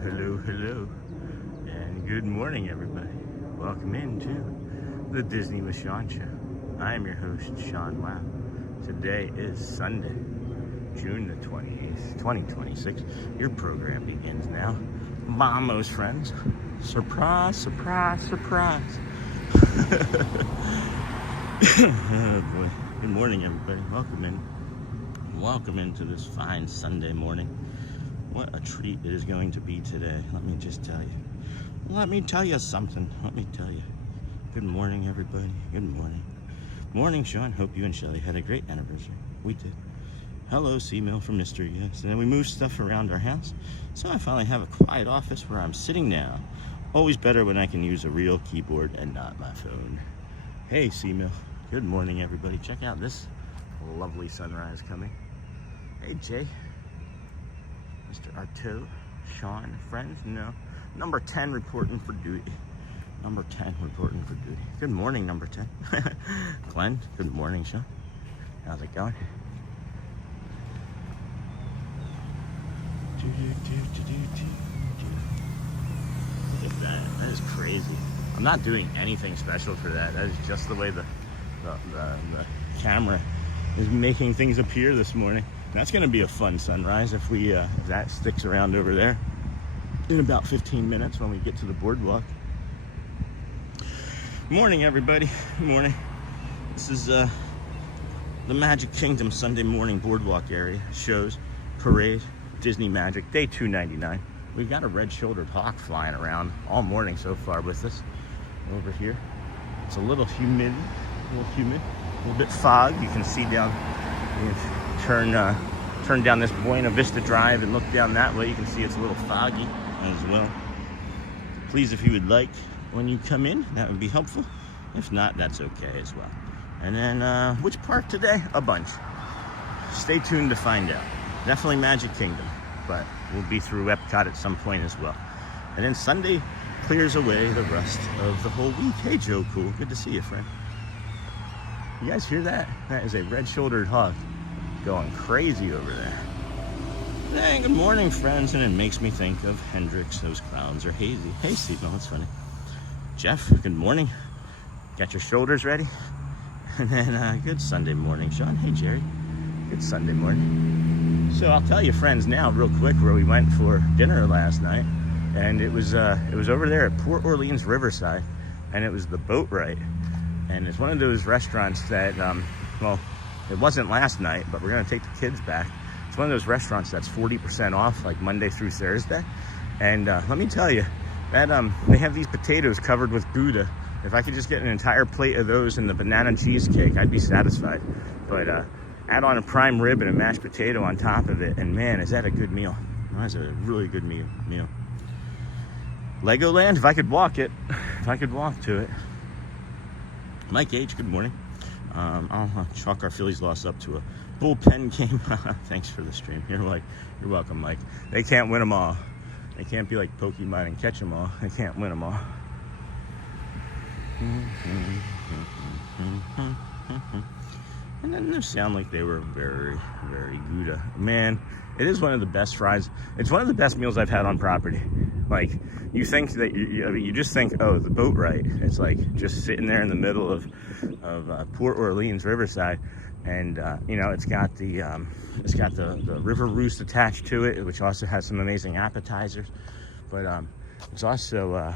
Hello, and good morning, everybody. Welcome into the Disney with Sean show. I am your host, Sean Wow. Today is Sunday, June the 28th, 2026. Your program begins now. Vamos, friends. Surprise, surprise, surprise. Oh boy. Good morning, everybody. Welcome into this fine Sunday morning. What a treat it is going to be today. Let me just tell you. Let me tell you something. Good morning, everybody. Good morning. Morning, Sean. Hope you and Shelly had a great anniversary. We did. Hello, C-mail from Street U.S.A. And then we moved stuff around our house. So I finally have a quiet office where I'm sitting now. Always better when I can use a real keyboard and not my phone. Hey, C-mail. Good morning, everybody. Check out this lovely sunrise coming. Hey, Jay. Mr. Arto, Sean, friends, no. Number 10 reporting for duty. Good morning, number 10. Glenn, good morning, Sean. How's it going? Look at that. That is crazy. I'm not doing anything special for that. That is just the way the camera is making things appear this morning. That's going to be a fun sunrise if that sticks around over there in about 15 minutes when we get to the boardwalk. Morning, everybody. Morning. This is the Magic Kingdom Sunday morning boardwalk area. Shows, parade, Disney Magic, day 299. We've got a red-shouldered hawk flying around all morning so far with us over here. It's a little humid, a little bit fog. You can see down. Turn down this Buena Vista Drive and look down that way. You can see it's a little foggy as well. Please, if you would like, when you come in, that would be helpful. If not, that's okay as well. And then, which park today? A bunch. Stay tuned to find out. Definitely Magic Kingdom, but we'll be through Epcot at some point as well. And then Sunday clears away the rest of the whole week. Hey, Joe Cool. Good to see you, friend. You guys hear that? That is a red-shouldered hawk going crazy over there. Hey, good morning, friends. And it makes me think of Hendrix. Those clowns are hazy. Hey, Steve, no, that's funny. Jeff, good morning. Got your shoulders ready? And then good Sunday morning, Sean. Hey, Jerry. Good Sunday morning. So I'll tell you, friends, now real quick where we went for dinner last night, and it was over there at Port Orleans Riverside, and it was the Boat Ride, and it's one of those restaurants that well, it wasn't last night, but we're gonna take the kids back. It's one of those restaurants that's 40% off, like Monday through Thursday. And let me tell you, that they have these potatoes covered with Gouda. If I could just get an entire plate of those and the banana cheesecake, I'd be satisfied. But add on a prime rib and a mashed potato on top of it, and man, is that a good meal. That's a really good meal. Legoland, if I could walk to it. Mike H, good morning. I'll chalk our Phillies loss up to a bullpen game. Thanks for the stream. You're welcome, Mike. They can't win them all. They can't be like Pokemon and catch them all. They can't win them all. And then they sound like they were very, very Gouda. Man, it is one of the best fries. It's one of the best meals I've had on property. Like, you think that you just think, oh, the Boat Ride. It's like just sitting there in the middle of Port Orleans Riverside, and it's got the river roost attached to it, which also has some amazing appetizers. But it's also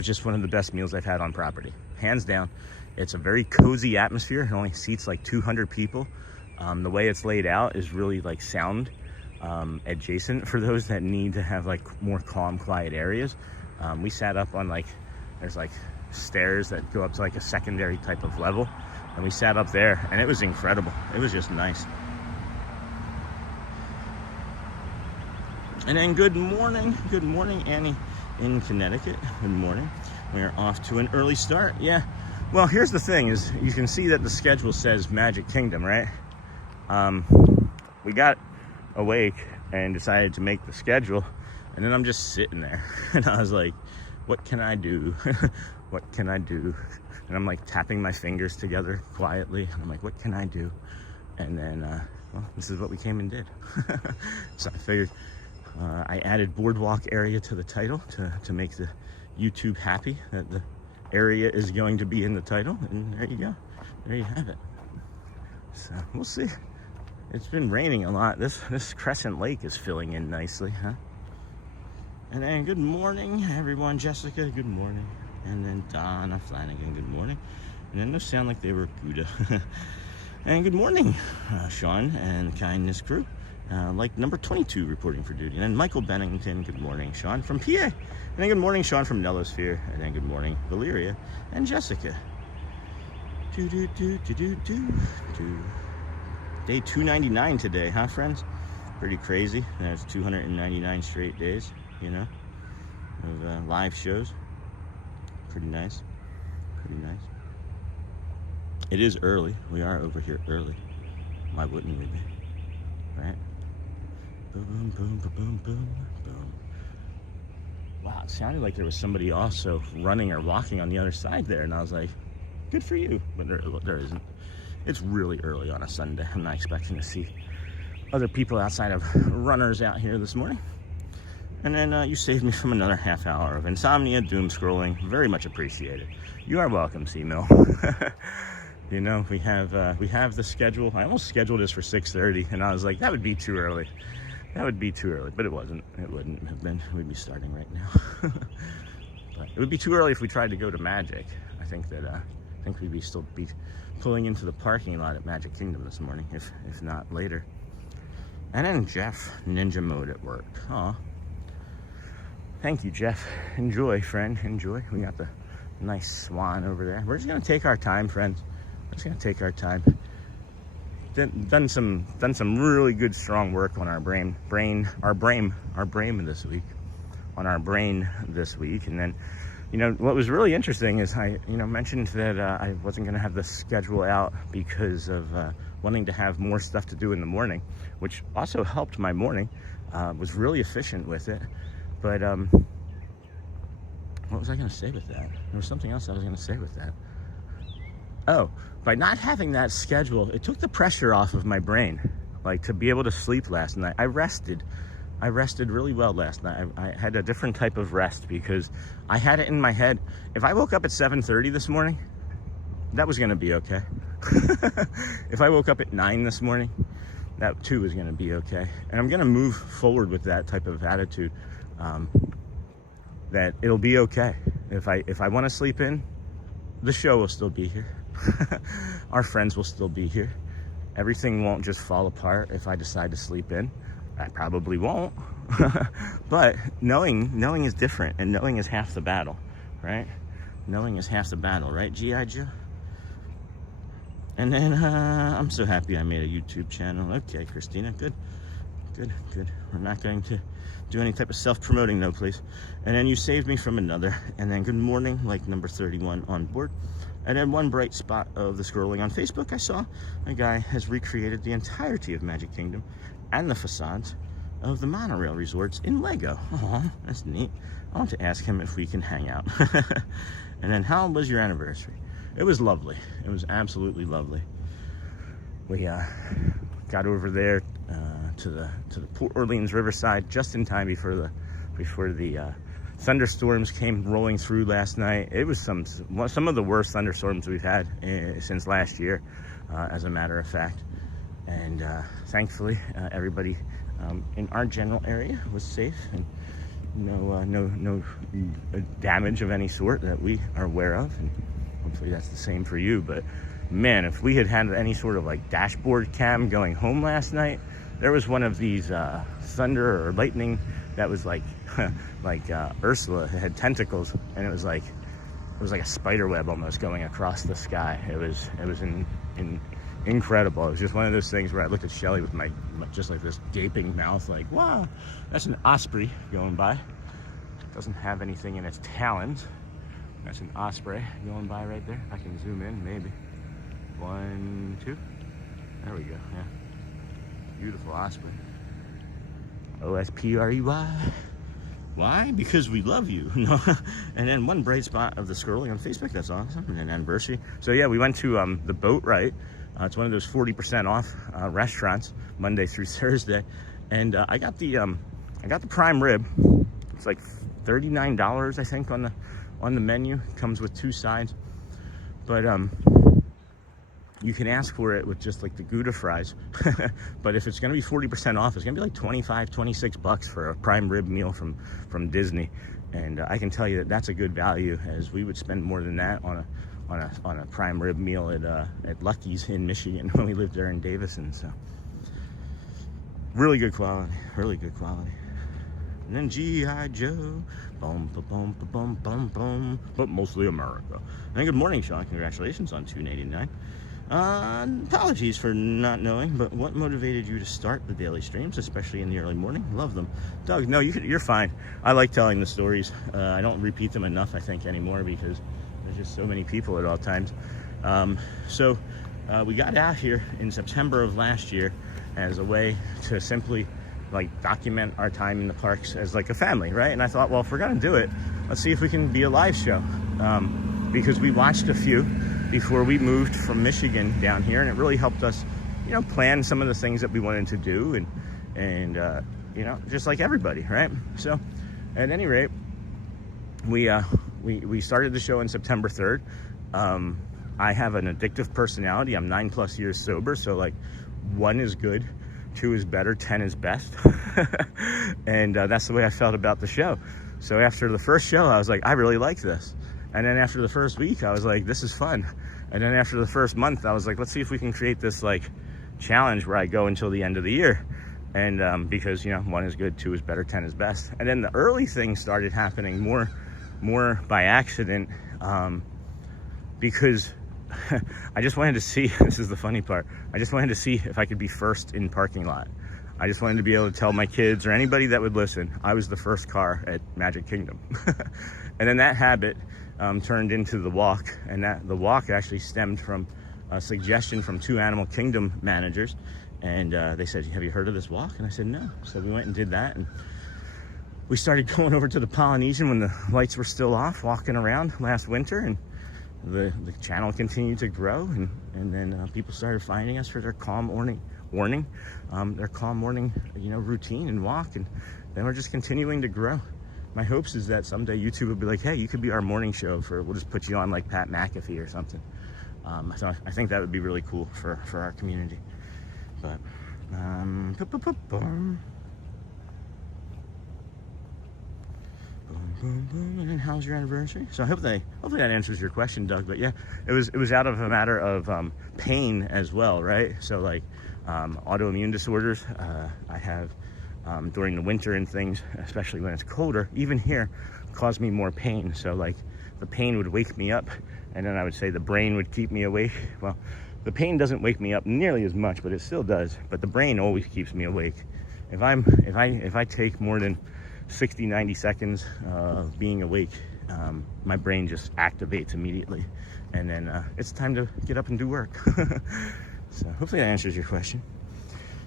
just one of the best meals I've had on property, hands down. It's a very cozy atmosphere. It only seats like 200 people. The way it's laid out is really like sound adjacent for those that need to have like more calm, quiet areas. We sat up on there's like stairs that go up to like a secondary type of level, and we sat up there, and it was incredible. It was just nice. And then good morning, Annie in Connecticut. Good morning. We're off to an early start. Yeah. Well, here's the thing: is you can see that the schedule says Magic Kingdom, right? We got awake and decided to make the schedule, and then I'm just sitting there, and I was like, what can I do? What can I do? And I'm like tapping my fingers together quietly, and I'm like, what can I do? And then well, this is what we came and did. So I figured I added Boardwalk area to the title to make the YouTube happy that the area is going to be in the title, and there you go. There you have it. So we'll see. It's been raining a lot. This Crescent Lake is filling in nicely, huh? And then good morning, everyone. Jessica, good morning. And then Donna Flanagan, good morning. And then those sound like they were Gouda. And good morning, Sean and the Kindness crew. Like number 22 reporting for duty. And then Michael Bennington, good morning, Sean from PA. And then good morning, Sean from Nellosphere. And then good morning, Valeria and Jessica. Day 299 today, huh, friends? Pretty crazy. That's 299 straight days, you know, of live shows. Pretty nice. Pretty nice. It is early. We are over here early. Why wouldn't we be? Right? Boom, boom, boom, boom, boom, boom. Wow, it sounded like there was somebody also running or walking on the other side there, and I was like, good for you. But there isn't. It's really early on a Sunday. I'm not expecting to see other people outside of runners out here this morning. And then you saved me from another half hour of insomnia, doom scrolling. Very much appreciated. You are welcome, C-Mill. You know, we have the schedule. I almost scheduled this for 6:30, and I was like, that would be too early. That would be too early, but it wasn't. It wouldn't have been. We'd be starting right now. But it would be too early if we tried to go to Magic. I think we'd still be pulling into the parking lot at Magic Kingdom this morning, if not later. And then Jeff, ninja mode at work. Aw. Thank you, Jeff. Enjoy, friend. Enjoy. We got the nice swan over there. We're just gonna take our time, friends. We're just gonna take our time. Done some really good, strong work on our brain this week. On our brain this week, and then, you know, what was really interesting is I mentioned that I wasn't gonna have the schedule out because of wanting to have more stuff to do in the morning, which also helped my morning. Was really efficient with it. But what was I going to say with that? There was something else I was going to say with that. Oh, by not having that schedule, it took the pressure off of my brain, like to be able to sleep last night. I rested really well last night. I had a different type of rest because I had it in my head. If I woke up at 7:30 this morning, that was going to be okay. If I woke up at 9 this morning, that too was going to be okay. And I'm going to move forward with that type of attitude. That it'll be okay. If I want to sleep in, the show will still be here. Our friends will still be here. Everything won't just fall apart if I decide to sleep in. I probably won't. But knowing is different, and knowing is half the battle, right? Knowing is half the battle, right, G.I. Joe? And then I'm so happy I made a YouTube channel. Okay, Christina, good. We're not going to do any type of self-promoting, though, please. And then you saved me from another. And then good morning, like number 31 on board. And then one bright spot of the scrolling on Facebook, I saw a guy has recreated the entirety of Magic Kingdom and the facades of the monorail resorts in Lego. Oh, that's neat. I want to ask him if we can hang out. And then, how was your anniversary? It was lovely. It was absolutely lovely. We got over there to the Port Orleans Riverside just in time before the thunderstorms came rolling through last night. It was some of the worst thunderstorms we've had since last year, as a matter of fact. And thankfully, everybody in our general area was safe, and no damage of any sort that we are aware of. And hopefully that's the same for you. But man, if we had any sort of like dashboard cam going home last night, there was one of these thunder or lightning that was like Ursula. It had tentacles, and it was like a spider web almost going across the sky. It was incredible. It was just one of those things where I looked at Shelly with my just like this gaping mouth, like, wow, that's an osprey going by. Doesn't have anything in its talons. That's an osprey going by right there. I can zoom in, maybe. 1, 2. There we go. Yeah. Beautiful osprey. O-S-P-R-E-Y. Why? Because we love you. No. And then one bright spot of the scrolling on Facebook. That's awesome. And an anniversary. So yeah, we went to the Boat Right. It's one of those 40% off restaurants Monday through Thursday. And I got the I got the prime rib. It's like $39, I think, on the menu. It comes with 2 sides, but you can ask for it with just like the Gouda fries. But if it's going to be 40% off, it's going to be like 25, 26 bucks for a prime rib meal from Disney. And I can tell you that that's a good value, as we would spend more than that on a prime rib meal at Lucky's in Michigan when we lived there in Davison. So really good quality, really good quality. And then G.I. Joe, boom, boom, boom, boom, boom, but mostly America. And good morning, Sean. Congratulations on 289. Apologies for not knowing, but what motivated you to start the daily streams, especially in the early morning? Love them. Doug, no, you're fine. I like telling the stories. I don't repeat them enough, I think, anymore, because there's just so many people at all times. We got out here in September of last year as a way to simply like document our time in the parks as like a family, right? And I thought, well, if we're gonna do it, let's see if we can be a live show, because we watched a few before we moved from Michigan down here, and it really helped us, you know, plan some of the things that we wanted to do, and you know, just like everybody, right? So at any rate, we started the show on September 3rd. I have an addictive personality. I'm 9+ years sober, so like 1 is good, 2 is better, 10 is best. And that's the way I felt about the show. So after the first show, I was like, I really like this. And then after the first week, I was like, this is fun. And then after the first month, I was like, let's see if we can create this like challenge where I go until the end of the year. And because, you know, 1 is good, 2 is better, 10 is best. And then the early things started happening more by accident, because I just wanted to see, this is the funny part, I just wanted to see if I could be first in parking lot. I just wanted to be able to tell my kids or anybody that would listen, I was the first car at Magic Kingdom. And then that habit turned into the walk, and the walk actually stemmed from a suggestion from 2 Animal Kingdom managers. And they said, have you heard of this walk? And I said, no. So we went and did that, and we started going over to the Polynesian when the lights were still off, walking around last winter, and the channel continued to grow, and then people started finding us for their calm morning, their calm morning, you know, routine and walk, and then we're just continuing to grow. My hopes is that someday YouTube will be like, hey, you could be our morning show we'll just put you on like Pat McAfee or something. So I think that would be really cool for our community. But and then how's your anniversary? So hopefully that answers your question, Doug. But yeah, it was out of a matter of pain as well, right? So like autoimmune disorders, I have during the winter and things, especially when it's colder, even here, cause me more pain. So like the pain would wake me up, and then I would say the brain would keep me awake. Well, the pain doesn't wake me up nearly as much, but it still does. But the brain always keeps me awake. If I take more than 60, 90 seconds of being awake, my brain just activates immediately, and then it's time to get up and do work. So hopefully that answers your question.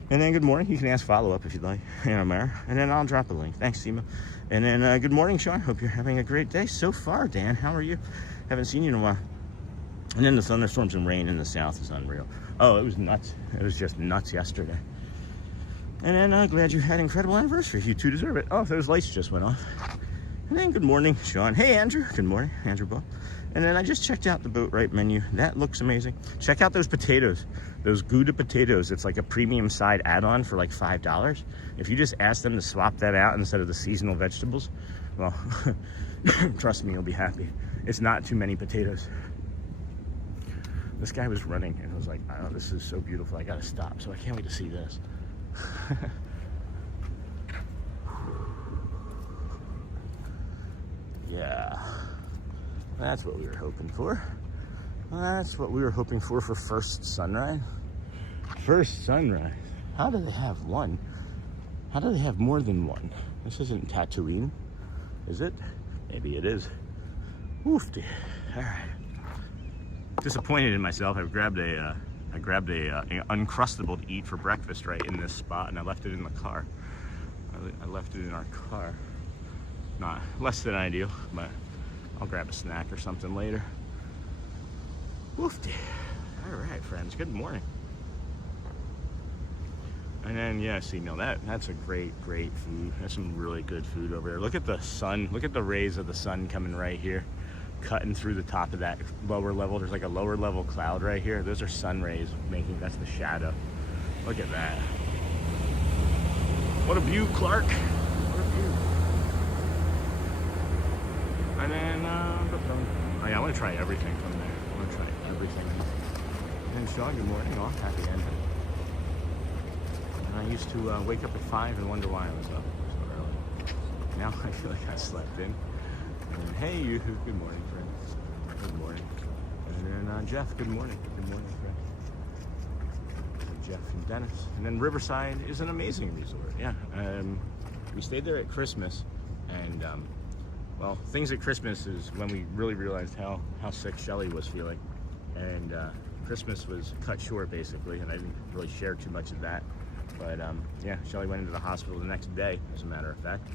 And then good morning, you can ask follow-up if you'd like, and then I'll drop a link. Thanks, Seema. And then good morning, Sean, hope you're having a great day so far. Dan, how are you? Haven't seen you in a while. And then the thunderstorms and rain in the south is unreal. Oh, it was nuts. It was just nuts yesterday. And then glad you had an incredible anniversary. You too deserve it. Oh, those lights just went off. And then good morning, Sean. Hey, Andrew. Good morning, Andrew Ball. And then I just checked out the Boat Right menu. That looks amazing. Check out those potatoes, those Gouda potatoes. It's like a premium side add-on for like $5. If you just ask them to swap that out instead of the seasonal vegetables, well, trust me, you'll be happy. It's not too many potatoes. This guy was running and was like, oh, this is so beautiful. I gotta stop. So I can't wait to see this. Yeah, that's what we were hoping for. That's what we were hoping for first sunrise. First sunrise. How do they have one? How do they have more than one? This isn't Tatooine, is it? Maybe it is. Oofty. All right. Disappointed in myself. I grabbed a Uncrustable to eat for breakfast right in this spot, and I left it in the car. I left it in our car. Not less than ideal, but I'll grab a snack or something later. Woofty. All right, friends. Good morning. And then, yeah, see, no, that's a great food. That's some really good food over there. Look at the sun. Look at the rays of the sun coming right here, cutting through the top of that lower level. There's like a lower level cloud right here. Those are sun rays making, that's the shadow. Look at that. What a view, Clark. What a view. And then, oh yeah, I want to try everything from there. I want to try everything. And then Sean, good morning. Oh, happy ending. And I used to wake up at 5 and wonder why I was up so early. Now I feel like I slept in. And hey, you. Good morning, friends. Good morning. And then Jeff, good morning. Good morning, friends. Jeff and Dennis. And then Riverside is an amazing resort. Yeah. We stayed there at Christmas, and well, things at Christmas is when we really realized how sick Shelly was feeling. And Christmas was cut short basically, and I didn't really share too much of that. But yeah, Shelly went into the hospital the next day, as a matter of fact.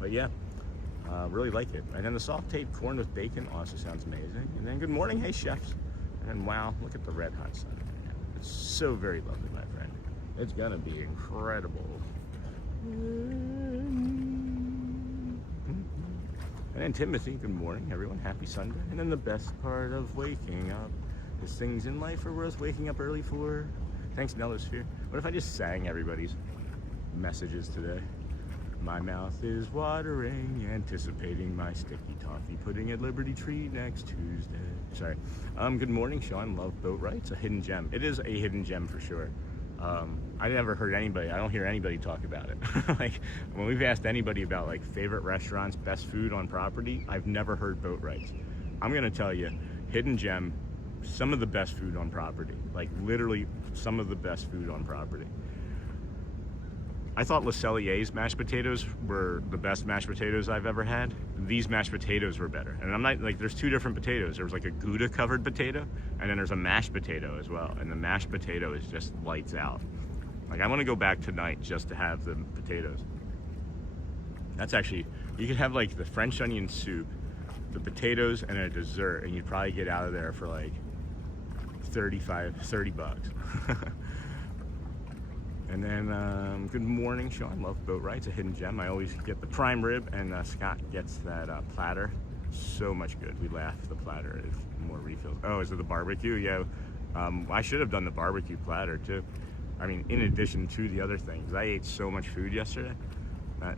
But yeah, really like it. And then the sauteed corn with bacon also sounds amazing. And then good morning, hey chefs. And then wow, look at the red hot sun right now. It's so very lovely, my friend. It's gonna be incredible. And then Timothy, good morning, everyone. Happy Sunday. And then the best part of waking up is things in life are worth waking up early for. Thanks, Nellosphere. What if I just sang everybody's messages today? My mouth is watering, anticipating my sticky toffee pudding at Liberty Tree next Tuesday. Sorry. Good morning, Sean. Love boat rides. A hidden gem. It is a hidden gem for sure. I never heard anybody, I don't hear anybody talk about it. Like, when we've asked anybody about like favorite restaurants, best food on property, I've never heard boat rides. I'm gonna tell you, hidden gem, some of the best food on property. Like literally some of the best food on property. I thought Le Cellier's mashed potatoes were the best mashed potatoes I've ever had. These mashed potatoes were better. And I'm not, like, there's two different potatoes. There was like a Gouda covered potato, and then there's a mashed potato as well. And the mashed potato is just lights out. Like, I want to go back tonight just to have the potatoes. That's actually, you could have like the French onion soup, the potatoes, and a dessert, and you'd probably get out of there for like 30 bucks. And then, good morning, Sean. Love boat rides, a hidden gem. I always get the prime rib, and Scott gets that platter. So much good. We laugh. The platter is more refills. Oh, is it the barbecue? Yeah. I should have done the barbecue platter too. I mean, in addition to the other things. I ate so much food yesterday.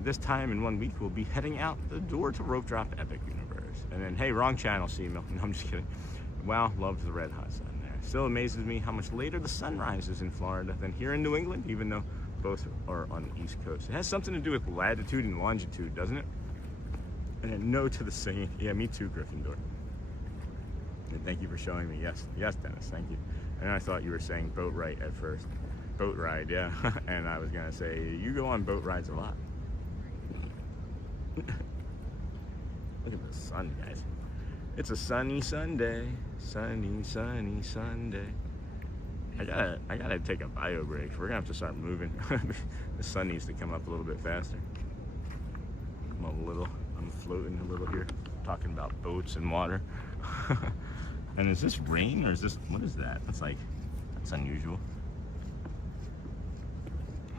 This time in 1 week, we'll be heading out the door to Rope Drop Epic Universe. And then, hey, wrong channel, C-Mill. No, I'm just kidding. Wow, loved the red hot sun. Still amazes me how much later the sun rises in Florida than here in New England, even though both are on the East Coast. It has something to do with latitude and longitude, doesn't it? And then no to the singing. Yeah, me too, Gryffindor. And thank you for showing me. Yes, Dennis, thank you. And I thought you were saying boat ride at first. Boat ride, yeah. And I was gonna say, you go on boat rides a lot. Look at the sun, guys. It's a sunny Sunday. Sunny Sunday. I gotta take a bio break. We're gonna have to start moving. The sun needs to come up a little bit faster. I'm floating a little here, talking about boats and water. And is this rain or is this, what is that? That's unusual.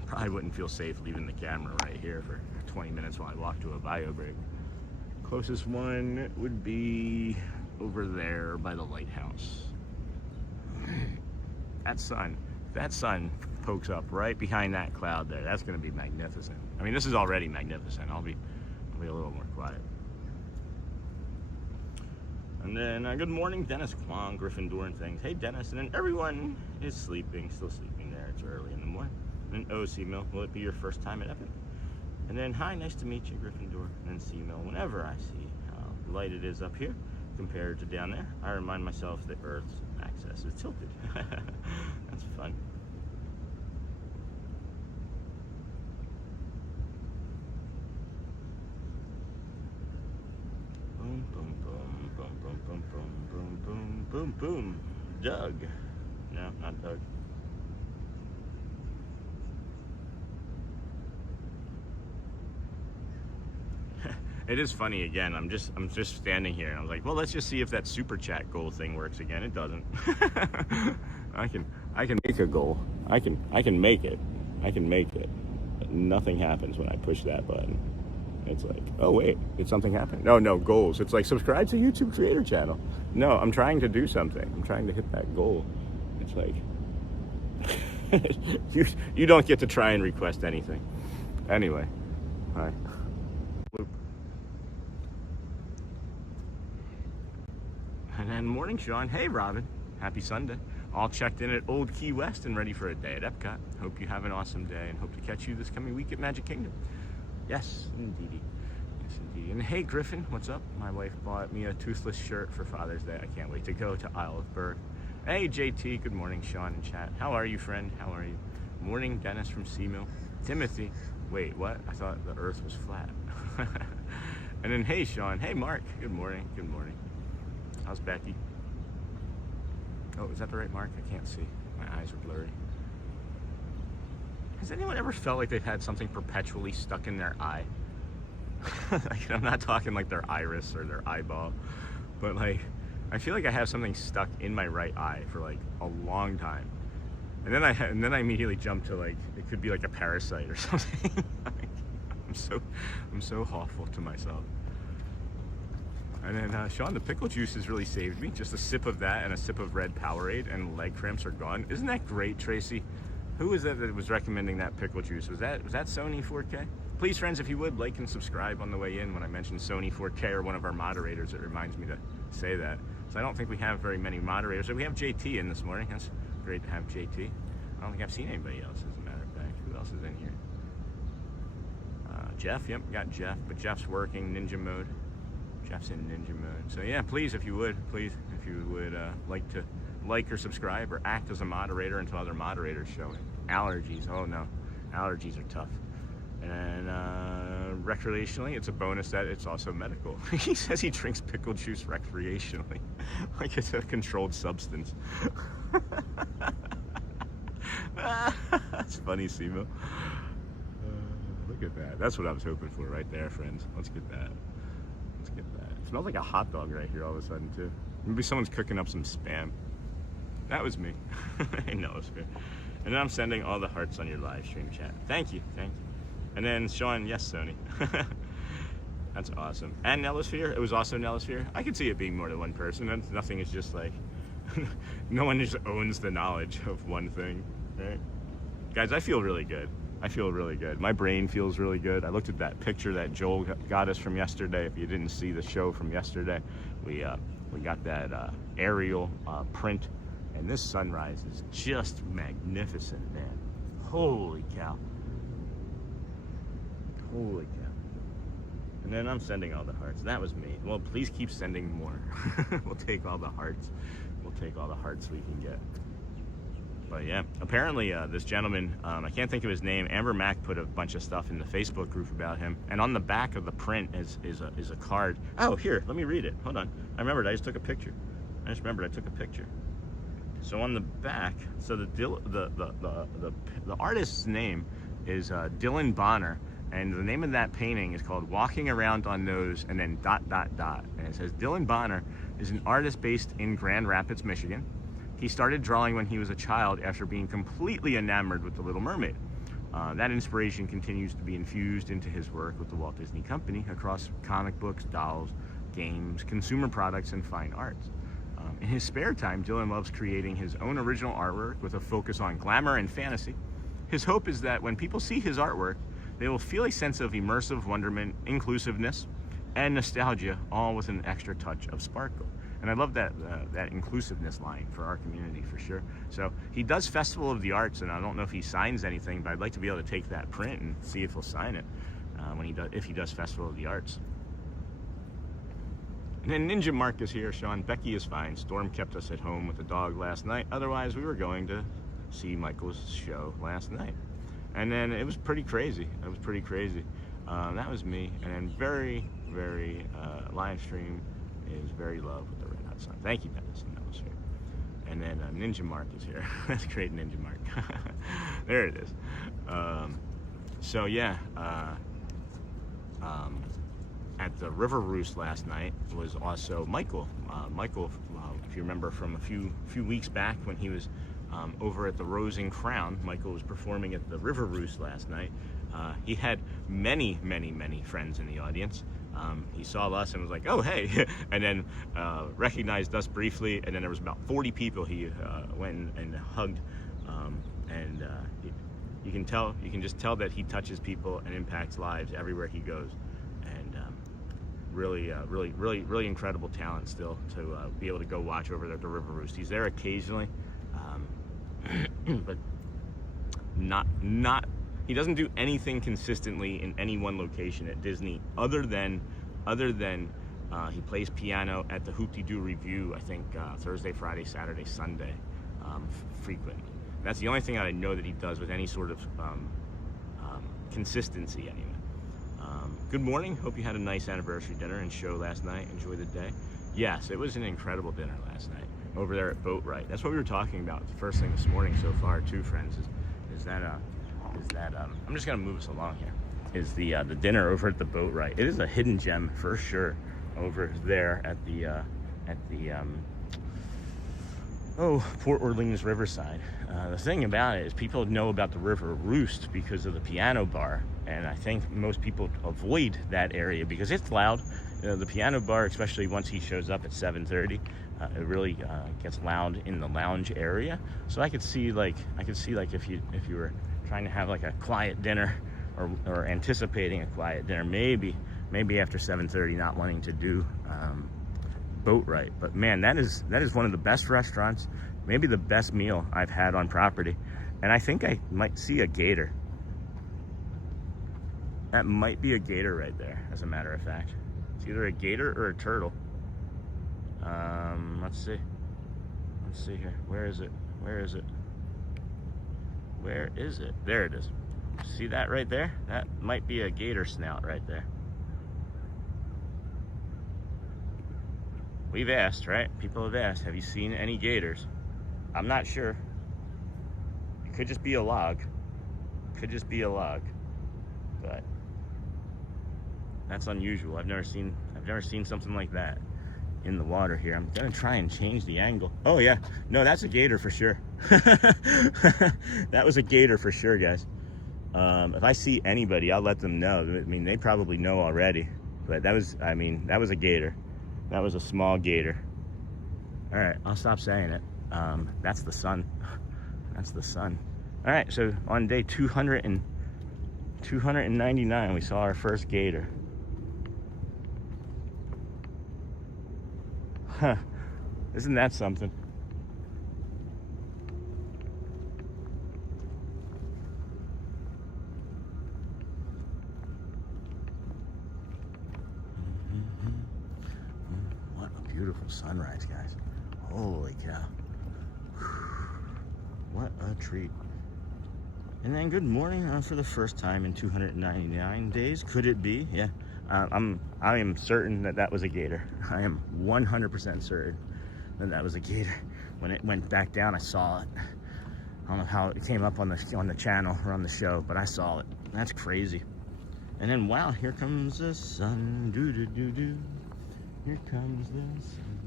Probably wouldn't feel safe leaving the camera right here for 20 minutes while I walk to a bio break. Closest one would be over there by the lighthouse. That sun pokes up right behind that cloud there. That's gonna be magnificent. I mean, this is already magnificent. I'll be a little more quiet. And then good morning, Dennis Kwong, Gryffindor and things. Hey Dennis, and then everyone is sleeping, still sleeping there. It's early in the morning. And then C-Mill, will it be your first time at Epic? And then hi, nice to meet you, Gryffindor. And then C-Mill, whenever I see how light it is up here compared to down there, I remind myself that Earth's axis is tilted. That's fun. Boom, boom, boom, boom, boom, boom, boom, boom, boom, boom, boom. Doug. No, not Doug. It is funny again. I'm just standing here and I was like, well, let's just see if that super chat goal thing works again. It doesn't. I can make a goal. I can make it. I can make it. But nothing happens when I push that button. It's like, oh wait, did something happen? No, goals. It's like, subscribe to YouTube creator channel. No, I'm trying to do something. I'm trying to hit that goal. It's like, you don't get to try and request anything. Anyway, hi. Loop. And then morning, Sean. Hey, Robin. Happy Sunday. All checked in at Old Key West and ready for a day at Epcot. Hope you have an awesome day and hope to catch you this coming week at Magic Kingdom. Yes, indeedy. Yes, indeedy. And hey, Griffin, what's up? My wife bought me a toothless shirt for Father's Day. I can't wait to go to Isle of Berg. Hey, JT. Good morning, Sean in chat. How are you, friend? How are you? Morning, Dennis from Seamill. Timothy. Wait, what? I thought the earth was flat. And then, hey, Sean. Hey, Mark. Good morning. Good morning. How's Becky? Oh, is that the right Mark? I can't see. My eyes are blurry. Has anyone ever felt like they've had something perpetually stuck in their eye? Like, I'm not talking like their iris or their eyeball, but like, I feel like I have something stuck in my right eye for like a long time. And then I immediately jump to like, it could be like a parasite or something. Like, I'm so awful to myself. And then, Sean, the pickle juice has really saved me. Just a sip of that and a sip of red Powerade and leg cramps are gone. Isn't that great, Tracy? Who was that was recommending that pickle juice? Was that Sony 4K? Please, friends, if you would, like and subscribe on the way in when I mention Sony 4K or one of our moderators. It reminds me to say that. So I don't think we have very many moderators. We have JT in this morning. That's great to have JT. I don't think I've seen anybody else, as a matter of fact. Who else is in here? Jeff. Yep, got Jeff. But Jeff's working ninja mode. Jeff's in ninja mode. So yeah, please, if you would, like to like or subscribe or act as a moderator until other moderators show it. Allergies, oh no, allergies are tough. And recreationally, it's a bonus that it's also medical. He says he drinks pickle juice recreationally, like it's a controlled substance. That's funny, Simo. Look at that. That's what I was hoping for right there, friends. Let's get that. Let's get that. It smells like a hot dog right here all of a sudden, too. Maybe someone's cooking up some Spam. That was me. I know it's good. And then I'm sending all the hearts on your live stream chat. Thank you, thank you. And then Sean, yes, Sony. That's awesome. And Nellisphere, it was also Nellisphere. I could see it being more than one person. And nothing is just like, no one just owns the knowledge of one thing, right? Guys, I feel really good. I feel really good. My brain feels really good. I looked at that picture that Joel got us from yesterday. If you didn't see the show from yesterday, we got that aerial print, and this sunrise is just magnificent, man. Holy cow. Holy cow. And then I'm sending all the hearts. That was me. Well, please keep sending more. We'll take all the hearts. We'll take all the hearts we can get. But yeah, apparently this gentleman, I can't think of his name, Amber Mack put a bunch of stuff in the Facebook group about him. And on the back of the print is a card. Oh, here, let me read it. Hold on. I remembered, I just took a picture. So on the back, so the artist's name is Dylan Bonner. And the name of that painting is called Walking Around on Nose and then ... And it says, Dylan Bonner is an artist based in Grand Rapids, Michigan. He started drawing when he was a child after being completely enamored with The Little Mermaid. That inspiration continues to be infused into his work with the Walt Disney Company across comic books, dolls, games, consumer products, and fine arts. In his spare time, Dylan loves creating his own original artwork with a focus on glamour and fantasy. His hope is that when people see his artwork, they will feel a sense of immersive wonderment, inclusiveness, and nostalgia, all with an extra touch of sparkle. And I love that inclusiveness line for our community, for sure. So he does Festival of the Arts, and I don't know if he signs anything, but I'd like to be able to take that print and see if he'll sign it if he does Festival of the Arts. And then Ninja Mark is here, Sean. Becky is fine. Storm kept us at home with the dog last night. Otherwise, we were going to see Michael's show last night. And then it was pretty crazy. That was me. And then very, very live stream is very love with the Red Hot Sun. Thank you, Dennis. That was here. And then Ninja Mark is here. That's great, Ninja Mark. There it is. So yeah, at the River Roost last night was also Michael. Michael, if you remember from a few weeks back when he was over at the Rose and Crown. Michael was performing at the River Roost last night. He had many friends in the audience. He saw us and was like, oh, hey, and then recognized us briefly, and then there was about 40 people he went and hugged, you can just tell that he touches people and impacts lives everywhere he goes, and really incredible talent still to be able to go watch over there at the River Roost. He's there occasionally, but not he doesn't do anything consistently in any one location at Disney other than he plays piano at the Hoop-De-Doo Review, I think Thursday, Friday, Saturday, Sunday, frequently. That's the only thing that I know that he does with any sort of consistency anyway. Good morning. Hope you had a nice anniversary dinner and show last night. Enjoy the day. Yes, it was an incredible dinner last night over there at Boatwright. That's what we were talking about the first thing this morning so far too, friends, is that I'm just gonna move us along here, is the dinner over at the Boatwright. It is a hidden gem for sure over there at the Port Orleans Riverside. The thing about it is people know about the River Roost because of the piano bar, and I think most people avoid that area because it's loud. The piano bar, especially once he shows up at 7:30, it really gets loud in the lounge area. So I could see like if you were trying to have like a quiet dinner or anticipating a quiet dinner, maybe after 7:30, not wanting to do Boatwright. But man, that is one of the best restaurants, maybe the best meal I've had on property. And I think I might see a gator. That might be a gator right there, as a matter of fact. It's either a gator or a turtle. Let's see here. Where is it? There it is. See that right there? That might be a gator snout right there. We've asked, right? People have asked, have you seen any gators? I'm not sure. It could just be a log. But that's unusual. I've never seen something like that in the water here. I'm gonna try and change the angle. Oh yeah, no, that's a gator for sure. That was a gator for sure, guys. If I see anybody, I'll let them know. I mean, they probably know already, but that was a gator. That was a small gator. All right, I'll stop saying it. That's the sun. That's the sun. All right, so on day 299, we saw our first gator. Huh, isn't that something? What a beautiful sunrise, guys. Holy cow. What a treat. And then good morning for the first time in 299 days. Could it be? Yeah. I am certain that was a gator. I am 100% certain that was a gator. When it went back down, I saw it. I don't know how it came up on the channel or on the show, but I saw it. That's crazy. And then wow, here comes the sun. Do do do do. Here comes the sun.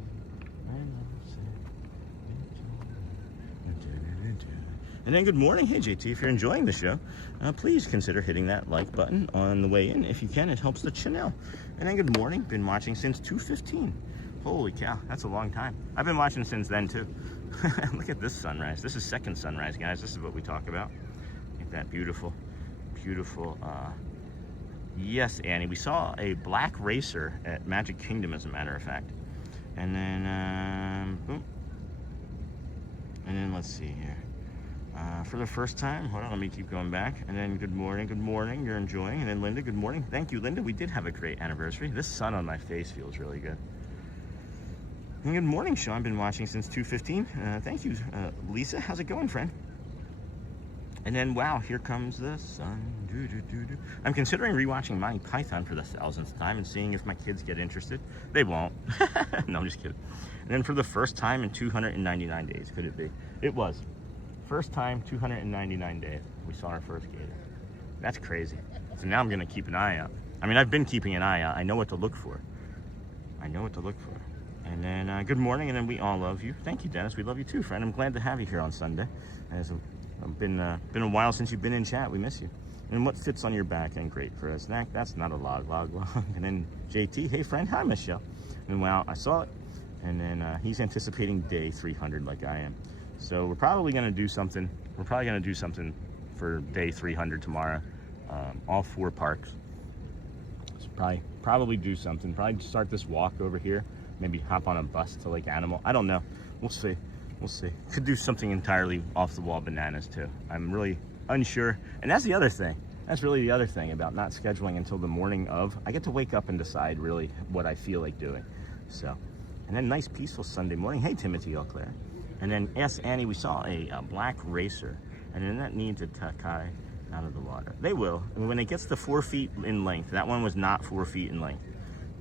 And then good morning. Hey JT, if you're enjoying the show, please consider hitting that like button on the way in. If you can, it helps the channel. And then good morning. Been watching since 2:15. Holy cow, that's a long time. I've been watching since then too. Look at this sunrise. This is second sunrise, guys. This is what we talk about. Look at that beautiful. Yes, Annie. We saw a black racer at Magic Kingdom, as a matter of fact. And then boom. And then let's see here. For the first time, hold on, let me keep going back. And then good morning, you're enjoying. And then Linda, good morning. Thank you, Linda. We did have a great anniversary. This sun on my face feels really good. And good morning, Sean. Been watching since 2:15. Thank you, Lisa. How's it going, friend? And then, wow, here comes the sun. I'm considering rewatching Monty Python for the 1000th time and seeing if my kids get interested. They won't. No, I'm just kidding. And then for the first time in 299 days, could it be? It was. First time, 299 days, we saw our first gator. That's crazy. So now I'm gonna keep an eye out. I mean, I've been keeping an eye out. I know what to look for. And And then good morning, and then we all love you. Thank you, Dennis. We love you too, friend. I'm glad to have you here on Sunday. It's been a while since you've been in chat. We miss you. And what fits on your back and great for a snack? That's not a log. And then JT, hey friend, hi Michelle. And wow, I saw it. And then he's anticipating day 300 like I am. So we're probably gonna do something. We're probably gonna do something for day 300 tomorrow. All 4 parks. So probably do something. Probably start this walk over here. Maybe hop on a bus to Lake Animal. I don't know. We'll see. We'll see. Could do something entirely off the wall bananas too. I'm really unsure. And that's the other thing. That's really the other thing about not scheduling until the morning of. I get to wake up and decide really what I feel like doing. So, and then nice peaceful Sunday morning. Hey Timothy Eau-Claire. And then ask Annie, we saw a black racer. And then that needs a Takai out of the water. They will. And when it gets to 4 feet in length, that one was not 4 feet in length.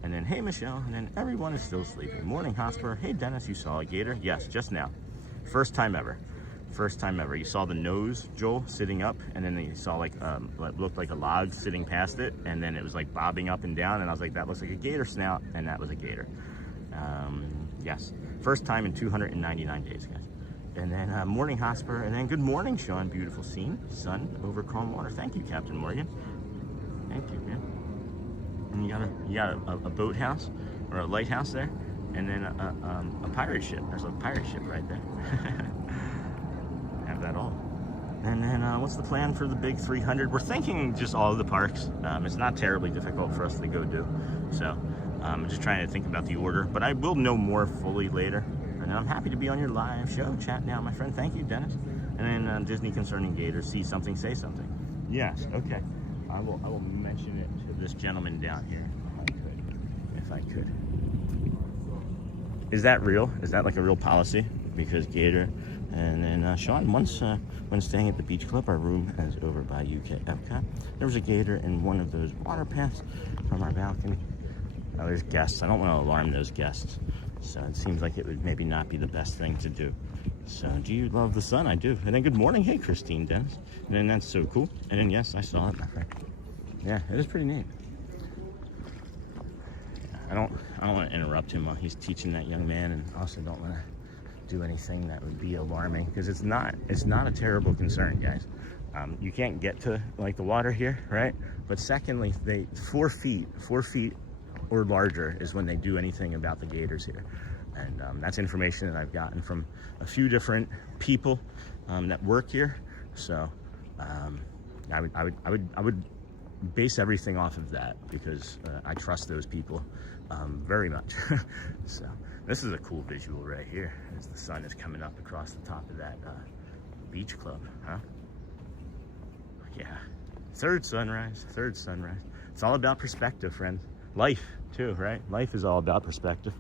And then, hey Michelle, and then everyone is still sleeping. Morning Hosper. Hey Dennis, you saw a gator? Yes, just now. First time ever. First time ever. You saw the nose, Joel, sitting up, and then you saw like what looked like a log sitting past it, and then it was like bobbing up and down, and I was like, that looks like a gator snout, and that was a gator. Yes, first time in 299 days, guys. And then morning Hosper, and then good morning, Sean. Beautiful scene, sun over calm water. Thank you, Captain Morgan. Thank you, man. And you got a boathouse or a lighthouse there, and then a pirate ship. There's a pirate ship right there. Have that all. And then what's the plan for the big 300? We're thinking just all of the parks. It's not terribly difficult for us to go do. So I'm just trying to think about the order, but I will know more fully later. And I'm happy to be on your live show. Chat now, my friend. Thank you, Dennis. And then Disney Concerning Gators. See something, say something. Yes, okay. I will mention it to this gentleman down here if I could. Is that real? Is that like a real policy? Because Gator, and then Sean, once when staying at the beach club, our room is over by UK Epcot. There was a gator in one of those water paths from our balcony. Oh, there's guests. I don't want to alarm those guests. So it seems like it would maybe not be the best thing to do. So do you love the sun? I do. And then good morning. Hey, Christine Dennis. And then that's so cool. And then yes, I saw it, my friend. Yeah, it is pretty neat. I don't want to interrupt him while he's teaching that young man, and also don't want to do anything that would be alarming, because it's not a terrible concern, guys. You can't get to like the water here, right? But secondly, 4 feet or larger is when they do anything about the gators here. And that's information that I've gotten from a few different people that work here. So I would base everything off of that, because I trust those people very much. So this is a cool visual right here as the sun is coming up across the top of that beach club, huh? Yeah, third sunrise. It's all about perspective, friends. Life too, right? Life is all about perspective.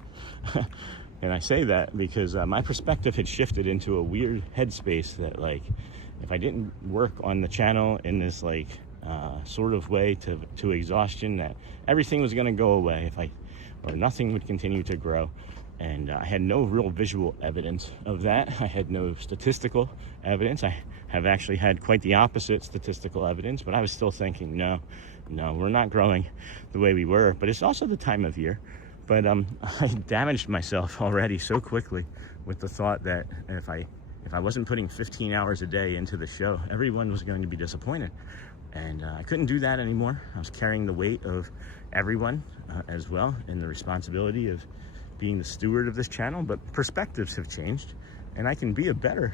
And I say that because my perspective had shifted into a weird headspace that, like, if I didn't work on the channel in this like sort of way to exhaustion, that everything was going to go away, or nothing would continue to grow. And I had no real visual evidence of that. I had no statistical evidence. I have actually had quite the opposite statistical evidence, but I was still thinking, no, we're not growing the way we were. But it's also the time of year. But I damaged myself already so quickly with the thought that if I wasn't putting 15 hours a day into the show, everyone was going to be disappointed. And I couldn't do that anymore. I was carrying the weight of everyone as well, and the responsibility of being the steward of this channel. But perspectives have changed, and I can be a better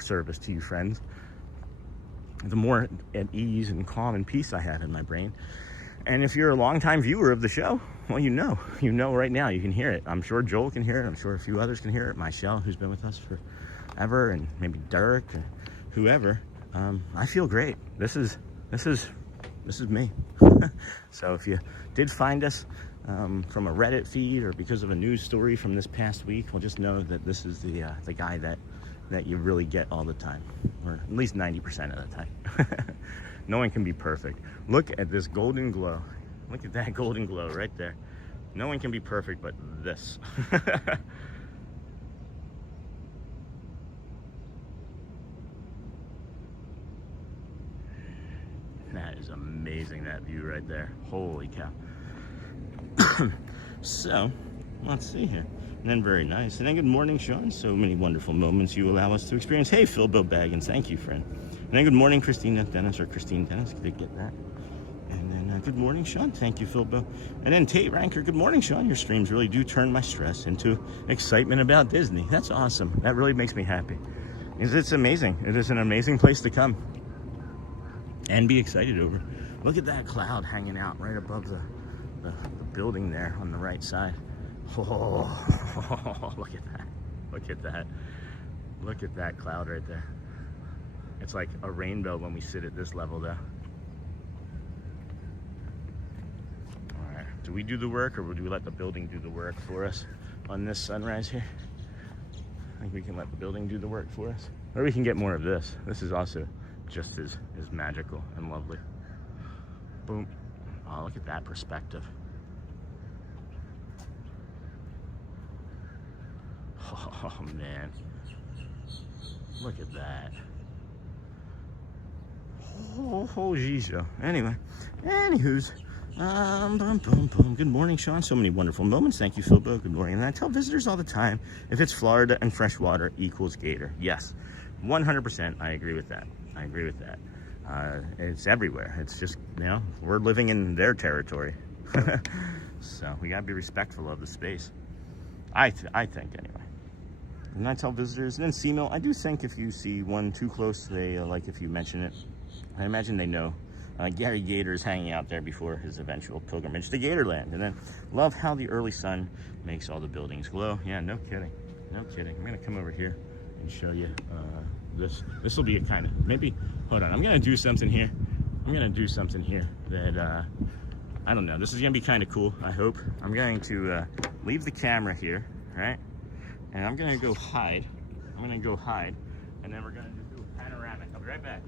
service to you, friends, the more at ease and calm and peace I have in my brain. And if you're a longtime viewer of the show, well, you know right now, you can hear it. I'm sure Joel can hear it. I'm sure a few others can hear it. Michelle, who's been with us forever, and maybe Derek or whoever. I feel great. This is me. So if you did find us from a Reddit feed or because of a news story from this past week, well, just know that this is the guy that you really get all the time, or at least 90% of the time. No one can be perfect. Look at this golden glow. Look at that golden glow right there. No one can be perfect but this. That is amazing, that view right there. Holy cow. So, Let's see here. And then very nice. And then good morning, Sean. So many wonderful moments you allow us to experience. Hey, Philbo Baggins. Thank you, friend. And then good morning, Christina Dennis, or Christine Dennis. Did get that? And then good morning, Sean. Thank you, Philbo. And then Tate Ranker. Good morning, Sean. Your streams really do turn my stress into excitement about Disney. That's awesome. That really makes me happy. It's amazing. It is an amazing place to come and be excited over. Look at that cloud hanging out right above the building there on the right side. Oh, look at that. Look at that. Look at that cloud right there. It's like a rainbow when we sit at this level, though. All right. Do we do the work, or do we let the building do the work for us on this sunrise here? I think we can let the building do the work for us. Or we can get more of this. This is also just as magical and lovely. Boom. Oh, look at that perspective. Oh, man. Look at that. Oh, geez. Anyway. Anywho's. Boom, boom, boom. Good morning, Sean. So many wonderful moments. Thank you, Philbo. Good morning. And I tell visitors all the time, if it's Florida and freshwater equals gator. Yes. 100%. I agree with that. I agree with that. It's everywhere. It's just, you know, we're living in their territory. So we got to be respectful of the space. I think, anyway. And I tell visitors, and then Seamil, I do think if you see one too close, they like if you mention it. I imagine they know. Gary Gator is hanging out there before his eventual pilgrimage to Gatorland. And then love how the early sun makes all the buildings glow. Yeah, no kidding. No kidding. I'm going to come over here and show you this. This will be a kind of, maybe, hold on. I'm going to do something here. I'm going to do something here that, I don't know. This is going to be kind of cool, I hope. I'm going to leave the camera here, right? And I'm going to go hide. I'm going to go hide. And then we're going to do a panoramic. I'll be right back.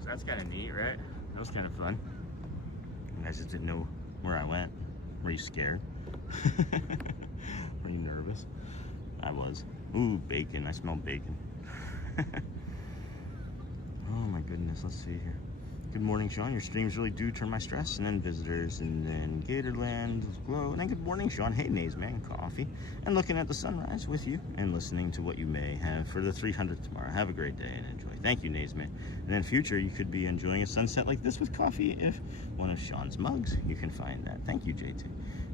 So that's kind of neat, right? That was kind of fun. You guys just didn't know where I went. Were you scared? Were you nervous? I was. Ooh, bacon. I smell bacon. Oh my goodness. Let's see here. Good morning, Sean. Your streams really do turn my stress. And then visitors, and then Gatorland, glow. And then good morning, Sean. Hey, Nays, man, coffee. And looking at the sunrise with you and listening to what you may have for the 300th tomorrow. Have a great day and enjoy. Thank you, Nays, man. And then future, you could be enjoying a sunset like this with coffee if one of Sean's mugs. You can find that. Thank you, JT.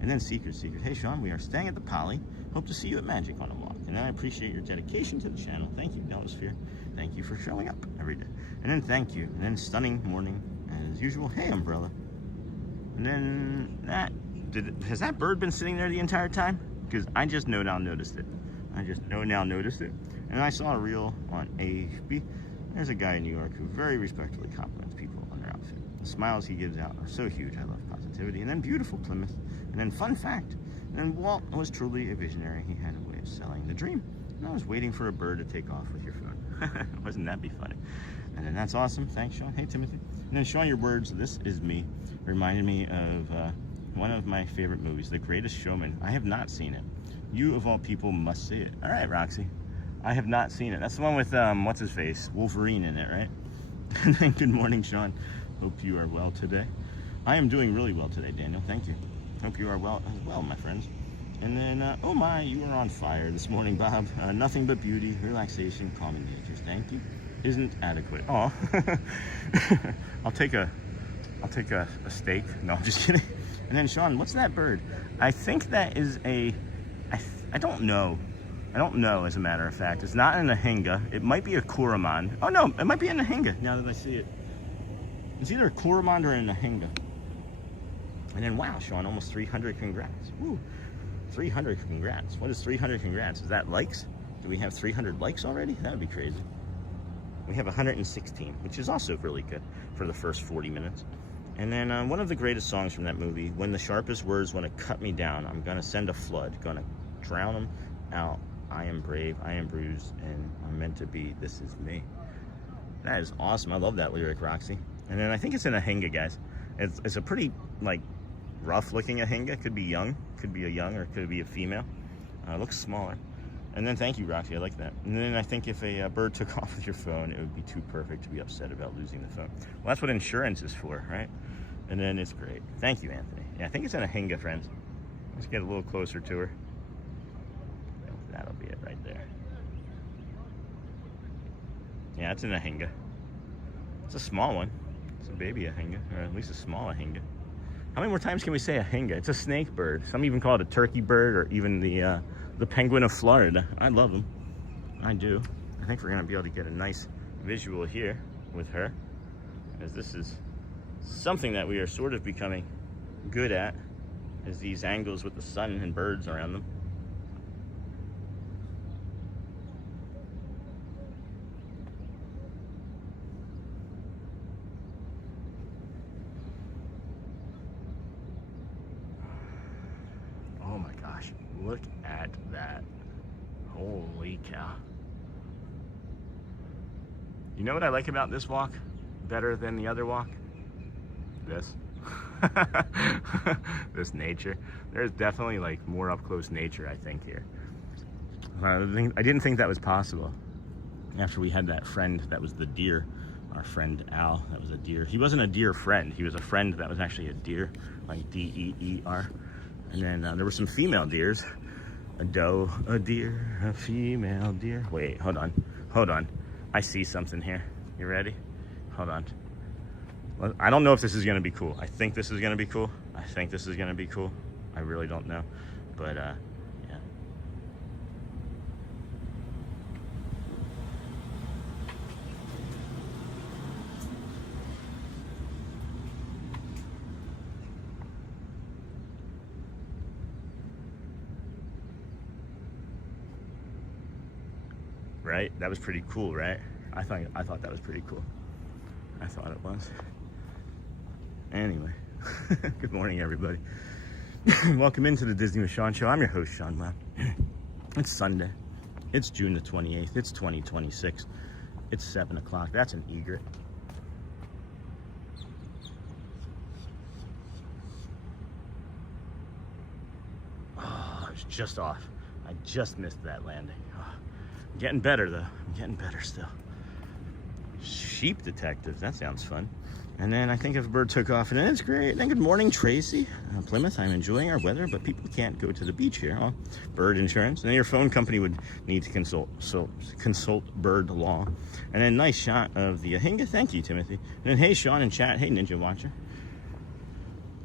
And then Secret. Hey, Sean, we are staying at the Poly. Hope to see you at Magic on a walk. And I appreciate your dedication to the channel. Thank you, Fear. Thank you for showing up every day. And then thank you. And then stunning morning as usual. Hey, Umbrella. And then has that bird been sitting there the entire time? Because I just now noticed it. And I saw a reel on AHB. There's a guy in New York who very respectfully compliments people on their outfit. The smiles he gives out are so huge. I love positivity. And then beautiful Plymouth. And then fun fact. And then Walt was truly a visionary. He had a way of selling the dream. And I was waiting for a bird to take off with your phone. Wasn't that be funny? And then that's awesome. Thanks, Sean. Hey, Timothy. And then Sean, your words, this is me, reminded me of one of my favorite movies, The Greatest Showman. I have not seen it. You, of all people, must see it. All right, Roxy. I have not seen it. That's the one with, what's his face? Wolverine in it, right? And then good morning, Sean. Hope you are well today. I am doing really well today, Daniel. Thank you. Hope you are well as well, my friends. And then, oh my, you are on fire this morning, Bob. Nothing but beauty, relaxation, calming natures. Thank you. Isn't adequate. Oh, I'll take a steak. No, I'm just kidding. And then Sean, what's that bird? I think that is I don't know. I don't know, as a matter of fact. It's not a Nahinga. It might be a Kuraman. Oh no, it might be a Nahinga now that I see it. It's either a Kuraman or a Nahinga. And then wow, Sean, almost 300 congrats. Woo. 300 congrats. What is 300 congrats? Is that likes? Do we have 300 likes already? That would be crazy. We have 116, which is also really good for the first 40 minutes. And then one of the greatest songs from that movie, when the sharpest words want to cut me down, I'm going to send a flood, going to drown them out. I am brave, I am bruised, and I'm meant to be, this is me. That is awesome. I love that lyric, Roxy. And then I think it's in a Ahinga, guys. It's a pretty, like, rough-looking Ahinga. Could be young, could be a young, or could be a female. It looks smaller. And then thank you, Roxy, I like that. And then I think if a bird took off with your phone, it would be too perfect to be upset about losing the phone. Well, that's what insurance is for, right? And then it's great. Thank you, Anthony. Yeah, I think it's in a Ahinga, friends. Let's get a little closer to her. That'll be it right there. Yeah, it's an Ahinga. It's a small one. It's a baby Ahinga, or at least a small Ahinga. How many more times can we say Ahinga? It's a snake bird. Some even call it a turkey bird, or even the penguin of Florida. I love them. I do. I think we're gonna be able to get a nice visual here with her, as this is something that we are sort of becoming good at, is these angles with the sun and birds around them. Oh my gosh, look at that. Holy cow. You know what I like about this walk better than the other walk? This. This nature. There's definitely like more up close nature, I think, here. I didn't think that was possible. After we had that friend that was the deer, our friend Al, that was a deer. He wasn't a deer friend, he was a friend that was actually a deer, like D-E-E-R. And then there were some female deers. A doe, a deer, a female deer. Wait, hold on. I see something here. You ready? Hold on. Well, I don't know if this is gonna be cool. I think this is gonna be cool. I really don't know, but yeah. Right? That was pretty cool, right? I thought that was pretty cool. I thought it was. Anyway, good morning, everybody. Welcome into the Disney with Sean Show. I'm your host, Sean Webb. It's Sunday. It's June the 28th. It's 2026. It's 7 o'clock. That's an egret. Oh, I was just off. I just missed that landing. Oh. Getting better though. I'm getting better still. Sheep detectives. That sounds fun. And then I think if a bird took off, and then it's great. Then good morning, Tracy. Plymouth, I'm enjoying our weather, but people can't go to the beach here. Oh, bird insurance. And then your phone company would need to consult bird law. And then nice shot of the Ahinga. Thank you, Timothy. And then hey, Sean in chat. Hey, Ninja Watcher.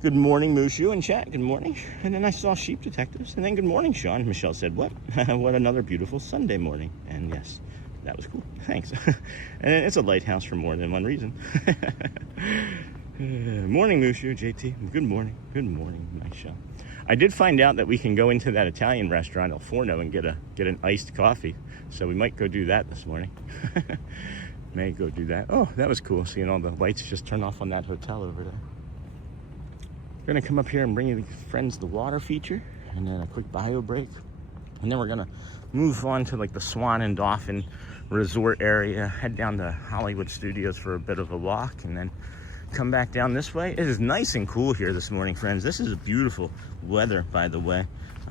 Good morning, Mushu in chat. Good morning. And then I saw sheep detectives. And then good morning, Sean. Michelle said, what? What another beautiful Sunday morning. And yes, that was cool. Thanks. And it's a lighthouse for more than one reason. Morning, Mushu, JT. Good morning. Good morning. Nice show. I did find out that we can go into that Italian restaurant, El Forno, and get an iced coffee. So we might go do that this morning. May go do that. Oh, that was cool. Seeing all the lights just turn off on that hotel over there. We're gonna come up here and bring you, friends, the water feature, and then a quick bio break. And then we're gonna move on to like the Swan and Dolphin resort area, head down to Hollywood Studios for a bit of a walk, and then come back down this way. It is nice and cool here this morning, friends. This is beautiful weather, by the way.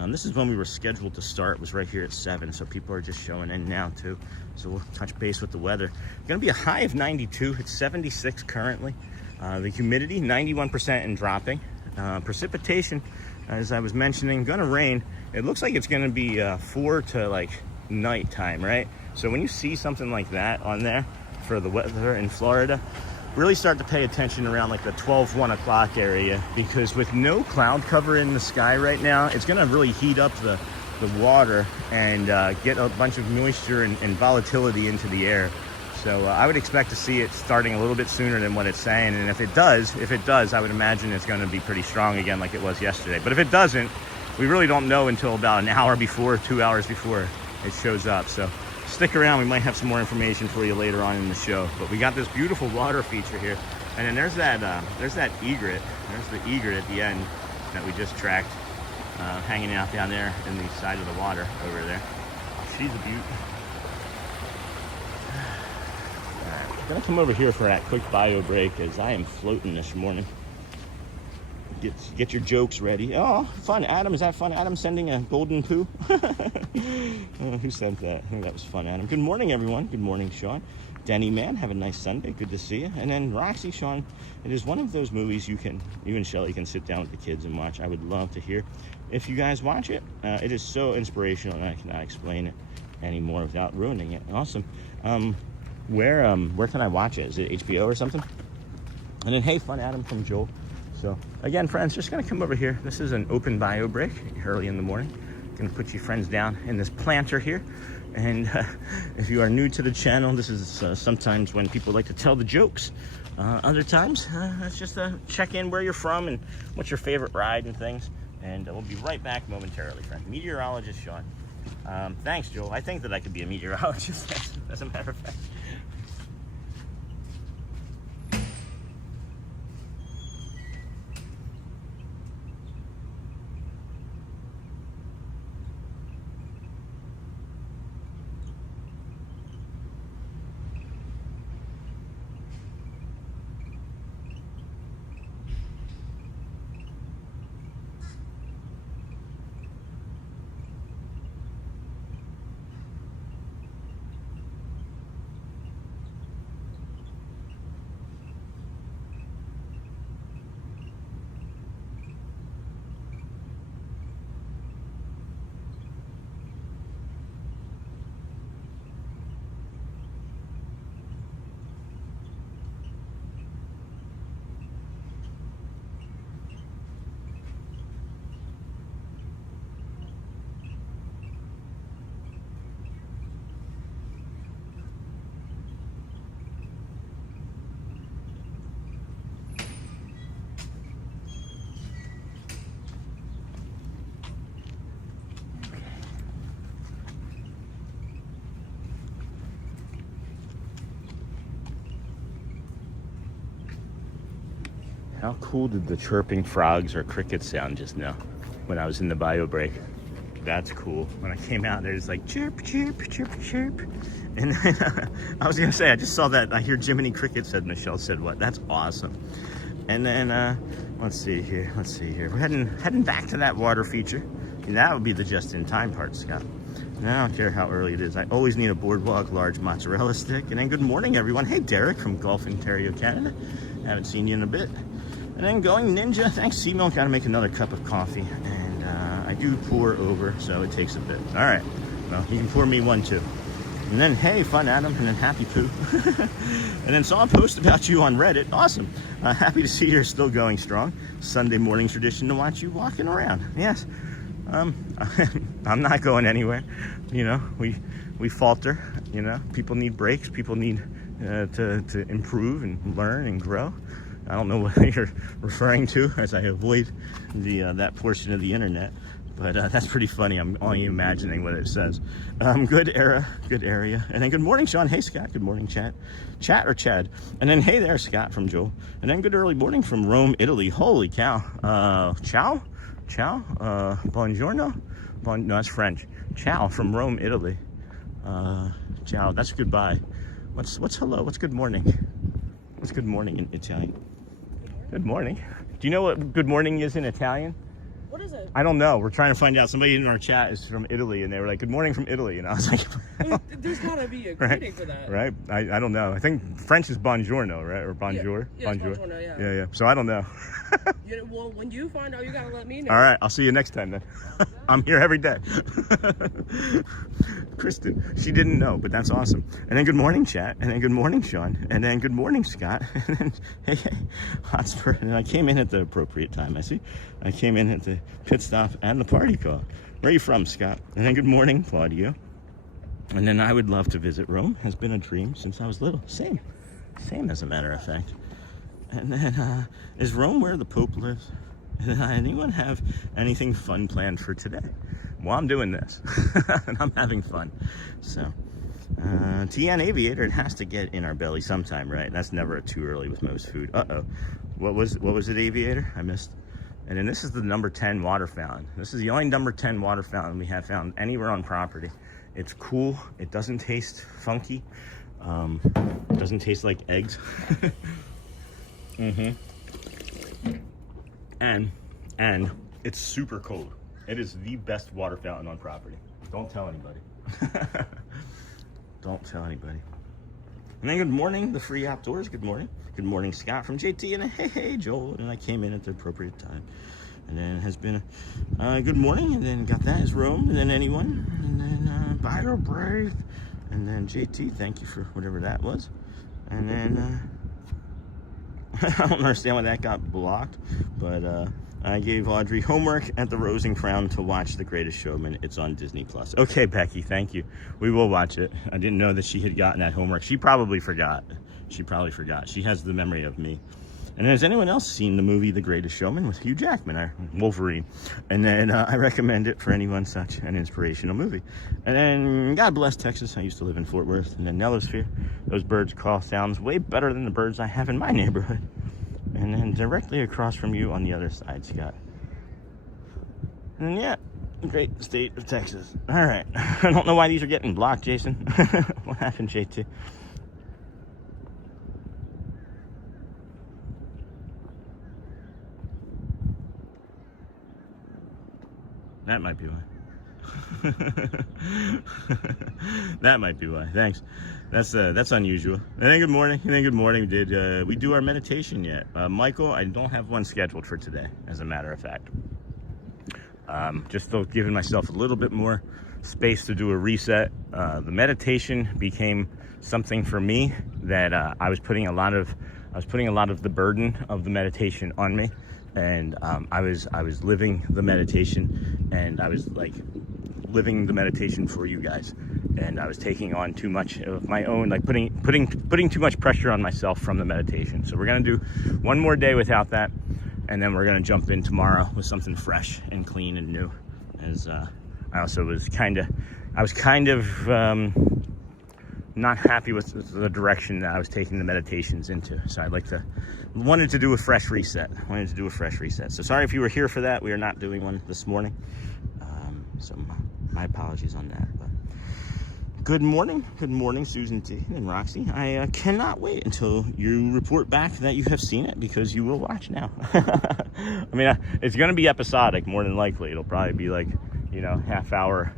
This is when we were scheduled to start. It was right here at 7, so people are just showing in now too. So we'll touch base with the weather. It's gonna be a high of 92. It's 76 currently. The humidity, 91% and dropping. Precipitation, as I was mentioning, gonna rain. It looks like it's gonna be 4 to like nighttime, right? So when you see something like that on there for the weather in Florida, really start to pay attention around like the 12, 1 o'clock area, because with no cloud cover in the sky right now, it's gonna really heat up the water and get a bunch of moisture and volatility into the air. So I would expect to see it starting a little bit sooner than what it's saying. And if it does, I would imagine it's going to be pretty strong again like it was yesterday. But if it doesn't, we really don't know until about an hour before, 2 hours before it shows up. So stick around. We might have some more information for you later on in the show. But we got this beautiful water feature here. And then there's that egret. There's the egret at the end that we just tracked, hanging out down there in the side of the water over there. She's a beaut. Alright, I'm gonna come over here for that quick bio break as I am floating this morning. Get your jokes ready. Oh, fun. Adam, is that fun? Adam sending a golden poo? Who sent that? I think that was fun, Adam. Good morning, everyone. Good morning, Sean. Denny, man, have a nice Sunday. Good to see you. And then Roxy, Sean, it is one of those movies you and Shelly can sit down with the kids and watch. I would love to hear if you guys watch it. It is so inspirational, and I cannot explain it anymore without ruining it. Awesome. Where can I watch it? Is it HBO or something? And then, hey, fun, Adam from Joel. So again, friends, just gonna come over here. This is an open bio break early in the morning. Gonna put you friends down in this planter here. And if you are new to the channel, this is sometimes when people like to tell the jokes. Other times, it's just a check in where you're from and what's your favorite ride and things. And we'll be right back momentarily, friends. Meteorologist Sean. Thanks, Joel. I think that I could be a meteorologist, as a matter of fact. How cool did the chirping frogs or crickets sound just now when I was in the bio break? That's cool. When I came out, there's like chirp, chirp, chirp, chirp. And then I was gonna say, I just saw that. I hear Jiminy Cricket, said Michelle said what? That's awesome. And then let's see here. We're heading back to that water feature. And that would be the just-in-time part, Scott. And I don't care how early it is. I always need a Boardwalk large mozzarella stick. And then good morning, everyone. Hey, Derek from Gulf, Ontario, Canada. Haven't seen you in a bit. And then going ninja. Thanks, C-Milk. Gotta make another cup of coffee. And I do pour over, so it takes a bit. All right. Well, you can pour me one, too. And then, hey, fun Adam, and then happy poo. And then saw a post about you on Reddit. Awesome. Happy to see you're still going strong. Sunday morning tradition to watch you walking around. Yes. I'm not going anywhere. You know, we falter. You know, people need breaks. People need to improve and learn and grow. I don't know what you're referring to as I avoid that portion of the internet. But that's pretty funny. I'm only imagining what it says. Good area. And then good morning, Sean. Hey, Scott. Good morning, Chat. Chat or Chad. And then hey there, Scott from Joel. And then good early morning from Rome, Italy. Holy cow. Ciao? Buongiorno? No, that's French. Ciao from Rome, Italy. Ciao. That's goodbye. What's hello? What's good morning? What's good morning in Italian? Good morning. Do you know what good morning is in Italian? What is it? I don't know. We're trying to find out. Somebody in our chat is from Italy, and they were like, good morning from Italy. And I was like... There's got to be a greeting for that. Right? I don't know. I think French is buongiorno, right? Or bonjour? Yeah, bonjour. Buongiorno, yeah. Yeah. So I don't know. Well, when you find out, you got to let me know. All right. I'll see you next time then. I'm here every day. Kristen, she didn't know, but that's awesome. And then good morning, chat. And then good morning, Sean. And then good morning, Scott. And then, hey, Hotspur. And I came in at the appropriate time, I see. I came in at the pit stop and the party call. Where are you from, Scott? And then good morning, Claudio. And then I would love to visit Rome. Has been a dream since I was little. Same as a matter of fact. And then, is Rome where the Pope lives? Anyone have anything fun planned for today? Well, I'm doing this, and I'm having fun. So, TN Aviator, it has to get in our belly sometime, right? That's never too early with most food. Uh-oh. What was it, Aviator? I missed. And then this is the number 10 water fountain. This is the only number 10 water fountain we have found anywhere on property. It's cool. It doesn't taste funky. It doesn't taste like eggs. And it's super cold. It is the best water fountain on property. Don't tell anybody. Don't tell anybody. And then good morning, the free outdoors. Good morning. Good morning, Scott from JT. And hey, Joel. And I came in at the appropriate time. And then it has been a good morning. And then got that as Rome. And then anyone. And then Bio Brave. And then JT, thank you for whatever that was. And then I don't understand why that got blocked. But I gave Audrey homework at the Rose and Crown to watch The Greatest Showman. It's on Disney Plus. Okay, Becky, thank you. We will watch it. I didn't know that she had gotten that homework. She probably forgot. She has the memory of me. And has anyone else seen the movie The Greatest Showman with Hugh Jackman, Wolverine? And then I recommend it for anyone such an inspirational movie. And then God bless Texas. I used to live in Fort Worth. And then Nellosphere. Those birds call sounds way better than the birds I have in my neighborhood. And then directly across from you on the other side, Scott. And yeah, great state of Texas. All right. I don't know why these are getting blocked, Jason. What happened, JT? That might be why. That might be why. Thanks. That's unusual. And then good morning. Did we do our meditation yet? Michael, I don't have one scheduled for today, as a matter of fact. Just still giving myself a little bit more space to do a reset. The meditation became something for me that I was putting a lot of the burden of the meditation on me. And I was living the meditation, and I was like living the meditation for you guys, and I was taking on too much of my own, like putting too much pressure on myself from the meditation. So we're gonna do one more day without that, and then we're gonna jump in tomorrow with something fresh and clean and new. As I also was kind of not happy with the direction that I was taking the meditations into. So wanted to do a fresh reset. So sorry if you were here for that. We are not doing one this morning. So my apologies on that. But good morning, Susan T and Roxy. I cannot wait until you report back that you have seen it, because you will watch now. I mean, it's going to be episodic, more than likely. It'll probably be like, half hour,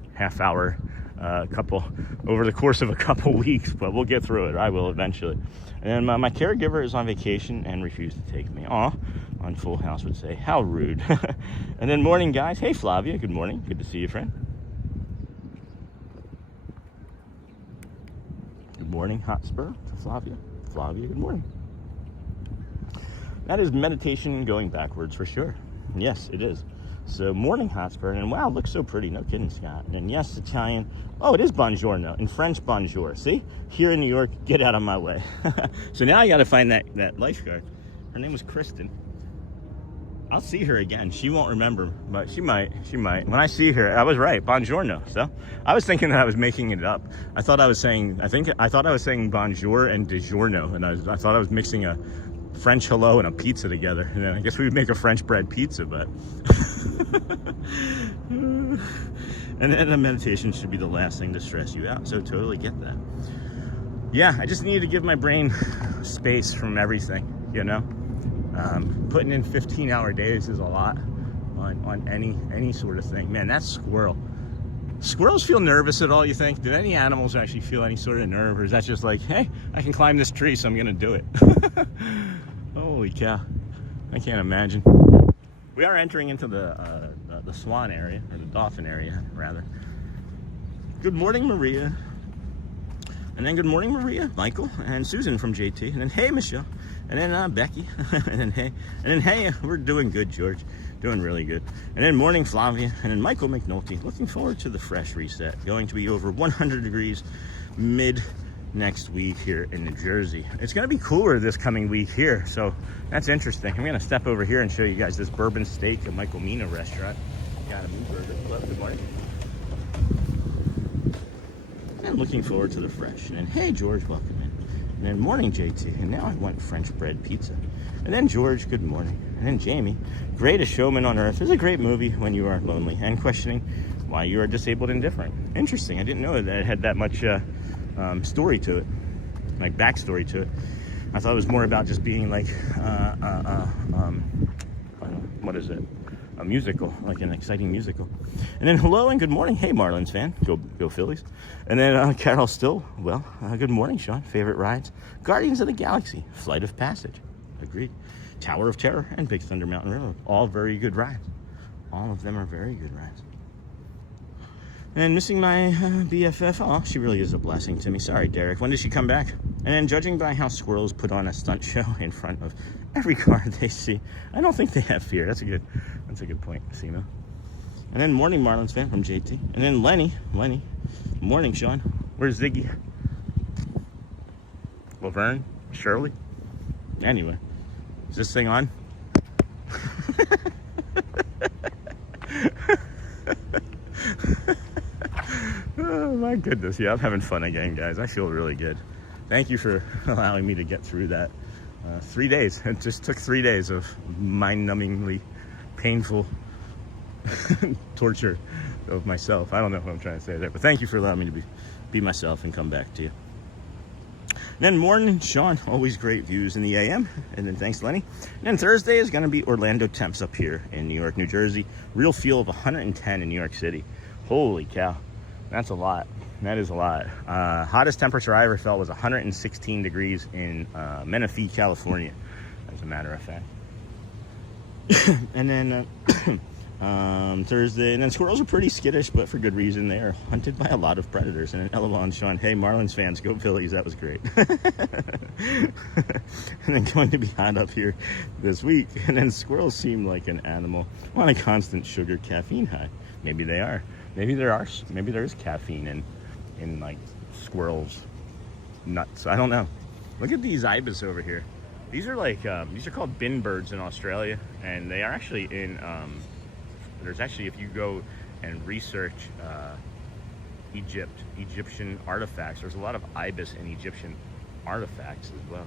couple over the course of a couple weeks, but we'll get through it. I will eventually. And my caregiver is on vacation and refused to take me. Aw, on Full House would say, how rude. And then morning, guys. Hey, Flavia. Good morning. Good to see you, friend. Good morning, Hotspur to Flavia. Flavia, good morning. That is meditation going backwards for sure. Yes, it is. So morning, Hotspur, and wow, looks so pretty. No kidding, Scott. And yes, Italian. Oh, it is buongiorno. In French, bonjour. See? Here in New York, get out of my way. So now I got to find that lifeguard. Her name was Kristen. I'll see her again. She won't remember, but she might. When I see her, I was right. Buongiorno. So I was thinking that I was making it up. I thought I was saying bonjour and DiGiorno, and I thought I was mixing a French hello and a pizza together, and then I guess we would make a French bread pizza, but and then the meditation should be the last thing to stress you out, so totally get that. Yeah, I just needed to give my brain space from everything, putting in 15-hour days is a lot on any sort of thing. Man, that squirrel. Squirrels feel nervous at all, you think? Do any animals actually feel any sort of nerve, or is that just like, hey, I can climb this tree, so I'm gonna do it? Holy cow, I can't imagine. We are entering into the swan area, or the dolphin area, rather. Good morning, Maria. And then good morning, Maria, Michael, and Susan from JT. And then hey, Michelle. And then Becky. And then hey, we're doing good, George. Doing really good. And then morning, Flavia. And then Michael McNulty. Looking forward to the fresh reset. Going to be over 100 degrees mid next week here in New Jersey. It's going to be cooler this coming week here, so that's interesting. I'm going to step over here and show you guys this bourbon steak at Michael Mina restaurant. Got a meat burger. Hello, good morning. And looking forward to the fresh. And then, hey, George, welcome in. And then, morning, JT. And now I want French bread pizza. And then, George, good morning. And then, Jamie, greatest showman on earth is a great movie when you are lonely and questioning why you are disabled and different. Interesting. I didn't know that it had that much story to it, like backstory to it. I thought it was more about just being like, what is it? A musical, like an exciting musical. And then hello and good morning. Hey, Marlins fan, go Phillies. And then Carol Still, well, good morning, Sean. Favorite rides? Guardians of the Galaxy, Flight of Passage. Agreed. Tower of Terror and Big Thunder Mountain Railroad. All very good rides. All of them are very good rides. And missing my BFF. Oh, she really is a blessing to me. Sorry, Derek. When did she come back? And then judging by how squirrels put on a stunt show in front of every car they see, I don't think they have fear. That's a good point, Simo. And then morning Marlins fan from JT. And then Lenny. Morning, Sean. Where's Ziggy? Laverne? Shirley? Anyway, is this thing on? Oh my goodness, yeah, I'm having fun again, guys. I feel really good. Thank you for allowing me to get through that. 3 days. It just took 3 days of mind-numbingly painful torture of myself. I don't know what I'm trying to say there, but thank you for allowing me to be myself and come back to you. And then morning, Sean, always great views in the AM. And then thanks, Lenny. And then Thursday is going to be Orlando temps up here in New York, New Jersey. Real feel of 110 in New York City. Holy cow. That's a lot. That is a lot. Hottest temperature I ever felt was 116 degrees in Menifee, California, as a matter of fact. And then Thursday, and then squirrels are pretty skittish, but for good reason. They are hunted by a lot of predators. And then Elevon, Sean, hey, Marlins fans, go Phillies. That was great. And then going to be hot up here this week. And then squirrels seem like an animal on a constant sugar caffeine high. Maybe they are. Maybe there is caffeine in like squirrels' nuts. I don't know. Look at these ibis over here. These are like these are called bin birds in Australia, and they are actually in. There's actually, if you go and research Egyptian artifacts, there's a lot of ibis in Egyptian artifacts as well.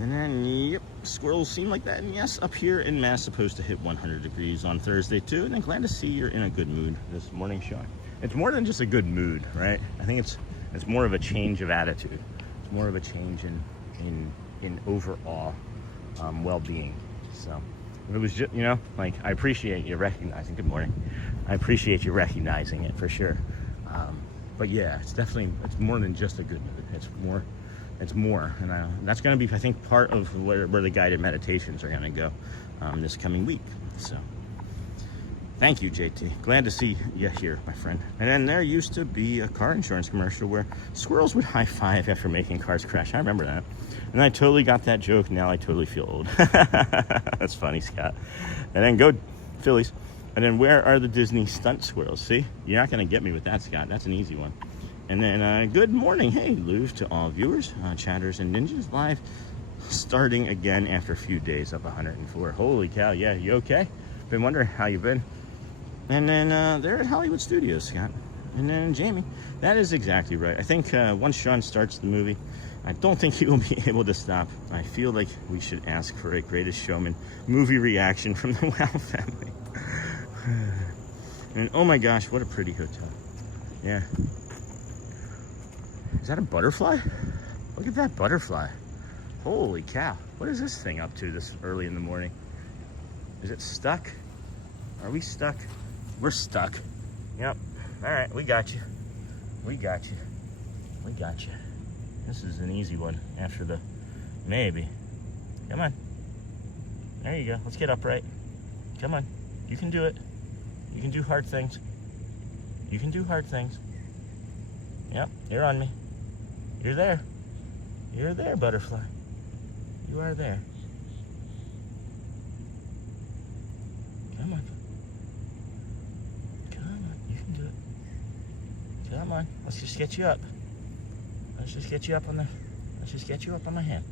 And then, yep, squirrels seem like that. And yes, up here in Mass, supposed to hit 100 degrees on Thursday too. And then glad to see you're in a good mood this morning, Sean. It's more than just a good mood, right? I think it's more of a change of attitude. It's more of a change in overall well-being. So if it was just, you know, like, I appreciate you recognizing. Good morning. I appreciate you recognizing it for sure. But yeah, it's more than just a good mood. It's more, and that's going to be, I think, part of where the guided meditations are going to go this coming week. So, thank you, JT. Glad to see you here, my friend. And then there used to be a car insurance commercial where squirrels would high five after making cars crash. I remember that, and I totally got that joke. Now I totally feel old. That's funny, Scott. And then go Phillies. And then where are the Disney stunt squirrels? See, you're not going to get me with that, Scott. That's an easy one. And then, good morning. Hey, Louv, to all viewers, chatters and ninjas live, starting again after a few days up 104. Holy cow, yeah, you okay? Been wondering how you've been. And then, they're at Hollywood Studios, Scott. And then, Jamie, that is exactly right. I think once Sean starts the movie, I don't think he will be able to stop. I feel like we should ask for a Greatest Showman movie reaction from the Wow family. And, oh my gosh, what a pretty hotel. Yeah. Is that a butterfly? Look at that butterfly. Holy cow. What is this thing up to this early in the morning? Is it stuck? Are we stuck? We're stuck. Yep. All right, we got you. We got you. We got you. This is an easy one after the maybe. Come on. There you go. Let's get upright. Come on. You can do it. You can do hard things. You can do hard things. Yep, you're on me. You're there. You're there, butterfly. You are there. Come on. Come on, you can do it. Come on, let's just get you up. Let's just get you up on my hand.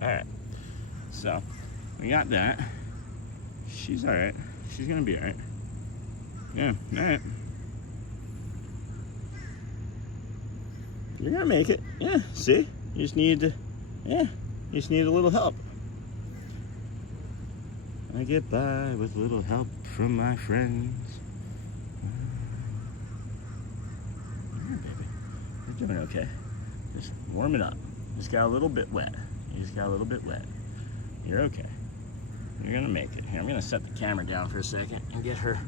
All right. So, we got that. She's all right. She's gonna be all right. Yeah, all right. You're gonna make it. Yeah, see? You just need to, yeah, you just need a little help. I get by with little help from my friends. Yeah, baby. You're doing okay. Just warm it up. Just got a little bit wet. You just got a little bit wet. You're okay. You're gonna make it. Here, I'm gonna set the camera down for a second and get her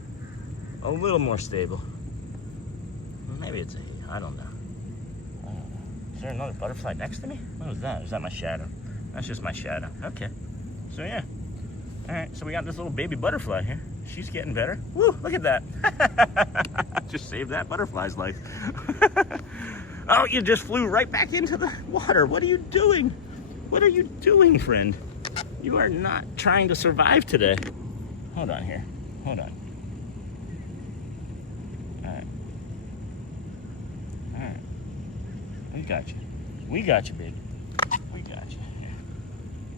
a little more stable. Maybe it's a he. I don't know. Is there another butterfly next to me? What was that? Is that my shadow? That's just my shadow. Okay. So yeah. All right. So we got this little baby butterfly here. She's getting better. Woo! Look at that. Just saved that butterfly's life. Oh, you just flew right back into the water. What are you doing? What are you doing, friend? You are not trying to survive today. Hold on here. Hold on. All right. All right. We got you. We got you, baby. We got you.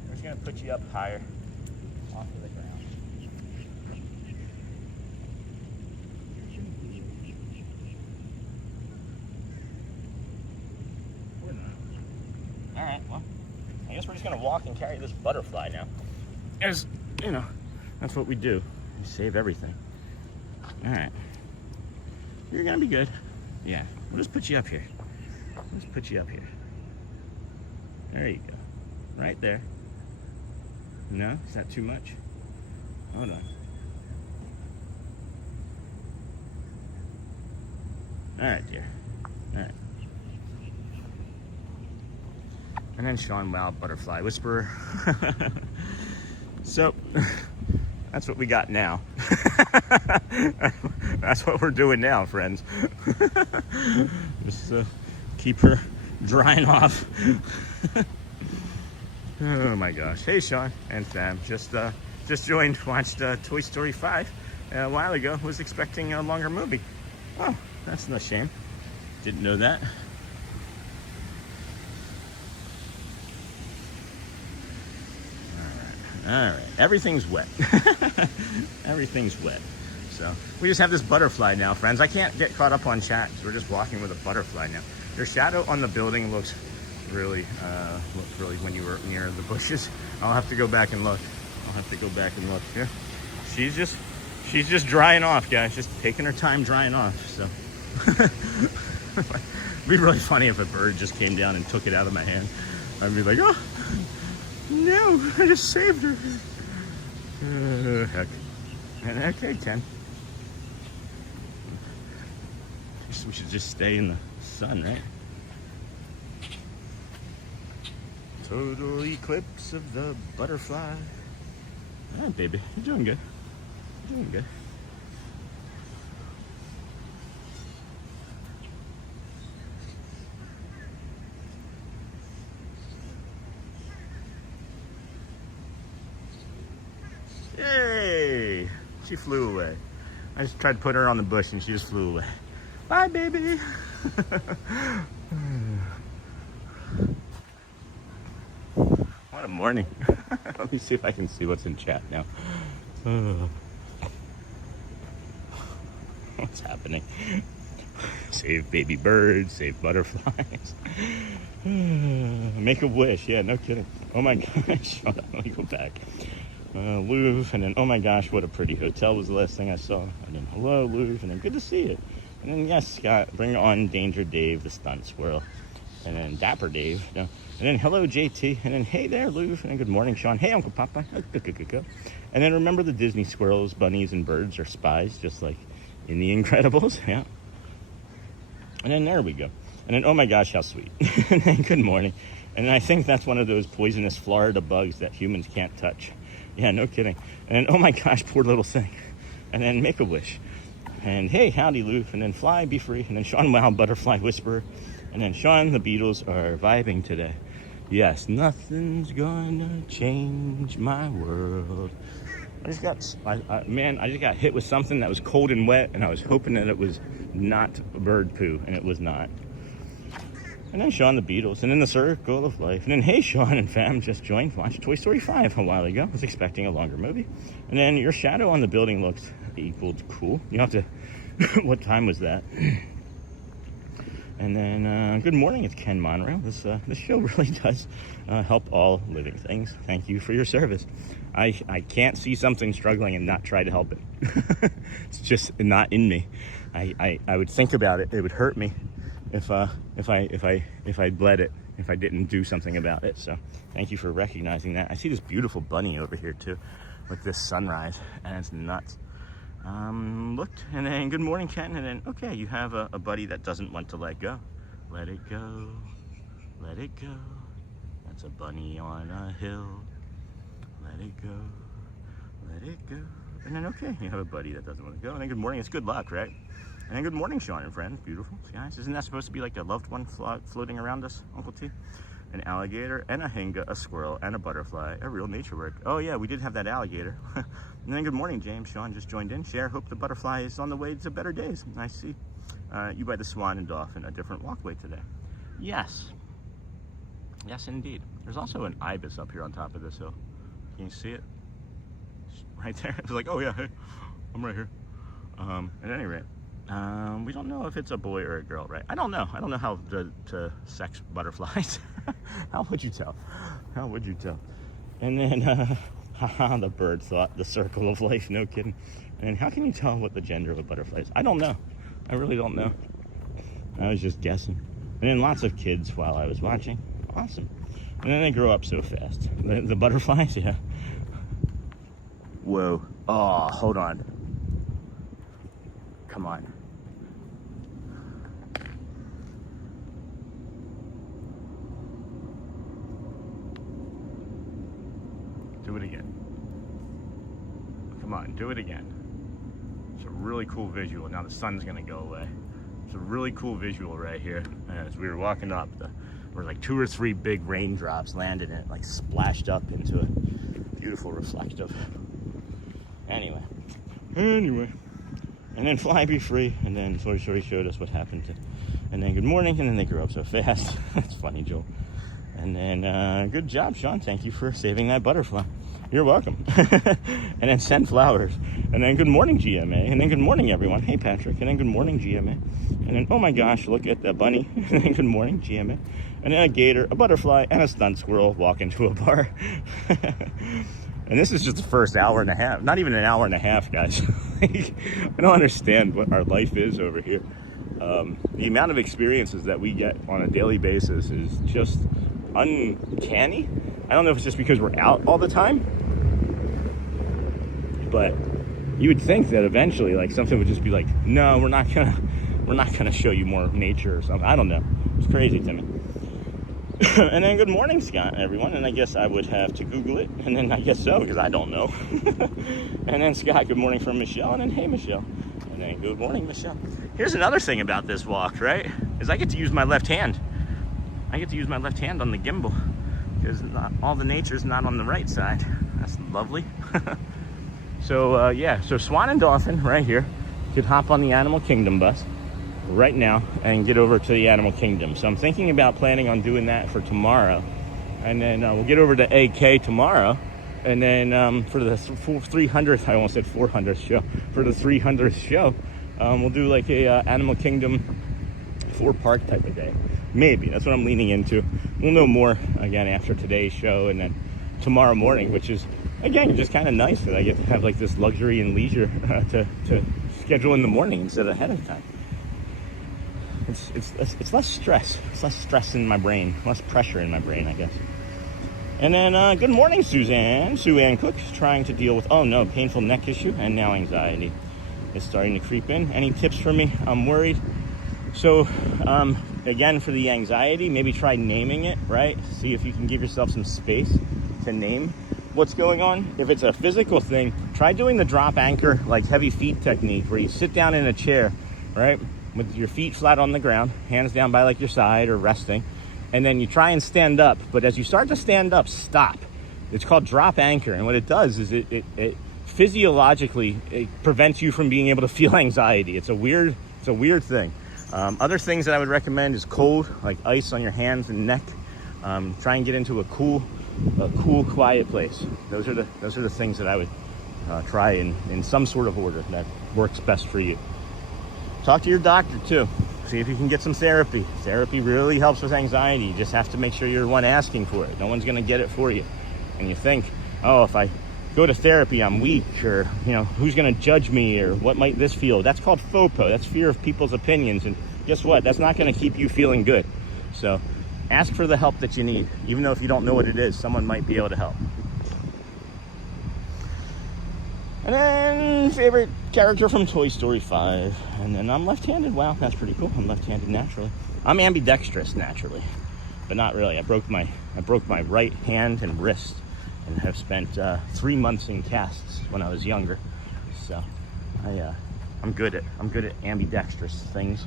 We're just gonna put you up higher off of the ground. We're not. All right, well, I guess we're just gonna walk and carry this butterfly now. As, you know, that's what we do. We save everything. All right. You're gonna be good. Yeah, we'll just put you up here. Let's put you up here. There you go. Right there. No? Is that too much? Hold on. Alright, dear. Alright. And then Sean, Wild Butterfly Whisperer. So, that's what we got now. That's what we're doing now, friends. Just keep her drying off. Oh my gosh. Hey Sean and fam, just joined, watched Toy Story 5 a while ago. Was expecting a longer movie. Oh, that's no shame. Didn't know that. All right. Everything's wet. Everything's wet. So we just have this butterfly now, friends. I can't get caught up on chat, so we're just walking with a butterfly now. Your shadow on the building looks really when you were near the bushes. I'll have to go back and look. Here. She's just drying off, guys. Just taking her time drying off. So it'd be really funny if a bird just came down and took it out of my hand. I'd be like, oh no, I just saved her. Heck. And okay, Ken. We should just stay in the sun, right? Total eclipse of the butterfly. All right, baby, you're doing good. You're doing good. Yay! She flew away. I just tried to put her on the bush and she just flew away. Bye, baby. What a morning. Let me see if I can see what's in chat now. What's happening? Save baby birds, save butterflies. Make a wish. Yeah, no kidding. Oh my gosh. Hold on, let me go back. Louvre, and then, oh my gosh, what a pretty hotel was the last thing I saw. And then, hello, Louvre, and then, good to see you. And then, yes, Scott, bring on Danger Dave, the stunt squirrel. And then, Dapper Dave. You know. And then, hello, JT. And then, hey there, Louvre. And then, good morning, Sean. Hey, Uncle Papa. And then, remember the Disney squirrels, bunnies, and birds are spies, just like in The Incredibles. Yeah. And then, there we go. And then, oh my gosh, how sweet. And then, good morning. And then, I think that's one of those poisonous Florida bugs that humans can't touch. Yeah, no kidding. And oh my gosh, poor little thing. And then make a wish. And hey, howdy, Luke. And then fly, be free. And then Sean, Wild Butterfly Whisperer. And then Sean, the Beatles are vibing today. Yes, nothing's gonna change my world. I just got hit with something that was cold and wet, and I was hoping that it was not bird poo, and it was not. And then Sean the Beatles, and then the Circle of Life. And then, hey, Sean and fam just joined, watched Toy Story 5 a while ago. Was expecting a longer movie. And then your shadow on the building looked equal to cool. You have to, what time was that? And then, good morning, it's Ken Monroe. This show really does help all living things. Thank you for your service. I can't see something struggling and not try to help it. It's just not in me. I would think about it. It would hurt me if I bled it, if I didn't do something about it. So thank you for recognizing that. I see this beautiful bunny over here too, with this sunrise, and it's nuts. Looked, and then good morning, Ken, and then okay, you have a buddy that doesn't want to let go. Let it go, let it go. That's a bunny on a hill. Let it go, let it go. And then okay, you have a buddy that doesn't want to go. And then good morning, it's good luck, right? And then good morning, Sean and friends. Beautiful skies. Isn't that supposed to be like a loved one floating around us, Uncle T? An alligator, and a hinga, a squirrel, and a butterfly. A real nature work. Oh yeah, we did have that alligator. And then good morning, James. Sean just joined in. Share, hope the butterfly is on the way to better days. I see. You by the swan and dolphin, a different walkway today. Yes. Yes, indeed. There's also an ibis up here on top of this hill. Can you see it? Right there. It's like, oh yeah, hey, I'm right here. At any rate, we don't know if it's a boy or a girl, right? I don't know. I don't know how to sex butterflies. How would you tell? How would you tell? And then, the bird thought, the circle of life, no kidding. And how can you tell what the gender of a butterfly is? I don't know. I really don't know. I was just guessing. And then lots of kids while I was watching. Awesome. And then they grow up so fast. The butterflies, yeah. Whoa. Oh, hold on. Come on. Do it again. Come on, do it again. It's a really cool visual. Now the sun's gonna go away. It's a really cool visual right here. As we were walking up, there were like 2 or 3 big raindrops landed and it like splashed up into a beautiful reflective. Anyway. And then Fly Be Free, and then Toy Story showed us what happened to, and then good morning, and then they grew up so fast. That's funny, Joel. And then good job, Sean. Thank you for saving that butterfly. You're welcome. And then send flowers. And then good morning, GMA. And then good morning, everyone. Hey, Patrick. And then good morning, GMA. And then, oh my gosh, look at that bunny. And then good morning, GMA. And then a gator, a butterfly, and a stunt squirrel walk into a bar. And this is just the first hour and a half. Not even an hour and a half, guys. I don't understand what our life is over here. The amount of experiences that we get on a daily basis is just uncanny. I don't know if it's just because we're out all the time, but you would think that eventually, like, something would just be like, no, we're not gonna show you more nature or something. I don't know. It's crazy to me. And then good morning, Scott, everyone. And I guess I would have to Google it. And then I guess so, because I don't know. And then Scott, good morning from Michelle. And then hey, Michelle. And then good morning, Michelle. Here's another thing about this walk, right? Is I get to use my left hand. I get to use my left hand on the gimbal. Because all the nature's not on the right side. That's lovely. So, yeah. So Swan and Dolphin right here. You could hop on the Animal Kingdom bus right now and get over to the Animal Kingdom. So I'm thinking about planning on doing that for tomorrow, and then we'll get over to AK tomorrow, and then for the 300th, I almost said 400th show, for the 300th show, we'll do like a Animal Kingdom 4-part type of day. Maybe that's what I'm leaning into. We'll know more again after today's show, and then tomorrow morning, which is again just kind of nice that I get to have like this luxury and leisure to schedule in the morning instead of ahead of time. It's less stress. It's less stress in my brain, less pressure in my brain, I guess. And then good morning, Suzanne. Sue Ann Cook is trying to deal with, oh no, painful neck issue, and now anxiety is starting to creep in. Any tips for me? I'm worried. So again, for the anxiety, maybe try naming it, right? See if you can give yourself some space to name what's going on. If it's a physical thing, try doing the drop anchor, like heavy feet technique, where you sit down in a chair, right, with your feet flat on the ground, hands down by like your side or resting, and then you try and stand up. But as you start to stand up, stop. It's called drop anchor, and what it does is it physiologically it prevents you from being able to feel anxiety. It's a weird thing. Other things that I would recommend is cold, like ice on your hands and neck. Try and get into a cool, quiet place. Those are the things that I would try in some sort of order that works best for you. Talk to your doctor too. See if you can get some therapy. Therapy really helps with anxiety. You just have to make sure you're the one asking for it. No one's going to get it for you. And you think, oh, if I go to therapy, I'm weak, or, you know, who's going to judge me, or what might this feel? That's called FOPO. That's fear of people's opinions. And guess what? That's not going to keep you feeling good. So ask for the help that you need. Even though if you don't know what it is, someone might be able to help. And then favorite character from Toy Story 5. And then I'm left-handed. Wow, that's pretty cool. I'm left-handed naturally. I'm ambidextrous naturally, but not really. I broke my right hand and wrist, and have spent 3 months in casts when I was younger. So I'm good at ambidextrous things.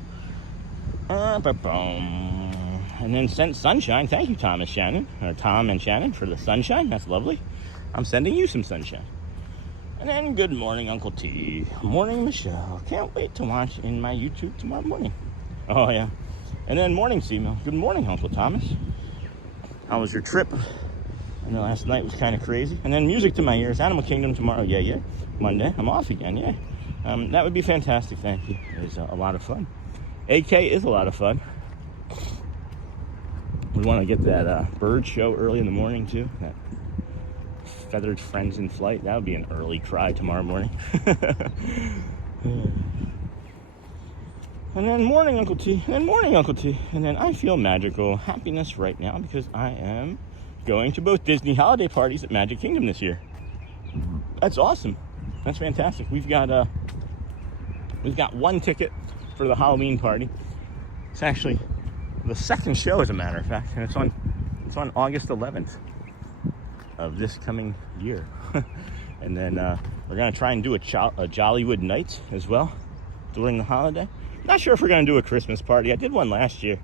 And then sent sunshine. Thank you, Tom and Shannon, for the sunshine. That's lovely. I'm sending you some sunshine. And then good morning, Uncle T. Morning, Michelle. Can't wait to watch in my YouTube tomorrow morning. Oh, yeah. And then morning, Seamil. Good morning, Uncle Thomas. How was your trip? I know last night was kind of crazy. And then music to my ears. Animal Kingdom tomorrow. Yeah. Monday, I'm off again. Yeah. That would be fantastic. Thank you. It's a lot of fun. AK is a lot of fun. We want to get that bird show early in the morning, too. That Feathered Friends in Flight. That would be an early cry tomorrow morning. And then morning, Uncle T. And then I feel magical happiness right now because I am going to both Disney holiday parties at Magic Kingdom this year. That's awesome. That's fantastic. We've got one ticket for the Halloween party. It's actually the second show, as a matter of fact, and it's on August 11th of this coming year. And then we're gonna try and do a Jollywood Nights as well during the holiday. Not sure if we're gonna do a Christmas party. I did one last year,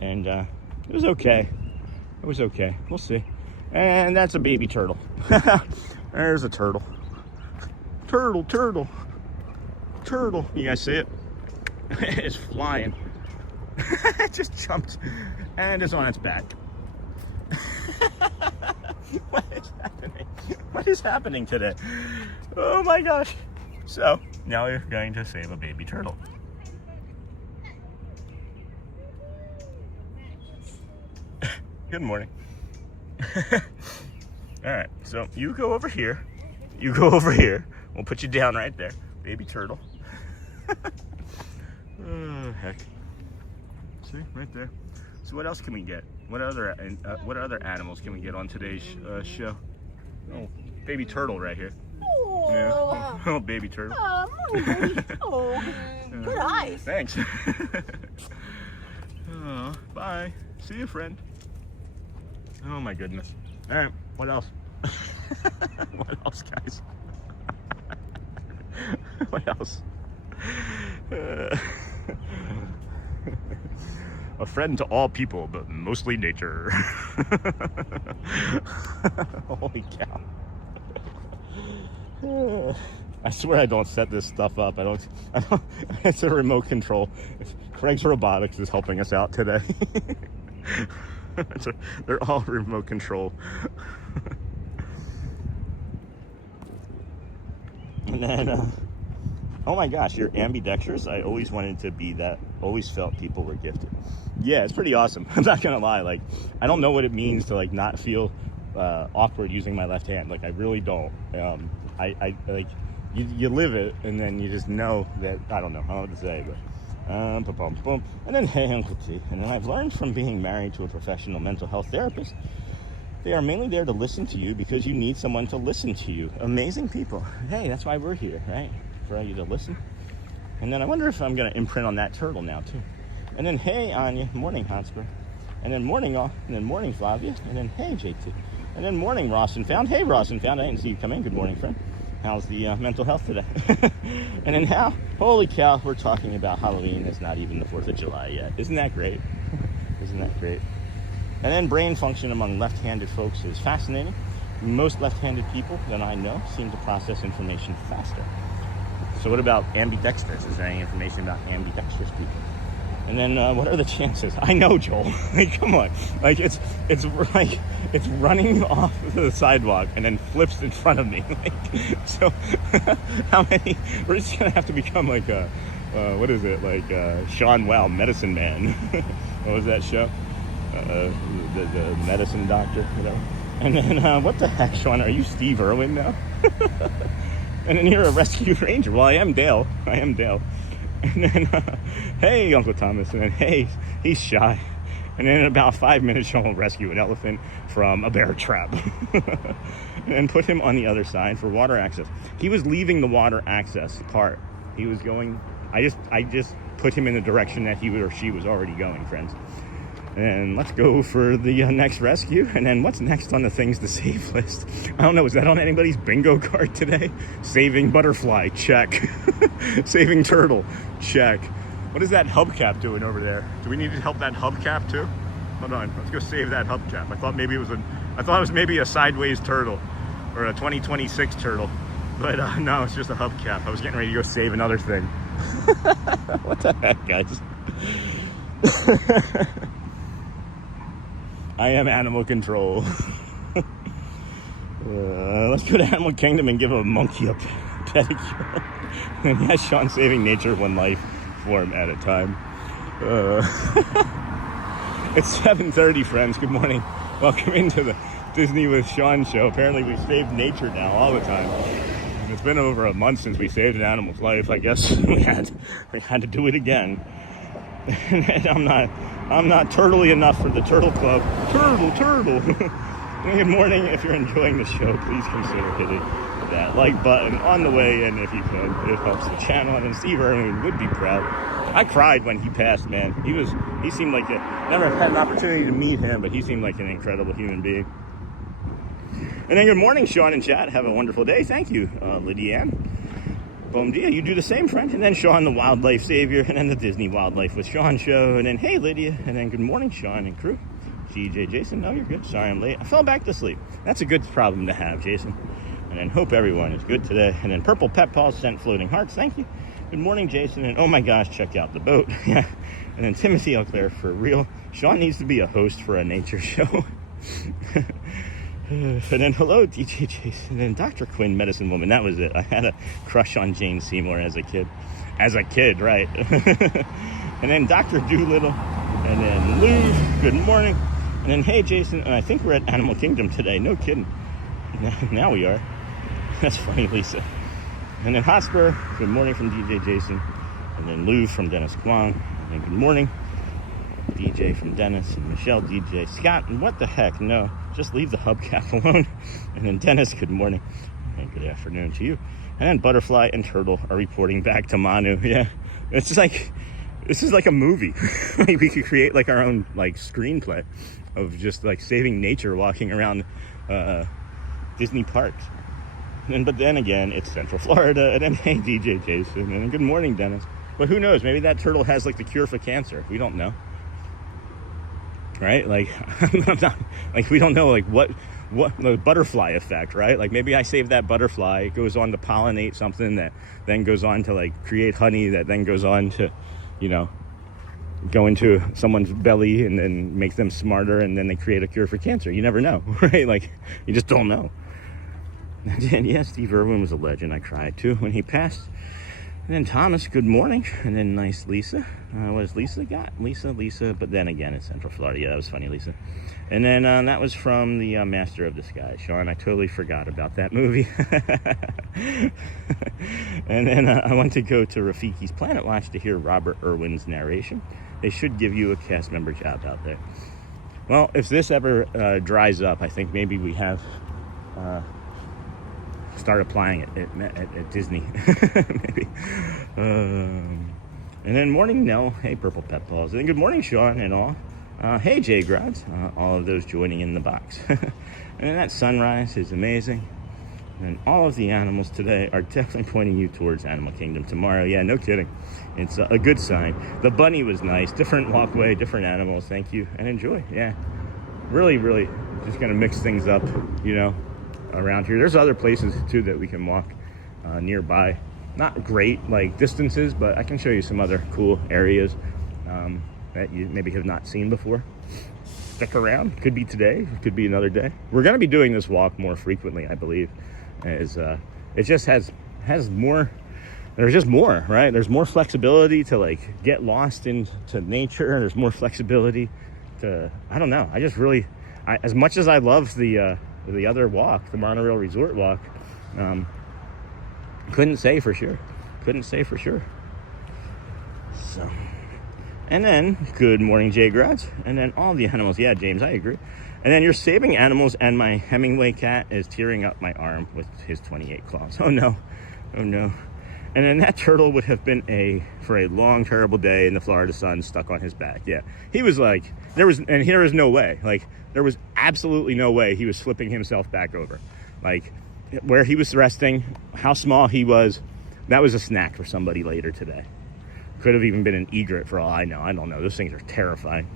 and it was okay. We'll see. And that's a baby turtle. There's a turtle. Turtle. You guys see it? It's flying. It just jumped and it's on its back. What is happening today? Oh my gosh. So now we're going to save a baby turtle. Good morning. All right, so you go over here. We'll put you down right there, baby turtle. Oh, heck. See, right there. So what else can we get? What other animals can we get on today's show? Oh, baby turtle right here. Oh, yeah. Oh, baby turtle. Oh, baby. Oh, good eyes. Thanks. Oh, bye. See you, friend. Oh my goodness. All right, what else? What else, guys? What else? A friend to all people, but mostly nature. Holy cow. I swear I don't set this stuff up. I don't. It's a remote control. Craig's Robotics is helping us out today. They're all remote control. And then, oh my gosh, you're ambidextrous. I always wanted to be that. Always felt people were gifted. Yeah, it's pretty awesome. I'm not gonna lie. Like, I don't know what it means to like not feel awkward using my left hand. Like, I really don't. I like you live it, and then you just know that. I don't know how to say, but. And then, hey, Uncle T. And then I've learned from being married to a professional mental health therapist, they are mainly there to listen to you because you need someone to listen to you. Amazing people. Hey, that's why we're here, right? For you to listen. And then I wonder if I'm going to imprint on that turtle now, too. And then, hey, Anya. Morning, Hotspur. And then morning, Flavia. And then, hey, JT. And then morning, Ross and Found. Hey, Ross and Found. I didn't see you come in. Good morning, friend. How's the mental health today? And then holy cow, we're talking about Halloween. It's not even the 4th of July yet. Isn't that great? Isn't that great? And then brain function among left-handed folks is fascinating. Most left-handed people that I know seem to process information faster. So what about ambidextrous? Is there any information about ambidextrous people? And then what are the chances? I know, Joel. Like, come on. Like, it's running off the sidewalk and then flips in front of me. Like, so how many? We're just gonna have to become like a what is it? Like Sean Wow, Medicine Man. What was that show? The medicine doctor, whatever. And then what the heck, Sean? Are you Steve Irwin now? And then you're a rescue ranger. Well, I am Dale. And then, hey, Uncle Thomas. And then, hey, he's shy. And then in about 5 minutes, Sean will rescue an elephant from a bear trap. And put him on the other side for water access. He was leaving the water access part. He was going, I just put him in the direction that he or she was already going, friends. And let's go for the next rescue. And then what's next on the things to save list? I don't know. Is that on anybody's bingo card today? Saving butterfly, check. Saving turtle, check. What is that hubcap doing over there? Do we need to help that hubcap too? Hold on. Let's go save that hubcap. I thought it was maybe a sideways turtle or a 2026 turtle. But no, it's just a hubcap. I was getting ready to go save another thing. What the heck, guys? I am animal control. Let's go to Animal Kingdom and give a monkey a pedicure. And yes, Sean saving nature one life form at a time. It's 7:30, friends. Good morning. Welcome into the Disney with Sean show. Apparently we save nature now all the time. And it's been over a month since we saved an animal's life. I guess we had to do it again. And I'm not turtly enough for the Turtle Club. Turtle. Good morning. If you're enjoying the show, please consider hitting that like button on the way in if you could. It helps the channel, and Steve Irwin would be proud. I cried when he passed, man. He seemed like never had an opportunity to meet him, but he seemed like an incredible human being. And then good morning, Sean and Chad. Have a wonderful day. Thank you, Lydia-Ann. Bom dia, you do the same, friend. And then Sean, the wildlife savior, and then the Disney Wildlife with Sean show, and then hey, Lydia, and then good morning, Sean and crew. GJ, Jason, no, you're good. Sorry I'm late. I fell back to sleep. That's a good problem to have, Jason. And then hope everyone is good today. And then Purple Pet Paws sent floating hearts. Thank you. Good morning, Jason. And oh my gosh, check out the boat. Yeah. And then Timothy Leclerc, for real. Sean needs to be a host for a nature show. And then hello, DJ Jason. And then Dr. Quinn, medicine woman. That was it. I had a crush on Jane Seymour as a kid. Right. And then Dr. Doolittle. And then Lou, good morning. And then hey, Jason. And I think we're at Animal Kingdom today. No kidding. Now we are. That's funny, Lisa. And then Hotspur, good morning from DJ Jason. And then Lou from Dennis Kwong. And then good morning, DJ from Dennis. And Michelle, DJ. Scott, and what the heck? No, just leave the hubcap alone. And then Dennis, good morning. And good afternoon to you. And then Butterfly and Turtle are reporting back to Manu. Yeah, this is like a movie. Like we could create like our own like screenplay of just like saving nature walking around Disney parks. But then again, it's Central Florida, and then hey, DJ Jason, and good morning, Dennis. But who knows? Maybe that turtle has like the cure for cancer. We don't know, right? Like, we don't know like what the butterfly effect, right? Like maybe I save that butterfly, it goes on to pollinate something that then goes on to like create honey that then goes on to, go into someone's belly and then make them smarter, and then they create a cure for cancer. You never know, right? Like you just don't know. And yeah, Steve Irwin was a legend. I cried too when he passed. And then Thomas, good morning. And then nice Lisa. What has Lisa got? Lisa. But then again, it's Central Florida. Yeah, that was funny, Lisa. And then that was from the Master of Disguise. Sean, I totally forgot about that movie. And then I went to go to Rafiki's Planet Watch to hear Robert Irwin's narration. They should give you a cast member job out there. Well, if this ever dries up, I think maybe we have... start applying it at Disney. Maybe. And then morning Nell. Hey, Purple Pet Paws. And then good morning, Sean and all. Hey, Jay Grods. All of those joining in the box. And then that sunrise is amazing. And all of the animals today are definitely pointing you towards Animal Kingdom tomorrow. Yeah, no kidding. It's a good sign. The bunny was nice. Different walkway, different animals. Thank you. And enjoy. Yeah. Really, really just going to mix things up, around here. There's other places too that we can walk nearby. Not great like distances, but I can show you some other cool areas that you maybe have not seen before. Stick around. Could be today, could be another day. We're going to be doing this walk more frequently, I believe, as it just has more. There's just more, right? There's more flexibility to like get lost into nature. There's more flexibility to, I don't know. I just really, as much as I love the other walk, the Monorail Resort walk, couldn't say for sure. So, and then, good morning, Jay Gratz. And then all the animals. Yeah, James, I agree. And then you're saving animals, and my Hemingway cat is tearing up my arm with his 28 claws. Oh no. And then that turtle would have been for a long, terrible day in the Florida sun, stuck on his back. Yeah, he was like, there was no way. Like, there was absolutely no way he was flipping himself back over. Like, where he was resting, how small he was, that was a snack for somebody later today. Could have even been an egret for all I know. I don't know. Those things are terrifying.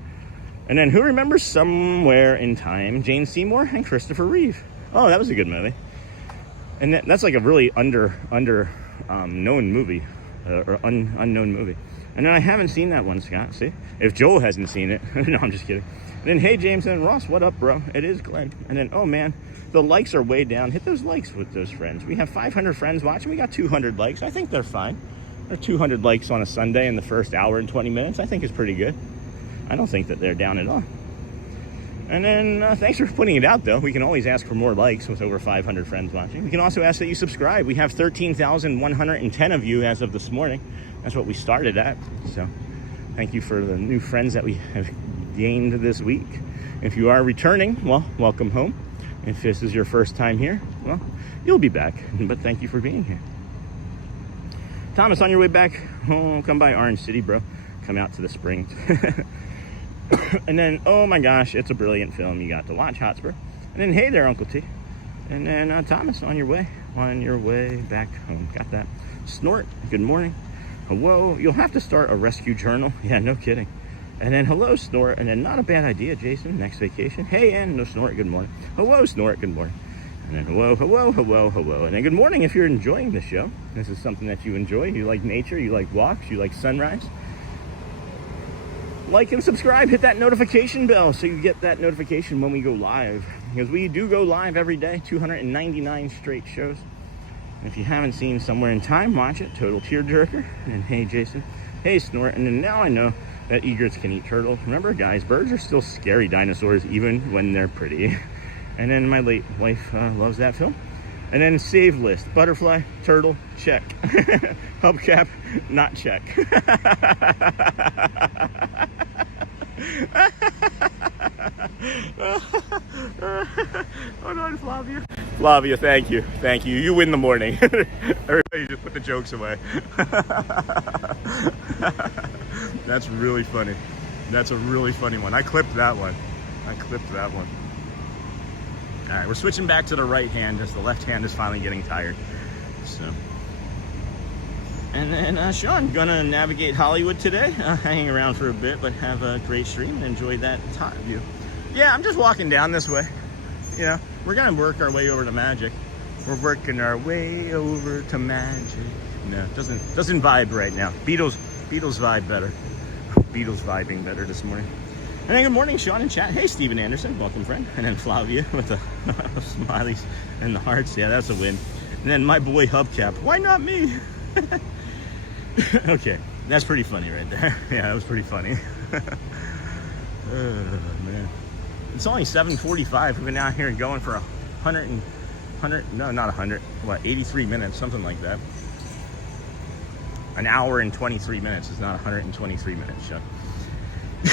And then who remembers Somewhere in Time? Jane Seymour and Christopher Reeve. Oh, that was a good movie. And that's like a really known movie, or unknown movie. And then I haven't seen that one, Scott. See, if Joel hasn't seen it, no, I'm just kidding. And then hey, James and Ross, what up, bro? It is Glenn. And then oh man, the likes are way down. Hit those likes with those friends. We have 500 friends watching. We got 200 likes. I think they're fine. There are 200 likes on a Sunday in the first hour and 20 minutes. I think is pretty good. I don't think that they're down at all. And then thanks for putting it out, though. We can always ask for more likes with over 500 friends watching. We can also ask that you subscribe. We have 13,110 of you as of this morning. That's what we started at. So thank you for the new friends that we have gained this week. If you are returning, well, welcome home. If this is your first time here, well, you'll be back. But thank you for being here. Thomas, on your way back home, come by Orange City, bro. Come out to the Springs. And then, oh my gosh, it's a brilliant film. You got to watch Hotspur. And then, hey there, Uncle T. And then, Thomas, on your way back home. Got that. Snort, good morning. Hello, you'll have to start a rescue journal. Yeah, no kidding. And then, hello, Snort. And then, not a bad idea, Jason. Next vacation. Hey, and no Snort, good morning. Hello, Snort, good morning. And then, hello. And then, good morning if you're enjoying the show. This is something that you enjoy. You like nature, you like walks, you like sunrise. Like and subscribe, hit that notification bell so you get that notification when we go live. Because we do go live every day, 299 straight shows. And if you haven't seen Somewhere in Time, watch it. Total tearjerker. And hey, Jason. Hey, Snort. And then now I know that egrets can eat turtles. Remember, guys, birds are still scary dinosaurs even when they're pretty. And then my late wife loves that film. And then save list. Butterfly, turtle, check. Hubcap, not check. Hold on, Flavia. Flavia, thank you. You win the morning. Everybody just put the jokes away. That's really funny. That's a really funny one. I clipped that one. All right, we're switching back to the right hand as the left hand is finally getting tired. So, and then Sean, gonna navigate Hollywood today, hanging around for a bit, but have a great stream and enjoy that time view. Yeah, I'm just walking down this way. You know, we're gonna work our way over to Magic. We're working our way over to Magic. No, doesn't vibe right now. Beatles vibe better. Beatles vibing better this morning. And then good morning, Sean in chat. Hey, Steven Anderson, welcome, friend. And then Flavia with the smileys and the hearts. Yeah, that's a win. And then my boy Hubcap. Why not me? Okay, that's pretty funny right there. Yeah, that was pretty funny. Oh, man. It's only 7:45. We've been out here going for 83 minutes, something like that. An hour and 23 minutes is not 123 minutes, Sean.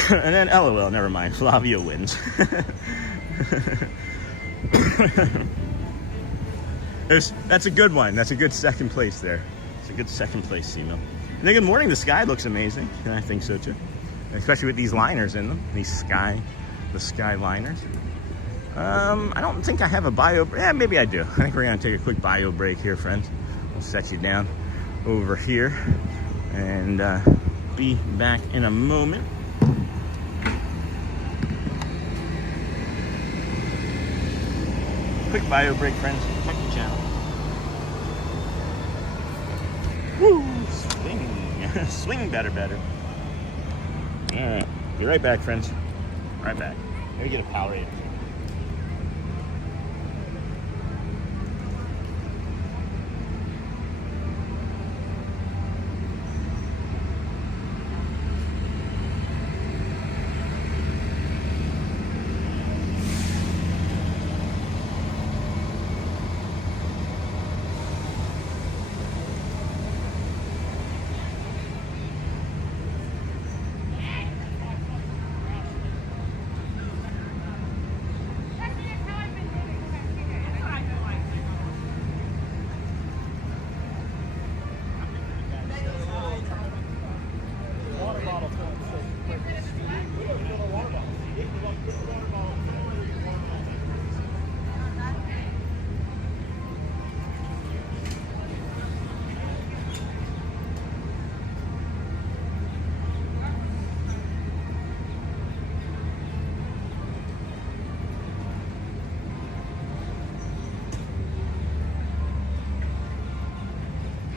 And then LOL, never mind. Flavia wins. That's a good one. That's a good second place there. It's a good second place, Simo. And then good morning. The sky looks amazing. And I think so too. Especially with these liners in them. The sky liners. I don't think I have a bio. Yeah, maybe I do. I think we're gonna take a quick bio break here, friends. We'll set you down over here and be back in a moment. Quick bio break, friends. Check the channel. Woo! Swing. Swing better. All right. Be right back, friends. Right back. Let me get a Powerade.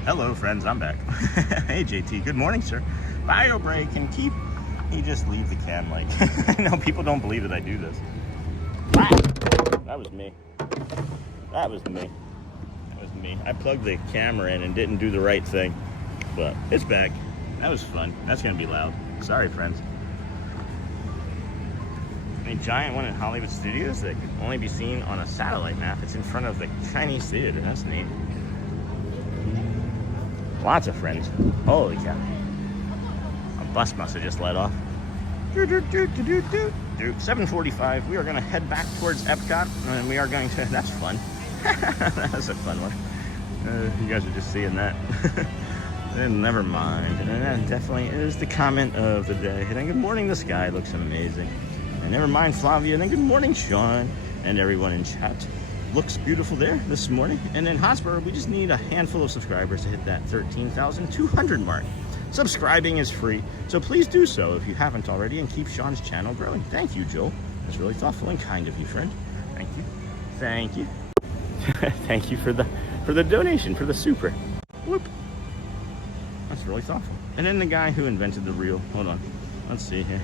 Hello, friends. I'm back. Hey, JT. Good morning, sir. Bio break and keep. He just leave the cam like. I know people don't believe that I do this. Wow. That was me. That was me. That was me. I plugged the camera in and didn't do the right thing, but it's back. That was fun. That's gonna be loud. Sorry, friends. A giant one in Hollywood Studios that could only be seen on a satellite map. It's in front of the Chinese theater. That's neat. Lots of friends. Holy cow. A bus must have just let off. 7:45. We are going to head back towards Epcot, and we are going to. That's fun. That's a fun one. You guys are just seeing that. And never mind. And that definitely is the comment of the day. And then good morning. The sky looks amazing. And never mind, Flavia. And then good morning, Sean, and everyone in chat. Looks beautiful there this morning. And then Hotspur, we just need a handful of subscribers to hit that 13,200 mark. Subscribing is free, so please do so if you haven't already, and keep Sean's channel growing. Thank you, Joel. That's really thoughtful and kind of you, friend. Thank you. Thank you. Thank you for the donation, for the super. Whoop. That's really thoughtful. And then the guy who invented the reel. Hold on. Let's see here.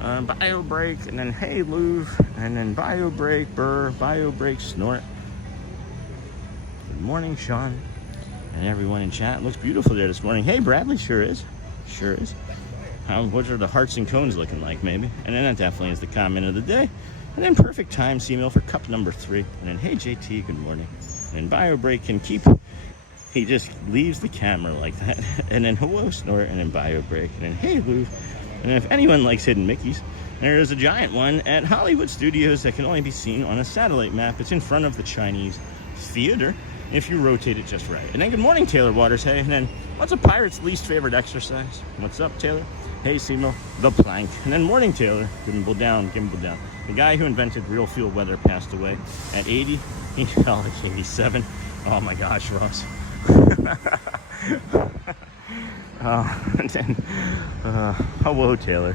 Bio break, and then hey Louvre, and then bio break, burr, bio break, snort. Good morning, Sean, and everyone in chat. Looks beautiful there this morning. Hey Bradley, sure is, sure is. What are the hearts and cones looking like, maybe? And then that definitely is the comment of the day. And then perfect time, C-Mill for cup number 3. And then hey JT, good morning. And bio break can keep. He just leaves the camera like that. And then hello snort, and then bio break, and then hey Louvre. And if anyone likes hidden Mickeys, there is a giant one at Hollywood Studios that can only be seen on a satellite map. It's in front of the Chinese theater if you rotate it just right. And then good morning, Taylor Waters. Hey, and then what's a pirate's least favorite exercise? What's up, Taylor? Hey, Simo, the plank. And then morning, Taylor. Gimbal down, gimbal down. The guy who invented real field weather passed away at 80. He fell at 87. Oh my gosh, Ross. And then, hello, Taylor.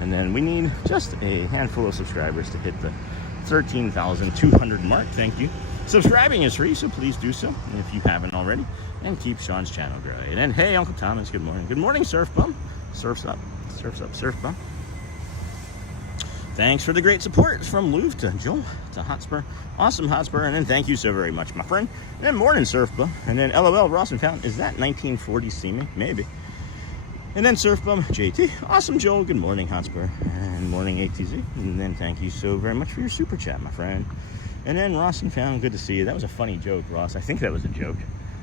And then we need just a handful of subscribers to hit the 13,200 mark. Thank you. Subscribing is free, so please do so if you haven't already. And keep Sean's channel growing. And then, hey, Uncle Thomas, good morning. Good morning, Surf Bum. Surf's up. Surf's up, Surf Bum. Thanks for the great support from Louvre to Joel to Hotspur. Awesome, Hotspur. And then thank you so very much, my friend. And then morning, Surf Bum. And then LOL, Ross and Fountain. Is that 1940 see me? Maybe. And then Surf Bum, JT. Awesome, Joel. Good morning, Hotspur. And morning, ATZ. And then thank you so very much for your super chat, my friend. And then Ross and Fountain, good to see you. That was a funny joke, Ross. I think that was a joke.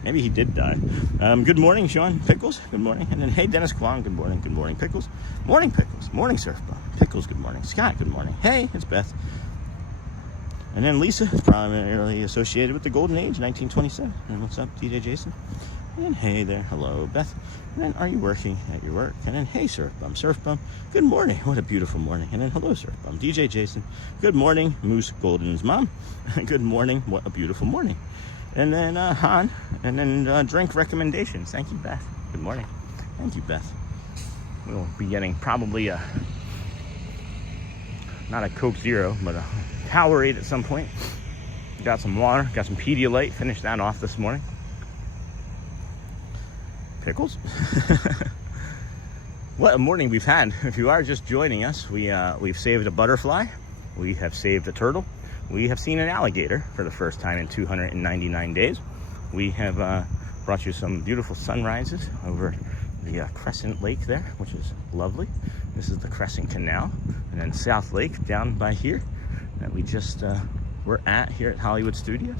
Maybe he did die. Good morning, Sean. Pickles, good morning. And then, hey, Dennis Kwong, good morning. Good morning, Pickles. Morning, Pickles. Morning, Surf Bum. Pickles, good morning. Scott, good morning. Hey, it's Beth. And then Lisa is primarily associated with the Golden Age, 1927. And what's up, DJ Jason? And then, hey there. Hello, Beth. And then, are you working at your work? And then, hey, Surf Bum. Surf Bum, good morning. What a beautiful morning. And then, hello, Surf Bum. DJ Jason, good morning. Moose Golden's mom. Good morning. What a beautiful morning. And then Han, and then drink recommendations. Thank you, Beth. Good morning. Thank you, Beth. We'll be getting probably not a Coke Zero, but a Powerade at some point. Got some water, got some Pedialyte. Finished that off this morning. Pickles. What a morning we've had. If you are just joining us, we've saved a butterfly, we have saved a turtle, we have seen an alligator for the first time in 299 days. We have brought you some beautiful sunrises over the Crescent Lake there, which is lovely. This is the Crescent Canal, and then South Lake down by here that we just were at here at Hollywood Studios.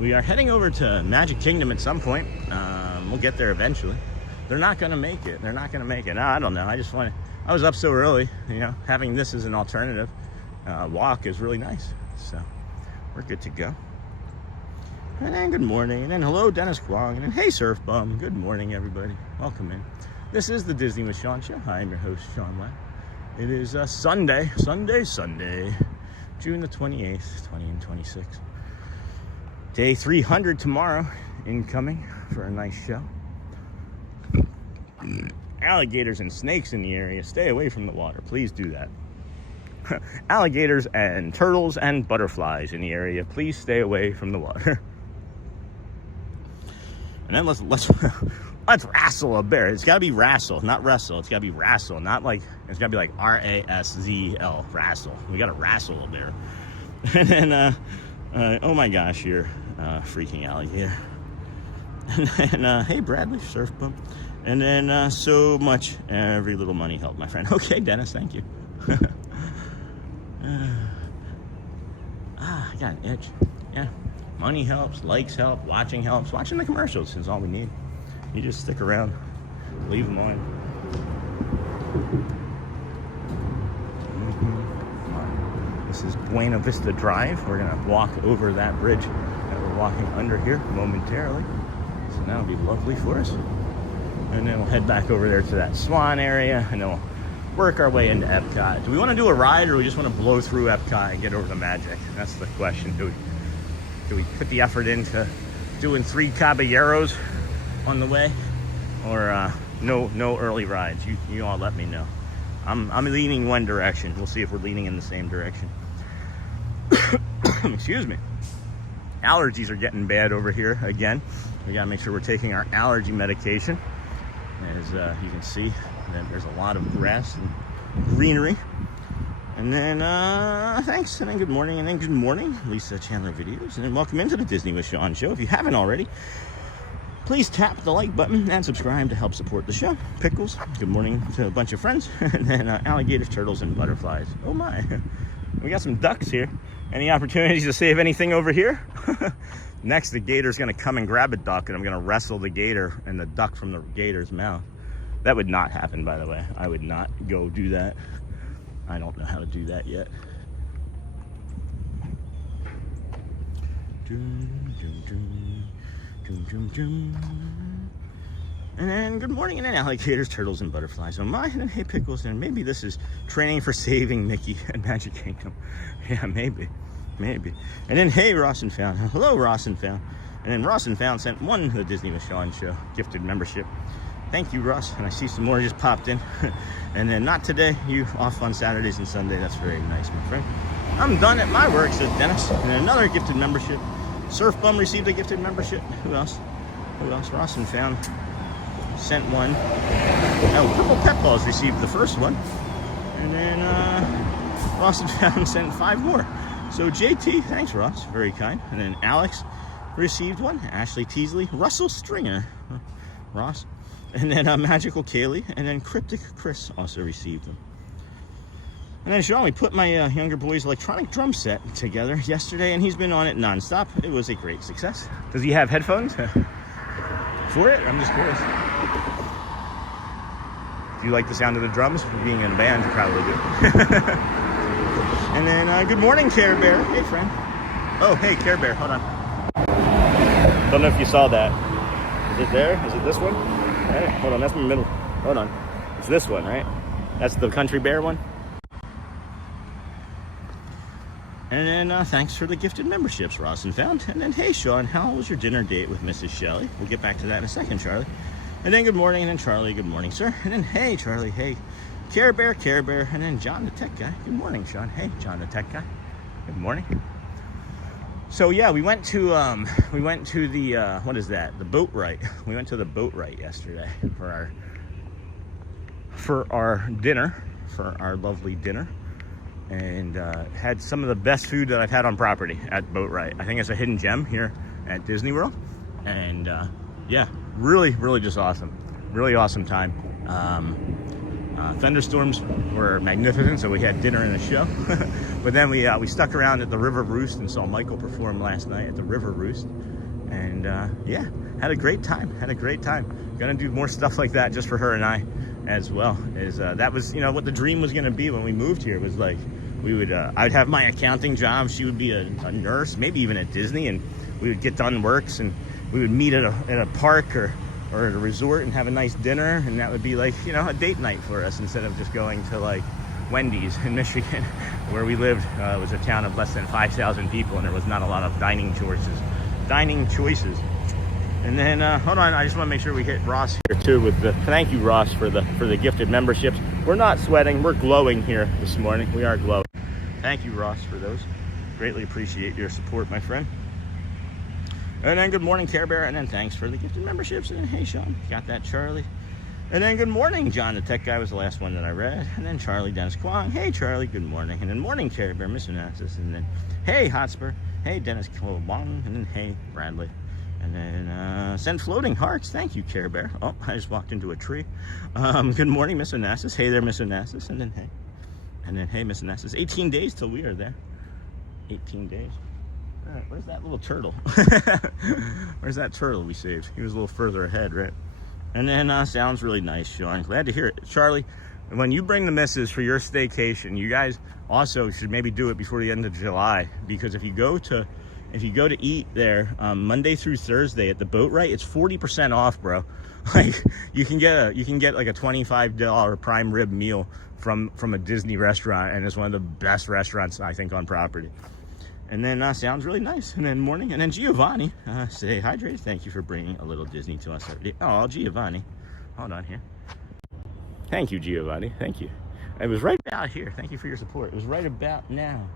We are heading over to Magic Kingdom at some point. We'll get there eventually. They're not gonna make it. They're not gonna make it. No, I don't know. I was up so early, you know, having this as an alternative walk is really nice. So we're good to go. And then good morning. And then hello, Dennis Kwong. And then hey, Surf Bum. Good morning, everybody. Welcome in. This is the Disney with Sean show. I am your host, Sean Webb. It is Sunday, June the 28th, 2026. Day 300 tomorrow, incoming for a nice show. Alligators and snakes in the area. Stay away from the water. Please do that. Alligators and turtles and butterflies in the area. Please stay away from the water. And then let's wrestle a bear. It's got to be wrestle, not wrestle. It's got to be wrestle, not like it's got to be like R-A-S-Z-L. Wrestle. We got to wrestle a bear. And then oh my gosh, you're freaking alligator. And then hey Bradley, Surf Bump. And then so much, every little money helped, my friend. Okay, Dennis, thank you. I got an itch. Yeah, money helps, likes help, watching helps. Watching the commercials is all we need. You just stick around, leave them on. This is Buena Vista Drive. We're gonna walk over that bridge that we're walking under here momentarily. So that'll be lovely for us. And then we'll head back over there to that Swan area, and then we'll work our way into Epcot. Do we want to do a ride, or do we just want to blow through Epcot and get over to Magic? That's the question. Do we put the effort into doing 3 caballeros on the way, or no early rides? You all let me know. I'm leaning one direction. We'll see if we're leaning in the same direction. Excuse me. Allergies are getting bad over here again. We gotta make sure we're taking our allergy medication. As you can see, there's a lot of grass and greenery. And then thanks, and then good morning, and then good morning, Lisa Chandler Videos, and then welcome into the Disney with Sean show. If you haven't already, please tap the like button and subscribe to help support the show. Pickles, good morning to a bunch of friends. And then alligators, turtles, and butterflies. Oh my, we got some ducks here. Any opportunities to save anything over here? Next, the gator's gonna come and grab a duck, and I'm gonna wrestle the gator and the duck from the gator's mouth. That would not happen, by the way. I would not go do that. I don't know how to do that yet. And then good morning, and then alligators, turtles, and butterflies. Oh my, and then hey Pickles, and maybe this is training for saving Mickey at Magic Kingdom. Yeah, maybe. And then hey Ross and Found. Hello Ross and Found. And then Ross and Found sent one to the Disney with Sean show gifted membership. Thank you, Ross. And I see some more just popped in. And then not today, you off on Saturdays and Sunday. That's very nice, my friend. I'm done at my work, says Dennis. And then another gifted membership. Surf Bum received a gifted membership. Who else? Ross and Found sent one. Oh, Purple Pet Paws received the first one. And then Ross and Found sent 5 more. So JT, thanks Ross, very kind. And then Alex received one. Ashley Teasley, Russell Stringer, Ross. And then Magical Kaylee, and then Cryptic Chris also received them. And then Sean, we put my younger boy's electronic drum set together yesterday, and he's been on it nonstop. It was a great success. Does he have headphones for it? I'm just curious. Do you like the sound of the drums? Being in a band, you probably do. And then good morning, Care Bear. Hey, friend. Oh, hey, Care Bear. Hold on. Don't know if you saw that. Is it there? Is it this one? Hey, hold on. That's in the middle. Hold on. It's this one, right? That's the Country Bear one. And then thanks for the gifted memberships, Ross and Found. And then, hey, Sean, how was your dinner date with Mrs. Shelley? We'll get back to that in a second, Charlie. And then good morning, and then Charlie, good morning, sir. And then, hey, Charlie, hey. Care Bear, and then John the Tech Guy. Good morning, Sean. Hey, John the Tech Guy. Good morning. So yeah, we went to the what is that? The boat ride. We went to the boat ride yesterday for our for our dinner, for our lovely dinner, and had some of the best food that I've had on property at Boatwright. I think it's a hidden gem here at Disney World, and yeah, really just awesome. Really awesome time. Thunderstorms were magnificent, so we had dinner and a show. But then we stuck around at the River Roost and saw Michael perform last night at the River Roost, and yeah, had a great time. Gonna do more stuff like that just for her and I as well. That was, you know, what the dream was gonna be when we moved here. Was like we would I'd have my accounting job, she would be a nurse, maybe even at Disney, and we would get done works and we would meet at a park or at a resort and have a nice dinner, and that would be like, you know, a date night for us, instead of just going to like Wendy's in Michigan where we lived. It was a town of less than 5,000 people, and there was not a lot of dining choices. And then hold on, I just want to make sure we hit Ross here too with the thank you, Ross, for the gifted memberships. We're not sweating, we're glowing here this morning. We are glowing. Thank you, Ross, for those. Greatly appreciate your support, my friend. And then good morning, Care Bear, and then thanks for the gifted memberships. And then, hey, Sean, got that, Charlie. And then good morning, John, the tech guy was the last one that I read. And then Charlie Dennis Kwong, hey, Charlie, good morning. And then morning, Care Bear, Miss Onassis. And then, hey, Hotspur, hey, Dennis Kwong. And then, hey, Bradley. And then send floating hearts. Thank you, Care Bear. Oh, I just walked into a tree. Good morning, Miss Onassis. Hey there, Miss Onassis. And then, hey. And then, hey, Miss Onassis. 18 days till we are there. 18 days. All right, where's that little turtle? Where's that turtle we saved? He was a little further ahead, right? And then sounds really nice, Sean. Glad to hear it. Charlie, when you bring the missus for your staycation, you guys also should maybe do it before the end of July, because if you go to eat there Monday through Thursday at the Boatwright, it's 40% off, bro. Like you can get like a $25 prime rib meal from a Disney restaurant, and it's one of the best restaurants I think on property. And then sounds really nice. And then morning. And then Giovanni, stay hydrated. Thank you for bringing a little Disney to us every day. Oh, Giovanni. Hold on here. Thank you, Giovanni. Thank you. It was right about here. Thank you for your support. It was right about now.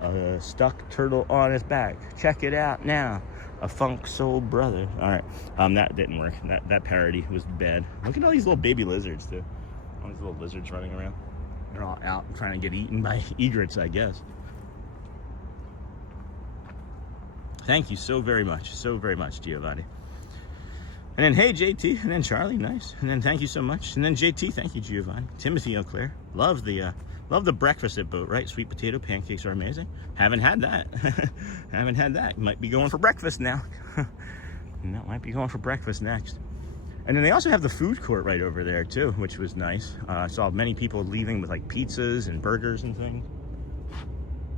A stuck turtle on his back. Check it out now. A funk soul brother. All right. That didn't work. That parody was bad. Look at all these little baby lizards, too. All these little lizards running around. They're all out trying to get eaten by egrets, I guess. Thank you so very much, Giovanni. And then, hey, JT, and then Charlie, nice. And then thank you so much. And then JT, thank you, Giovanni. Timothy O'Clair, love the breakfast at Boatwright. Sweet potato pancakes are amazing. Haven't had that. Haven't had that. Might be going for breakfast now. Might be going for breakfast next. And then they also have the food court right over there too, which was nice. I saw many people leaving with like pizzas and burgers and things.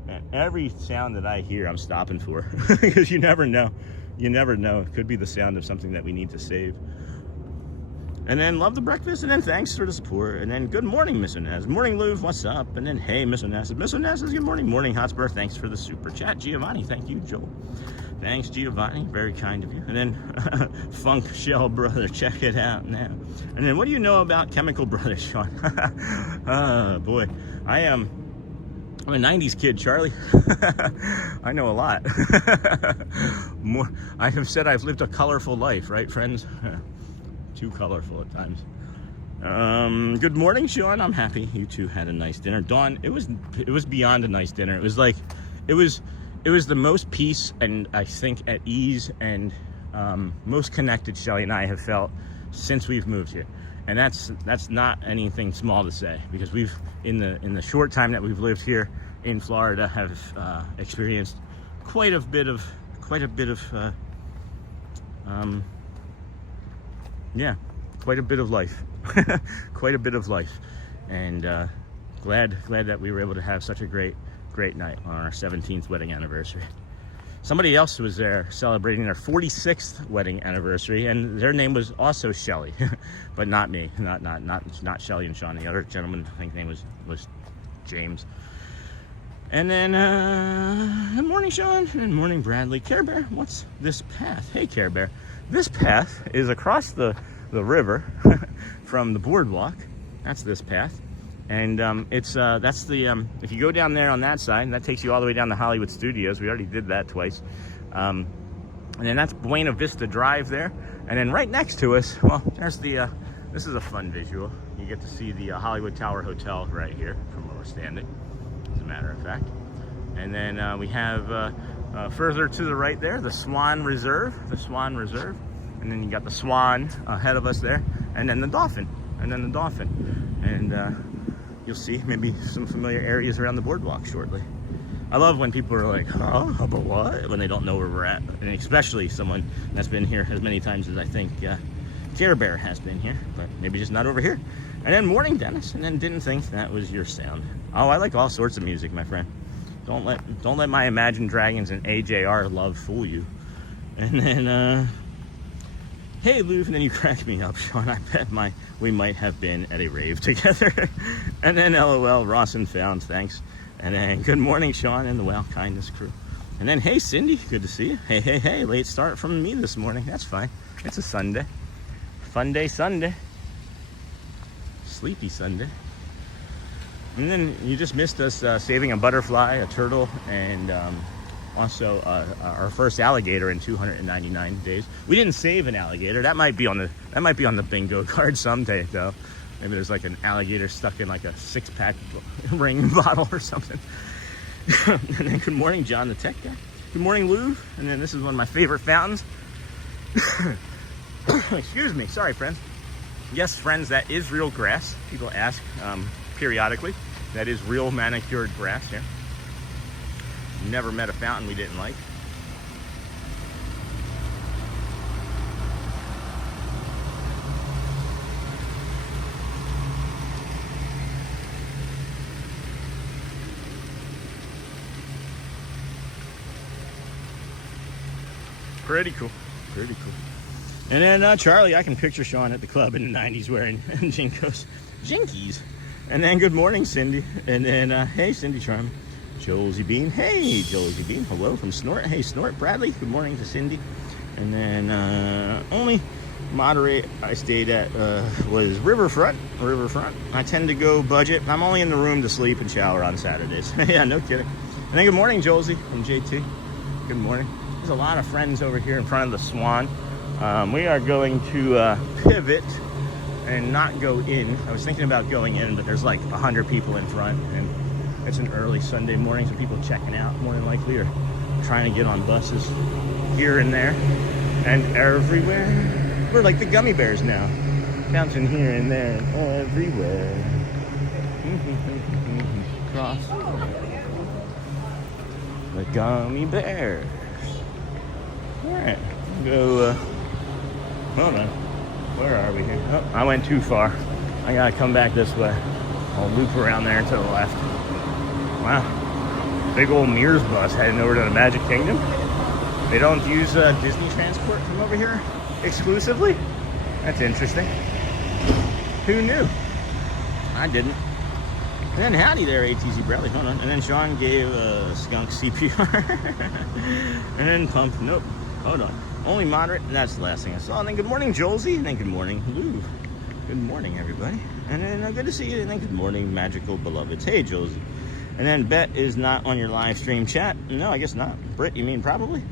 Man, every sound that I hear, I'm stopping for, because you never know. You never know. It could be the sound of something that we need to save. And then love the breakfast, and then thanks for the support. And then good morning, Miss Onassis. Morning, Louv, what's up? And then hey, Miss Onassis. Miss Onassis, good morning. Morning, Hotspur. Thanks for the super chat. Giovanni, thank you. Joel. Thanks, Giovanni. Very kind of you. And then Funk Shell Brother, check it out now. And then what do you know about Chemical Brothers, Sean? Oh, boy. I'm a 90s kid, Charlie. I know a lot. I have said I've lived a colorful life, right, friends? Too colorful at times. Good morning, Sean. I'm happy you two had a nice dinner. Dawn, it was beyond a nice dinner. It was like, it was the most peace and I think at ease and most connected Shelly and I have felt since we've moved here. And that's not anything small to say, because we've in the short time that we've lived here in Florida have experienced quite a bit of quite a bit of life, quite a bit of life, and glad that we were able to have such a great night on our 17th wedding anniversary. Somebody else was there celebrating their 46th wedding anniversary, and their name was also Shelly, but not me, not Shelly and Sean. The other gentleman, I think, name was James. And then good morning, Sean, and morning, Bradley. Care Bear, what's this path? Hey, Care Bear, this path is across the river from the boardwalk. That's this path. And that's the if you go down there on that side, that takes you all the way down to Hollywood Studios. We already did that twice. And then that's Buena Vista Drive there. And then right next to us, well, there's the This is a fun visual. You get to see the Hollywood Tower Hotel right here from where we're standing, as a matter of fact. And then we have further to the right there, the Swan Reserve, And then you got the swan ahead of us there, and then the dolphin, And you'll see maybe some familiar areas around the boardwalk shortly. I love when people are like, huh, but what? When they don't know where we're at. And especially someone that's been here as many times as I think Care Bear has been here, but maybe just not over here. And then morning, Dennis, and then didn't think that was your sound. Oh, I like all sorts of music, my friend. Don't let my Imagine Dragons and AJR love fool you. And then, hey, Lou, and then you crack me up, Sean. I bet we might have been at a rave together. And then LOL, Ross and Found, thanks. And then good morning, Sean and the Well Kindness crew. And then, hey, Cindy, good to see you. Hey, late start from me this morning. That's fine. It's a Sunday. Fun day Sunday. Sleepy Sunday. And then you just missed us saving a butterfly, a turtle, and also our first alligator in 299 days. We didn't save an alligator. That might be on the bingo card someday, though. Maybe there's like an alligator stuck in like a 6-pack ring bottle or something. And then good morning, John the tech guy. Good morning, Lou. And then this is one of my favorite fountains. Excuse me. Sorry, friends. Yes, friends, that is real grass. People ask periodically. That is real manicured grass here. Never met a fountain we didn't like. Pretty cool. And then Charlie, I can picture Sean at the club in the 90s wearing Jinkies. And then good morning, Cindy. And then, hey, Cindy Charm. Josie Bean. Hey, Josie Bean. Hello from Snort. Hey, Snort. Bradley. Good morning to Cindy. And then only moderate I stayed at was Riverfront. I tend to go budget. I'm only in the room to sleep and shower on Saturdays. Yeah, no kidding. And then good morning, Josie from JT. Good morning. There's a lot of friends over here in front of the Swan. We are going to pivot and not go in. I was thinking about going in, but there's like 100 people in front, and it's an early Sunday morning, so people checking out more than likely, or trying to get on buses here and there and everywhere. We're like the gummy bears now, bouncing here and there and everywhere. Cross the gummy bears. All right, go. Hold on. Where are we here? Oh, I went too far. I gotta come back this way. I'll loop around there to the left. Wow. Big old Mears bus heading over to the Magic Kingdom. They don't use Disney transport from over here exclusively? That's interesting. Who knew? I didn't. And then howdy there, ATC Bradley. Hold on. And then Sean gave skunk CPR. And then pump. Nope. Hold on. Only moderate, and that's the last thing I saw. And then good morning, Josie. And then good morning, Lou. Good morning, everybody. And then good to see you. And then good morning, magical beloveds. Hey, Josie. And then Bet is not on your live stream chat. No, I guess not. Britt, you mean probably?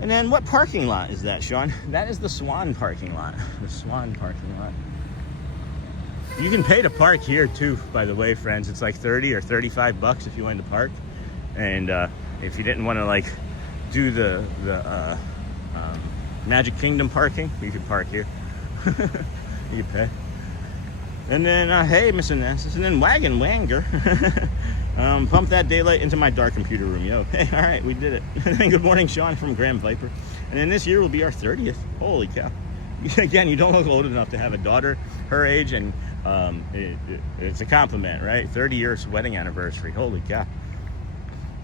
And then what parking lot is that, Sean? That is the Swan parking lot. The Swan parking lot. You can pay to park here too, by the way, friends. It's like 30 or 35 bucks if you wanted to park. And if you didn't want to like do the Magic Kingdom parking, you could park here. You pay. And then hey, Mr. Nessus. And then Wagon Wanger. Pump that daylight into my dark computer room, yo. Hey, all right, we did it. And then good morning, Sean from Grand Viper. And then this year will be our 30th. Holy cow. Again, you don't look old enough to have a daughter her age, and it's a compliment, right? 30 years wedding anniversary. Holy cow.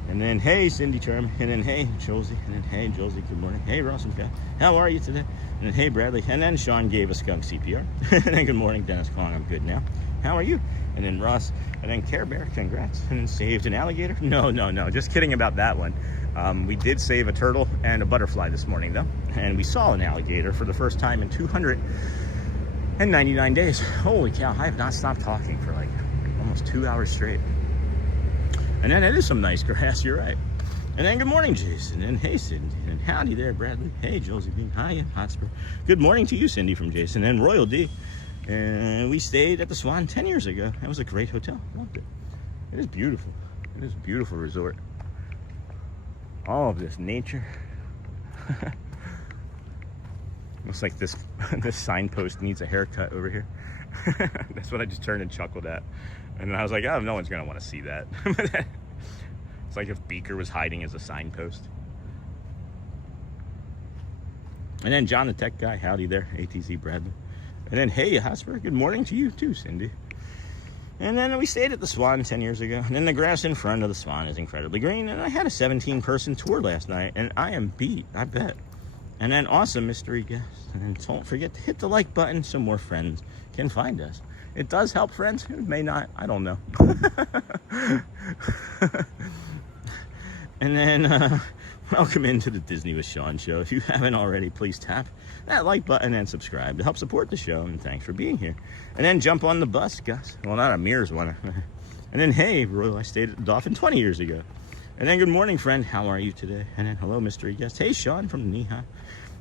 And then, hey, Cindy Charm. And then, hey, Josie. And then, hey, Josie, good morning. Hey, Ross and Kat. How are you today? And then, hey, Bradley. And then Sean gave a skunk CPR. And then, good morning, Dennis Kong. I'm good now. How are you? And then Ross. And then Care Bear. Congrats. And then saved an alligator. No. Just kidding about that one. We did save a turtle and a butterfly this morning, though. And we saw an alligator for the first time in 299 days. Holy cow. I have not stopped talking for like almost 2 hours straight. And then it is some nice grass, you're right. And then good morning, Jason. And hey, Cindy. And howdy there, Bradley. Hey, Josie Bean. Hiya, Hotspur. Good morning to you, Cindy from Jason. And Royal D. And we stayed at the Swan 10 years ago. That was a great hotel. Loved it. It is beautiful. It is a beautiful resort. All of this nature. Looks like this signpost needs a haircut over here. That's what I just turned and chuckled at. And I was like, oh, no one's going to want to see that. It's like if Beaker was hiding as a signpost. And then John the tech guy, howdy there, ATZ Bradley. And then, hey, Hosper, good morning to you too, Cindy. And then we stayed at the Swan 10 years ago. And then the grass in front of the Swan is incredibly green. And I had a 17-person tour last night, and I am beat, I bet. And then awesome mystery guest. And then don't forget to hit the like button so more friends can find us. It does help friends. It may not. I don't know. And then welcome into the Disney with Sean show. If you haven't already, please tap that like button and subscribe to help support the show. And thanks for being here. And then jump on the bus, Gus. Well, not a Mears one. And then, hey, Royal, I stayed at the Dolphin 20 years ago. And then, good morning, friend. How are you today? And then, hello, mystery guest. Hey, Sean from Neha.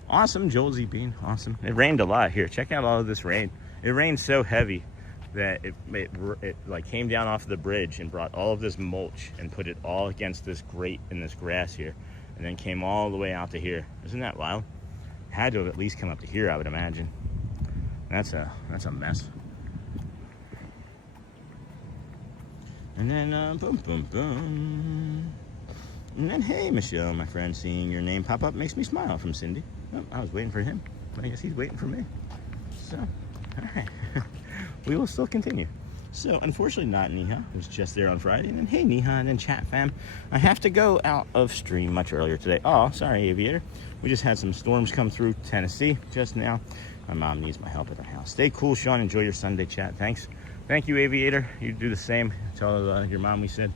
Awesome, Joel Z. Bean. Awesome. It rained a lot here. Check out all of this rain. It rained so heavy that it like came down off the bridge and brought all of this mulch and put it all against this grate in this grass here, and then came all the way out to here. Isn't that wild? Had to have at least come up to here, I would imagine. That's a mess. And then boom, boom, boom. And then, hey, Michelle, my friend, seeing your name pop up makes me smile, from Cindy. Oh, I was waiting for him, but I guess he's waiting for me. So, all right. We will still continue. So, unfortunately, not Neha. I was just there on Friday. And then, hey, Neha, and then chat fam. I have to go out of stream much earlier today. Oh, sorry, Aviator. We just had some storms come through Tennessee just now. My mom needs my help at her house. Stay cool, Sean. Enjoy your Sunday chat. Thanks. Thank you, Aviator. You do the same. Tell your mom we said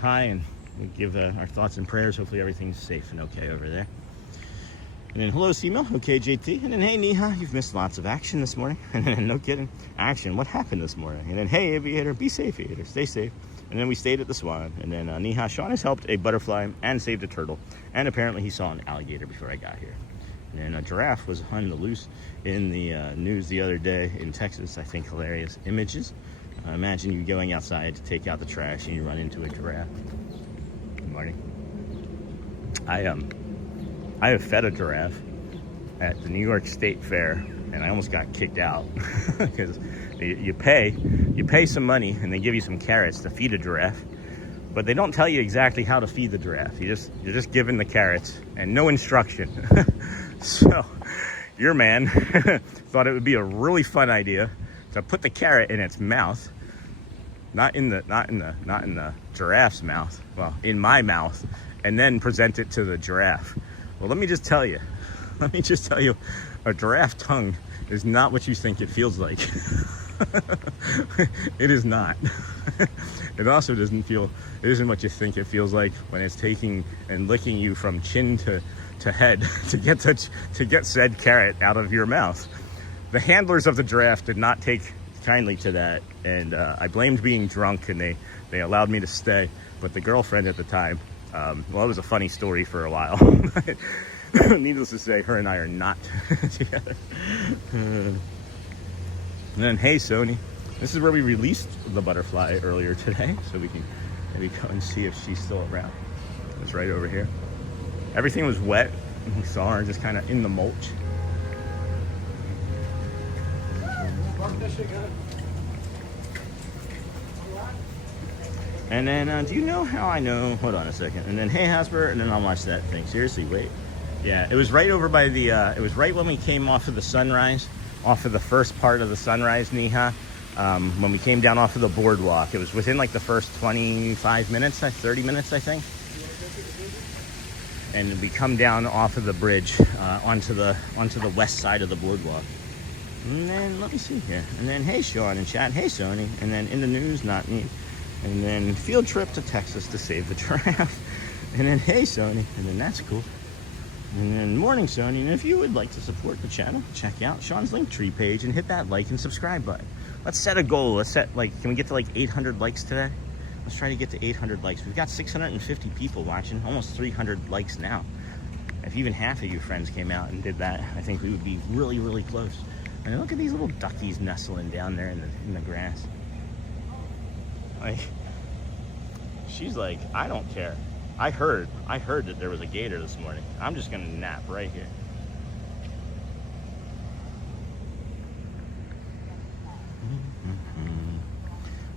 hi, and we give our thoughts and prayers. Hopefully everything's safe and okay over there. And then, hello, Seamil. Okay, JT. And then, hey, Neha, you've missed lots of action this morning. And then, no kidding, action. What happened this morning? And then, hey, Aviator, be safe, Aviator. Stay safe. And then we stayed at the Swan. And then, Neha, Sean has helped a butterfly and saved a turtle. And apparently he saw an alligator before I got here. And then a giraffe was on the loose in the news the other day in Texas. I think hilarious images. Imagine you going outside to take out the trash and you run into a giraffe. Good morning. I have fed a giraffe at the New York State Fair, and I almost got kicked out because you pay some money and they give you some carrots to feed a giraffe, but they don't tell you exactly how to feed the giraffe. You're just given the carrots and no instruction. So your man thought it would be a really fun idea to put the carrot in its mouth, not in the giraffe's mouth, well, in my mouth, and then present it to the giraffe. Well, let me just tell you, a giraffe tongue is not what you think it feels like. It is not. It also it isn't what you think it feels like when it's taking and licking you from chin to head to get said carrot out of your mouth. The handlers of the giraffe did not take kindly to that, and I blamed being drunk, and they allowed me to stay. But the girlfriend at the time, well, it was a funny story for a while. Needless to say, her and I are not together. And then, hey, Sony, this is where we released the butterfly earlier today, so we can maybe go and see if she's still around. It's right over here. Everything was wet, and we saw her just kind of in the mulch. And then, do you know how I know? Hold on a second. And then, hey, Hasper, and then I'll watch that thing. Seriously, wait. Yeah, it was right over by the, it was right when we came off of the sunrise, off of the first part of the sunrise, Neha, when we came down off of the boardwalk. It was within like the first 25 minutes, 30 minutes, I think. And we come down off of the bridge onto the west side of the boardwalk. And then, let me see here. And then, hey, Sean in chat. Hey, Sony. And then in the news, not me. And then field trip to Texas to save the giraffe. And then, hey, Sony. And then that's cool. And then morning, Sony. And if you would like to support the channel, check out Sean's Linktree page and hit that like and subscribe button. Let's set a goal. Let's set, like, can we get to like 800 likes today? Let's try to get to 800 likes. We've got 650 people watching, almost 300 likes now. If even half of you friends came out and did that, I think we would be really, really close. And look at these little duckies nestling down there in the grass. Like, she's like, I don't care. I heard that there was a gator this morning. I'm just gonna nap right here.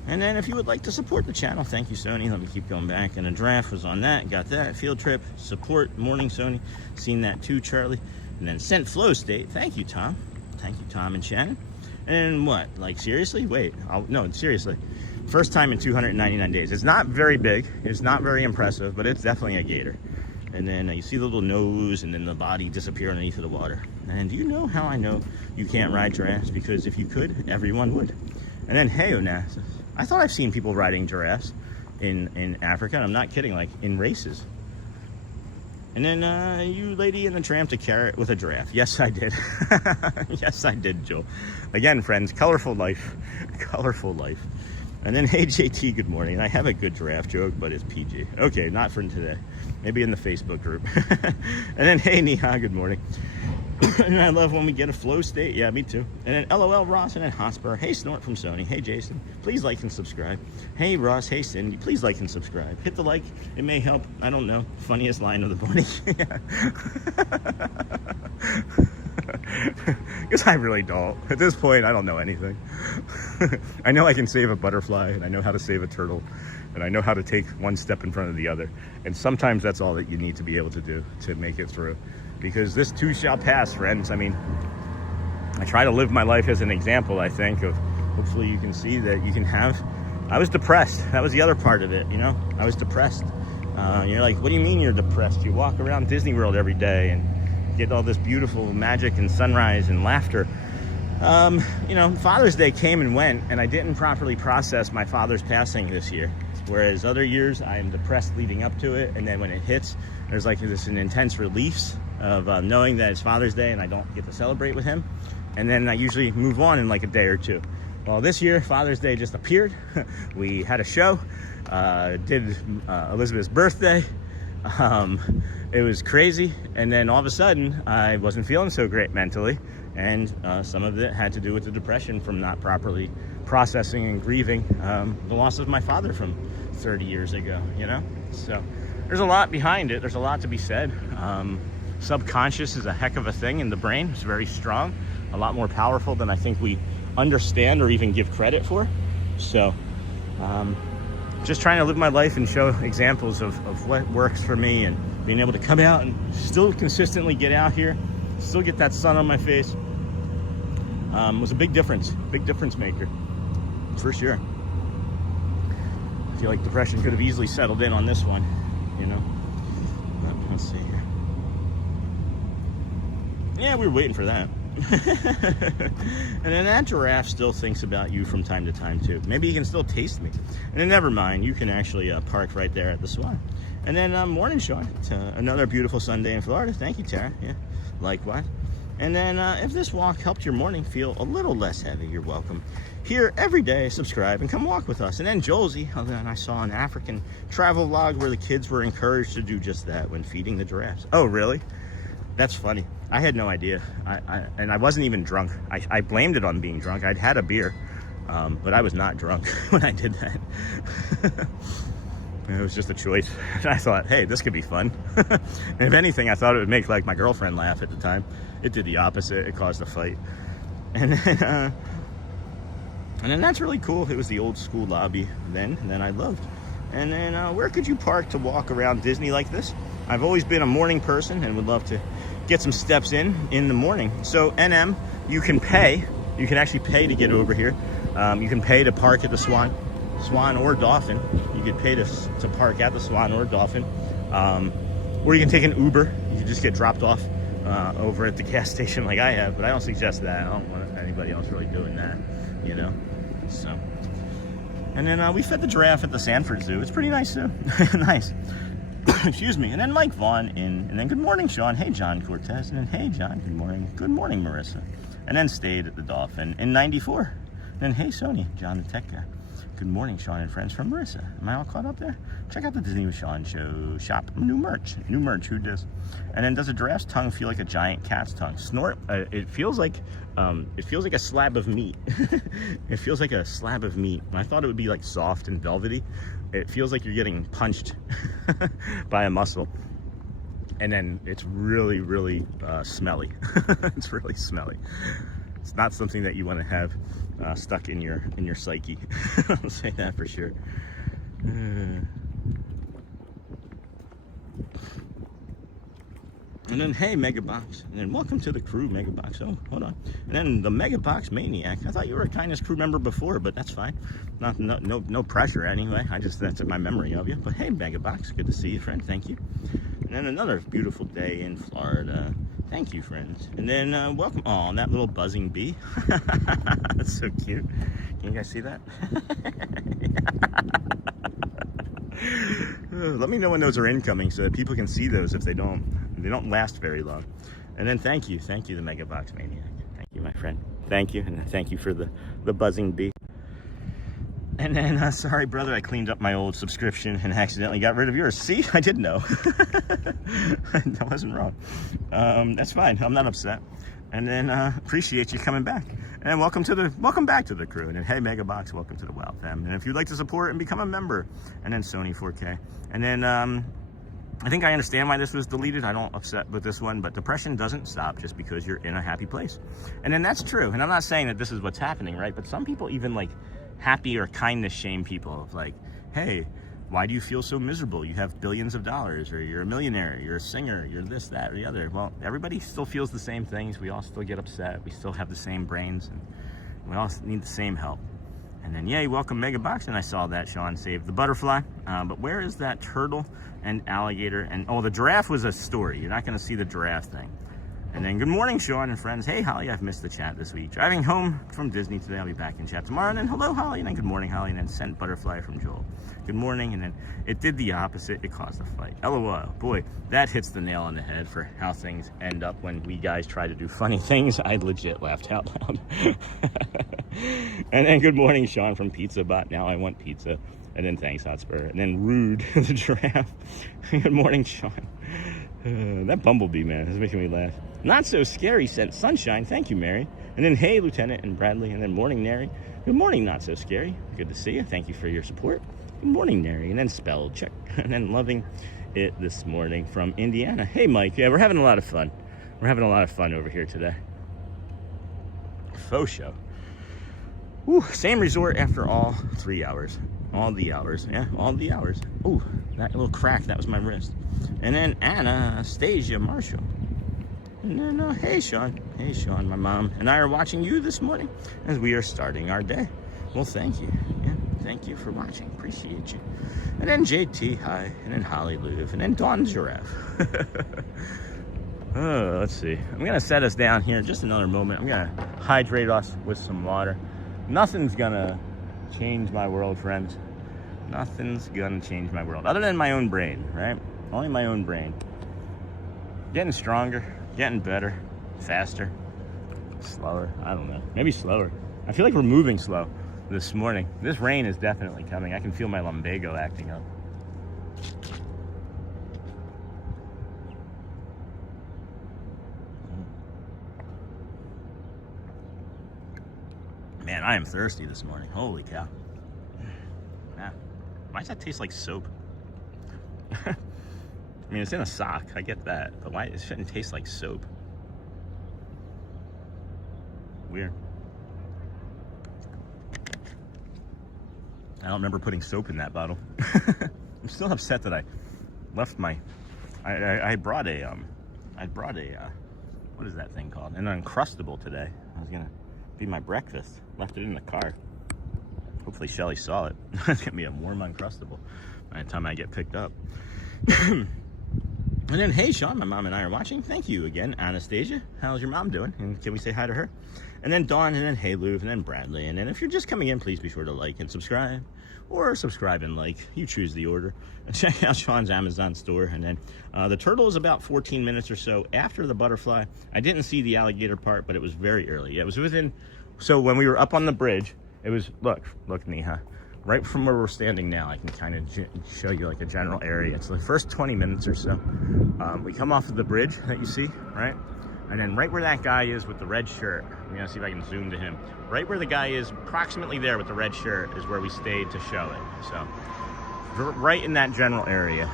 And then if you would like to support the channel, thank you, Sony. Let me keep going back. And a draft was on that. Got that. Field trip. Support. Morning, Sony. Seen that too, Charlie. And then sent flow state. Thank you, Tom. Thank you, Tom and Shannon. And what? Like, seriously? Wait. No, seriously. First time in 299 days. It's not very big. It's not very impressive, but it's definitely a gator. And then you see the little nose and then the body disappear underneath of the water. And do you know how I know you can't ride giraffes? Because if you could, everyone would. And then, hey, Onassis. I thought I've seen people riding giraffes in Africa. And I'm not kidding, like in races. And then you lady in the tramp to carrot with a giraffe. Yes, I did. Yes, I did, Joel. Again, friends, colorful life. Colorful life. And then, hey, JT, good morning. I have a good giraffe joke, but it's PG. Okay, not for today. Maybe in the Facebook group. And then, hey, Neha, good morning. And I love when we get a flow state. Yeah, me too. And then LOL Ross, and then Hotspur. Hey, Snort from Sony. Hey, Jason. Please like and subscribe. Hey, Ross. Hey, Cindy. Please like and subscribe. Hit the like. It may help. I don't know. Funniest line of the morning. Because I really don't. At this point, I don't know anything. I know I can save a butterfly, and I know how to save a turtle, and I know how to take one step in front of the other. And sometimes that's all that you need to be able to do to make it through. Because this too shall pass, friends. I mean, I try to live my life as an example, I think, of hopefully you can see that you can have. I was depressed. That was the other part of it, you know? I was depressed. You're like, what do you mean you're depressed? You walk around Disney World every day and get all this beautiful magic and sunrise and laughter. You know, Father's Day came and went, and I didn't properly process my father's passing this year. Whereas other years, I am depressed leading up to it, and then when it hits, there's like this an intense release of knowing that it's Father's Day and I don't get to celebrate with him. And then I usually move on in like a day or two. Well, this year, Father's Day just appeared. We had a show, did Elizabeth's birthday. It was crazy. And then all of a sudden, I wasn't feeling so great mentally. And some of it had to do with the depression from not properly processing and grieving the loss of my father from 30 years ago, you know? So there's a lot behind it. There's a lot to be said. Subconscious is a heck of a thing in the brain. It's very strong, a lot more powerful than I think we understand or even give credit for. So just trying to live my life and show examples of what works for me, and being able to come out and still consistently get out here, still get that sun on my face, was a big difference maker, for sure. I feel like depression could have easily settled in on this one, you know. But let's see here. Yeah, we were waiting for that. And then that giraffe still thinks about you from time to time too. Maybe he can still taste me. And then never mind, you can actually park right there at the Swan. And then morning, Sean. It's another beautiful Sunday in Florida. Thank you, Tara. Yeah, likewise. And then if this walk helped your morning feel a little less heavy, you're welcome. Here every day, subscribe and come walk with us. And then Jolsey, then I saw an African travel vlog where the kids were encouraged to do just that when feeding the giraffes. Oh, really? That's funny. I had no idea. And I wasn't even drunk. I blamed it on being drunk. I'd had a beer, but I was not drunk when I did that. It was just a choice. And I thought, hey, this could be fun. And if anything, I thought it would make like my girlfriend laugh at the time. It did the opposite. It caused a fight. And then that's really cool. It was the old school lobby then, and then I loved. And then where could you park to walk around Disney like this? I've always been a morning person and would love to get some steps in the morning. So NM, you can pay. You can actually pay to get over here. You can pay to park at the Swan or Dolphin. You could pay to park at the Swan or Dolphin. Or you can take an Uber. You can just get dropped off over at the gas station like I have, but I don't suggest that. I don't want anybody else really doing that, you know? So, and then we fed the giraffe at the Sanford Zoo. It's pretty nice too. Nice. Excuse me. And then Mike Vaughn and then good morning, Sean. Hey, John Cortez. And then hey, John, good morning. Good morning, Marissa. And then stayed at the Dolphin in 94. And then hey, Sony, John the tech guy. Good morning, Sean and friends from Marissa. Am I all caught up there? Check out the Disney with Sean show shop. New merch, who dis? And then does a giraffe's tongue feel like a giant cat's tongue? Snort. It feels like a slab of meat. It feels like a slab of meat. I thought it would be like soft and velvety. It feels like you're getting punched by a muscle. And then it's really, really smelly. It's really smelly. It's not something that you want to have stuck in your psyche. I'll say that for sure. And then, hey, Megabox. And then, welcome to the crew, Megabox. Oh, hold on. And then, the Megabox Maniac. I thought you were a Kindness crew member before, but that's fine. No pressure, anyway. That's in my memory of you. But, hey, Megabox. Good to see you, friend. Thank you. And then, another beautiful day in Florida. Thank you, friends. And then, welcome. Oh, and that little buzzing bee. That's so cute. Can you guys see that? Let me know when those are incoming so that people can see those if they don't. They don't last very long. And then thank you, the Megabox Maniac. Thank you, my friend. Thank you, and thank you for the buzzing bee. And then, sorry, brother, I cleaned up my old subscription and accidentally got rid of yours. See, I did know. That wasn't wrong. That's fine. I'm not upset. And then, appreciate you coming back. And welcome back to the crew. And then, hey, Megabox, welcome to the Wild Fam. And if you'd like to support and become a member, and then Sony 4K. And then, I think I understand why this was deleted. I don't upset with this one, but depression doesn't stop just because you're in a happy place. And then that's true. And I'm not saying that this is what's happening, right? But some people even like happy or kindness shame people of like, hey, why do you feel so miserable? You have billions of dollars, or you're a millionaire, you're a singer, you're this, that, or the other. Well, everybody still feels the same things. We all still get upset. We still have the same brains, and we all need the same help. And then, yay, welcome Megabox. And I saw that Sean saved the butterfly. But where is that turtle and alligator? And oh, the giraffe was a story. You're not going to see the giraffe thing. And then, good morning, Sean and friends. Hey, Holly, I've missed the chat this week. Driving home from Disney today. I'll be back in chat tomorrow. And then, hello, Holly. And then, good morning, Holly. And then, sent butterfly from Joel. Good morning. And then, it did the opposite. It caused a fight. LOL. Boy, that hits the nail on the head for how things end up when we guys try to do funny things. I legit laughed out loud. And then, good morning, Sean from Pizza Bot. Now I want pizza. And then, thanks, Hotspur. And then, Rude, the giraffe. Good morning, Sean. That bumblebee, man, is making me laugh. Not so scary sent sunshine. Thank you, Mary. And then, hey, Lieutenant and Bradley. And then, morning, Nary. Good morning, not so scary. Good to see you. Thank you for your support. Good morning, Nary. And then, spell check. And then, loving it this morning from Indiana. Hey, Mike. Yeah, we're having a lot of fun. We're having a lot of fun over here today. Faux show. Ooh, same resort after all 3 hours. All the hours. Yeah, all the hours. Ooh, that little crack. That was my wrist. And then Anastasia Marshall. And then, hey, Sean. Hey, Sean, my mom and I are watching you this morning as we are starting our day. Well, thank you. Yeah, thank you for watching. Appreciate you. And then JT, hi. And then Holly Luv. And then Dawn Giraffe. Oh, let's see. I'm going to set us down here in just another moment. I'm going to hydrate us with some water. Nothing's going to change my world, friends. Nothing's going to change my world. Other than my own brain, right? Only my own brain. Getting stronger. Getting better, faster, slower. I don't know. Maybe slower. I feel like we're moving slow this morning. This rain is definitely coming. I can feel my lumbago acting up. Man, I am thirsty this morning. Holy cow. Man, why does that taste like soap? I mean, it's in a sock, I get that, but why it shouldn't taste like soap? Weird. I don't remember putting soap in that bottle. I'm still upset that I left my, I brought a, what is that thing called? An Uncrustable today. I was gonna be my breakfast. Left it in the car. Hopefully Shelly saw it. It's gonna be a warm Uncrustable by the time I get picked up. And then, hey, Sean, my mom and I are watching. Thank you again, Anastasia. How's your mom doing? And can we say hi to her? And then Dawn, and then hey, Luv, and then Bradley. And then if you're just coming in, please be sure to like and subscribe. Or subscribe and like. You choose the order. And check out Sean's Amazon store. And then the turtle is about 14 minutes or so after the butterfly. I didn't see the alligator part, but it was very early. Yeah, it was within... So when we were up on the bridge, it was... Look, Neha. right from where we're standing now, I can kind of show you like a general area. It's the first 20 minutes or so. We come off of the bridge that you see, right? And then right where that guy is with the red shirt, I'm gonna see if I can zoom to him. Right where the guy is, approximately there with the red shirt, is where we stayed to show it. So, right in that general area.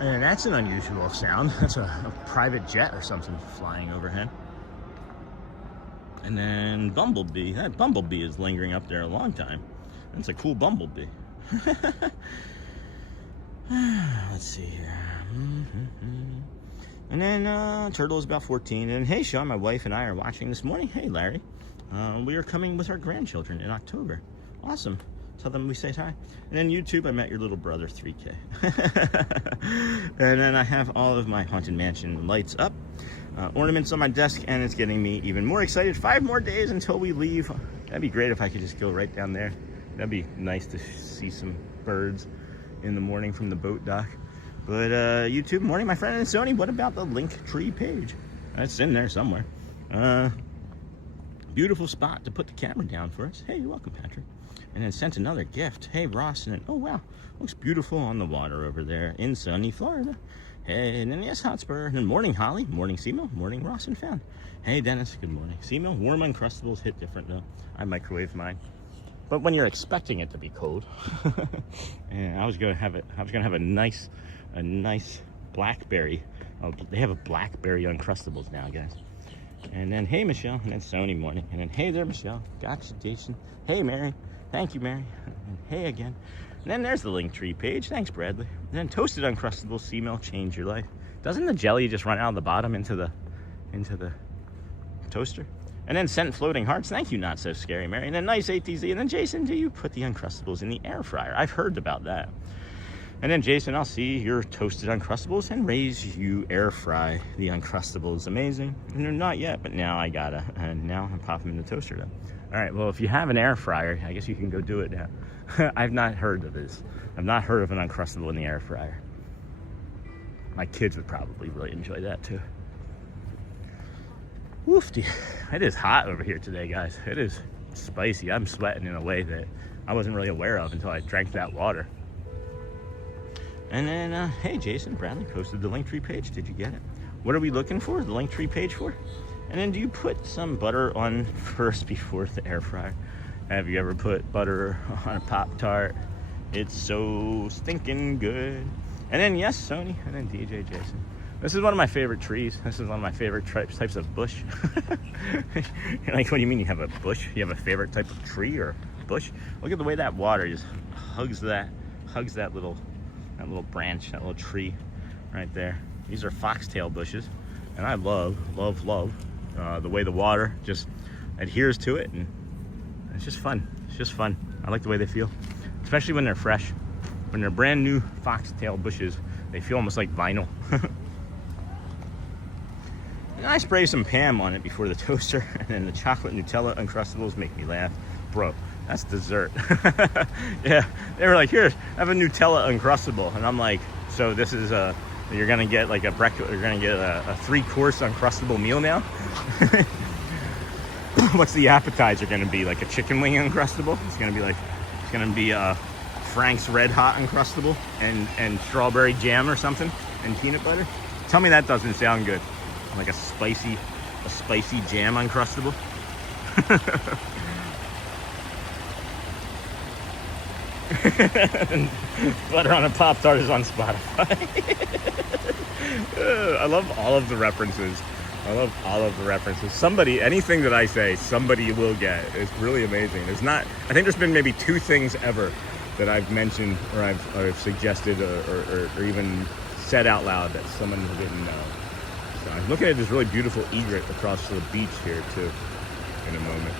And that's an unusual sound. That's a private jet or something flying overhead. And then Bumblebee. That Bumblebee is lingering up there a long time. That's a cool Bumblebee. Let's see here. And then Turtle is about 14. And hey, Sean, my wife and I are watching this morning. Hey, Larry. We are coming with our grandchildren in October. Awesome. Tell them we say hi. And then YouTube, I met your little brother, 3K. And then I have all of my Haunted Mansion lights up, ornaments on my desk, and it's getting me even more excited. 5 more days until we leave. That'd be great if I could just go right down there. That'd be nice to see some birds in the morning from the boat dock. But YouTube, morning, my friend. And Sony, what about the Linktree page? It's in there somewhere. Beautiful spot to put the camera down for us. Hey, you're welcome, Patrick. And then sent another gift. Hey, Ross. And then, oh, wow. Looks beautiful on the water over there in sunny Florida. Hey, and then, yes, Hotspur. And then morning, Holly. Morning, Seamil. Morning, Ross and Found. Hey, Dennis. Good morning. Seamil, warm Uncrustables hit different, though. I microwave mine. But when you're expecting it to be cold. And I was going to have a nice blackberry. Oh, they have a blackberry Uncrustables now, guys. And then, hey, Michelle. And then Sony morning. And then, hey there, Michelle. Gotcha, Jason. Hey, Mary. Thank you, Mary. And hey again. And then there's the Linktree page. Thanks, Bradley. And then toasted Uncrustables, Seamil, change your life. Doesn't the jelly just run out of the bottom into the toaster? And then sent floating hearts. Thank you, not so scary, Mary. And then nice ATZ. And then Jason, do you put the Uncrustables in the air fryer? I've heard about that. And then Jason, I'll see your toasted Uncrustables and raise you air fry the Uncrustables. Amazing. And they're not yet, but now I gotta. And now I'm popping in the toaster though. All right, well, if you have an air fryer, I guess you can go do it now. I've not heard of this. I've not heard of an Uncrustable in the air fryer. My kids would probably really enjoy that too. Woofty. It is hot over here today, guys. It is spicy. I'm sweating in a way that I wasn't really aware of until I drank that water. And then, hey, Jason, Bradley posted the Linktree page. Did you get it? What are we looking for? The Linktree page for? And then do you put some butter on first before the air fryer? Have you ever put butter on a Pop-Tart? It's so stinking good. And then, yes, Sony, and then DJ Jason. This is one of my favorite trees. This is one of my favorite types of bush. You're like, what do you mean you have a bush? You have a favorite type of tree or bush? Look at the way that water just hugs that little branch, that little tree right there. These are foxtail bushes, and I love the way the water just adheres to it, and it's just fun. It's just fun. I like the way they feel, especially when they're fresh. When they're brand new foxtail bushes, they feel almost like vinyl. And I spray some Pam on it before the toaster, and then the chocolate Nutella Uncrustables make me laugh. Bro, that's dessert. Yeah, they were like, here, have a Nutella Uncrustable. And I'm like, so this is you're gonna get like a breakfast, you're gonna get a 3-course Uncrustable meal now? What's the appetizer gonna be? Like a chicken wing Uncrustable? It's gonna be Frank's Red Hot Uncrustable and strawberry jam or something and peanut butter. Tell me that doesn't sound good. Like a spicy jam Uncrustable. Butter on a Pop-Tart is on Spotify. I love all of the references. Somebody, anything that I say, somebody will get. It's really amazing. I think there's been maybe 2 things ever that I've mentioned or I've suggested or even said out loud that someone didn't know. So I'm looking at this really beautiful egret across the beach here too in a moment.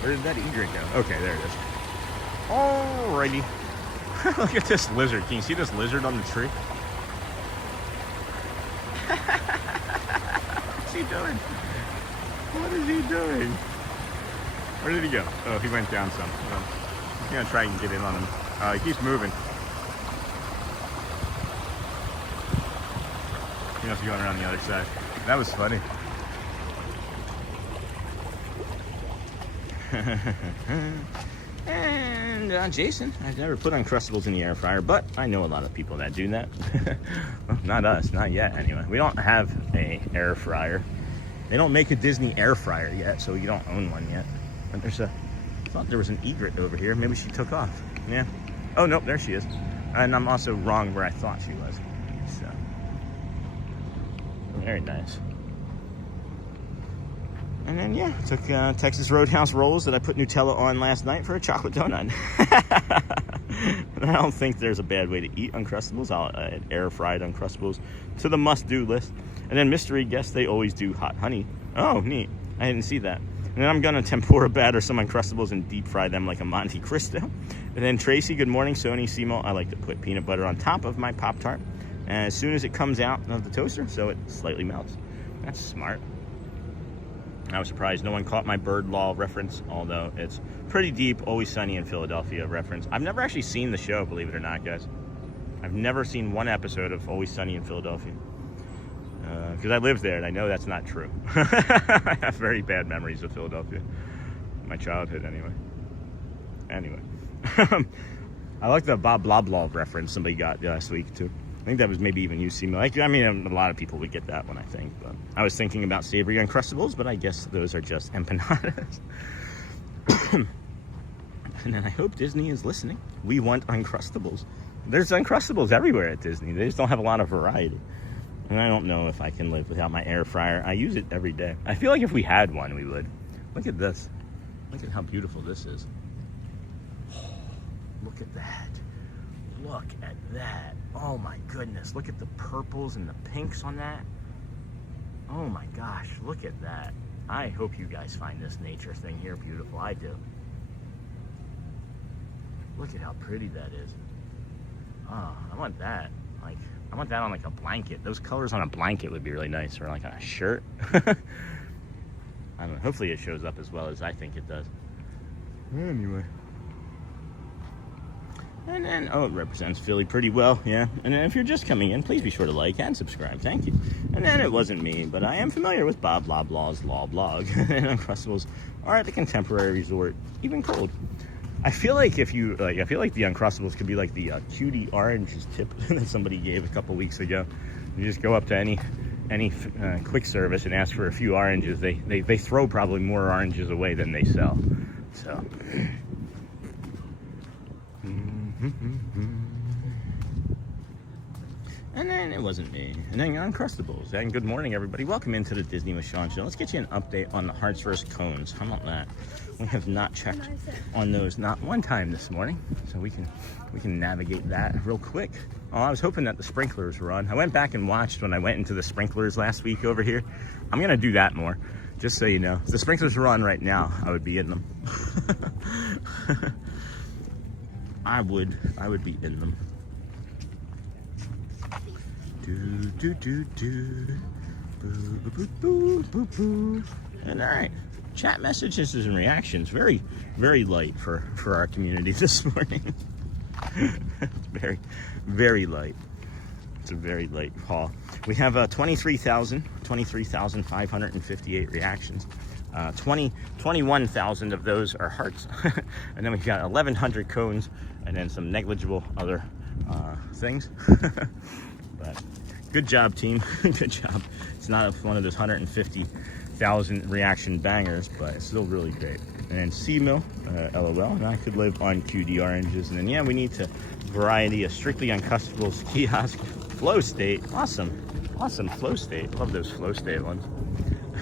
Where did that egret go? Okay, there it is. Alrighty. Look at this lizard. Can you see this lizard on the tree? What's he doing? What is he doing? Where did he go? Oh, he went down some. I'm gonna try and get in on him. He keeps moving. He must be going around the other side. That was funny. And Jason, I've never put Uncrustables in the air fryer, but I know a lot of people that do that. Well, not us, not yet anyway. We don't have a air fryer. They don't make a Disney air fryer yet, so you don't own one yet. But there's I thought there was an egret over here. Maybe she took off. Yeah. Oh, nope, there she is. And I'm also wrong where I thought she was. So, very nice. And then, yeah, took Texas Roadhouse rolls that I put Nutella on last night for a chocolate donut. I don't think there's a bad way to eat Uncrustables. I'll add air-fried Uncrustables to the must-do list. And then mystery guess they always do hot honey. Oh, neat. I didn't see that. And then I'm going to tempura batter some Uncrustables and deep fry them like a Monte Cristo. And then Tracy, good morning. Sony, Simo, I like to put peanut butter on top of my Pop-Tart as soon as it comes out of the toaster so it slightly melts. That's smart. I was surprised no one caught my bird law reference, although it's pretty deep, Always Sunny in Philadelphia reference. I've never actually seen the show, believe it or not, guys. I've never seen one episode of Always Sunny in Philadelphia. Because I lived there, and I know that's not true. I have very bad memories of Philadelphia. My childhood, anyway. I like the Bob Bloblaw reference somebody got last week, too. I think that was maybe even you, Simo. I mean, a lot of people would get that one, I think. But I was thinking about savory Uncrustables, but I guess those are just empanadas. And then I hope Disney is listening. We want Uncrustables. There's Uncrustables everywhere at Disney. They just don't have a lot of variety. And I don't know if I can live without my air fryer. I use it every day. I feel like if we had one, we would. Look at this. Look at how beautiful this is. Look at that. Look at that. Oh my goodness. Look at the purples and the pinks on that. Oh my gosh. Look at that. I hope you guys find this nature thing here beautiful. I do. Look at how pretty that is. Oh, I want that. Like, I want that on like a blanket. Those colors on a blanket would be really nice, or like on a shirt. I don't know. Hopefully it shows up as well as I think it does. Anyway. And then, oh, it represents Philly pretty well, yeah. And then if you're just coming in, please be sure to like and subscribe. Thank you. And then it wasn't me, but I am familiar with Bob Loblaw's Law Blog. And Uncrustables are at the Contemporary Resort, even cold. I feel like I feel like the Uncrustables could be like the cutie oranges tip that somebody gave a couple weeks ago. You just go up to any quick service and ask for a few oranges. They throw probably more oranges away than they sell. So. And then it wasn't me. And then Uncrustables. And good morning, everybody. Welcome into the Disney with Sean Show. Let's get you an update on the Hearts vs. Cones. How about that? We have not checked on those not one time this morning, so we can navigate that real quick. Oh, I was hoping that the sprinklers were on. I went back and watched when I went into the sprinklers last week over here. I'm gonna do that more, just so you know. If the sprinklers were on right now, I would be in them. I would be in them. Do. Boo, boo, boo, boo, boo, boo. And all right, chat messages and reactions, very, very light for our community this morning. It's very, very light. It's a very light haul. We have 23,558 reactions. 21,000 of those are hearts. And then we've got 1,100 cones and then some negligible other things. But good job, team. Good job. It's not one of those 150,000 reaction bangers, but it's still really great. And then C-Mill, LOL, and I could live on QD oranges. And then, yeah, we need to variety of strictly Uncrustables kiosk. Flow State, awesome. Awesome, Flow State. Love those Flow State ones.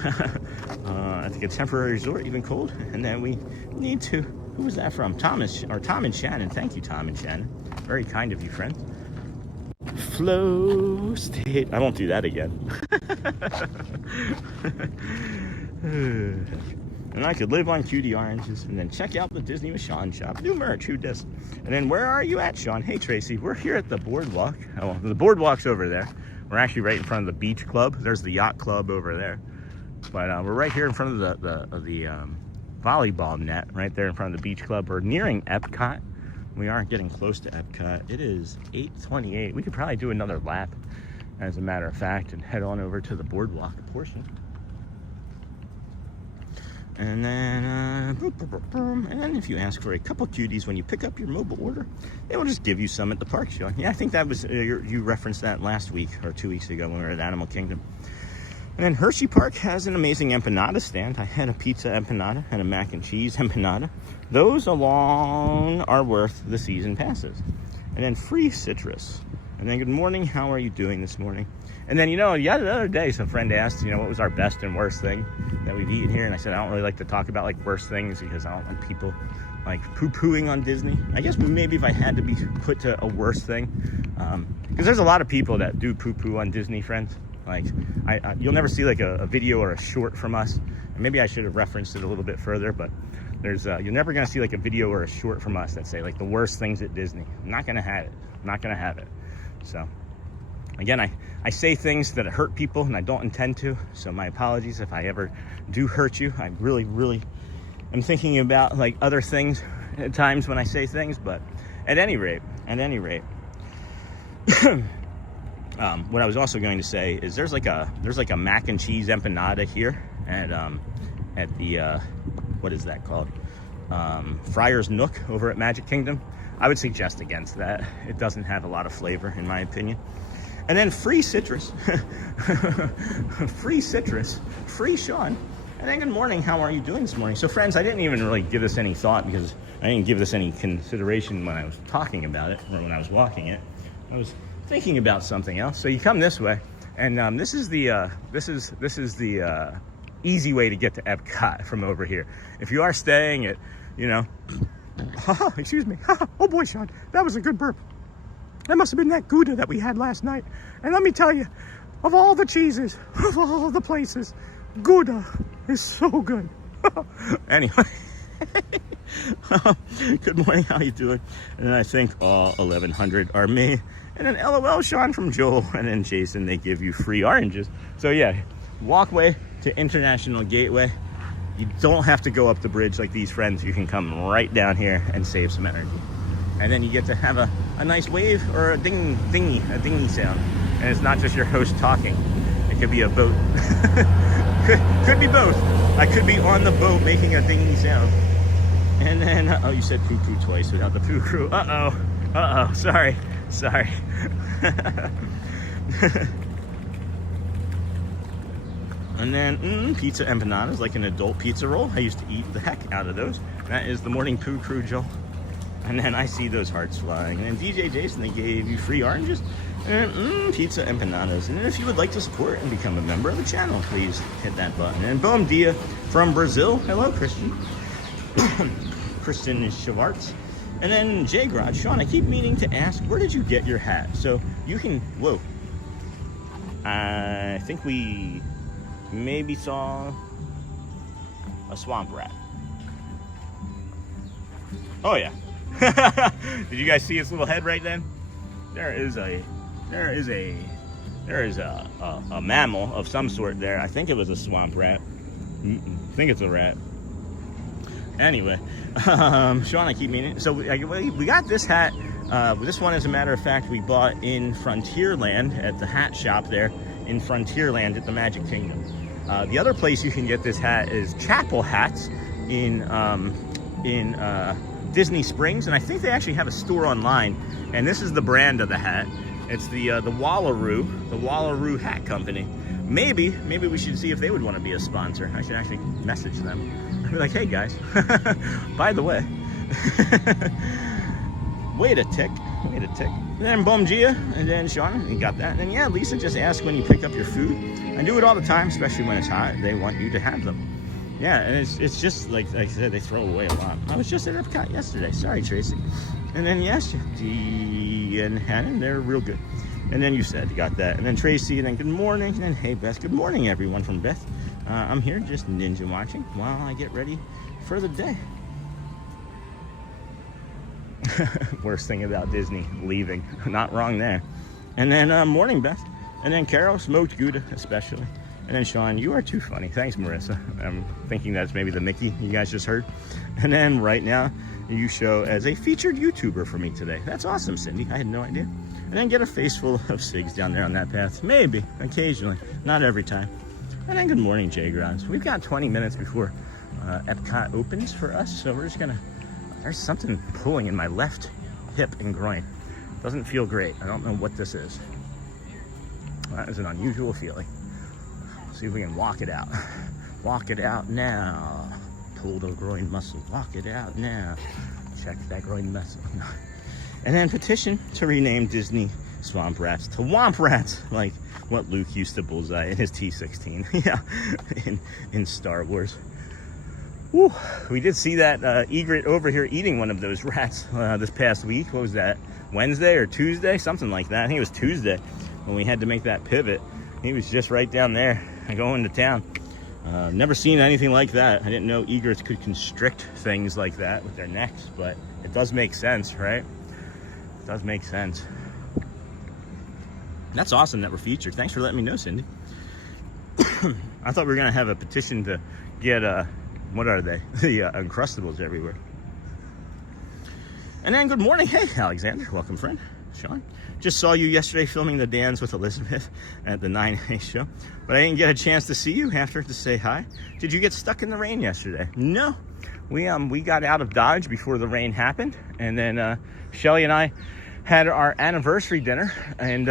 At the Contemporary Resort, even cold. And then we need to, who was that from? Tom and Shannon. Thank you, Tom and Shannon. Very kind of you, friend. Flow State. I won't do that again. And I could live on cutie oranges and then check out the Disney with Sean shop. New merch, who does? And then where are you at, Sean? Hey, Tracy, we're here at the Boardwalk. Oh, the Boardwalk's over there. We're actually right in front of the beach club. There's the yacht club over there. But we're right here in front of the volleyball net, right there in front of the beach club. We're nearing Epcot. We aren't getting close to Epcot. It is 8:28. We could probably do another lap as a matter of fact, and head on over to the boardwalk portion. And then, and then if you ask for a couple cuties when you pick up your mobile order, they will just give you some at the park, Sean. Yeah, I think that was, you referenced that last week or 2 weeks ago when we were at Animal Kingdom. And then Hershey Park has an amazing empanada stand. I had a pizza empanada and a mac and cheese empanada. Those alone are worth the season passes. And then free citrus. And then good morning, how are you doing this morning? And then, the other day, some friend asked, what was our best and worst thing that we've eaten here? And I said, I don't really like to talk about, worst things because I don't want people, poo-pooing on Disney. I guess maybe if I had to be put to a worst thing, because there's a lot of people that do poo-poo on Disney, friends. You'll never see, a video or a short from us. And maybe I should have referenced it a little bit further, but there's, you're never going to see, a video or a short from us that say, the worst things at Disney. I'm not going to have it. I'm not going to have it. So, again, I say things that hurt people, and I don't intend to, so my apologies if I ever do hurt you. I really, really am thinking about, other things at times when I say things, but at any rate, what I was also going to say is there's a mac and cheese empanada here at the, what is that called? Friar's Nook over at Magic Kingdom. I would suggest against that. It doesn't have a lot of flavor, in my opinion. And then free citrus, free Sean. And then good morning, how are you doing this morning? So friends, I didn't even really give this any thought because I didn't give this any consideration when I was talking about it or when I was walking it. I was thinking about something else. So you come this way, and this is the easy way to get to Epcot from over here. If you are staying at, excuse me, oh boy, Sean, that was a good burp. That must have been that Gouda that we had last night. And let me tell you, of all the cheeses, of all the places, Gouda is so good. Anyway, good morning, how you doing? And then I think all 1,100 are me. And then LOL, Sean from Joel, and then Jason, they give you free oranges. So yeah, walkway to International Gateway. You don't have to go up the bridge like these friends. You can come right down here and save some energy. And then you get to have a nice wave or a dingy sound. And it's not just your host talking. It could be a boat. could be both. I could be on the boat making a dingy sound. And then, oh, you said poo-poo twice without the poo crew. Uh-oh, sorry. And then pizza empanadas, like an adult pizza roll. I used to eat the heck out of those. That is the morning poo crew, Joel. And then I see those hearts flying. And then DJ Jason, they gave you free oranges. And pizza empanadas. And then if you would like to support and become a member of the channel, please hit that button. And bom dia from Brazil. Hello, Christian. Kristen Schwartz. And then J Garage. Sean, I keep meaning to ask, where did you get your hat? So you can, whoa. I think we maybe saw a swamp rat. Oh yeah. Did you guys see its little head right then? There is a mammal of some sort there. I think it was a swamp rat. I think it's a rat. Anyway, Sean, I keep meaning. So we got this hat. This one, as a matter of fact, we bought in Frontierland at the hat shop there in Frontierland at the Magic Kingdom. The other place you can get this hat is Chapel Hats in Disney Springs, and I think they actually have a store online. And this is the brand of the hat. It's the Wallaroo Hat Company. Maybe we should see if they would want to be a sponsor. I should actually message them. I'd be like, hey guys, by the way, wait a tick. And then Bom Gia, and then Sean, you got that. And then yeah, Lisa just asked when you pick up your food. I do it all the time, especially when it's hot. They want you to have them. Yeah, and it's just like I said, they throw away a lot. I was just at Epcot yesterday. Sorry, Tracy. And then yes, Dee and Hannon, they're real good. And then you said you got that. And then Tracy, and then good morning. And then hey Beth, good morning everyone from Beth. I'm here just ninja watching while I get ready for the day. Worst thing about Disney, leaving. Not wrong there. And then morning Beth. And then Carol, smoked Gouda especially. And then Sean, you are too funny. Thanks, Marissa. I'm thinking that's maybe the Mickey you guys just heard. And then right now, you show as a featured YouTuber for me today. That's awesome, Cindy. I had no idea. and then get a face full of cigs down there on that path. Maybe, occasionally, not every time. And then good morning, J-Grons. We've got 20 minutes before Epcot opens for us, so we're just gonna, there's something pulling in my left hip and groin. Doesn't feel great. I don't know what this is. That is an unusual feeling. See if we can walk it out. Walk it out now. Pull the groin muscle. Walk it out now. Check that groin muscle. And then petition to rename Disney Swamp Rats to Womp Rats, like what Luke used to bullseye in his T-16. Yeah, in Star Wars. Woo. We did see that egret over here eating one of those rats this past week. What was that? Wednesday or Tuesday? Something like that. I think it was Tuesday when we had to make that pivot. He was just right down there going to town. Never seen anything like that. I didn't know egrets could constrict things like that with their necks, but it does make sense, right? It does make sense. That's awesome that we're featured. Thanks for letting me know, Cindy. I thought we were gonna have a petition to get what are they? The Uncrustables everywhere. And then good morning. Hey, Alexander. Welcome, friend. Sean. Just saw you yesterday filming the Dans with Elizabeth at the 9A show, but I didn't get a chance to see you after to say hi. Did you get stuck in the rain yesterday? No. We got out of Dodge before the rain happened, and then Shelly and I had our anniversary dinner, and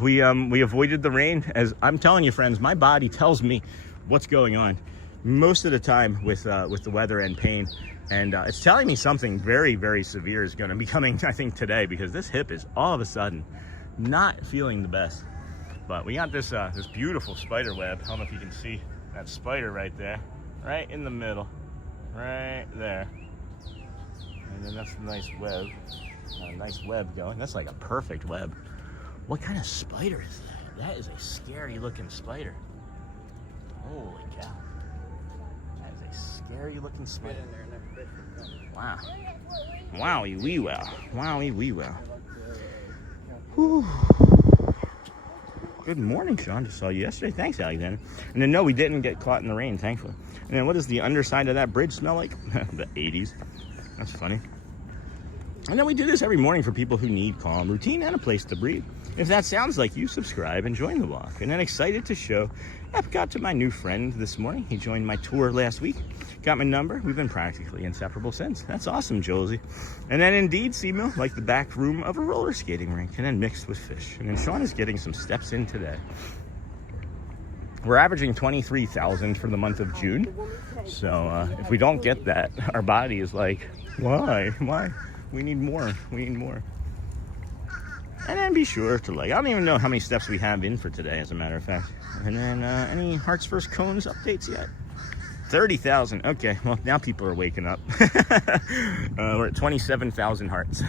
we avoided the rain. As I'm telling you, friends, my body tells me what's going on most of the time with the weather and pain. And it's telling me something very, very severe is going to be coming, I think, today, because this hip is all of a sudden not feeling the best. But we got this this beautiful spider web. I don't know if you can see that spider right there, right in the middle, right there. And then that's a nice web, going. That's like a perfect web. What kind of spider is that? That is a scary looking spider. Holy cow. That is a scary looking spider. Wow. Wowie wee wow. Wowie wee wow. Whew. Good morning, Sean. Just saw you yesterday. Thanks, Alexander. And then, no, we didn't get caught in the rain, thankfully. And then what does the underside of that bridge smell like? The 80s. That's funny. And then we do this every morning for people who need calm routine and a place to breathe. If that sounds like you, subscribe and join the walk. And then excited to show Epcot to my new friend this morning. He joined my tour last week. Got my number. We've been practically inseparable since. That's awesome, Josie. And then indeed, Seamu, like the back room of a roller skating rink, and then mixed with fish. And then Sean is getting some steps in today. We're averaging 23,000 for the month of June. So if we don't get that, our body is like, why? We need more. We need more. And then be sure to like, I don't even know how many steps we have in for today, as a matter of fact. And then any Hearts First Cones updates yet? 30,000. Okay, well, now people are waking up. We're at 27,000 hearts.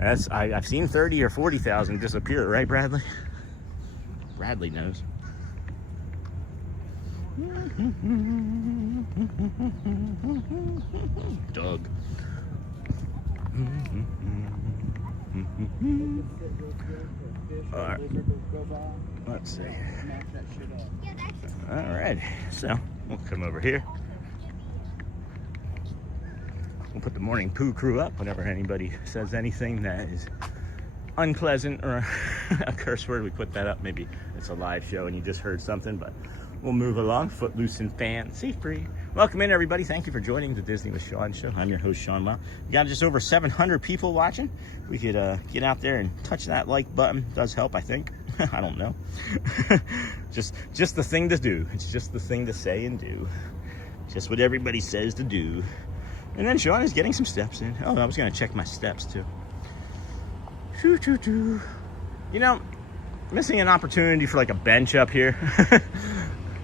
I've seen 30 or 40,000 disappear, right, Bradley? Bradley knows. Doug. All right, let's see. All right, so we'll come over here. We'll put the morning poo crew up whenever anybody says anything that is unpleasant or a curse word. We put that up. Maybe it's a live show and you just heard something, but we'll move along. Footloose and fancy free. Welcome in, everybody. Thank you for joining the Disney with Sean show. I'm your host, Sean Wow. We got just over 700 people watching. We could get out there and touch that like button. Does help, I think. I don't know. just the thing to do. It's just the thing to say and do. Just what everybody says to do. And then Sean is getting some steps in. Oh, I was going to check my steps too. You know, missing an opportunity for like a bench up here.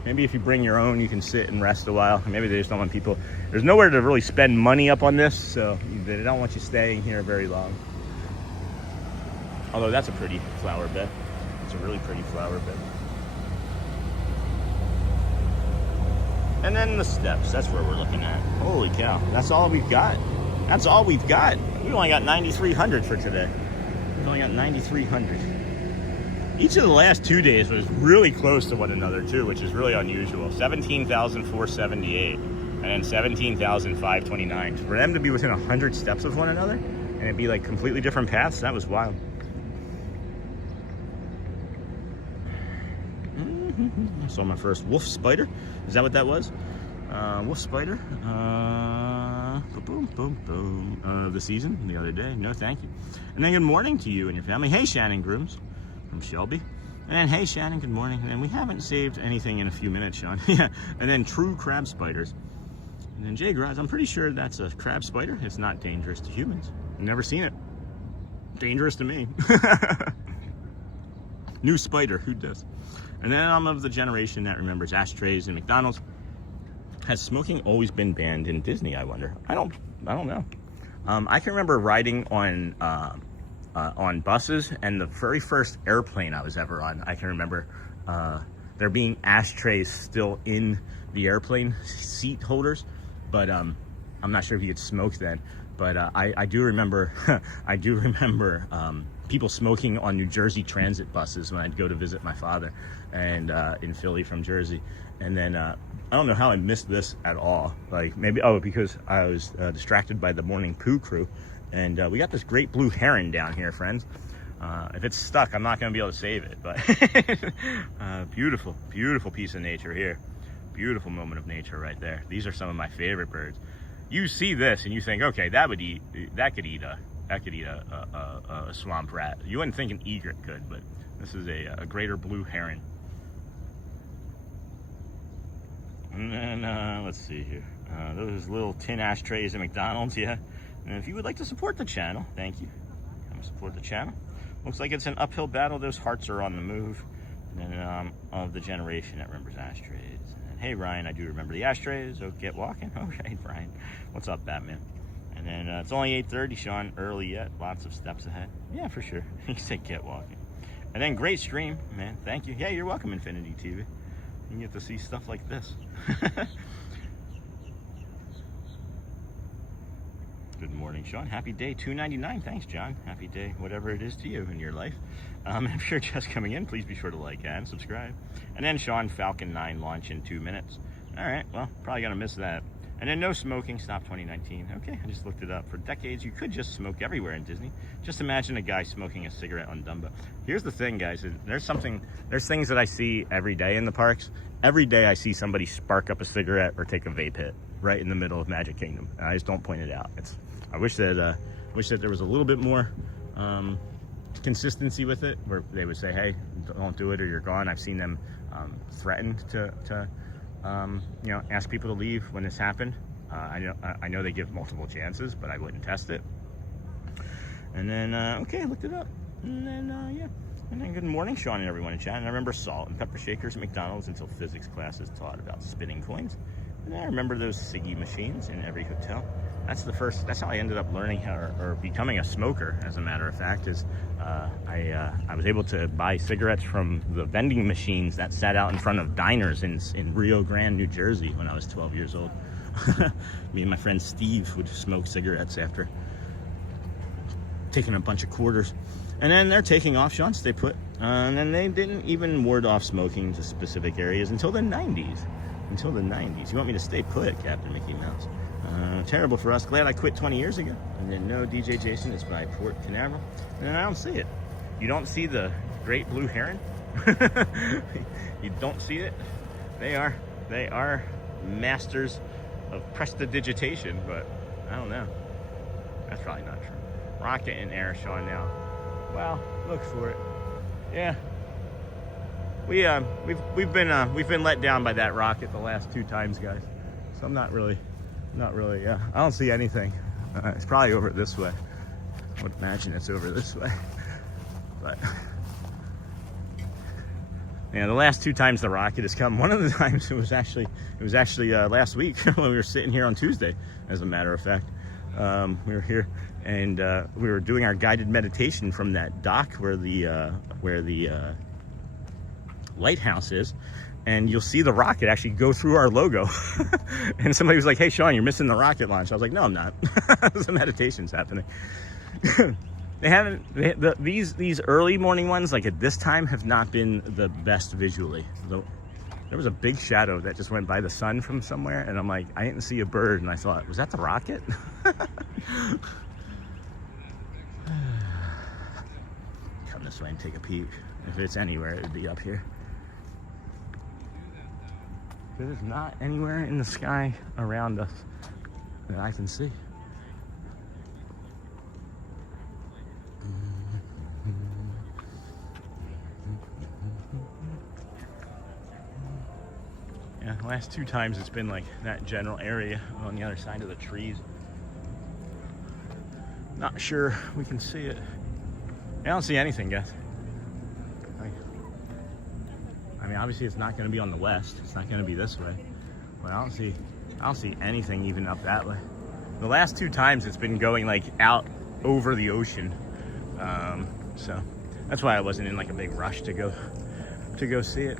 Maybe if you bring your own, you can sit and rest a while. Maybe they just don't want people. There's nowhere to really spend money up on this, so they don't want you staying here very long. Although that's a pretty flower bed. It's a really pretty flower bed. And then the steps, that's where we're looking at. Holy cow, that's all we've got. That's all we've got. We only got 9,300 for today. We only got 9,300. Each of the last 2 days was really close to one another too, which is really unusual. 17,478 and then 17,529. For them to be within 100 steps of one another and it'd be like completely different paths, that was wild. I saw my first wolf spider. Is that what that was? Wolf spider. Boom, boom, boom. The season the other day. No, thank you. And then good morning to you and your family. Hey, Shannon Grooms from Shelby. And then, hey, Shannon, good morning. And we haven't saved anything in a few minutes, Sean. Yeah. And then true crab spiders. And then Jay Graz, I'm pretty sure that's a crab spider. It's not dangerous to humans. Never seen it. Dangerous to me. New spider, who does? And then I'm of the generation that remembers ashtrays and McDonald's. Has smoking always been banned in Disney, I wonder? I don't know. I can remember riding on buses, and the very first airplane I was ever on, I can remember there being ashtrays still in the airplane seat holders, but I'm not sure if you could smoke then. But I do remember, people smoking on New Jersey transit buses when I'd go to visit my father, and in Philly from Jersey. And then I don't know how I missed this at all. Like maybe because I was distracted by the morning poo crew, and we got this great blue heron down here, friends. If it's stuck, I'm not going to be able to save it. But beautiful, beautiful piece of nature here. Beautiful moment of nature right there. These are some of my favorite birds. You see this and you think, okay, that could eat a swamp rat. You wouldn't think an egret could, but this is a greater blue heron. And then let's see here. Those little tin ashtrays at McDonald's, yeah. And if you would like to support the channel, thank you. Come support the channel. Looks like it's an uphill battle. Those hearts are on the move. And then of the generation that remembers ashtrays. And hey, Ryan, I do remember the ashtrays. Oh, get walking. Okay, Brian. What's up, Batman? And then it's only 8:30, Sean. Early yet. Lots of steps ahead. Yeah, for sure. You said get walking. And then great stream, man. Thank you. Yeah, you're welcome, Infinity TV. You get to see stuff like this. Good morning, Sean. Happy day 299. Thanks, John. Happy day, whatever it is to you in your life. If you're just coming in, please be sure to like and subscribe. And then Sean, Falcon 9 launch in 2 minutes. All right, well, probably gonna miss that. And then no smoking, stop 2019. Okay, I just looked it up. For decades, you could just smoke everywhere in Disney. Just imagine a guy smoking a cigarette on Dumbo. Here's the thing, guys. There's things that I see every day in the parks. Every day I see somebody spark up a cigarette or take a vape hit right in the middle of Magic Kingdom. And I just don't point it out. I wish that there was a little bit more consistency with it, where they would say, hey, don't do it or you're gone. I've seen them threaten to ask people to leave when this happened. I know they give multiple chances, but I wouldn't test it. And then, okay, I looked it up. And then, yeah. And then good morning, Sean and everyone in chat. And I remember salt and pepper shakers at McDonald's until physics classes taught about spinning coins. And I remember those Siggy machines in every hotel. That's how I ended up learning or becoming a smoker, as a matter of fact, is I was able to buy cigarettes from the vending machines that sat out in front of diners in Rio Grande, New Jersey when I was 12 years old. Me and my friend Steve would smoke cigarettes after taking a bunch of quarters. And then they're taking off, Sean, stay put. And then they didn't even ward off smoking to specific areas until the 90s. Until the 90s. You want me to stay put, Captain Mickey Mouse? Terrible for us. Glad I quit 20 years ago. And then no, DJ Jason, it's by Port Canaveral. And then I don't see it. You don't see the great blue heron? You don't see it? They are masters of prestidigitation, but I don't know. That's probably not true. Rocket in air, Sean, now. Well, look for it. Yeah. We've been let down by that rocket the last 2 times, guys. So I'm not really, yeah. I don't see anything. It's probably over this way. I would imagine it's over this way. But yeah, the last 2 times the rocket has come. One of the times it was actually last week when we were sitting here on Tuesday, as a matter of fact. We were here and we were doing our guided meditation from that dock where the lighthouse is, and you'll see the rocket actually go through our logo. And somebody was like, hey, Sean, you're missing the rocket launch. I was like, no, I'm not. The meditation's happening. These early morning ones, like at this time, have not been the best visually. There was a big shadow that just went by the sun from somewhere, and I'm like, I didn't see a bird, and I thought, was that the rocket? Come this way and take a peek. If it's anywhere, it'd be up here. There's not anywhere in the sky around us that I can see. Yeah, the last 2 times it's been like that general area on the other side of the trees. Not sure we can see it. I don't see anything, guys. I mean, obviously it's not going to be on the west. It's not going to be this way. But I don't see anything even up that way. The last 2 times it's been going like out over the ocean. So that's why I wasn't in like a big rush to go see it.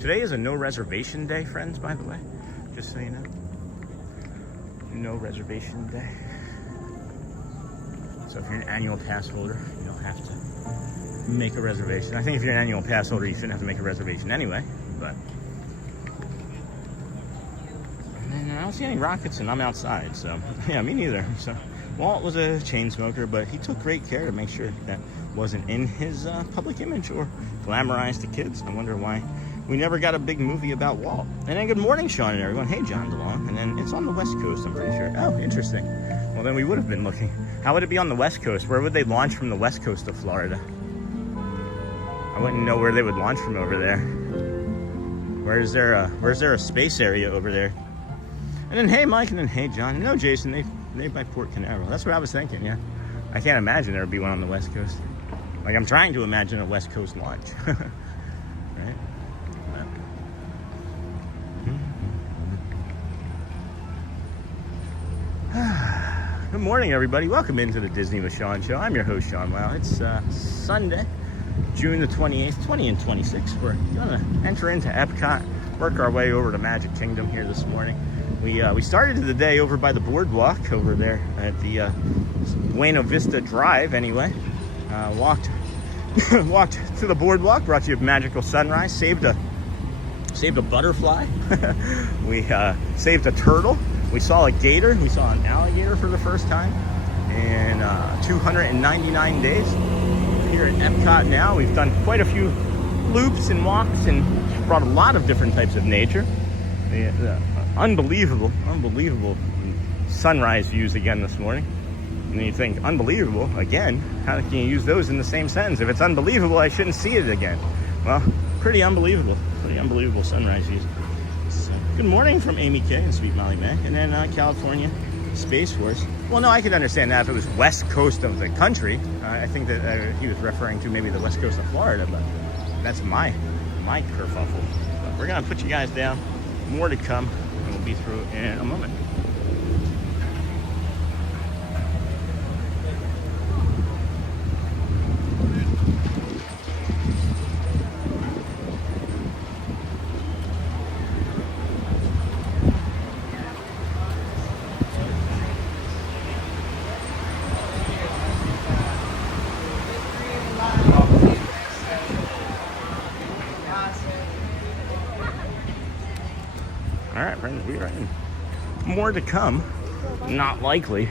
Today is a no reservation day, friends, by the way. Just so you know. No reservation day. So if you're an annual pass holder, you don't have to make a reservation. I think if you're an annual pass holder, you shouldn't have to make a reservation anyway, but. And then I don't see any rockets and I'm outside, so yeah, me neither. So Walt was a chain smoker, but he took great care to make sure that wasn't in his public image or glamorized to kids. I wonder why we never got a big movie about Walt. And then good morning, Sean and everyone. Hey, John DeLong. And then it's on the West Coast, I'm pretty sure. Oh, interesting. Well, then we would have been looking. How would it be on the West Coast? Where would they launch from the West Coast of Florida? I wouldn't know where they would launch from over there. Where's there a space area over there? And then hey, Mike, and then hey, John. No, Jason, they by Port Canaveral. That's what I was thinking, yeah. I can't imagine there would be one on the West Coast. Like, I'm trying to imagine a West Coast launch. Right? Good morning, everybody. Welcome into the Disney with Sean show. I'm your host, Sean Wow. It's Sunday, June the 28th, 20 and 26. We're going to enter into Epcot, work our way over to Magic Kingdom here this morning. We started the day over by the Boardwalk over there at the Buena Vista Drive anyway. Walked to the Boardwalk, brought you a magical sunrise, saved a butterfly. We saved a turtle. We saw a gator. We saw an alligator for the first time in 299 days. Here at Epcot now, we've done quite a few loops and walks and brought a lot of different types of nature. Unbelievable sunrise views again this morning. And you think, unbelievable, again? How can you use those in the same sentence? If it's unbelievable, I shouldn't see it again. Well, pretty unbelievable sunrise views. So, good morning from Amy K and Sweet Molly Mac. And then California Space Force. Well, no, I could understand that if it was west coast of the country. I think that he was referring to maybe the west coast of Florida, but that's my kerfuffle. But we're going to put you guys down. More to come, and we'll be through in a moment. All right, friends, we are in. More to come. Not likely.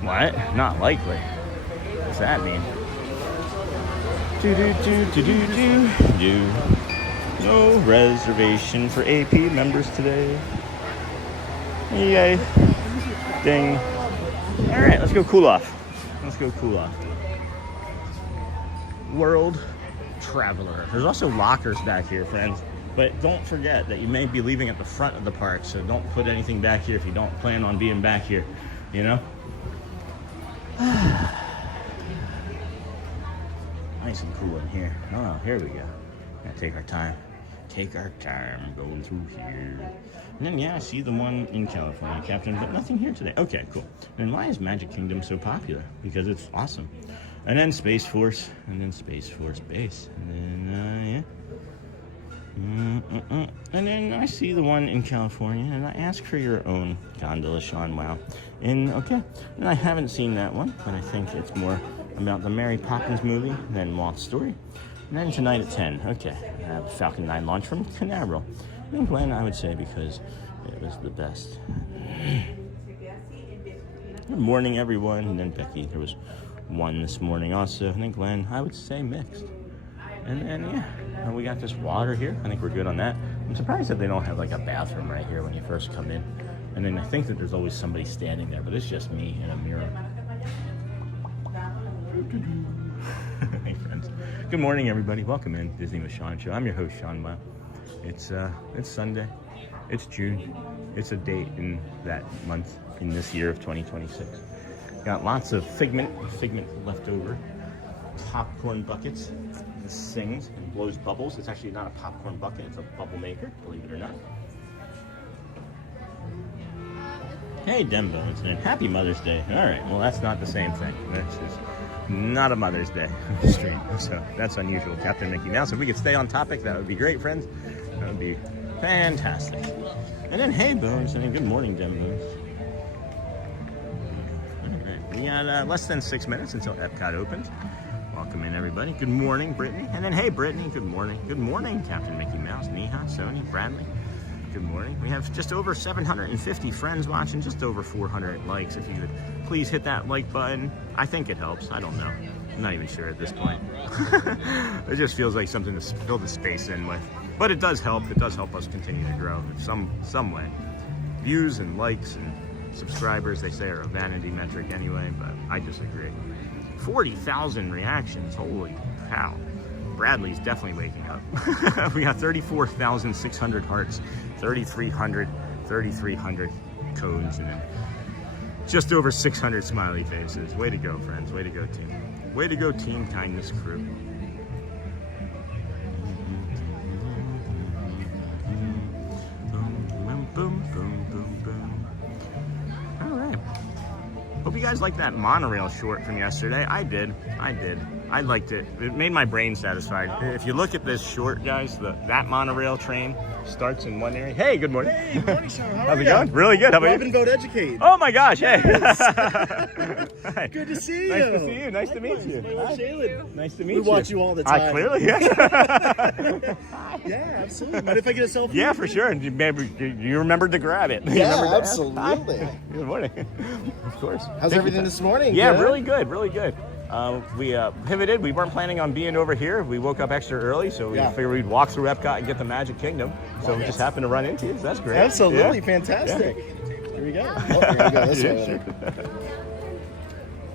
What? Not likely. What's that mean? No reservation for AP members today. Yay. Ding. All right, let's go cool off. World Traveler. There's also lockers back here, friends. But don't forget that you may be leaving at the front of the park, so don't put anything back here if you don't plan on being back here, you know? Nice and cool in here. Oh, here we go. Gotta take our time. Going through here. And then, yeah, I see the one in California, Captain, but nothing here today. Okay, cool. And why is Magic Kingdom so popular? Because it's awesome. And then Space Force, and then Space Force Base. And then, yeah. And then I see the one in California, and I ask for your own gondola, Sean Wow. And okay, and I haven't seen that one, but I think it's more about the Mary Poppins movie than Walt's story. And then tonight at 10, okay, I have Falcon 9 launch from Canaveral. And Glenn, I would say, because it was the best. Good morning, everyone. And then Becky, there was one this morning also. And then Glenn, I would say mixed. And then, yeah, we got this water here. I think we're good on that. I'm surprised that they don't have like a bathroom right here when you first come in. And then I think that there's always somebody standing there, but it's just me in a mirror. Hey friends. Good morning everybody. Welcome in Disney with Sean Show. I'm your host Sean Wow. It's Sunday. It's June. It's a date in that month in this year of 2026. Got lots of figment left over. Popcorn buckets. It sings and blows bubbles. It's actually not a popcorn bucket, it's a bubble maker, believe it or not. Hey Dembo, it's an happy Mother's Day. Alright, well that's not the same thing. This is not a Mother's Day stream, so that's unusual. Captain Mickey Mouse, if we could stay on topic, that would be great, friends. That would be fantastic. And then hey Bones, and good morning Dembo. Alright, we got less than 6 minutes until Epcot opens. Welcome in everybody. Good morning Brittany. And then hey Brittany, good morning. Good morning Captain Mickey Mouse, Neha, Sony, Bradley. Good morning. We have just over 750 friends watching, just over 400 likes. If you would please hit that like button. I think it helps. I don't know. I'm not even sure at this point. It just feels like something to fill the space in with. But it does help. It does help us continue to grow in some way. Views and likes and subscribers, they say, are a vanity metric anyway, but I disagree. 40,000 reactions. Holy cow. Bradley's definitely waking up. We got 34,600 hearts, 3,300 cones, and then just over 600 smiley faces. Way to go, friends. Way to go, team. Way to go, Team Kindness crew. Boom, boom, boom, boom, boom. All right. Hope you guys liked that monorail short from yesterday. I did. I liked it. It made my brain satisfied. If you look at this short, guys, that monorail train starts in one area. Hey, good morning. Hey, good morning, Sean. How How's are it you? going? Really good. How about Robin you? Vote Educate. Oh my gosh, hey. Hi. Good to see you. Nice to see you. Nice to meet you. Hi, Shayla. Nice to meet We you. watch you all the time. Clearly, yeah. Yeah, absolutely. But if I get a selfie? Yeah, for sure. And you remembered to grab it. You Yeah, remembered to ask. absolutely. Good morning. Of course. How's everything this morning? Yeah, Good? really good, really good. We pivoted. We weren't planning on being over here. We woke up extra early, so we figured we'd walk through Epcot and get the Magic Kingdom. So we just happened to run into you. So that's great. Absolutely. Yeah. Fantastic. Yeah. Here we go. Oh, here we go. This way.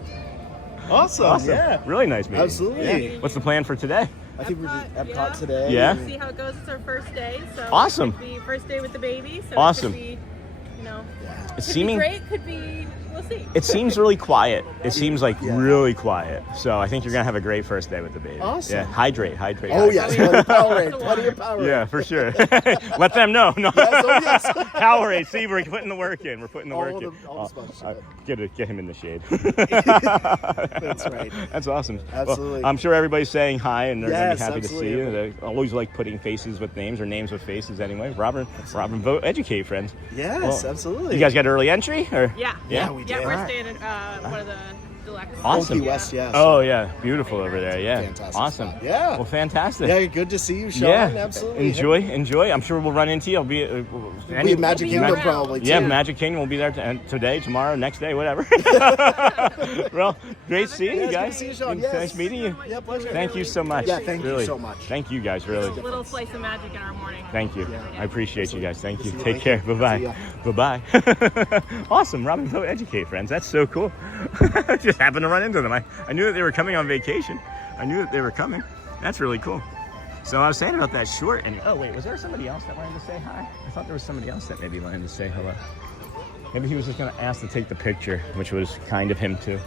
Sure. Awesome. Yeah. Really nice meeting. Absolutely. Yeah. What's the plan for today? I think we're just Epcot today. Yeah. We'll see how it goes. It's our first day, so Awesome. It could be first day with the baby. So Awesome. It could be, It's could seeming. be great. Could be. We'll see. It seems really quiet. It seems like really quiet. So I think you're gonna have a great first day with the baby. Awesome. Yeah. Hydrate. Oh, yes. Plenty of Powerade. Plenty of Powerade. Yeah, for sure. Let them know. No. Yes, oh, yes. Powerade. See, we're putting the work in. We're putting the work in. All the sponsorship. Get him in the shade. That's right. That's awesome. Absolutely. Well, I'm sure everybody's saying hi, and they're going to Yes, be happy absolutely. to see you. They always like putting faces with names or names with faces anyway. Robin, Vote Educate, friends. Yes, Well, absolutely. You guys got early entry? Or? Yeah. Yeah, we Yeah, did. we're staying at one of the deluxe. Awesome. Key West, yes. Oh, yeah. Beautiful over there. Yeah. Fantastic Awesome. spot. Yeah. Well, fantastic. Yeah, good to see you, Sean. Yeah. Absolutely. Enjoy. I'm sure we'll run into you. I'll be We have Magic Kingdom around. probably, too. Yeah, Magic Kingdom will be there today, tomorrow, next day, whatever. Well, great seeing you Yes, good guys. to see you, Sean. Nice Yes. meeting you. Yeah, pleasure. Thank you so much. Yeah, thank you Really. so much. Thank you guys, really. A little slice of magic in our morning. Thank you. Yeah. I appreciate you guys. Thank you. See you Take later. care. Bye-bye. See ya. Bye-bye. Awesome. Robin Vote Educate, friends. That's so cool. Just happened to run into them. I knew that they were coming on vacation. I knew that they were coming. That's really cool. So I was saying about that short, and oh wait, was there somebody else that wanted to say hi? I thought there was somebody else that maybe wanted to say hello. Maybe he was just going to ask to take the picture, which was kind of him too.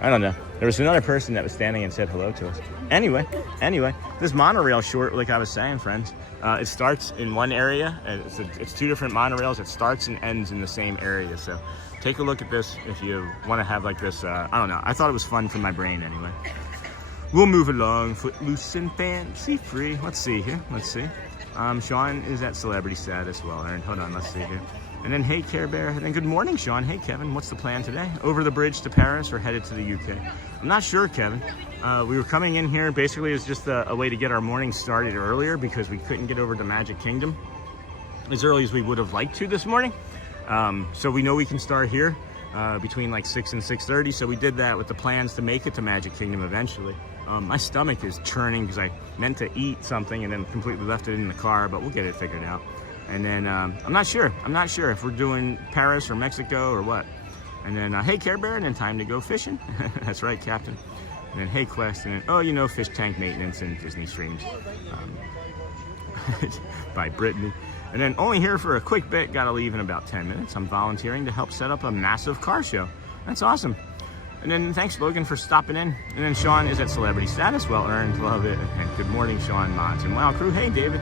I don't know. There was another person that was standing and said hello to us. Anyway, this monorail short, like I was saying, friends, it starts in one area. It's two different monorails. It starts and ends in the same area. So take a look at this if you want to have like this. I don't know. I thought it was fun for my brain anyway. We'll move along, footloose and fancy free. Let's see here. Let's see. Sean is at celebrity status. Well earned. Hold on. Let's see here. And then, hey, Care Bear. And then, good morning, Sean. Hey, Kevin. What's the plan today? Over the bridge to Paris or headed to the UK? I'm not sure, Kevin. We were coming in here. Basically, it's just a way to get our morning started earlier because we couldn't get over to Magic Kingdom as early as we would have liked to this morning. So we know we can start here. between like 6 and 6:30. So we did that with the plans to make it to Magic Kingdom eventually. My stomach is churning because I meant to eat something and then completely left it in the car, but we'll get it figured out. And then I'm not sure if we're doing Paris or Mexico or what. And then, hey, Care Bear, and then time to go fishing. That's right, Captain. And then, hey, Quest, and then, oh, you know, fish tank maintenance and Disney streams by Brittany. And then only here for a quick bit, gotta leave in about 10 minutes. I'm volunteering to help set up a massive car show. That's awesome. And then thanks, Logan, for stopping in. And then Sean is at celebrity status, well earned, love it. And good morning, Sean, Mods, and Wow Crew. Hey, David.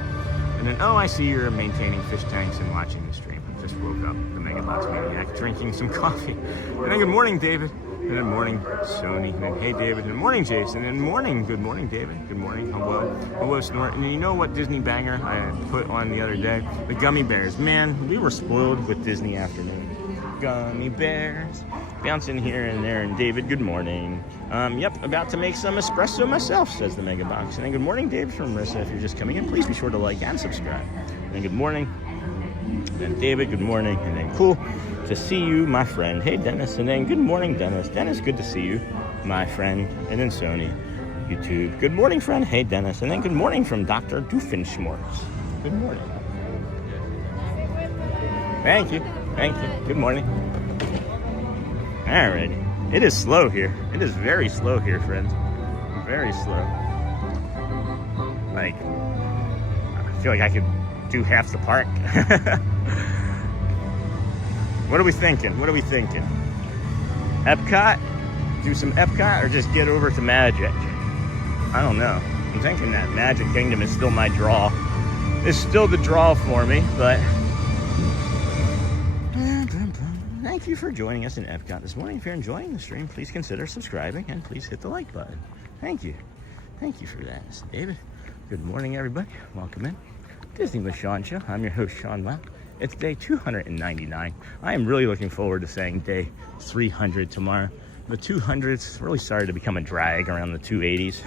And then, oh, I see you're maintaining fish tanks and watching the stream. I just woke up, the Megabox Maniac, drinking some coffee. And then good morning, David. And then morning, Sony. And then, hey, David. And morning, Jason. And morning, good morning, David. Good morning, hello, Snort. And then you know what Disney banger I put on the other day? The Gummy Bears. Man, we were spoiled with Disney afternoon. Gummy Bears. Bouncing here and there. And David, good morning. Yep, about to make some espresso myself, says the Megabox. And then good morning, David from Marissa. If you're just coming in, please be sure to like and subscribe. And then good morning. And then David, good morning. And then cool to see you, my friend. Hey, Dennis. And then good morning, Dennis. Dennis, good to see you, my friend. And then Sony, YouTube. Good morning, friend. Hey, Dennis. And then good morning from Dr. Doofenshmirtz. Good morning. Thank you. Thank you. Good morning. Alrighty. It is slow here. It is very slow here, friends. Very slow. Like, I feel like I could do half the park. What are we thinking? What are we thinking? Epcot? Do some Epcot or just get over to Magic? I don't know. I'm thinking that Magic Kingdom is still my draw. It's still the draw for me, but thank you for joining us in Epcot this morning. If you're enjoying the stream, please consider subscribing and please hit the like button. Thank you. Thank you for that, David. Good morning, everybody. Welcome in. Disney with Sean Show. I'm your host, Sean Wow. It's day 299. I am really looking forward to saying day 300 tomorrow. The 200s really started to become a drag around the 280s.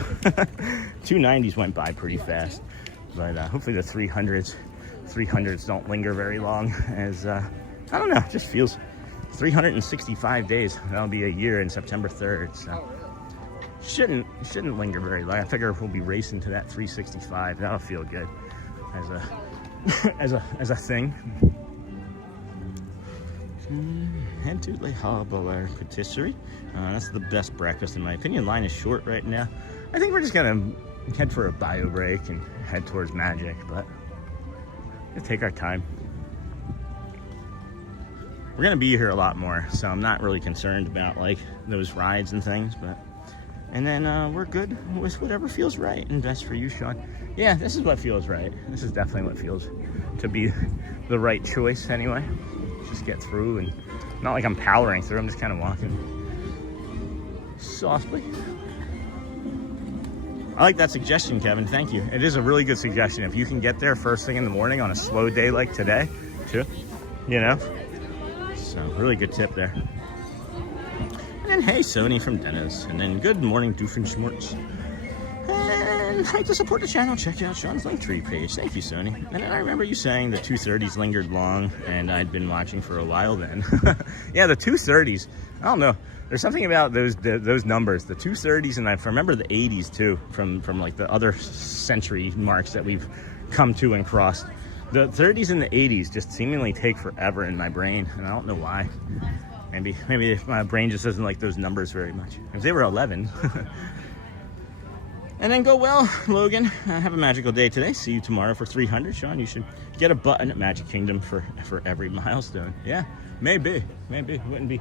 290s went by pretty fast. But hopefully the 300s don't linger very long as, I don't know, it just feels 365 days. That'll be a year in September 3rd. So shouldn't linger very long. I figure we'll be racing to that 365. That'll feel good as a thing. Head to Le Harbor Patisserie. That's the best breakfast in my opinion. Line is short right now. I think we're just gonna head for a bio break and head towards Magic, but we'll take our time. We're gonna be here a lot more, so I'm not really concerned about like those rides and things, but and then we're good with whatever feels right and best for you, Sean. Yeah, this is what feels right. This is definitely what feels to be the right choice anyway. Just get through, and not like I'm powering through, I'm just kind of walking softly. I like that suggestion, Kevin. Thank you. It is a really good suggestion. If you can get there first thing in the morning on a slow day like today, too, you know? So, really good tip there. And then, hey, Sony from Dennis. And then, good morning, Doofenshmirtz. And I'd like to support the channel. Check out Sean's Linktree page. Thank you, Sony. And then I remember you saying the 230s lingered long, and I'd been watching for a while then. Yeah, the 230s. I don't know. There's something about those numbers, the 230s, and I remember the 80s too, from like the other century marks that we've come to and crossed. The 30s and the 80s just seemingly take forever in my brain, and I don't know why. Maybe my brain just doesn't like those numbers very much. If they were 11. And then go well, Logan. Have a magical day today. See you tomorrow for 300. Sean, you should get a button at Magic Kingdom for every milestone. Yeah, maybe. It wouldn't be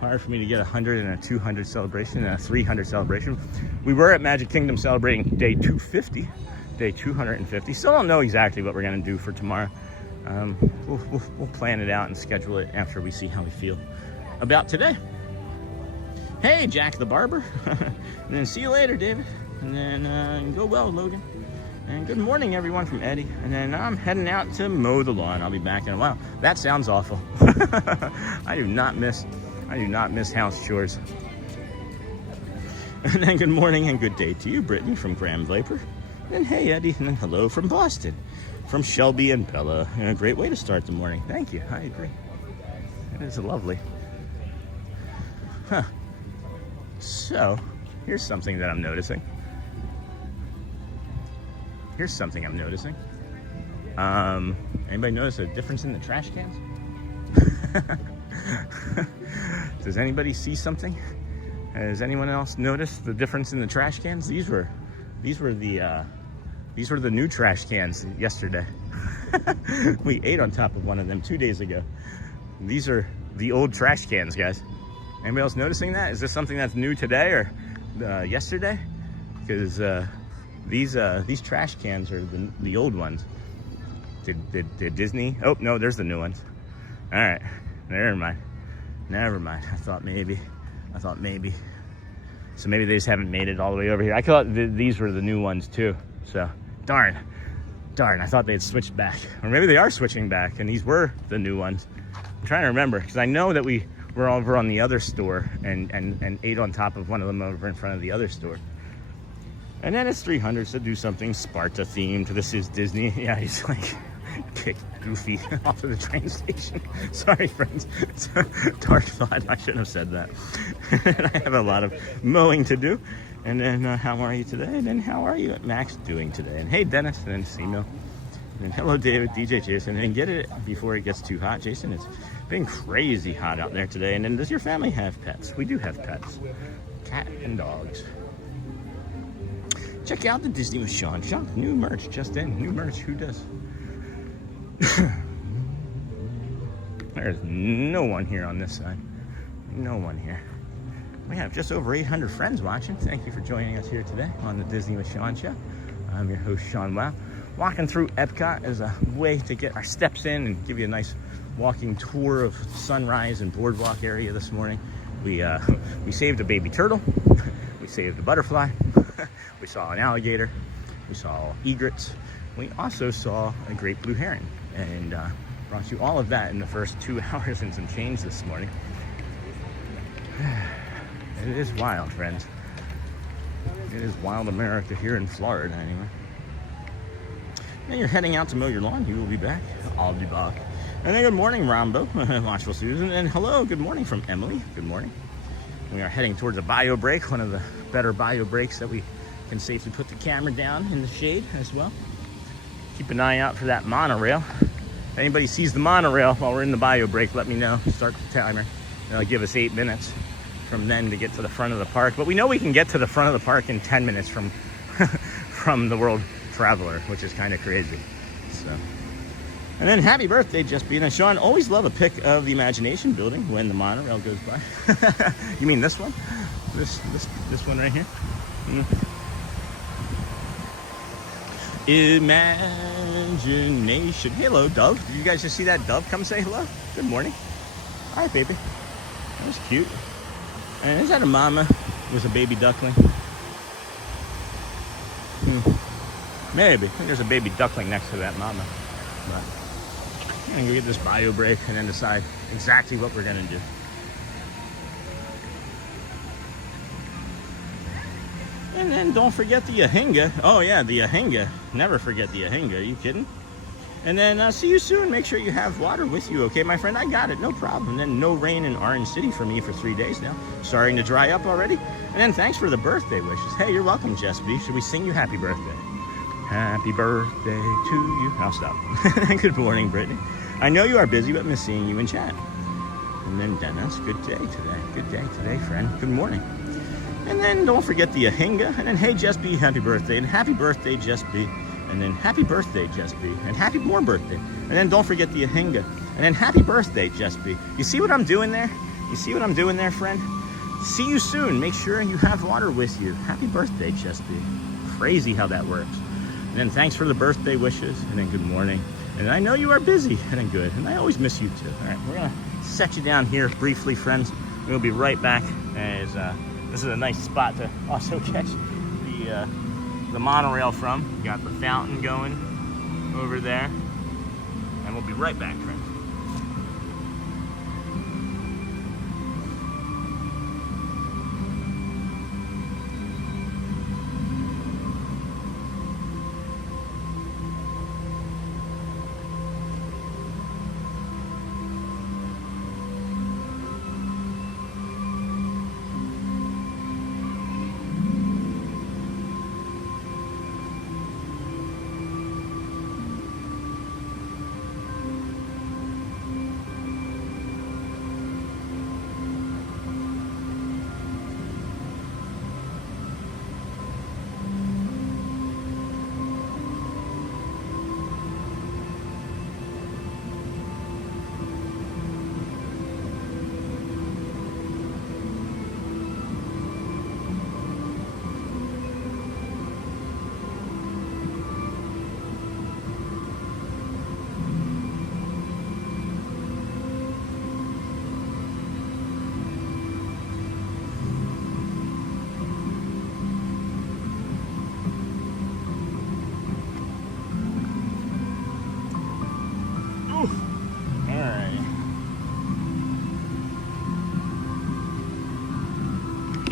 hard for me to get a 100 and a 200 celebration and a 300 celebration. We were at Magic Kingdom celebrating day 250, day 250. Still don't know exactly what we're gonna do for tomorrow. We'll plan it out and schedule it after we see how we feel about today. Hey, Jack the Barber. And then see you later, David. And then go well, Logan. And good morning, everyone, from Eddie. And then I'm heading out to mow the lawn. I'll be back in a while. That sounds awful. I do not miss house chores. And then good morning and good day to you, Brittany from Graham Viper. And then hey, Eddie. And then hello from Boston, from Shelby and Bella. And a great way to start the morning. Thank you. I agree. It is lovely. So, here's something that I'm noticing. Anybody notice a difference in the trash cans? Does anybody see something? Has anyone else noticed the difference in the trash cans? These were the new trash cans yesterday. We ate on top of one of them 2 days ago. These are the old trash cans, guys. Anybody else noticing that? Is this something that's new today or yesterday? Because these trash cans are the old ones. Did Disney? Oh no, there's the new ones. All right, never mind. I thought maybe. So maybe they just haven't made it all the way over here. I thought these were the new ones too. So darn. I thought they had switched back, or maybe they are switching back, and these were the new ones. I'm trying to remember because I know that we were over on the other store and ate on top of one of them over in front of the other store. And then it's 300 to do something Sparta themed. This is Disney. Yeah, he's like kicked Goofy off of the train station. Sorry, friends. It's a dark thought. I shouldn't have said that. I have a lot of mowing to do. And then, how are you today? And then, how are you, Max, doing today? And hey, Dennis, and then C-Mill. And hello, David, DJ Jason. And get it before it gets too hot. Jason, it's been crazy hot out there today. And then, does your family have pets? We do have pets. Cat and dogs. Check out the Disney with Sean. Sean, new merch just in. New merch, who does? There's no one here on this side. No one here. We have just over 800 friends watching. Thank you for joining us here today on the Disney with Sean show. I'm your host, Sean Wow. Walking through Epcot as a way to get our steps in and give you a nice walking tour of Sunrise and Boardwalk area this morning. We saved a baby turtle. We saved a butterfly. We saw an alligator. We saw egrets. We also saw a great blue heron, and brought you all of that in the first 2 hours and some change this morning. It is wild, friends. It is wild America here in Florida, anyway. And you're heading out to mow your lawn. You will be back. I'll be back. And then good morning, Rombo, Watchful Susan, and hello, good morning from Emily. Good morning. We are heading towards a bio break, one of the better bio breaks that we can safely put the camera down in the shade as well. Keep an eye out for that monorail. If anybody sees the monorail while we're in the bio break, let me know. Start the timer. It'll give us 8 minutes from then to get to the front of the park. But we know we can get to the front of the park in 10 minutes from from the World Traveler, which is kind of crazy. So, and then happy birthday, Just Being. And Sean, always love a pic of the Imagination Building when the monorail goes by. You mean this one? This one right here? Imagination. Hello, dove. Did you guys just see that dove come say hello? Good morning. All right, baby. That was cute. And is that a mama with a baby duckling? Maybe. I think there's a baby duckling next to that mama. But I'm gonna go get this bio break and then decide exactly what we're gonna do. And then don't forget the Ahinga. Oh yeah, the Ahinga. Never forget the Ahinga. Are you kidding? And then see you soon. Make sure you have water with you, okay, my friend? I got it, no problem. And then no rain in Orange City for me for 3 days now. Starting to dry up already. And then thanks for the birthday wishes. Hey, you're welcome, Jess B. Should we sing you happy birthday? Happy birthday to you. I'll stop. Good morning, Brittany. I know you are busy, but miss seeing you in chat. And then Dennis, good day today. Good day today, friend. Good morning. And then don't forget the Ahinga. And then hey, Jess B, happy birthday. And happy birthday, Jess B. And then happy birthday, Jess B. And happy more birthday. And then don't forget the Ahinga. And then happy birthday, Jess B. You see what I'm doing there? You see what I'm doing there, friend? See you soon. Make sure you have water with you. Happy birthday, Jess B. Crazy how that works. And then thanks for the birthday wishes. And then good morning. And I know you are busy. And then good. And I always miss you too. All right, we're going to set you down here briefly, friends. We'll be right back as this is a nice spot to also catch the monorail from. We got the fountain going over there. And we'll be right back, friends.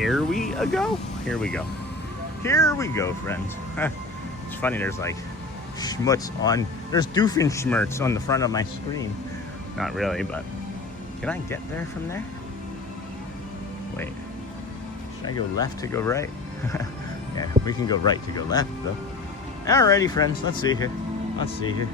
Here we go. Here we go. Here we go, friends. It's funny, there's like schmutz on, there's Doofenshmirtz on the front of my screen. Not really, but can I get there from there? Wait, should I go left to go right? Yeah, we can go right to go left though. Alrighty, friends, let's see here. Let's see here.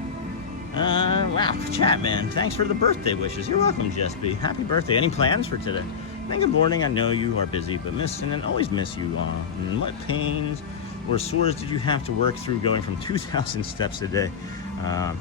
Wow, chat man, thanks for the birthday wishes. You're welcome, Jess B. Happy birthday. Any plans for today? Good morning. I know you are busy, but missing and always miss you all. And what pains or sores did you have to work through going from 2,000 steps a day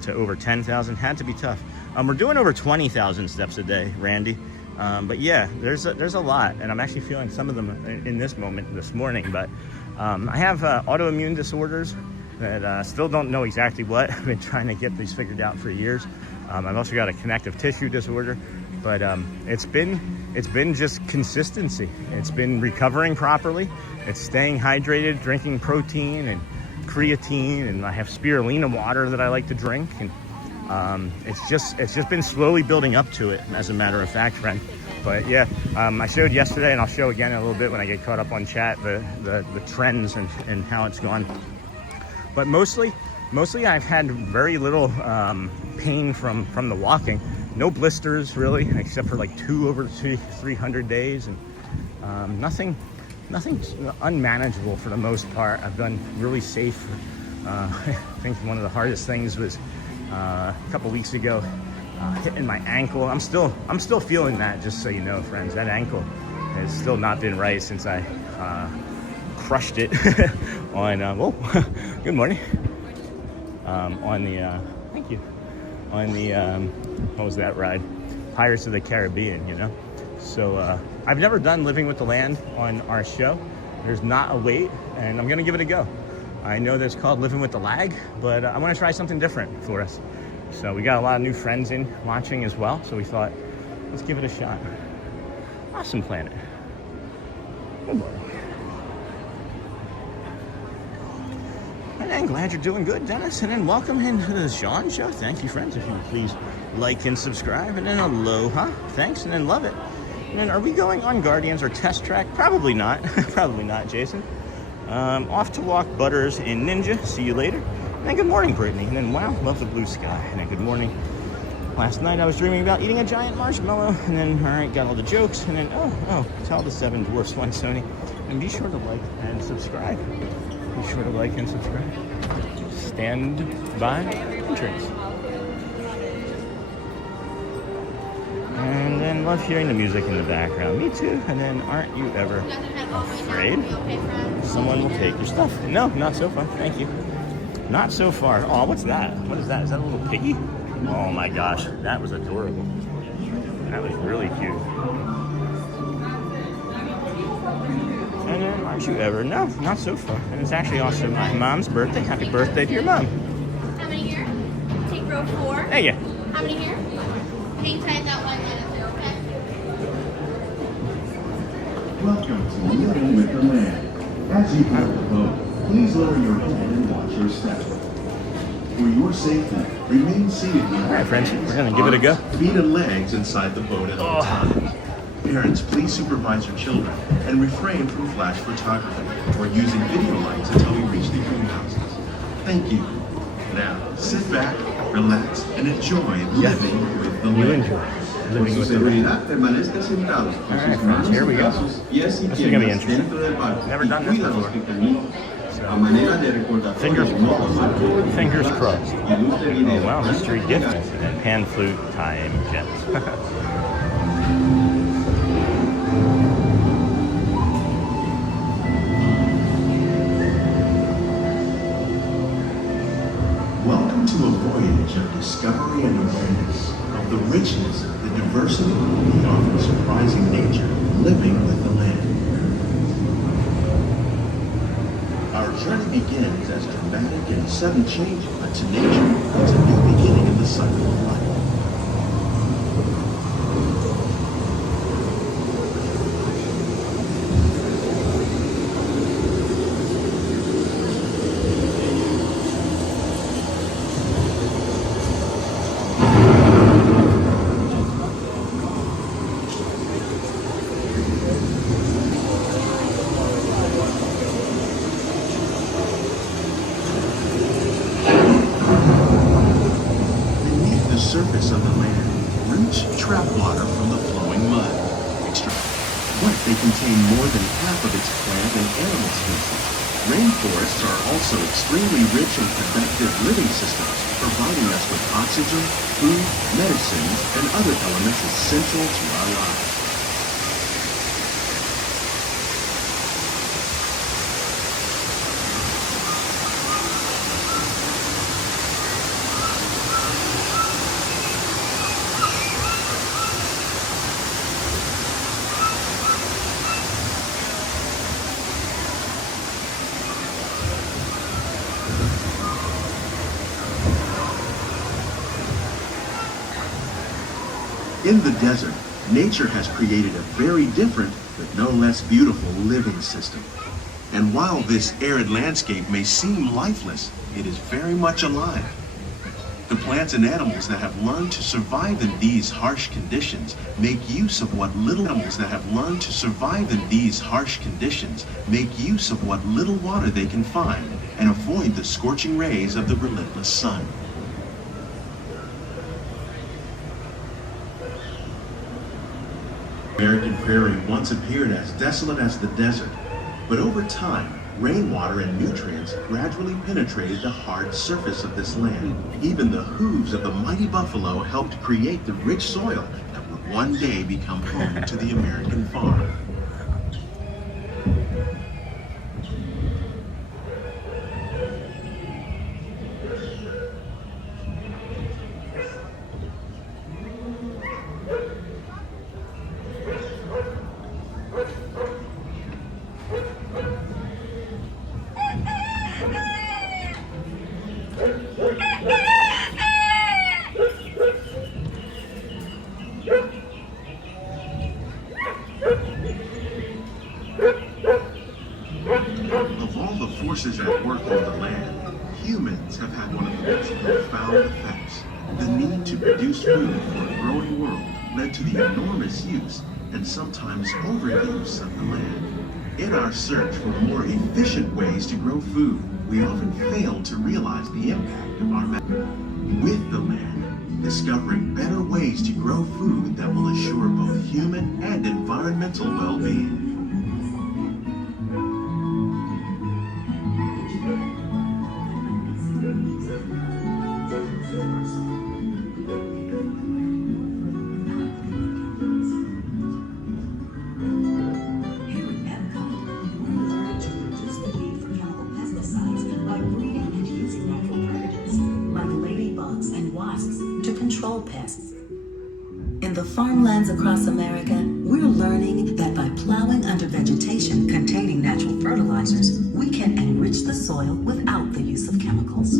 to over 10,000? Had to be tough. We're doing over 20,000 steps a day, Randy. But yeah, there's a lot, and I'm actually feeling some of them in this moment this morning. But I have autoimmune disorders that still don't know exactly what. I've been trying to get these figured out for years. I've also got a connective tissue disorder, but it's been just consistency. It's been recovering properly. It's staying hydrated, drinking protein and creatine, and I have spirulina water that I like to drink. And it's just been slowly building up to it, as a matter of fact, friend. But yeah, I showed yesterday, and I'll show again in a little bit when I get caught up on chat, the trends and how it's gone. But mostly I've had very little pain from the walking. No blisters really, except for like 2 over 300 days, and nothing unmanageable for the most part. I've done really safe. I think one of the hardest things was a couple weeks ago, hitting my ankle. I'm still feeling that, just so you know, friends. That ankle has still not been right since I crushed it on whoa, good morning, on the thank you, on the what was that ride, Pirates of the Caribbean, you know. So I've never done Living with the Land on our show. There's not a wait, and I'm gonna give it a go. I know that's called Living with the Lag, but I want to try something different for us. So we got a lot of new friends in watching as well, so we thought, let's give it a shot. Awesome planet. Good morning. And I'm glad you're doing good, Dennis. And then welcome into the Sean Show. Thank you, friends. If you would please like and subscribe. And then aloha. Thanks, and then love it. And then are we going on Guardians or Test Track? Probably not. Probably not, Jason. Off to walk Butters and Ninja. See you later. And then good morning, Brittany. And then wow, love the blue sky. And then good morning. Last night I was dreaming about eating a giant marshmallow. And then, all right, got all the jokes. And then, oh, tell the 7 dwarfs one, Sony. And be sure to like and subscribe. Be sure to like and subscribe. Stand by entrance. And then love hearing the music in the background. Me too. And then aren't you ever afraid someone will take your stuff? No, not so far. Thank you. Not so far. Oh, what's that? What is that? Is that a little piggy? Oh my gosh, that was adorable. That was really cute. And then aren't you ever? No, not so far. And it's actually also my mom's birthday. Happy birthday to your mom. How many here? Take row 4. Hey, yeah. How many here? Hang tight that one minute there, okay? Welcome to Living with the Land. As you board the boat, please lower your head and watch your step. For your safety, remain seated with All right, friends, we're going to give it a go. feet and legs inside the boat at all times. Parents, please supervise your children and refrain from flash photography or using video lights until we reach the greenhouses. Thank you. Now, sit back, relax, and enjoy living with the You land. enjoy living with the land. All right, friends, here we go. This is going to be interesting. Never done this before. So, fingers crossed. Fingers crossed. Oh, wow, mystery gift. And pan flute time jets. Welcome to a voyage of discovery and awareness of the richness, the diversity, the often surprising nature of living with the land. Our journey begins as dramatic and sudden change to nature. It's a new beginning in the cycle of life. rainforests are also extremely rich in productive living systems, providing us with oxygen, food, medicines, and other elements essential to our lives. In the desert, nature has created a very different, but no less beautiful living system. And while this arid landscape may seem lifeless, it is very much alive. The plants and animals that have learned to survive in these harsh conditions make use of what little water they can find and avoid the scorching rays of the relentless sun. American prairie once appeared as desolate as the desert, but over time, rainwater and nutrients gradually penetrated the hard surface of this land. Even the hooves of the mighty buffalo helped create the rich soil that would one day become home to the American farm. Of all the forces at work on the land, humans have had one of the most profound effects. The need to produce food for a growing world led to the enormous use and sometimes overuse of the land. In our search for more efficient ways to grow food, we often fail to realize the impact of our method. With the land, discovering better ways to grow food that will assure both human and environmental well-being. Pests. In the farmlands across America, we're learning that by plowing under vegetation containing natural fertilizers, we can enrich the soil without the use of chemicals.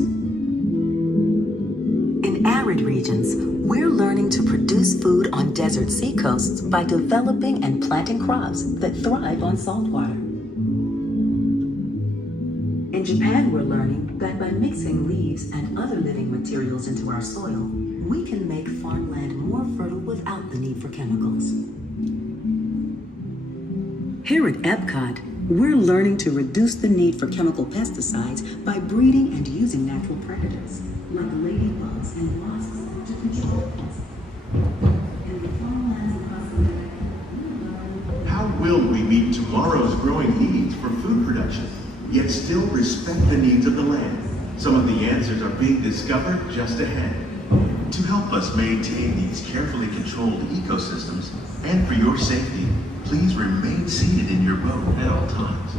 In arid regions, we're learning to produce food on desert seacoasts by developing and planting crops that thrive on salt water. In Japan, we're learning that by mixing leaves and other living materials into our soil, we can make farmland more fertile without the need for chemicals. Here at Epcot, we're learning to reduce the need for chemical pesticides by breeding and using natural predators, like ladybugs and wasps, to control pests. In the farmlands across America, How will we meet tomorrow's growing needs for food production, yet still respect the needs of the land? Some of the answers are being discovered just ahead. To help us maintain these carefully controlled ecosystems, and for your safety, please remain seated in your boat at all times.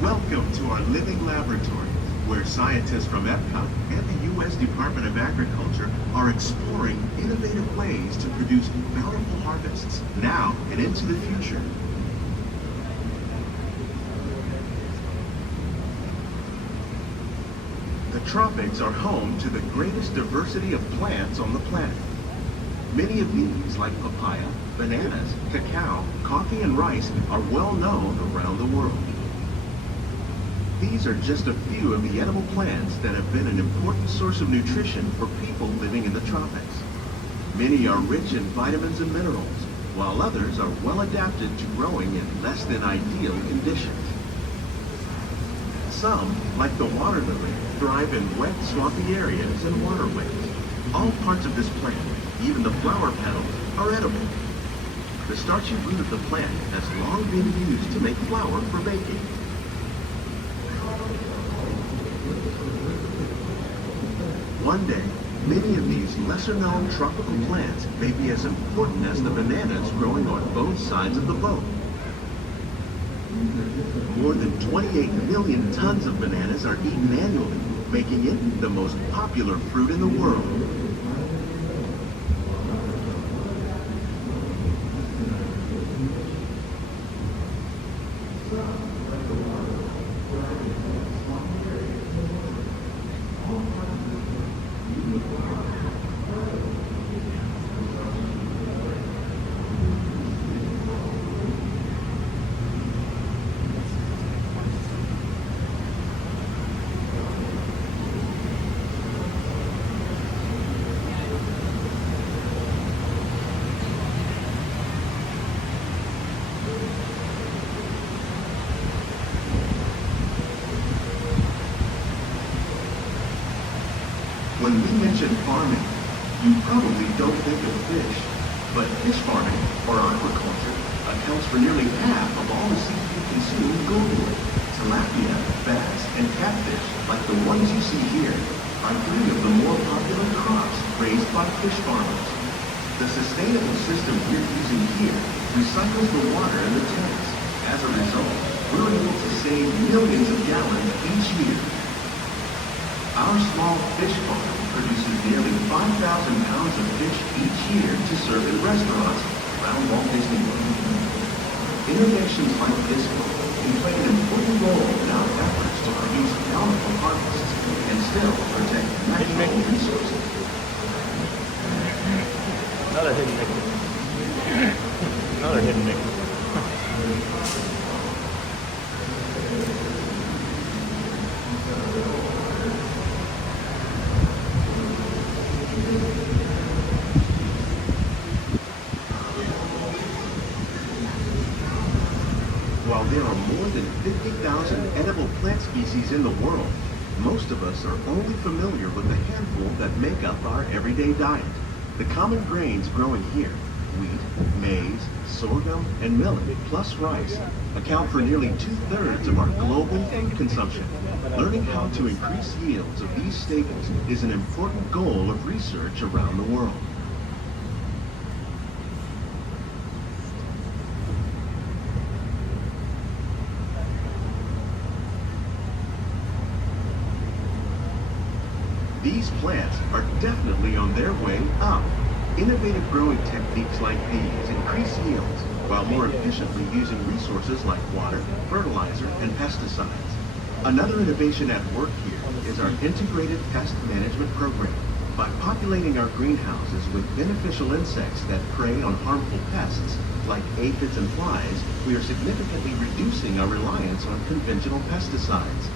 Welcome to our living laboratory, where scientists from Epcot and the U.S. Department of Agriculture are exploring innovative ways to produce bountiful harvests now and into the future. The tropics are home to the greatest diversity of plants on the planet. Many of these, like papaya, bananas, cacao, coffee, and rice, are well known around the world. These are just a few of the edible plants that have been an important source of nutrition for people living in the tropics. Many are rich in vitamins and minerals, while others are well adapted to growing in less than ideal conditions. Some, like the water lily, thrive in wet, swampy areas and waterways. All parts of this plant, even the flower petals, are edible. The starchy root of the plant has long been used to make flour for baking. One day, many of these lesser-known tropical plants may be as important as the bananas growing on both sides of the boat. More than 28 million tons of bananas are eaten annually, making it the most popular fruit in the world. When we mention farming, you probably don't think of fish, but fish farming, or aquaculture, accounts for nearly half of all the seafood consumed globally. Tilapia, bass, and catfish, like the ones you see here, are three of the more popular crops raised by fish farmers. The sustainable system we're using here recycles the water in the tanks. As a result, we're able to save millions of gallons each year. Our small fish farm produces nearly 5,000 pounds of fish each year to serve in restaurants around Walt Disney World. Interventions like this one can play an important role in our efforts to produce bountiful harvests and still protect natural resources. Another hidden Mickey. Another hidden Mickey. While there are more than 50,000 edible plant species in the world, most of us are only familiar with the handful that make up our everyday diet. The common grains growing here, wheat, maize, sorghum, and millet, plus rice, account for nearly 2/3 of our global food consumption. Learning how to increase yields of these staples is an important goal of research around the world. These plants are definitely on their way up. Innovative growing techniques like these increase yields while more efficiently using resources like water, fertilizer, and pesticides. Another innovation at work here is our integrated pest management program. By populating our greenhouses with beneficial insects that prey on harmful pests like aphids and flies, we are significantly reducing our reliance on conventional pesticides.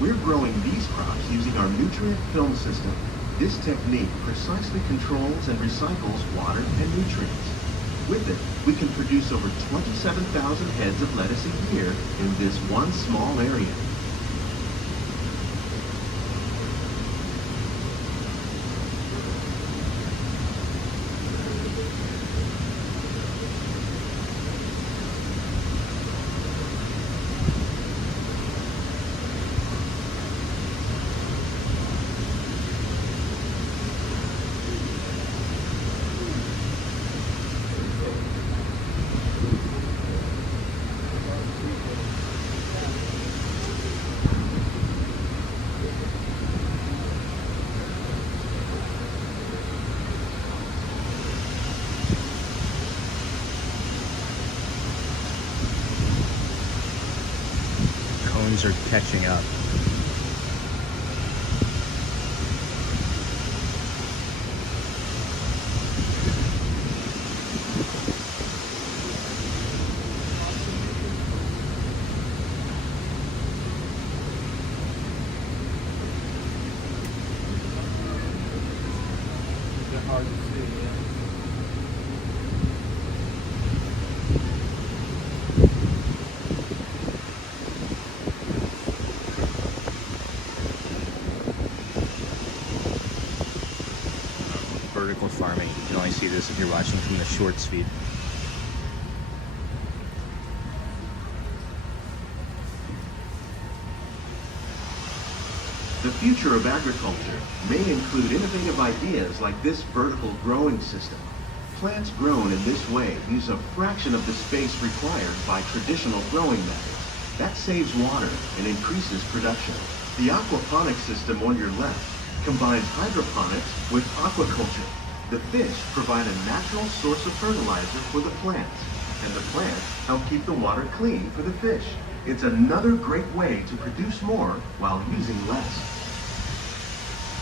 We're growing these crops using our nutrient film system. This technique precisely controls and recycles water and nutrients. With it, we can produce over 27,000 heads of lettuce a year in this one small area. Are catching up. Hard to see, yeah. watching from the shorts feed. The future of agriculture may include innovative ideas like this vertical growing system. Plants grown in this way use a fraction of the space required by traditional growing methods. That saves water and increases production. The aquaponic system on your left combines hydroponics with aquaculture. The fish provide a natural source of fertilizer for the plants, and the plants help keep the water clean for the fish. It's another great way to produce more while using less.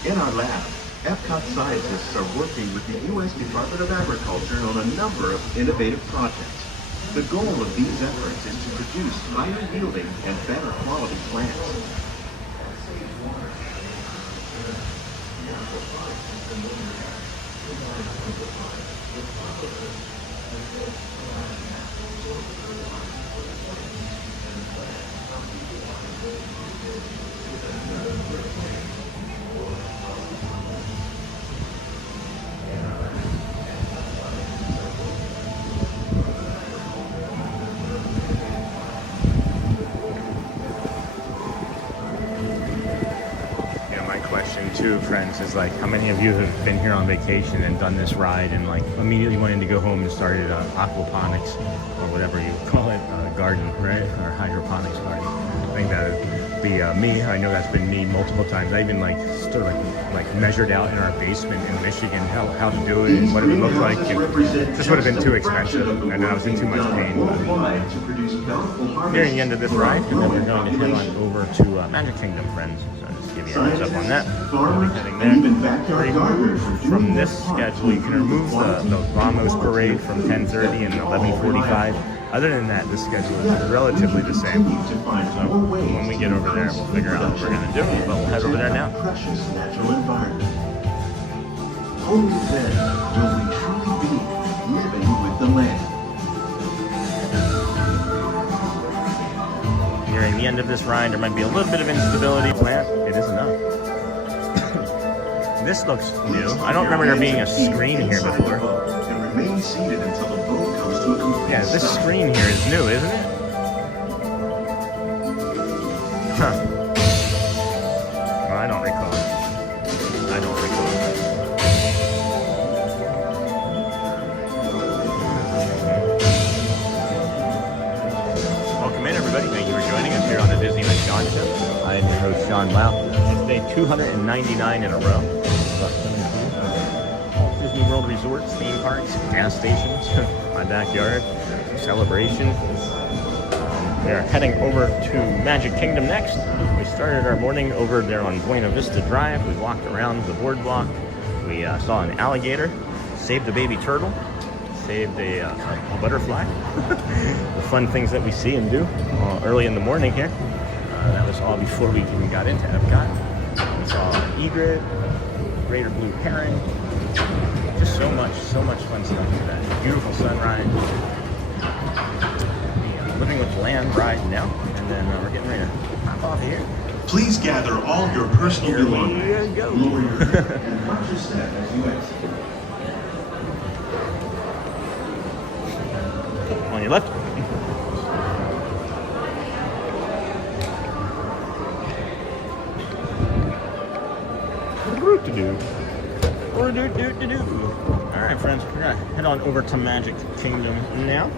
In our lab, Epcot scientists are working with the U.S. Department of Agriculture on a number of innovative projects. The goal of these efforts is to produce higher yielding and better quality plants. Too, friends, is like, how many of you have been here on vacation and done this ride and like immediately wanted to go home and started aquaponics or whatever you call it, garden, right? Or hydroponics garden. I think that would be me. I know that's been me multiple times. I even like stood like measured out in our basement in Michigan how to do it and what it would look like. It just would have been too expensive and I was in too much pain. But nearing the end of this ride, and then we're going to head on over to Magic Kingdom, friends. So just give you a heads up on that. We'll be heading there. From this schedule, you can remove the Vamos parade from 10:30 and 11:45. Other than that, the schedule is relatively the same. So when we get over there, we'll figure out what we're going to do, but we'll head over there now. Precious natural environment. Only then will we truly be living with the land. Nearing the end of this ride, there might be a little bit of instability. Plant, it is enough. This looks new. I don't remember there being a screen here before. And remain seated until the boat comes to a complete Yeah, this stop. screen here is new, isn't it? Huh. Well, I don't recall. I don't recall. Welcome in, everybody. Thank you for joining us here on the Disney with Sean Show. I am your host, Sean Wow. It's day 299 in a row. Walt Disney World resorts, theme parks, gas stations, my backyard, celebration. We are heading over to Magic Kingdom next. We started our morning over there on Buena Vista Drive. We walked around the boardwalk. We saw an alligator, saved a baby turtle, saved a butterfly. The fun things that we see and do early in the morning here. That was all before we even got into Epcot. We saw an egret, greater blue heron. Just so much fun stuff for that. Beautiful sunrise. Living with the Land ride now, and then we're getting ready to pop off here. Please gather all your personal Here we belongings. go. Lower your head and watch your step as you exit. On your left. Alright, friends, we're gonna head on over to Magic Kingdom now.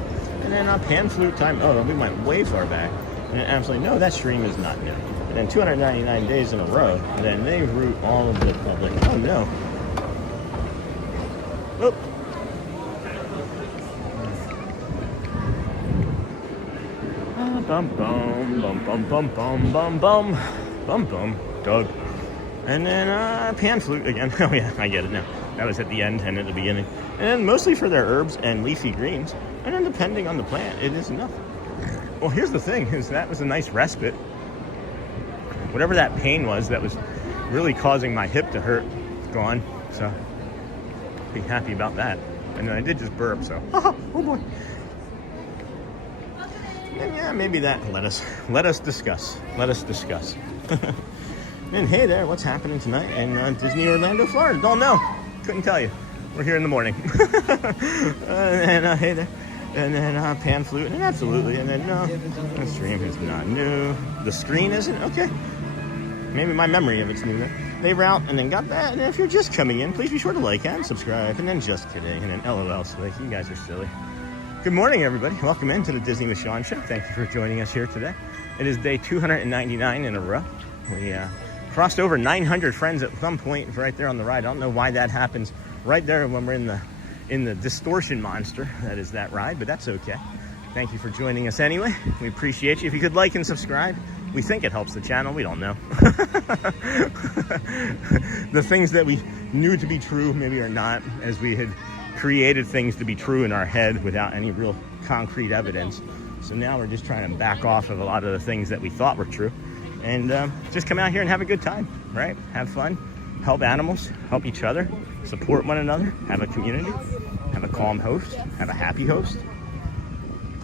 And then pan flute time. Oh, we went way far back. And absolutely, no, that stream is not new. And then 299 days in a row, and then they route all of the public. Oh no. Oop. Bum bum bum bum bum bum bum bum bum bum Doug. And then pan flute again. Oh yeah, I get it now. That was at the end and at the beginning. And mostly for their herbs and leafy greens. And then depending on the plant, it is enough. Well, here's the thing, is that was a nice respite. Whatever that pain was that was really causing my hip to hurt, gone. So, be happy about that. And then I did just burp, so, oh boy. And yeah, maybe that, let us discuss. And hey there, what's happening tonight in Disney Orlando, Florida? Don't know. Couldn't tell you. we're here in the morning. And then, hey there. And then pan flute, and absolutely. And then no, the stream is not new. The screen isn't? Okay. Maybe my memory of it's new then. They route and then got that. And if you're just coming in, please be sure to like and subscribe. And then just kidding. And then LOL slick. You guys are silly. Good morning, everybody. Welcome into the Disney with Sean show. Thank you for joining us here today. It is day 299 in a row. We crossed over 900 friends at some point right there on the ride. I don't know why that happens right there when we're in the distortion monster that is that ride, but that's okay. Thank you for joining us anyway. We appreciate you. If you could like and subscribe, we think it helps the channel. We don't know. The things that we knew to be true maybe are not, as we had created things to be true in our head without any real concrete evidence. So now we're just trying to back off of a lot of the things that we thought were true and just come out here and have a good time, right? Have fun, help animals, help each other, support one another, have a community, have a calm host, have a happy host,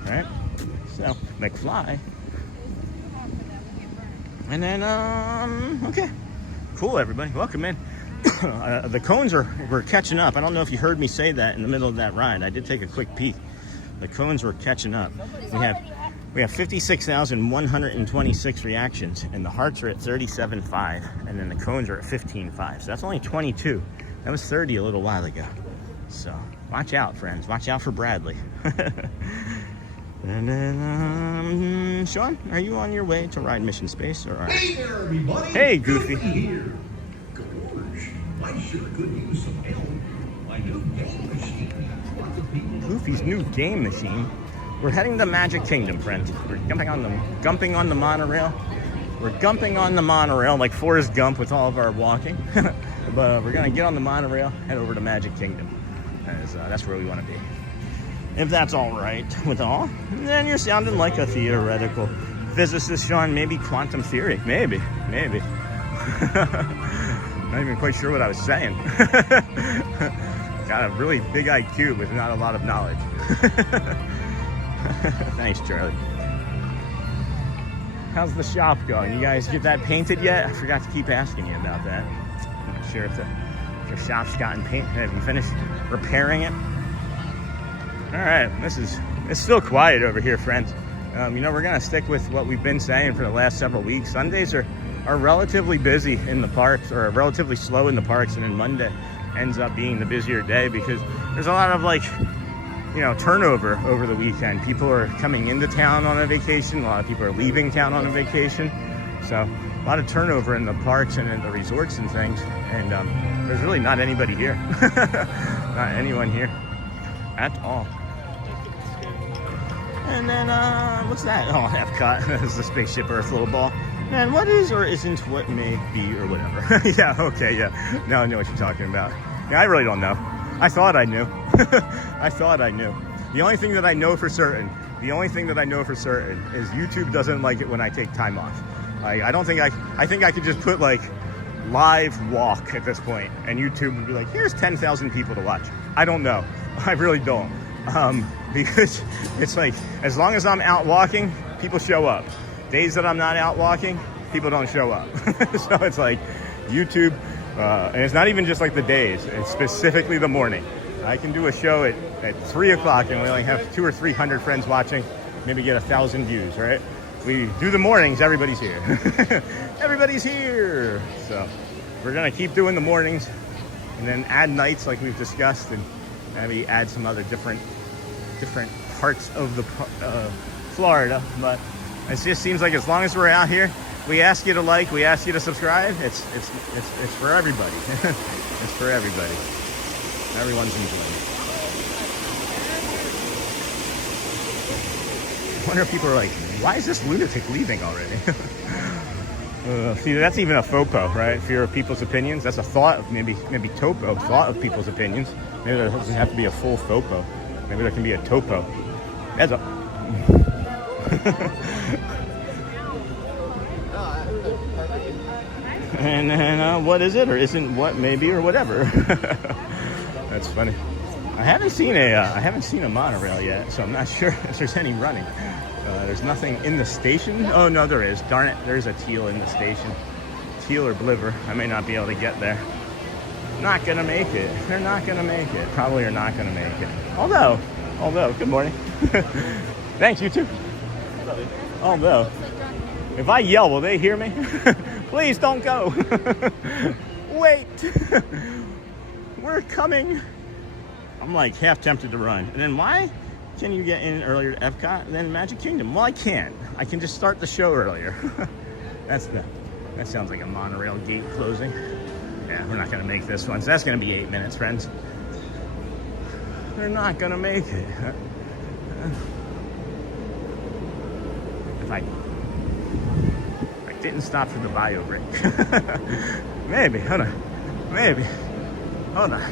right? So, McFly. And then, okay. Cool, everybody. Welcome in. The cones were catching up. I don't know if you heard me say that in the middle of that ride. I did take a quick peek. The cones were catching up. We have 56,126 reactions, and the hearts are at 37.5, and then the cones are at 15.5. So that's only 22. That was 30 a little while ago. So watch out, friends. Watch out for Bradley. And then, Sean, are you on your way to ride Mission Space? Or Hey there, everybody! Hey, Goofy. Here. Gorge, I sure could use some help. My new game machine. Lots of people. Goofy's new game machine. We're heading to Magic Kingdom, friends. We're gumping on the monorail. We're gumping on the monorail like Forrest Gump with all of our walking. But we're gonna get on the monorail, head over to Magic Kingdom. That's where we want to be. If that's all right with all, then you're sounding like a theoretical physicist, Sean. Maybe quantum theory. Maybe. Not even quite sure what I was saying. Got a really big IQ with not a lot of knowledge. Thanks, Charlie. How's the shop going? You guys get that painted yet? I forgot to keep asking you about that. I'm not sure if your shop's gotten painted. Have you finished repairing it? All right, it's still quiet over here, friends. You know, we're gonna stick with what we've been saying for the last several weeks. Sundays are relatively busy in the parks, or relatively slow in the parks, and then Monday ends up being the busier day because there's a lot of turnover over the weekend. People are coming into town on a vacation. A lot of people are leaving town on a vacation. So a lot of turnover in the parks and in the resorts and things. And there's really not anybody here. Not anyone here at all. And then, what's that? Oh, Epcot. That's the Spaceship Earth little ball. And what is or isn't what may be or whatever. Yeah, okay, yeah. Now I know what you're talking about. Yeah, I really don't know. I thought I knew. I thought I knew. The only thing that I know for certain is YouTube doesn't like it when I take time off. I think I could just put like live walk at this point, and YouTube would be like, here's 10,000 people to watch. I don't know. I really don't. Because it's like, as long as I'm out walking, people show up. Days that I'm not out walking, people don't show up. So it's like YouTube, and it's not even just like the days, it's specifically the morning. I can do a show at 3 o'clock and we only have 200 or 300 friends watching, maybe get 1,000 views, right? We do the mornings, everybody's here. Everybody's here. So we're gonna keep doing the mornings and then add nights like we've discussed, and maybe add some other different parts of the Florida. But it just seems like as long as we're out here, we ask you to like, we ask you to subscribe. It's for everybody. It's for everybody. Everyone's enjoying it. I wonder if people are like, why is this lunatic leaving already? See, that's even a FOPO, right? Fear of people's opinions. That's a thought of maybe topo, thought of people's opinions. Maybe there doesn't have to be a full FOPO. Maybe there can be a topo. That's a... And then what is it or isn't what maybe or whatever. That's funny. I haven't seen a monorail yet, so I'm not sure if there's any running. There's nothing in the station. Oh no, there is. Darn it, there's a teal in the station. Teal or Bliver. I may not be able to get there. not gonna make it. They're not gonna make it. Probably are not gonna make it. Although, good morning. Thanks, you too. Although, if I yell, will they hear me? Please don't go. Wait. We're coming. I'm like half tempted to run. And then why can you get in earlier to Epcot than Magic Kingdom? Well, I can't. I can just start the show earlier. That sounds like a monorail gate closing. Yeah, we're not gonna make this one. So that's gonna be 8 minutes, friends. They're not gonna make it. If I didn't stop for the bio break. Maybe, hold on. Maybe. Hold on.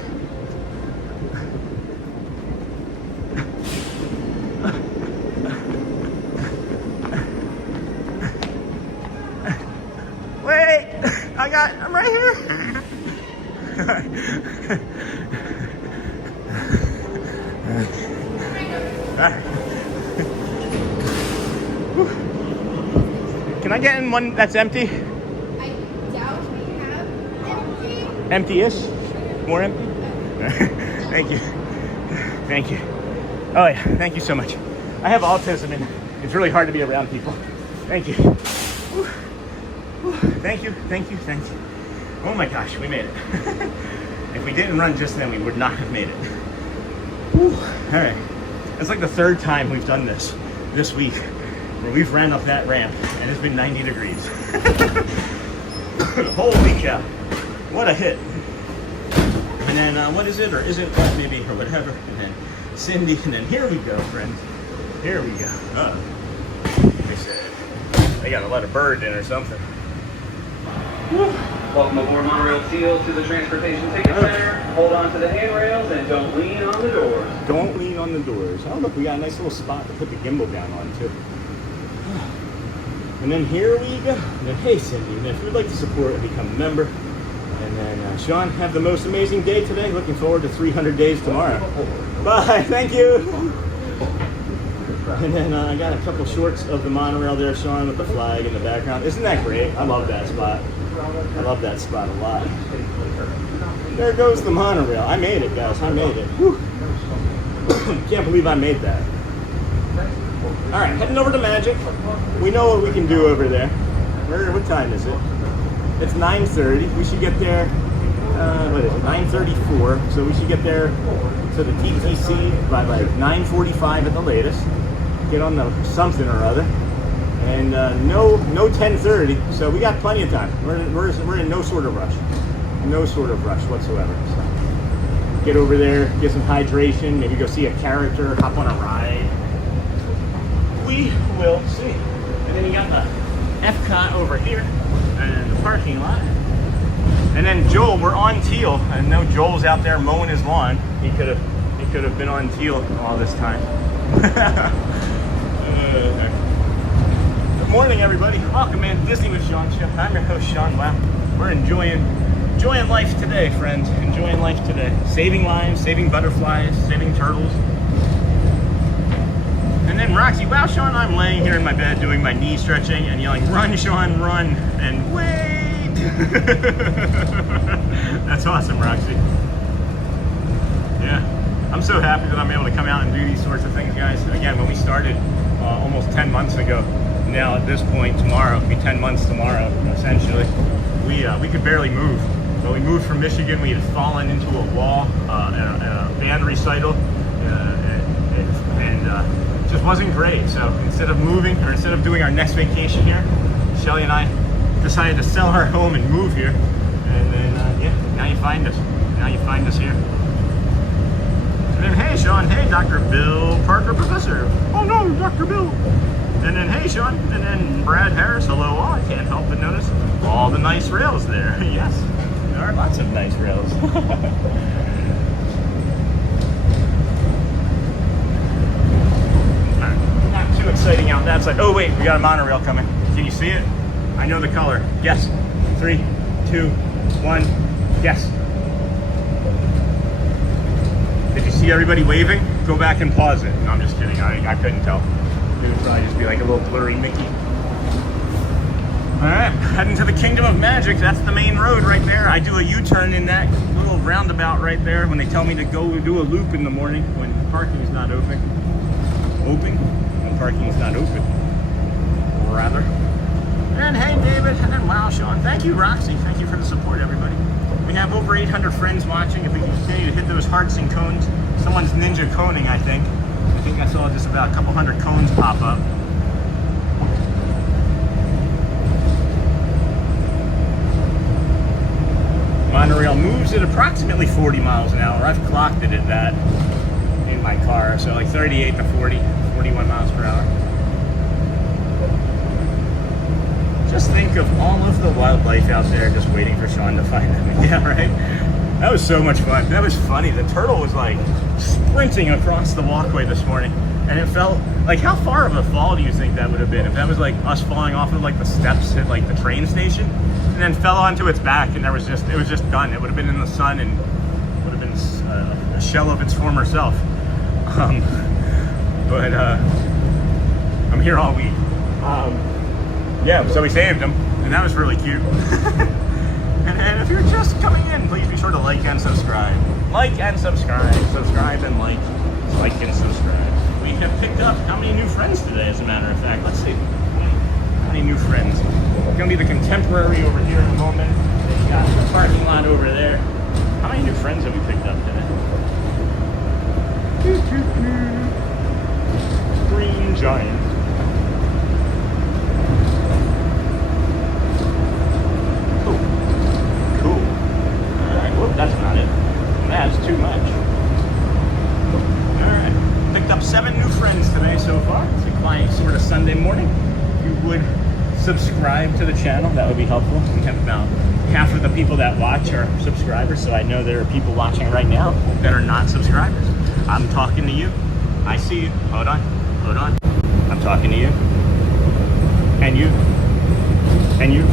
Wait! I'm right here! Can I get in one that's empty? I doubt we have empty. Empty-ish? More empty? Thank you. Thank you. Oh yeah, thank you so much. I have autism and it's really hard to be around people. Thank you. Whew. Whew. Thank you, thank you, thank you. Oh my gosh, we made it. If we didn't run just then, we would not have made it. Whew. All right. It's like the third time we've done this week, where we've ran up that ramp and it's been 90 degrees. Holy cow. What a hit. And then, what is it, or isn't it, maybe, or whatever. And then Cindy, and then here we go, friends. Here we go. They said they gotta let a bird in or something. Welcome aboard Monorail Seal to the Transportation Ticket Center. Hold on to the handrails and don't lean on the doors. Don't lean on the doors. Oh, look, we got a nice little spot to put the gimbal down on, too. And then here we go. And then, hey, Cindy, and if you'd like to support and become a member, and then, Sean, have the most amazing day today. Looking forward to 300 days tomorrow. Bye. Thank you. And then I got a couple shorts of the monorail there, Sean, with the flag in the background. Isn't that great? I love that spot. I love that spot a lot. There goes the monorail. I made it, guys. I made it. Whew. Can't believe I made that. All right, heading over to Magic. We know what we can do over there. What time is it? It's 9:30. We should get there, what is it, 9:34. So we should get there to the TTC by like 9:45 at the latest. Get on the something or other. And no 10:30, so we got plenty of time. We're in no sort of rush. No sort of rush whatsoever. So get over there, get some hydration, maybe go see a character, hop on a ride. We will see. And then you got the Epcot over here, and the parking lot. And then Joel, we're on Teal. I know Joel's out there mowing his lawn. He could have been on Teal all this time. Good morning, everybody. Welcome in Disney with Sean Show. I'm your host, Sean. Wow, we're enjoying life today, friends. Enjoying life today. Saving lives, saving butterflies, saving turtles. And then Roxy, wow, Sean, I'm laying here in my bed doing my knee stretching and yelling, run, Sean, run, and wait. That's awesome, Roxy. Yeah, I'm so happy that I'm able to come out and do these sorts of things, guys. Again, when we started almost 10 months ago, now at this point, tomorrow, it'll be 10 months tomorrow, essentially. We could barely move. When we moved from Michigan, we had fallen into a wall at a band recital, and it just wasn't great. So instead of moving, or instead of doing our next vacation here, Shelly and I decided to sell our home and move here. And then, yeah, now you find us. Now you find us here. And then, hey, Sean, hey, Dr. Bill Parker, Professor. Oh, no, Dr. Bill. And then, hey, Sean. And then Brad Harris, hello all. I can't help but notice all the nice rails there. Yes, there are lots of nice rails. Not too exciting out that side. Oh, wait, we got a monorail coming. Can you see it? I know the color. Yes. 3, 2, 1. Yes. Did you see everybody waving? Go back and pause it. No, I'm just kidding. I couldn't tell. It would probably just be like a little blurry Mickey. All right, heading to the Kingdom of Magic. That's the main road right there. I do a U-turn in that little roundabout right there when they tell me to go do a loop in the morning when parking is not open. When parking is not open, rather. And hey, David, and wow, Sean. Thank you, Roxy. Thank you for the support, everybody. We have over 800 friends watching. If we can continue to hit those hearts and cones. Someone's ninja coning, I think. I think I saw just about a couple hundred cones pop up. Monorail moves at approximately 40 miles an hour. I've clocked it at that in my car. So like 38 to 40, 41 miles per hour. Just think of all of the wildlife out there just waiting for Sean to find them. Yeah, right? That was so much fun. That was funny. The turtle was like sprinting across the walkway this morning. And it felt like, how far of a fall do you think that would have been? If that was like us falling off of like the steps at like the train station and then fell onto its back and it was just done. It would have been in the sun and would have been a shell of its former self. But I'm here all week. Yeah, so we saved them, and that was really cute. and if you're just coming in, please be sure to like and subscribe. Like and subscribe. Subscribe and like. Like and subscribe. We have picked up how many new friends today, as a matter of fact. Let's see. How many new friends? It's going to be the Contemporary over here in a moment. They've got the parking lot over there. How many new friends have we picked up today? Green Giant. That's not it. That's too much. Alright. Picked up 7 new friends today so far. It's a quiet sort of Sunday morning. If you would subscribe to the channel, that would be helpful. We have about half of the people that watch are subscribers, so I know there are people watching right now that are not subscribers. I'm talking to you. I see you. Hold on. Hold on. I'm talking to you. And you. And you.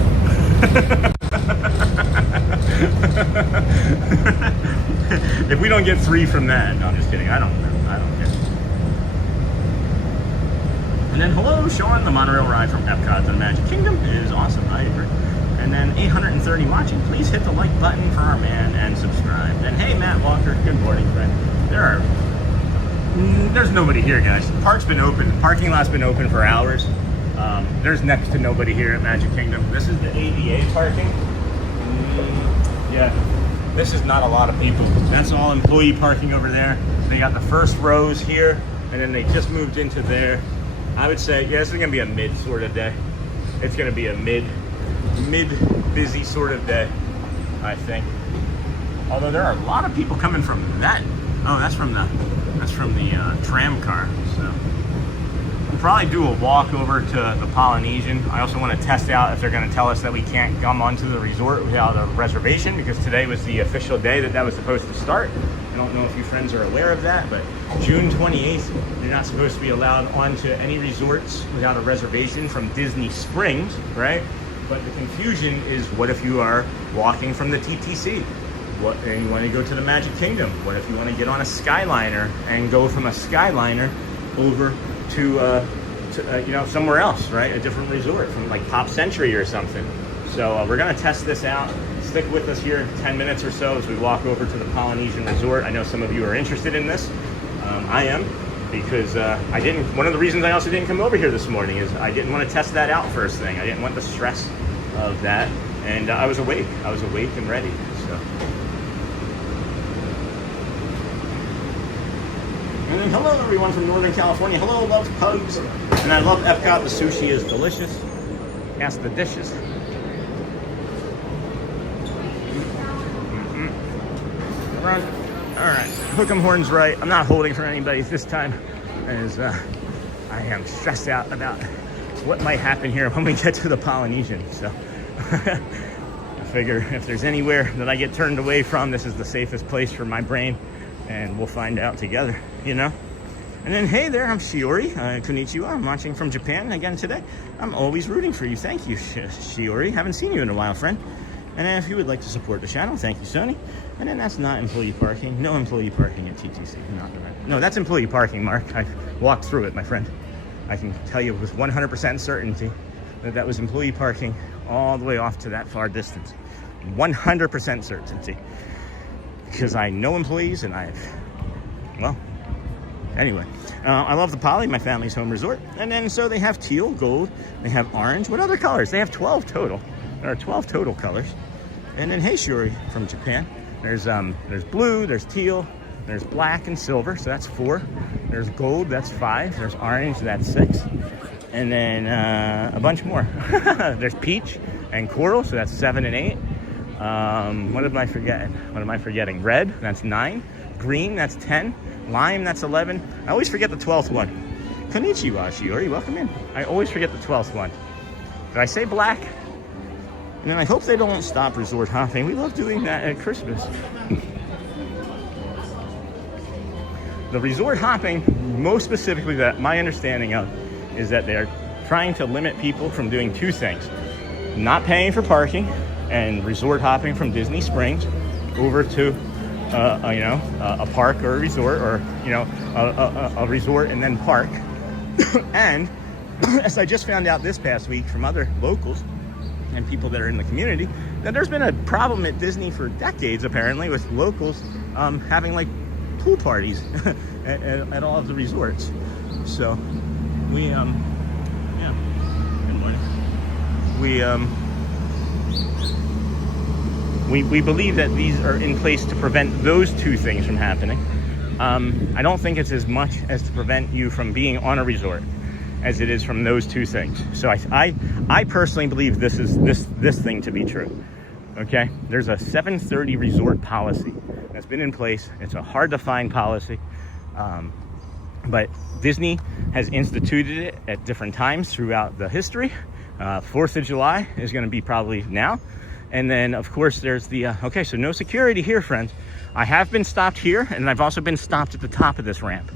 If we don't get 3 from that, no, I'm just kidding. I don't care. And then hello, Sean. The monorail ride from Epcot to the Magic Kingdom is awesome. I agree. And then 830 watching. Please hit the like button for our man and subscribe. And hey, Matt Walker. Good morning, friend. There's nobody here, guys. The park's been open. The parking lot's been open for hours. There's next to nobody here at Magic Kingdom. This is the ADA parking. Yeah, this is not a lot of people. That's all employee parking over there. They got the first rows here, and then they just moved into there. I would say, yeah, this is gonna be a mid sort of day. It's gonna be a mid busy sort of day, I think. Although there are a lot of people coming from that. Oh, that's from the tram car. So we'll probably do a walk over to the Polynesian. I also want to test out if they're going to tell us that we can't come onto the resort without a reservation, because today was the official day that was supposed to start. I don't know if you friends are aware of that, but June 28th, you're not supposed to be allowed onto any resorts without a reservation from Disney Springs, right? But the confusion is, what if you are walking from the TTC? And you want to go to the Magic Kingdom? What if you want to get on a Skyliner and go from a Skyliner over to somewhere else, right? A different resort, from like Pop Century or something. So we're gonna test this out. Stick with us here 10 minutes or so as we walk over to the Polynesian Resort. I know some of you are interested in this. I am, because one of the reasons I also didn't come over here this morning is I didn't want to test that out first thing. I didn't want the stress of that. And I was awake and ready, so. And then hello everyone from Northern California. Hello, loves pugs. And I love Epcot. The sushi is delicious. Ask the dishes. Run. All right. Hook 'em horns right. I'm not holding for anybody this time, as I am stressed out about what might happen here when we get to the Polynesian. So I figure if there's anywhere that I get turned away from, this is the safest place for my brain. And we'll find out together, you know? And then, hey there, I'm Shiori. Konnichiwa. I'm watching from Japan again today. I'm always rooting for you. Thank you, Shiori. Haven't seen you in a while, friend. And then if you would like to support the channel, thank you, Sony. And then that's not employee parking. No employee parking at TTC. No, that's employee parking, Mark. I walked through it, my friend. I can tell you with 100% certainty that was employee parking all the way off to that far distance. 100% certainty. because I know employees and well, anyway. I love the Poly, my family's home resort. And then so they have teal, gold, they have orange. What other colors? They have 12 total. There are 12 total colors. And then Heishuri from Japan. There's blue, there's teal, there's black and silver, so that's 4. There's gold, that's 5. There's orange, that's 6. And then a bunch more. There's peach and coral, so that's 7 and 8. What am I forgetting? Red, that's 9. Green, that's 10. Lime, that's 11. I always forget the 12th one. Konnichiwa, Shiori, welcome in. I always forget the 12th one. Did I say black? And then I hope they don't stop resort hopping. We love doing that at Christmas. The resort hopping, most specifically, that my understanding of, is that they're trying to limit people from doing 2 things. Not paying for parking and resort hopping from Disney Springs over to a park or a resort, or a resort and then park. And as I just found out this past week from other locals and people that are in the community, that there's been a problem at Disney for decades, apparently, with locals having like pool parties at all of the resorts. So we good morning. We believe that these are in place to prevent those 2 things from happening. I don't think it's as much as to prevent you from being on a resort as it is from those 2 things. So I personally believe this thing to be true. Okay, there's a 7:30 resort policy that's been in place. It's a hard to find policy, but Disney has instituted it at different times throughout the history. 4th of July is going to be probably now. And then, of course, there's the, okay, so no security here, friends. I have been stopped here, and I've also been stopped at the top of this ramp.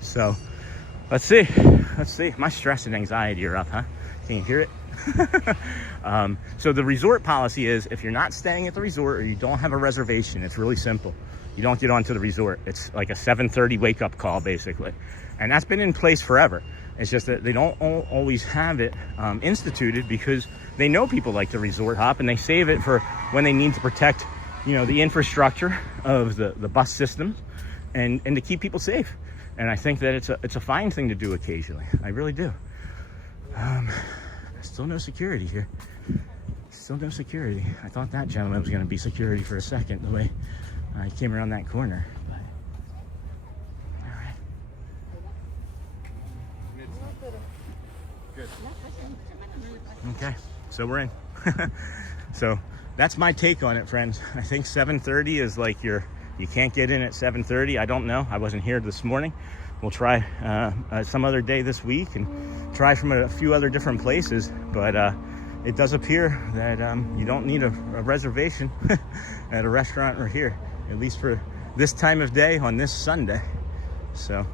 So, let's see. My stress and anxiety are up, huh? Can you hear it? So the resort policy is, if you're not staying at the resort or you don't have a reservation, it's really simple. You don't get onto the resort. It's like a 7:30 wake-up call, basically. And that's been in place forever. It's just that they don't always have it instituted, because they know people like to resort hop, and they save it for when they need to protect, the infrastructure of the bus systems and to keep people safe. And I think that it's a fine thing to do occasionally. I really do. Still no security here. Still no security. I thought that gentleman was going to be security for a second, the way I came around that corner. But all right. Good. Okay, so we're in. So that's my take on it, friends. I think 7:30 is like you can't get in at 7:30. I don't know. I wasn't here this morning. We'll try some other day this week and try from a few other different places. But it does appear that you don't need a reservation at a restaurant or here, at least for this time of day on this Sunday. So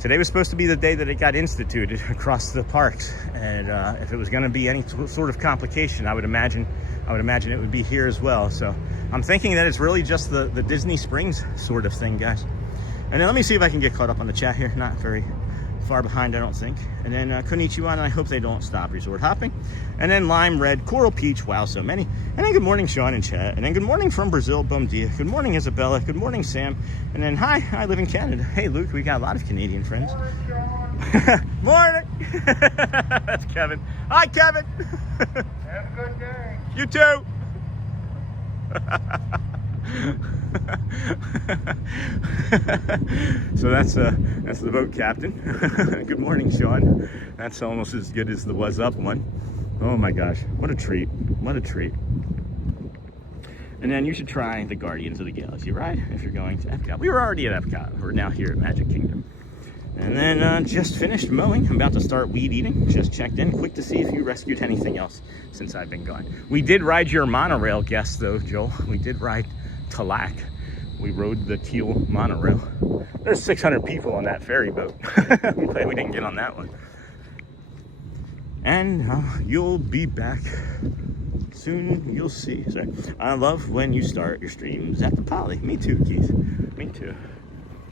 today was supposed to be the day that it got instituted across the parks, and if it was going to be any sort of complication, I would imagine it would be here as well. So I'm thinking that it's really just the Disney Springs sort of thing, guys. And then let me see if I can get caught up on the chat here. Not very far behind, I don't think. And then konnichiwa, and I hope they don't stop resort hopping. And then lime, red, coral, peach. Wow, so many. And then good morning, Sean in chat. And then good morning from Brazil, bom dia. Good morning, Isabella. Good morning, Sam. And then hi, I live in Canada. Hey, Luke, we got a lot of Canadian friends. Morning. That's Kevin. Hi, Kevin. Have a good day. You too. So that's the boat captain. Good morning, Sean. That's almost as good as the Was Up one. Oh my gosh, what a treat. What a treat. And then you should try the Guardians of the Galaxy ride if you're going to Epcot. We were already at Epcot. We're now here at Magic Kingdom. And then just finished mowing. I'm about to start weed eating. Just checked in quick to see if you rescued anything else since I've been gone. We did ride your monorail guest though, Joel. We did ride Talak. We rode the teal monorail. There's 600 people on that ferry boat. I'm glad we didn't get on that one. And you'll be back soon. You'll see. Sorry. I love when you start your streams at the Poly. Me too, Keith. Me too.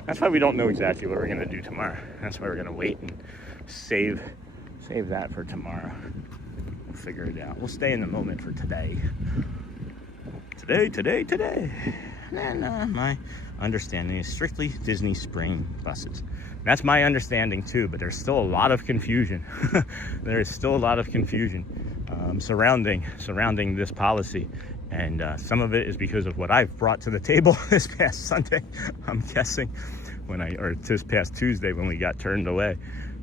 That's why we don't know exactly what we're going to do tomorrow. That's why we're going to wait and save that for tomorrow. We'll figure it out. We'll stay in the moment for today. Today. then my understanding is strictly Disney Spring buses. That's my understanding too, but there's still a lot of confusion. There is still a lot of confusion surrounding this policy. And some of it is because of what I've brought to the table this past Sunday, I'm guessing, or this past Tuesday when we got turned away.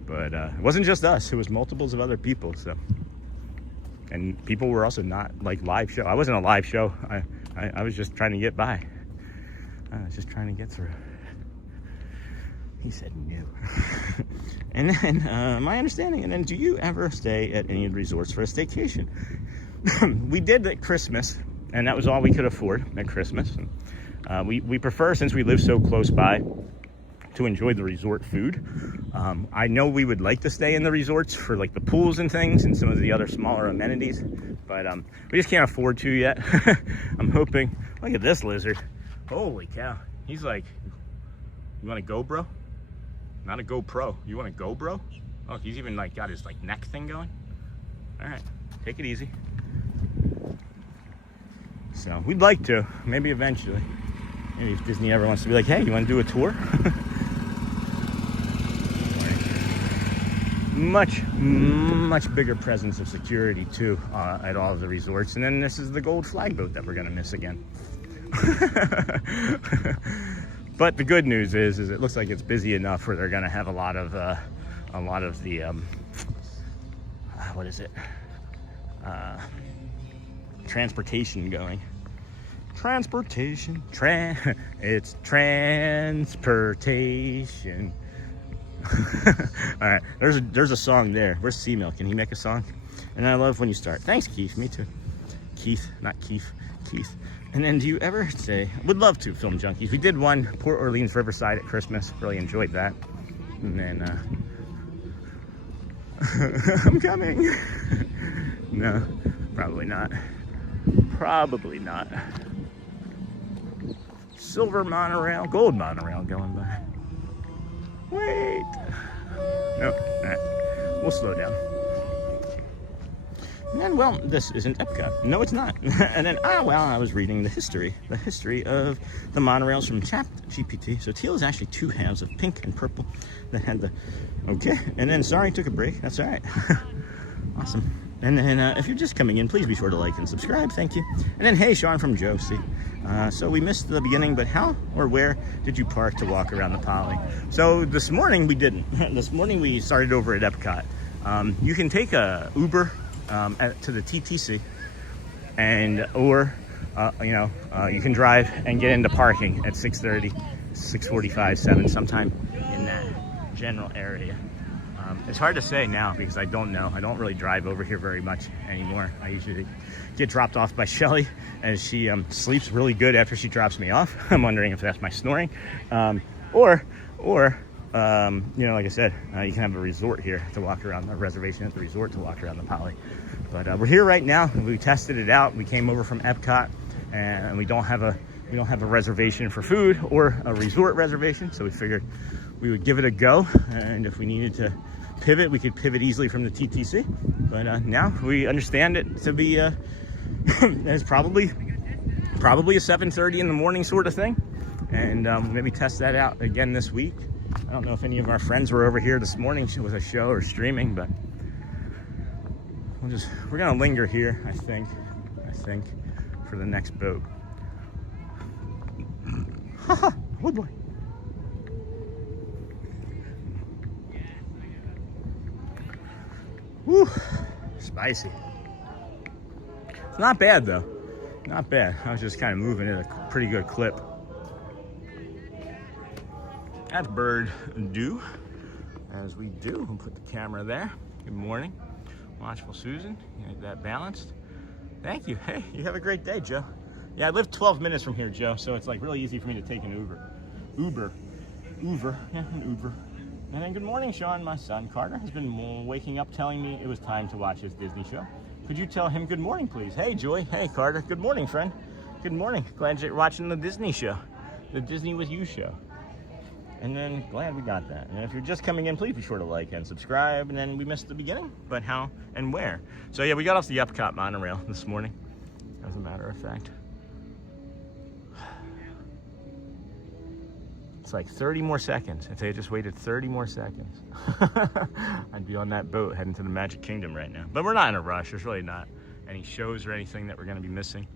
But it wasn't just us, it was multiples of other people. So, and people were also not like live show. I wasn't a live show. I was just trying to get by. I was just trying to get through. He said no. And then my understanding, and then do you ever stay at any resorts for a staycation? We did at Christmas, and that was all we could afford at Christmas. We prefer, since we live so close by, to enjoy the resort food. I know we would like to stay in the resorts for like the pools and things and some of the other smaller amenities, but we just can't afford to yet. I'm hoping. Look at this lizard. Holy cow. He's like, you want to go, bro? Not a GoPro. You want to go, bro? Oh, he's even like got his like neck thing going. All right, take it easy. So we'd like to, maybe eventually. Maybe if Disney ever wants to be like, hey, you want to do a tour? Much bigger presence of security too at all of the resorts. And then this is the gold flag boat that we're gonna miss again. But the good news is it looks like it's busy enough where they're gonna have a lot of the what is it? Transportation going. Transportation. It's transportation. All right, there's a song there. Where's C-Mill? Can he make a song? And I love when you start. Thanks, Keith. Me too. Keith, not Keith. Keith. And then do you ever say, would love to, Film Junkies. We did one, Port Orleans Riverside at Christmas. Really enjoyed that. And then, I'm coming. No, probably not. Probably not. Silver monorail, gold monorail going by. Wait. Nope. All right. We'll slow down. And then, well, this isn't Epcot. No, it's not. And then, well, I was reading the history of the monorails from ChatGPT. So teal is actually two halves of pink and purple that had the, okay. And then, sorry, took a break. That's all right. Awesome. And then, if you're just coming in, please be sure to like and subscribe. Thank you. And then, hey, Sean from Josie. So we missed the beginning, but how or where did you park to walk around the Poly? So this morning we didn't. This morning we started over at Epcot. You can take a Uber to the TTC, and or you can drive and get into parking at 6:30, 6:45, 7, sometime in that general area. It's hard to say now because I don't know. I don't really drive over here very much anymore. I usually get dropped off by Shelly as she sleeps really good after she drops me off. I'm wondering if that's my snoring, or like I said, you can have a resort here to walk around, a reservation at the resort to walk around the Poly. But we're here right now. We tested it out. We came over from Epcot, and we don't have a reservation for food or a resort reservation. So we figured we would give it a go, and if we needed to pivot, we could pivot easily from the TTC. But now we understand it to be it's probably a 7:30 in the morning sort of thing, and maybe test that out again this week. I don't know if any of our friends were over here this morning with a show or streaming, but we're gonna linger here, I think, for the next boat. Haha, oh boy. Woo, spicy. It's not bad though, not bad. I was just kind of moving at a pretty good clip. That's bird do, as we do. We'll put the camera there. Good morning, Watchful Susan. You get that balanced. Thank you. Hey, you have a great day, Joe. Yeah, I live 12 minutes from here, Joe, so it's like really easy for me to take an Uber. Yeah, an Uber. And then good morning, Sean. My son, Carter, has been waking up telling me it was time to watch his Disney show. Could you tell him good morning, please? Hey, Joy. Hey, Carter. Good morning, friend. Good morning. Glad you're watching the Disney show. The Disney With You show. And then glad we got that. And if you're just coming in, please be sure to like and subscribe. And then we missed the beginning, but how and where? So yeah, we got off the Epcot monorail this morning, as a matter of fact. It's like 30 more seconds. If they had just waited 30 more seconds, I'd be on that boat heading to the Magic Kingdom right now. But we're not in a rush. There's really not any shows or anything that we're going to be missing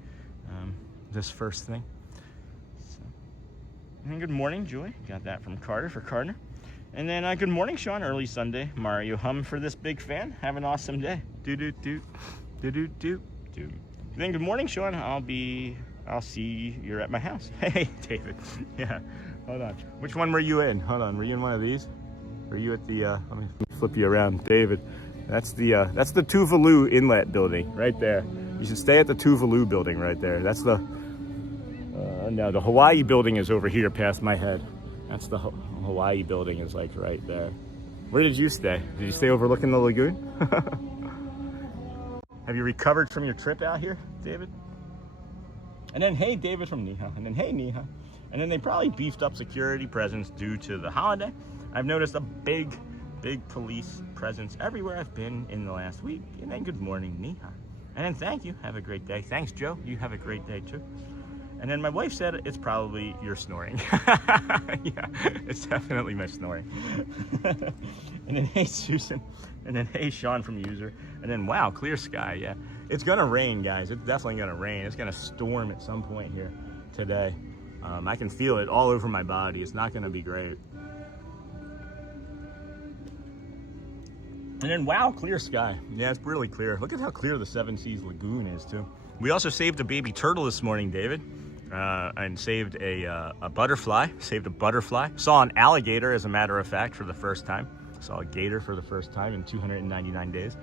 this first thing. So. And good morning, Joy. Got that from Carter for Gardner. And then good morning, Sean. Early Sunday. Mario hum for this big fan. Have an awesome day. Do-do-do. Do-do-do-do. Then good morning, Sean. I'll see you're at my house. Hey, David. Yeah. Hold on. Which one were you in? Hold on. Were you in one of these? Were you at the, let me flip you around. David. That's the Tuvalu Inlet building right there. You should stay at the Tuvalu building right there. That's the, no, the Hawaii building is over here past my head. That's the Hawaii building is like right there. Where did you stay? Did you stay overlooking the lagoon? Have you recovered from your trip out here, David? And then, hey, David from Niha. And then, hey, Niha. And then they probably beefed up security presence due to the holiday. I've noticed a big police presence everywhere I've been in the last week. And then good morning, Niha. And then thank you. Have a great day. Thanks, Joe. You have a great day, too. And then my wife said it's probably your snoring. Yeah, it's definitely my snoring. And then, hey, Susan. And then, hey, Sean from User. And then, wow, clear sky. Yeah, it's going to rain, guys. It's definitely going to rain. It's going to storm at some point here today. I can feel it all over my body. It's not going to be great. And then, wow, clear sky. Yeah, it's really clear. Look at how clear the Seven Seas Lagoon is, too. We also saved a baby turtle this morning, David. And saved a butterfly. Saved a butterfly. Saw an alligator, as a matter of fact, for the first time. Saw a gator for the first time in 299 days.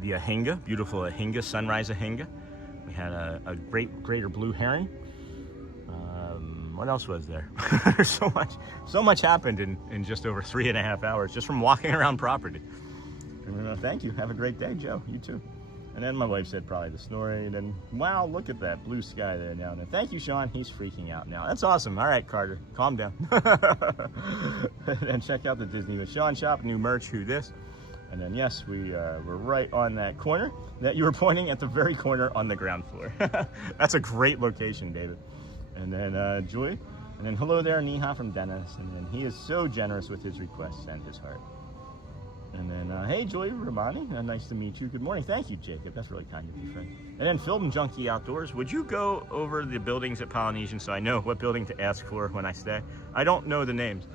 The ahinga, beautiful ahinga, sunrise ahinga. We had a greater blue heron. What else was there? There's so much happened in just over 3.5 hours just from walking around property. And, thank you. Have a great day, Joe. You too. And then my wife said probably the snoring. And then, wow, look at that blue sky there now. And thank you, Sean. He's freaking out now. That's awesome. All right, Carter, calm down. And check out the Disney with Sean shop, new merch, who this. And then, yes, we're right on that corner that you were pointing at, the very corner on the ground floor. That's a great location, David. And then Joy. And then hello there, Niha from Dennis. And then he is so generous with his requests and his heart. And then, hey, Joy Romani, nice to meet you. Good morning. Thank you, Jacob. That's really kind of you, friend. And then Film Junkie Outdoors. Would you go over the buildings at Polynesian so I know what building to ask for when I stay? I don't know the names.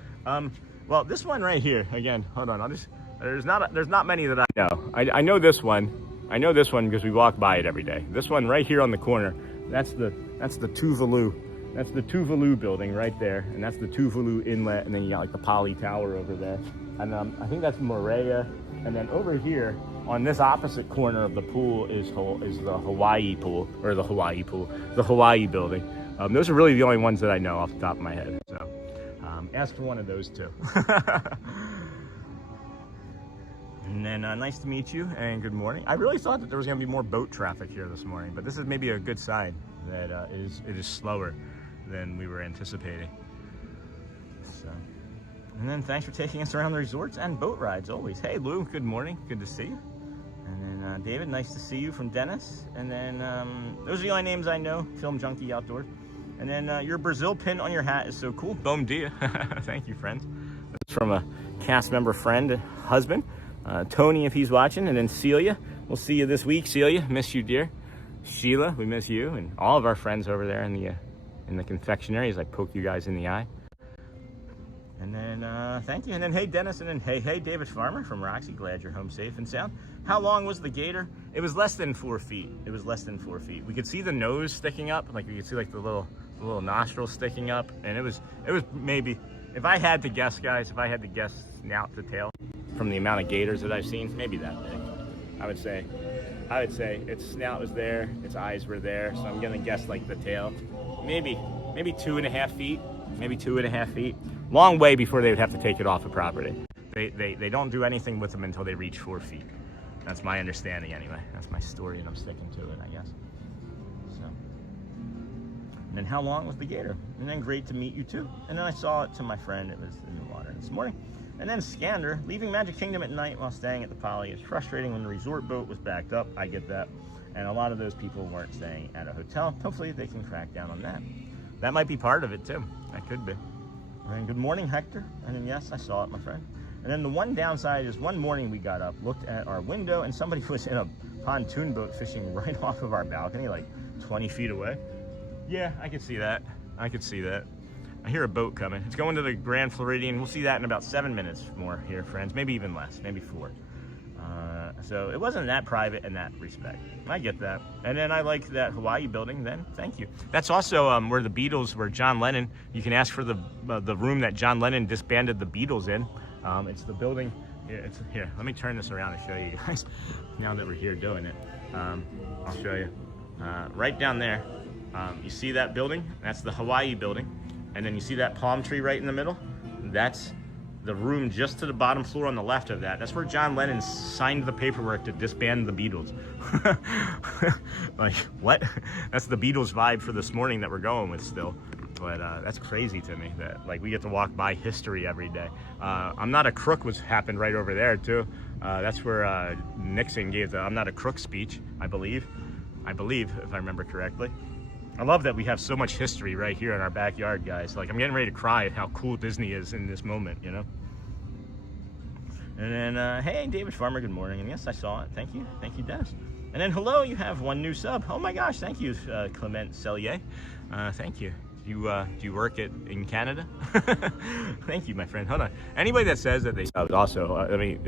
Well, this one right here, again, hold on. There's not many that I know. I know this one. I know this one because we walk by it every day. This one right here on the corner, that's the Tuvalu. That's the Tuvalu building right there, and that's the Tuvalu Inlet, and then you got like the Poly Tower over there. And I think that's Moorea. And then over here, on this opposite corner of the pool is the Hawaii pool, or the Hawaii building. Those are really the only ones that I know off the top of my head. So ask for one of those too. And then nice to meet you and good morning. I really thought that there was going to be more boat traffic here this morning, but this is maybe a good sign that it is slower than we were anticipating. So, and then thanks for taking us around the resorts and boat rides always. Hey Lou, good morning. Good to see you. And then David, nice to see you from Dennis. And then those are the only names I know. Film Junkie Outdoors. And then your Brazil pin on your hat is so cool. Bom dia. Thank you, friends. That's from a cast member friend, husband. Tony, if he's watching, and then Celia. We'll see you this week, Celia. Miss you, dear. Sheila, we miss you, and all of our friends over there in the confectionery as I poke you guys in the eye. And then thank you. And then hey, Dennis, and then hey, David Farmer from Roxy. Glad you're home safe and sound. How long was the gator? It was less than 4 feet. It was less than 4 feet. We could see the nose sticking up, like we could see like the little nostrils sticking up, and it was maybe, if I had to guess, guys, snout to tail, from the amount of gators that I've seen, maybe that big. I would say its snout was there, its eyes were there, so I'm gonna guess like the tail, maybe 2.5 feet, maybe 2.5 feet. Long way before they would have to take it off the property. They don't do anything with them until they reach 4 feet. That's my understanding anyway. That's my story, and I'm sticking to it, I guess. So, and then how long was the gator? And then great to meet you too. And then I saw it to my friend. It was in the water this morning. And then Scander, leaving Magic Kingdom at night while staying at the Poly is frustrating when the resort boat was backed up. I get that. And a lot of those people weren't staying at a hotel. Hopefully they can crack down on that. That might be part of it too. That could be. And good morning, Hector. And then yes, I saw it, my friend. And then the one downside is one morning we got up, looked at our window, and somebody was in a pontoon boat fishing right off of our balcony, like 20 feet away. Yeah, I could see that. I could see that. I hear a boat coming. It's going to the Grand Floridian. We'll see that in about 7 minutes more here, friends. Maybe even less, maybe 4. So it wasn't that private in that respect. I get that. And then I like that Hawaii building then. Thank you. That's also where the Beatles, where John Lennon, you can ask for the room that John Lennon disbanded the Beatles in. It's the building. Here, let me turn this around and show you guys. Now that we're here doing it, I'll show you. Right down there, you see that building? That's the Hawaii building. And then you see that palm tree right in the middle? That's the room just to the bottom floor on the left of that. That's where John Lennon signed the paperwork to disband the Beatles. Like, what? That's the Beatles vibe for this morning that we're going with still. But that's crazy to me that like we get to walk by history every day. I'm Not a Crook happened right over there too. That's where Nixon gave the I'm Not a Crook speech, I believe if I remember correctly. I love that we have so much history right here in our backyard, guys. Like, I'm getting ready to cry at how cool Disney is in this moment, you know? And then, hey, David Farmer, good morning. And yes, I saw it. Thank you, Dennis. And then, hello, you have 1 new sub. Oh my gosh, thank you, Clement Cellier. Thank you. Do you work in Canada? Thank you, my friend. Hold on. Anybody that says that they also,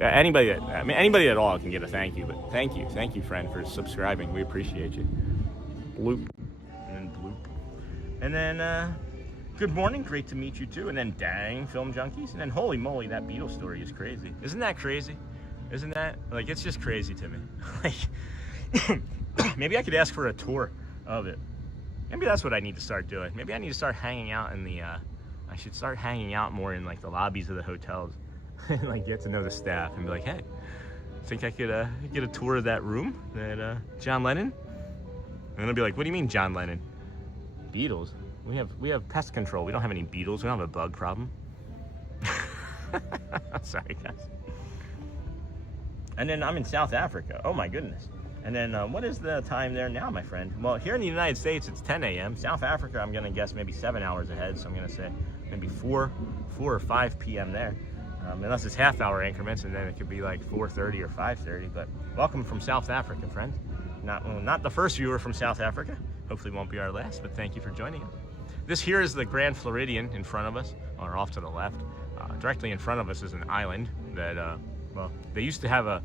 anybody at all can get a thank you. But thank you, friend, for subscribing. We appreciate you. Bloop. And then, good morning, great to meet you too. And then, dang, film junkies. And then, holy moly, that Beatles story is crazy. Isn't that crazy? Isn't that, like, it's just crazy to me. Like, maybe I could ask for a tour of it. Maybe that's what I need to start doing. Maybe I need to start hanging out in the, I should start hanging out more in, like, the lobbies of the hotels. And, like, get to know the staff and be like, hey, think I could get a tour of that room that John Lennon? And they'll be like, what do you mean John Lennon? Beetles? We have pest control. We don't have any beetles. We don't have a bug problem. Sorry, guys. And then I'm in South Africa. Oh my goodness. And then what is the time there now, my friend? Well, here in the United States, it's 10 a.m. South Africa, I'm gonna guess maybe 7 hours ahead. So I'm gonna say maybe 4 or 5 p.m. there. Unless it's half-hour increments, and then it could be like 4:30 or 5:30. But welcome from South Africa, friend. Not the first viewer from South Africa. Hopefully won't be our last, but thank you for joining us. This here is the Grand Floridian in front of us, or off to the left. Directly in front of us is an island that, well, they used to have a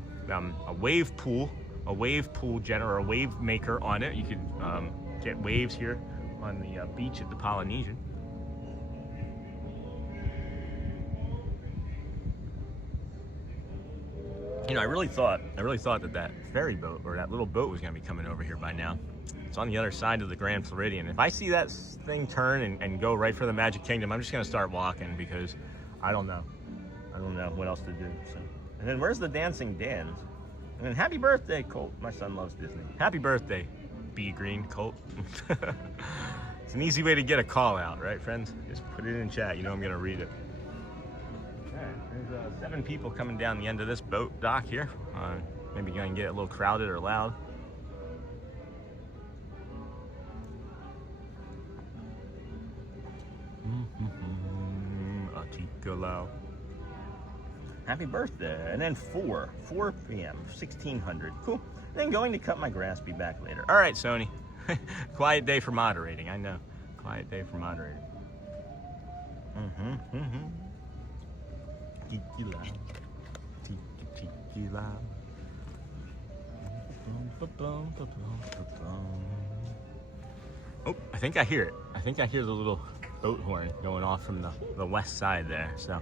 wave pool, or a wave maker on it. You could get waves here on the beach at the Polynesian. You know, I really thought that ferry boat, or that little boat, was gonna be coming over here by now. It's on the other side of the Grand Floridian. If I see that thing turn and go right for the Magic Kingdom, I'm just gonna start walking because I don't know what else to do. So. And then where's the Dancing Dans? And then happy birthday, Colt. My son loves Disney. Happy birthday, B Green Colt. It's an easy way to get a call out, right, friends? Just put it in chat. You know I'm gonna read it. There's 7 people coming down the end of this boat dock here. Maybe gonna get a little crowded or loud. Atika. Happy birthday. And then 4 p.m. 1600. Cool. Then going to cut my grass. Be back later. All right, Sony. Quiet day for moderating. I know. Quiet day for moderating. Tiki loud. Tiki loud. Oh, I think I hear it. I think I hear the little boat horn going off from the west side there. So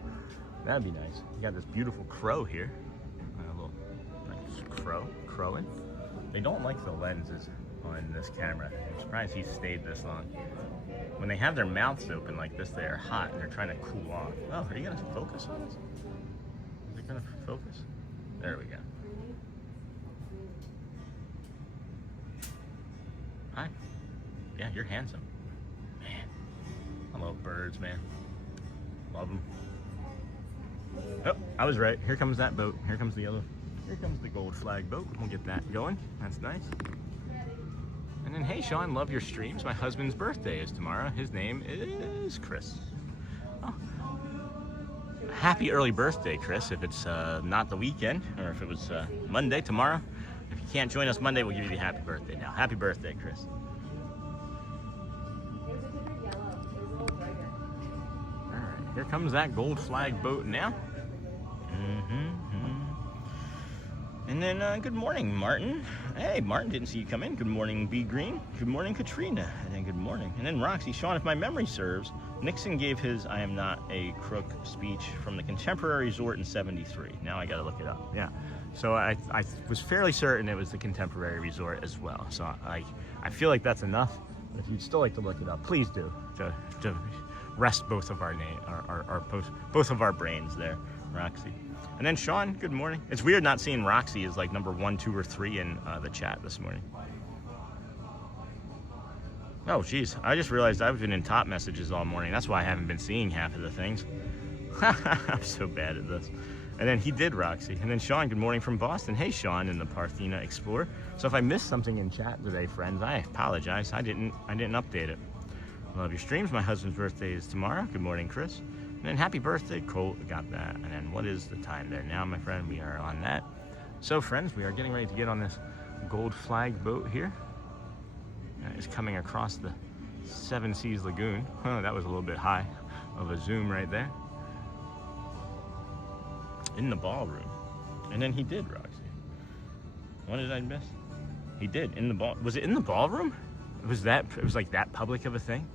that'd be nice. You got this beautiful crow here. A little nice crowing. They don't like the lenses on this camera. I'm surprised he stayed this long. When they have their mouths open like this, they are hot and they're trying to cool off. Oh, are you gonna focus on this? Is it gonna focus? There we go. Hi. Yeah, you're handsome. Man, I love birds, man. Love them. Oh, I was right. Here comes that boat. Here comes the yellow. Here comes the gold flag boat. We'll get that going. That's nice. And then, hey, Sean, love your streams. My husband's birthday is tomorrow. His name is Chris. Oh. Happy early birthday, Chris, if it's not the weekend, or if it was Monday, tomorrow. If you can't join us Monday, we'll give you the happy birthday now. Happy birthday, Chris. All right, here comes that gold flag boat now. And then, good morning, Martin. Hey, Martin, didn't see you come in. Good morning, B Green. Good morning, Katrina. And then good morning. And then Roxy. Sean, if my memory serves, Nixon gave his I am not a crook speech from the Contemporary Resort in 73. Now I got to look it up. Yeah. So I was fairly certain it was the Contemporary Resort as well. So I feel like that's enough. But if you'd still like to look it up, please do. To rest both of our both of our brains there, Roxy. And then Sean, good morning. It's weird not seeing Roxy as like number 1, 2, or 3 in the chat this morning. Oh, geez. I just realized I've been in top messages all morning. That's why I haven't been seeing half of the things. I'm so bad at this. And then he did, Roxy. And then Sean, good morning from Boston. Hey, Sean in the Parthena Explorer. So if I missed something in chat today, friends, I apologize. I didn't update it. Love your streams. My husband's birthday is tomorrow. Good morning, Chris. And then happy birthday, Colt. Got that. And then what is the time there now, my friend? We are on that. So, friends, we are getting ready to get on this gold flag boat here. It's coming across the Seven Seas Lagoon. Oh, that was a little bit high of a zoom right there. In the ballroom. And then he did, Roxy. What did I miss? He did, in the ball. Was it in the ballroom? It was like that public of a thing?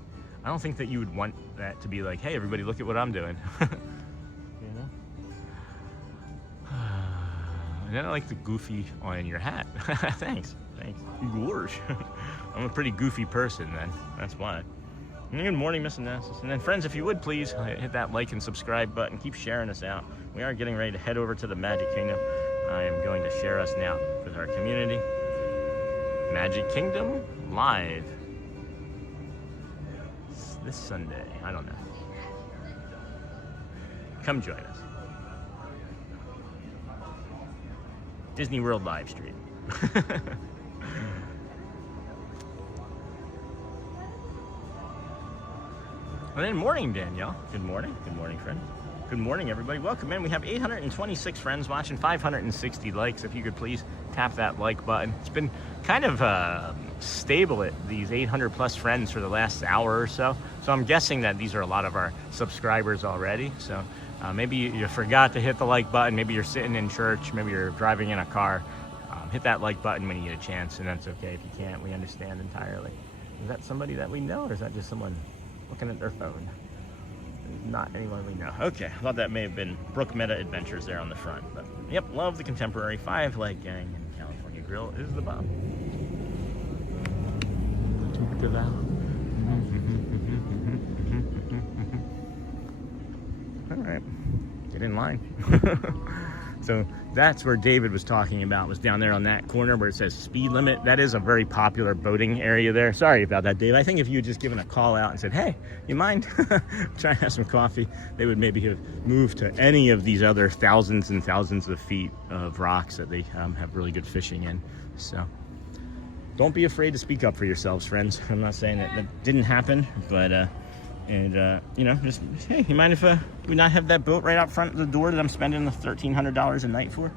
I don't think that you would want that to be like, hey, everybody, look at what I'm doing. You know? And then I like the goofy on your hat. Thanks. Gosh. I'm a pretty goofy person then. That's why. And good morning, Miss Onassis. And then, friends, if you would please hit that like and subscribe button. Keep sharing us out. We are getting ready to head over to the Magic Kingdom. I am going to share us now with our community. Magic Kingdom live. This Sunday. I don't know. Come join us. Disney World live stream. And then morning, Danielle. Good morning. Good morning, friends. Good morning, everybody. Welcome in. We have 826 friends watching, 560 likes. If you could please tap that like button. It's been kind of stable at these 800 plus friends for the last hour or so. So I'm guessing that these are a lot of our subscribers already. So maybe you forgot to hit the like button. Maybe you're sitting in church. Maybe you're driving in a car. Hit that like button when you get a chance, and that's okay if you can't. We understand entirely. Is that somebody that we know, or is that just someone looking at their phone? Not anyone we know. Okay, I thought that may have been Brook Meta Adventures there on the front. But yep, love the Contemporary 5-leg gang, and California Grill is the bomb. All right, get in line. So that's where David was talking about, was down there on that corner where it says speed limit. That is a very popular boating area there. Sorry about that, Dave. I think if you had just given a call out and said, hey, you mind trying to have some coffee, they would maybe have moved to any of these other thousands and thousands of feet of rocks that they have really good fishing in. So don't be afraid to speak up for yourselves, friends. I'm not saying that didn't happen, but you know, just, hey, you mind if we not have that boat right out front of the door that I'm spending the $1,300 a night for?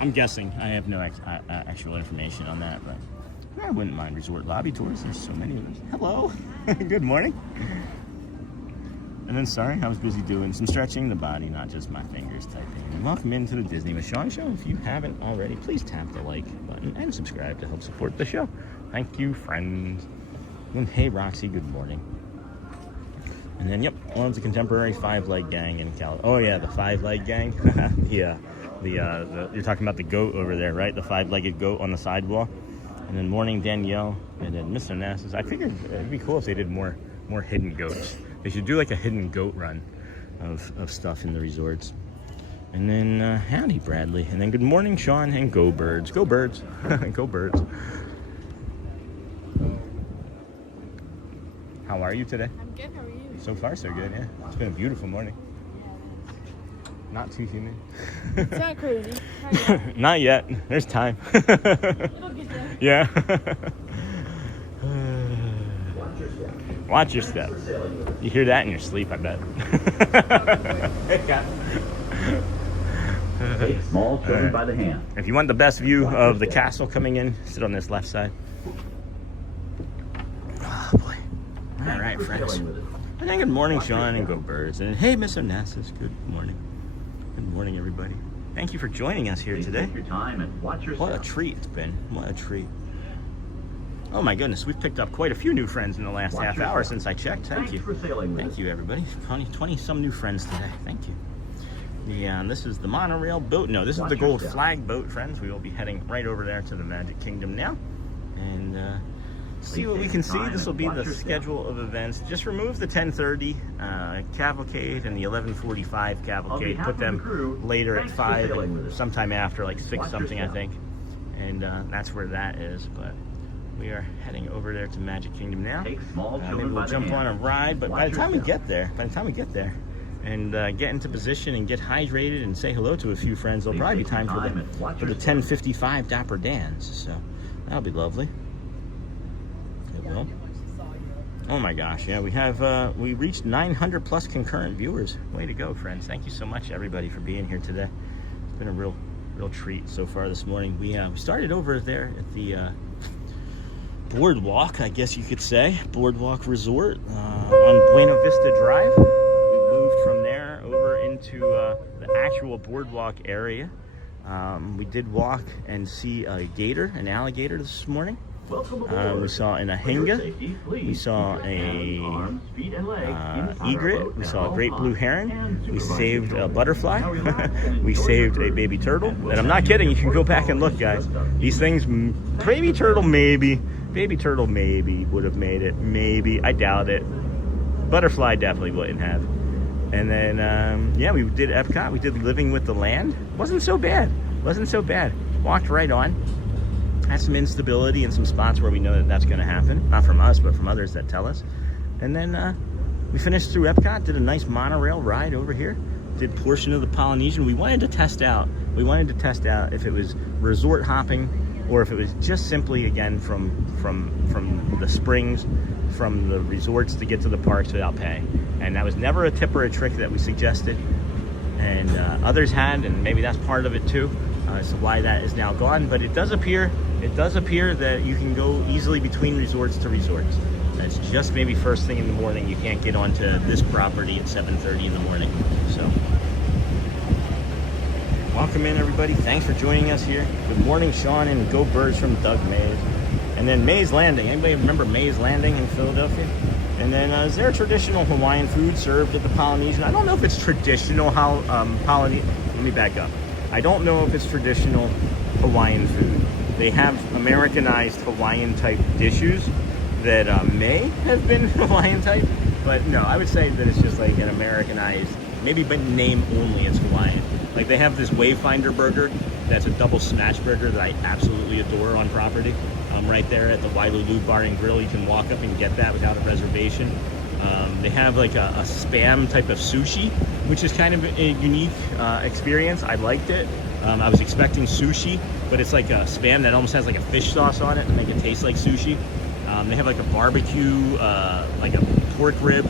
I'm guessing. I have no actual information on that, but I wouldn't mind resort lobby tours. There's so many of them. Hello. Good morning. And then, sorry, I was busy doing some stretching the body, not just my fingers typing. And welcome into the Disney with Sean show. If you haven't already, please tap the like button and subscribe to help support the show. Thank you, friends. And hey, Roxy, good morning. And then, yep, one's the Contemporary 5-leg gang in California. Oh yeah, the 5-leg gang. Yeah, you're talking about the goat over there, right? The 5-legged goat on the sidewalk. And then morning, Danielle, and then Mr. Nassus. I figured it'd be cool if they did more hidden goats. They should do like a hidden goat run of stuff in the resorts. And then howdy, Bradley. And then good morning, Sean, and go birds. Go birds. Go birds. How are you today? I'm good. How are you? So far, so good, yeah. It's been a beautiful morning. Not too humid. It's not crazy. Not yet. There's time. It'll get there. Yeah. Watch your step. You hear that in your sleep, I bet. Take small children by the hand. If you want the best view of the castle coming in, sit on this left side. Oh boy. All right, friends. And then good morning, Sean, and go birds. And hey, Miss Onassis, good morning. Good morning, everybody. Thank you for joining us here today. Take your time and watch your What a step. treat it's been. What a treat. Oh my goodness, we've picked up quite a few new friends in the last half hour since I checked. Thank you. For sailing with Thank us. you, everybody. 20 some new friends today. Thank you. Yeah, and this is the monorail boat. No, this is the Watch your gold step. flag boat, friends. We will be heading right over there to the Magic Kingdom now. And see what we can see. This will be the schedule of events. Just remove the 10:30 Cavalcade and the 11:45 Cavalcade. Put them later at 5, and sometime after, like 6 something, I think. And that's where that is. But we are heading over there to Magic Kingdom now. Take small Maybe children we'll by the jump on hand. a ride. But by Watch the time we your get there, and get into position and get hydrated and say hello to a few friends, there'll probably be time for the 10:55 Dapper Dans. So that'll be lovely. It will. Oh my gosh, yeah, we reached 900 plus concurrent viewers. Way to go, friends. Thank you so much, everybody, for being here today. It's been a real treat so far this morning. We started over there at the Boardwalk, I guess you could say, Boardwalk Resort on Buena Vista Drive. We moved from there over into the actual Boardwalk area. We did walk and see a gator, an alligator this morning. We saw an ahinga, we saw a egret, we saw a great blue heron, we saved a butterfly, we saved a baby turtle, and I'm not kidding, you can go back and look, guys. These things, baby turtle maybe would have made it, maybe, I doubt it. Butterfly definitely wouldn't have. And then, yeah, we did Epcot, we did Living with the Land. Wasn't so bad, walked right on. Had some instability in some spots where we know that that's going to happen. Not from us, but from others that tell us. And then we finished through Epcot, did a nice monorail ride over here. Did portion of the Polynesian. We wanted to test out if it was resort hopping or if it was just simply, again, from the springs, from the resorts to get to the parks without paying. And that was never a tip or a trick that we suggested. And others had, and maybe that's part of it too. So why that is now gone, but it does appear that you can go easily between resorts to resorts. It's just maybe first thing in the morning. You can't get onto this property at 7:30 in the morning. So welcome in, everybody. Thanks for joining us here. Good morning, Sean, and go birds from Doug Mays. And then Mays Landing. Anybody remember Mays Landing in Philadelphia? And then is there traditional Hawaiian food served at the Polynesian? I don't know if it's traditional Polynesian. Let me back up. I don't know if it's traditional Hawaiian food. They have Americanized Hawaiian type dishes that may have been Hawaiian type, but no, I would say that it's just like an Americanized, maybe by name only it's Hawaiian. Like they have this Wayfinder burger that's a double smash burger that I absolutely adore on property. Right there at the Wailulu Bar and Grill, you can walk up and get that without a reservation. They have like a spam type of sushi, which is kind of a unique experience. I liked it. I was expecting sushi, but it's like a spam that almost has like a fish sauce on it to make it taste like sushi. They have like a barbecue, like a pork rib.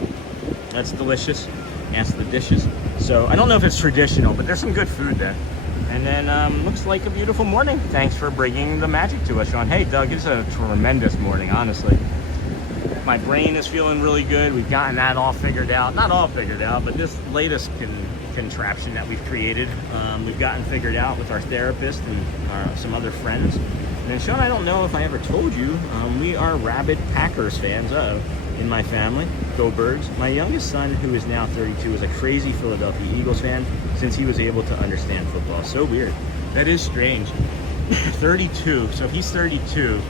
That's delicious. That's the dishes. So I don't know if it's traditional, but there's some good food there. And then looks like a beautiful morning. Thanks for bringing the magic to us, Sean. Hey, Doug, it's a tremendous morning, honestly. My brain is feeling really good. We've gotten that all figured out. Not all figured out, but this latest contraption that we've created, we've gotten figured out with our therapist and some other friends. And then, Sean, I don't know if I ever told you, we are rabid Packers fans in my family. Go Birds. My youngest son, who is now 32, is a crazy Philadelphia Eagles fan since he was able to understand football. So weird. That is strange. 32. So if he's 32,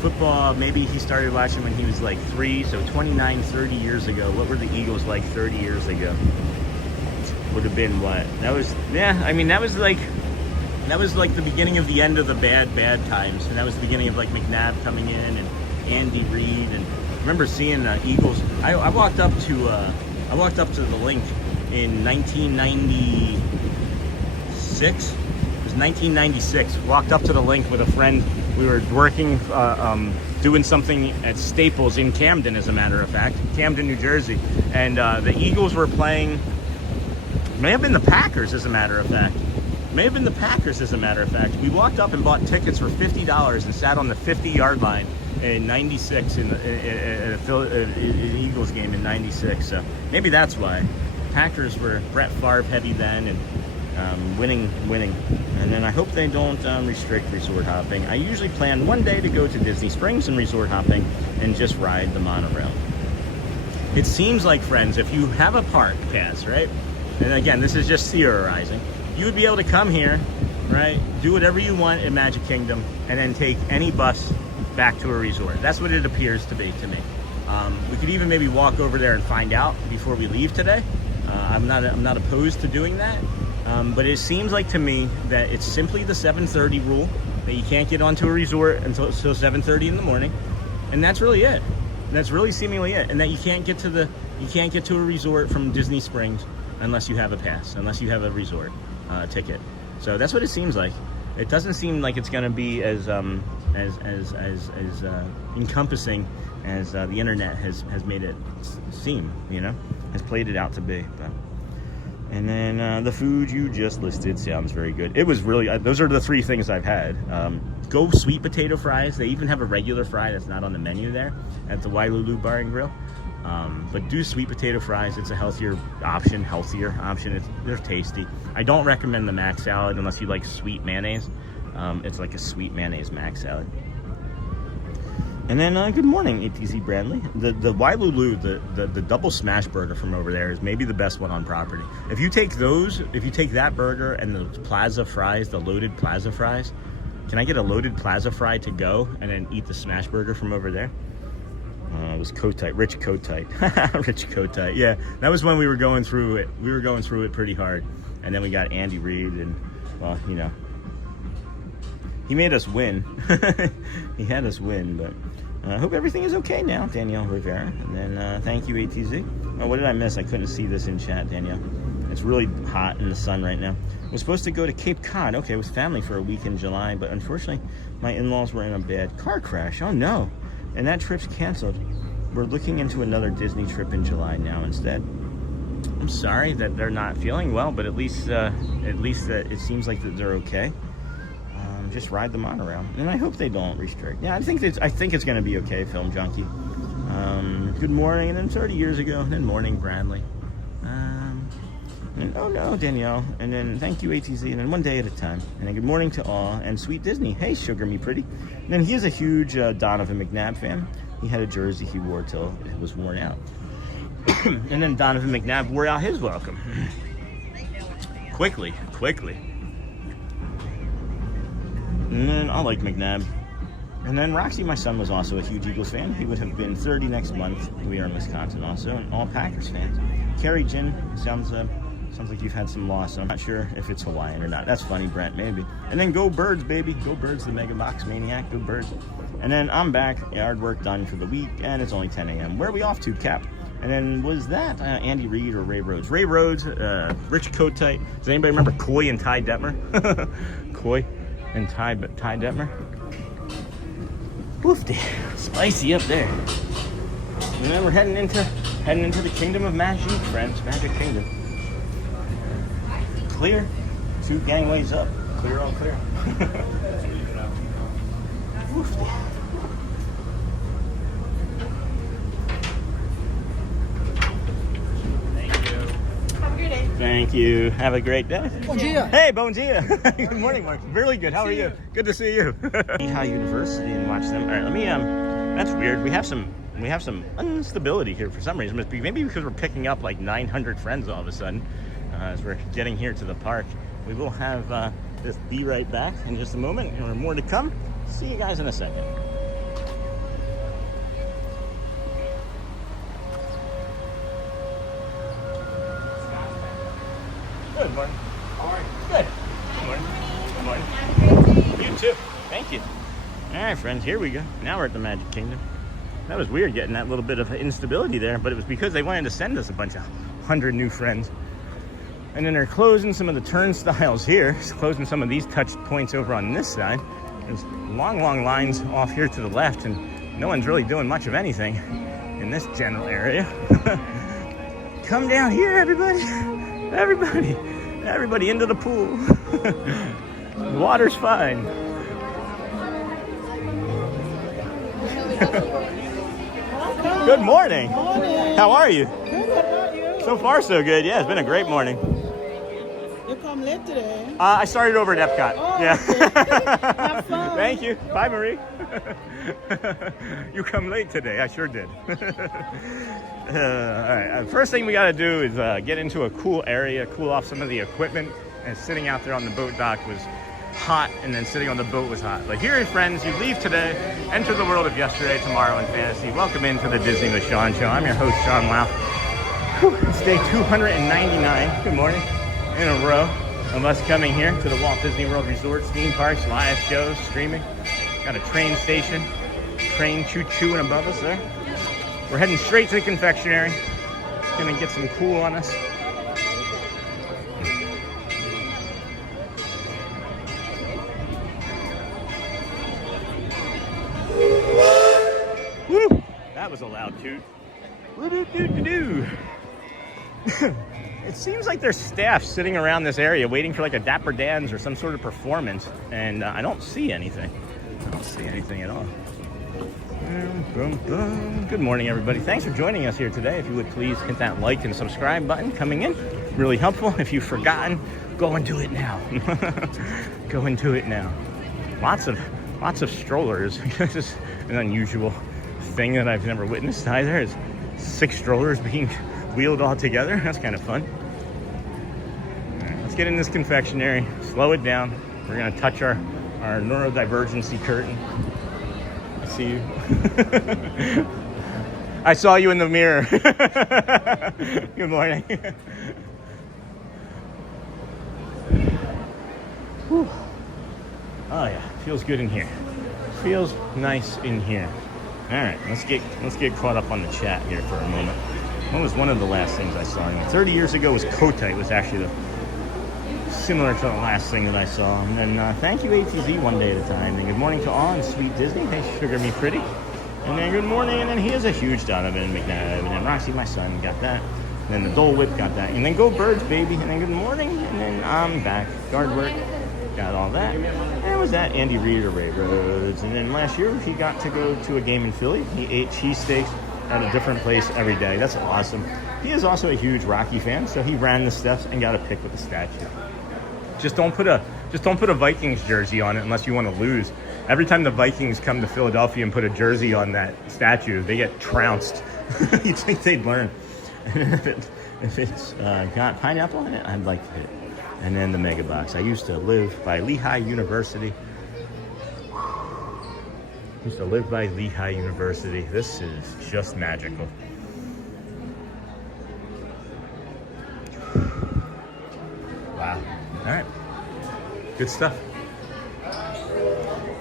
football, maybe he started watching when he was like 3, so 29, 30 years ago. What were the Eagles like 30 years ago? Would have been what? That was, yeah, I mean, that was like the beginning of the end of the bad times. And that was the beginning of like McNabb coming in and Andy Reid. And I remember seeing Eagles. I walked up to the link in 1996. It was 1996. Walked up to the link with a friend. We were working doing something at Staples in Camden, as a matter of fact, Camden, New Jersey. And the Eagles were playing, may have been the Packers, as a matter of fact. May have been the Packers, as a matter of fact. We walked up and bought tickets for $50 and sat on the 50-yard line in 96 in an Eagles game in 96. So maybe that's why. Packers were Brett Favre heavy then, and winning. And then I hope they don't restrict resort hopping. I usually plan one day to go to Disney Springs and resort hopping and just ride the monorail. It seems like, friends, if you have a park pass, right? And again, this is just theorizing. You would be able to come here, right? Do whatever you want in Magic Kingdom and then take any bus back to a resort. That's what it appears to be to me. We could even maybe walk over there and find out before we leave today. I'm not opposed to doing that. But it seems like to me that it's simply the 7:30 rule, that you can't get onto a resort until 7:30 in the morning, and that's really it. That's really seemingly it. And that you can't get to a resort from Disney Springs unless you have a pass, unless you have a resort ticket. So that's what it seems like. It doesn't seem like it's going to be as encompassing as the internet has made it seem. You know, has played it out to be. But. And then the food you just listed sounds very good. It was really, those are the three things I've had. Go sweet potato fries. They even have a regular fry that's not on the menu there at the Wailulu Bar and Grill. But do sweet potato fries. It's a healthier option. They're tasty. I don't recommend the mac salad unless you like sweet mayonnaise. It's like a sweet mayonnaise mac salad. And then, good morning, ATZ Bradley. The Wailulu, the double smash burger from over there is maybe the best one on property. If you take that burger and the plaza fries, the loaded plaza fries, can I get a loaded plaza fry to go and then eat the smash burger from over there? It was Kotite, Rich Kotite. Rich Kotite, yeah. That was when we were going through it. We were going through it pretty hard. And then we got Andy Reid and, well, you know, he made us win. He had us win, but I hope everything is okay now, Danielle Rivera. And then thank you, ATZ. Oh, what did I miss? I couldn't see this in chat, Danielle. It's really hot in the sun right now. I was supposed to go to Cape Cod, okay, with family for a week in July, but unfortunately, my in-laws were in a bad car crash. Oh, no. And that trip's canceled. We're looking into another Disney trip in July now instead. I'm sorry that they're not feeling well, but at least it seems like that they're okay. Just ride the monorail, and I hope they don't restrict. Yeah, I think it's going to be okay, Film Junkie. Good morning, and then 30 years ago, and then morning, Bradley. And oh no, Danielle, and then thank you, ATZ, and then one day at a time. And then good morning to all, and sweet Disney. Hey, Sugar Me Pretty. And then he is a huge Donovan McNabb fan. He had a jersey he wore till it was worn out. And then Donovan McNabb wore out his welcome. Quickly. And then I like McNabb. And then Roxy, my son, was also a huge Eagles fan. He would have been 30 next month. We are in Wisconsin also, and all Packers fans. Carrie Jin, sounds like you've had some loss. I'm not sure if it's Hawaiian or not. That's funny, Brent, maybe. And then go Birds, baby. Go Birds, the Mega Box Maniac. Go Birds. And then I'm back. Yard work done for the week, and it's only 10 a.m. Where are we off to, Cap? And then was that Andy Reid or Ray Rhodes? Ray Rhodes, Rich Kotite. Does anybody remember Coy and Ty Detmer? Coy and Ty Detmer. Woofy, spicy up there. And then we're heading into the Kingdom of Magic, friends. Magic Kingdom. Clear. 2 gangways up. Clear, all clear. Woofy. Thank you. Have a great day. Bon dia. Hey, bon dia. Good morning, Mark. Really good. How are you? Good to see you. Lehigh University and watch them. All right, let me. That's weird. We have some instability here for some reason. Maybe because we're picking up like 900 friends all of a sudden as we're getting here to the park. We will have this be right back in just a moment, and there's more to come. See you guys in a second. Good morning. How are you? Good. Good morning. Good morning. You too. Thank you. All right, friends, here we go. Now we're at the Magic Kingdom. That was weird getting that little bit of instability there, but it was because they wanted to send us a bunch of 100 new friends. And then they're closing some of the turnstiles here, closing some of these touch points over on this side. There's long lines off here to the left, and no one's really doing much of anything in this general area. Come down here, everybody. Everybody into the pool. The water's fine. Good morning. How are you? So far, so good. Yeah, it's been a great morning. You come late today? I started over at Epcot. Oh, yeah. okay. Have fun. Thank you. Bye, Marie. You come late today. I sure did. All right. First thing we got to do is get into a cool area, cool off some of the equipment. And sitting out there on the boat dock was hot, and then sitting on the boat was hot. But here, friends, you leave today, enter the world of yesterday, tomorrow, and fantasy. Welcome into the Disney with Sean Show. I'm your host, Sean Lau. It's day 299. Good morning. In a row of us coming here to the Walt Disney World Resorts, theme parks, live shows, streaming. Got a train station, train choo-chooing above us there. We're heading straight to the confectionery. Gonna get some cool on us. Woo! That was a loud toot. Woo-doo-doo-doo-doo. It seems like there's staff sitting around this area waiting for like a Dapper Dans or some sort of performance, and I don't see anything. I don't see anything at all. Boom, boom. Good morning, everybody. Thanks for joining us here today. If you would please hit that like and subscribe button coming in. Really helpful. If you've forgotten, go and do it now. Go and do it now. Lots of strollers. This is an unusual thing that I've never witnessed either. Is 6 strollers being wheeled all together. That's kind of fun. All right, let's get in this confectionery. Slow it down. We're gonna touch our neurodivergency curtain. I see you. I saw you in the mirror. Good morning. Whew. Oh yeah, feels good in here. Feels nice in here. All right, let's get caught up on the chat here for a moment. What was one of the last things I saw? 30 years ago was Kota. It was actually similar to the last thing that I saw. And then thank you ATZ one day at a time. And good morning to all and Sweet Disney. Hey, Sugar Me Pretty. And then good morning. And then here's a huge Donovan McNabb. And then Roxy, my son, got that. And then the Dole Whip got that. And then Go Birds, baby. And then good morning. And then I'm back. Guard work. Got all that. And was that Andy Reid or Ray Rhodes. And then last year he got to go to a game in Philly. He ate cheesesteaks at a different place every day. That's awesome. He is also a huge Rocky fan, so he ran the steps and got a pick with the statue. Just don't put a Vikings jersey on it unless you want to lose. Every time the Vikings come to Philadelphia and put a jersey on that statue, they get trounced. You'd think they'd learn. If it's got pineapple in it, I'd like it. And then the Mega Box. I used to live by Lehigh University. This is just magical. Wow. All right. Good stuff.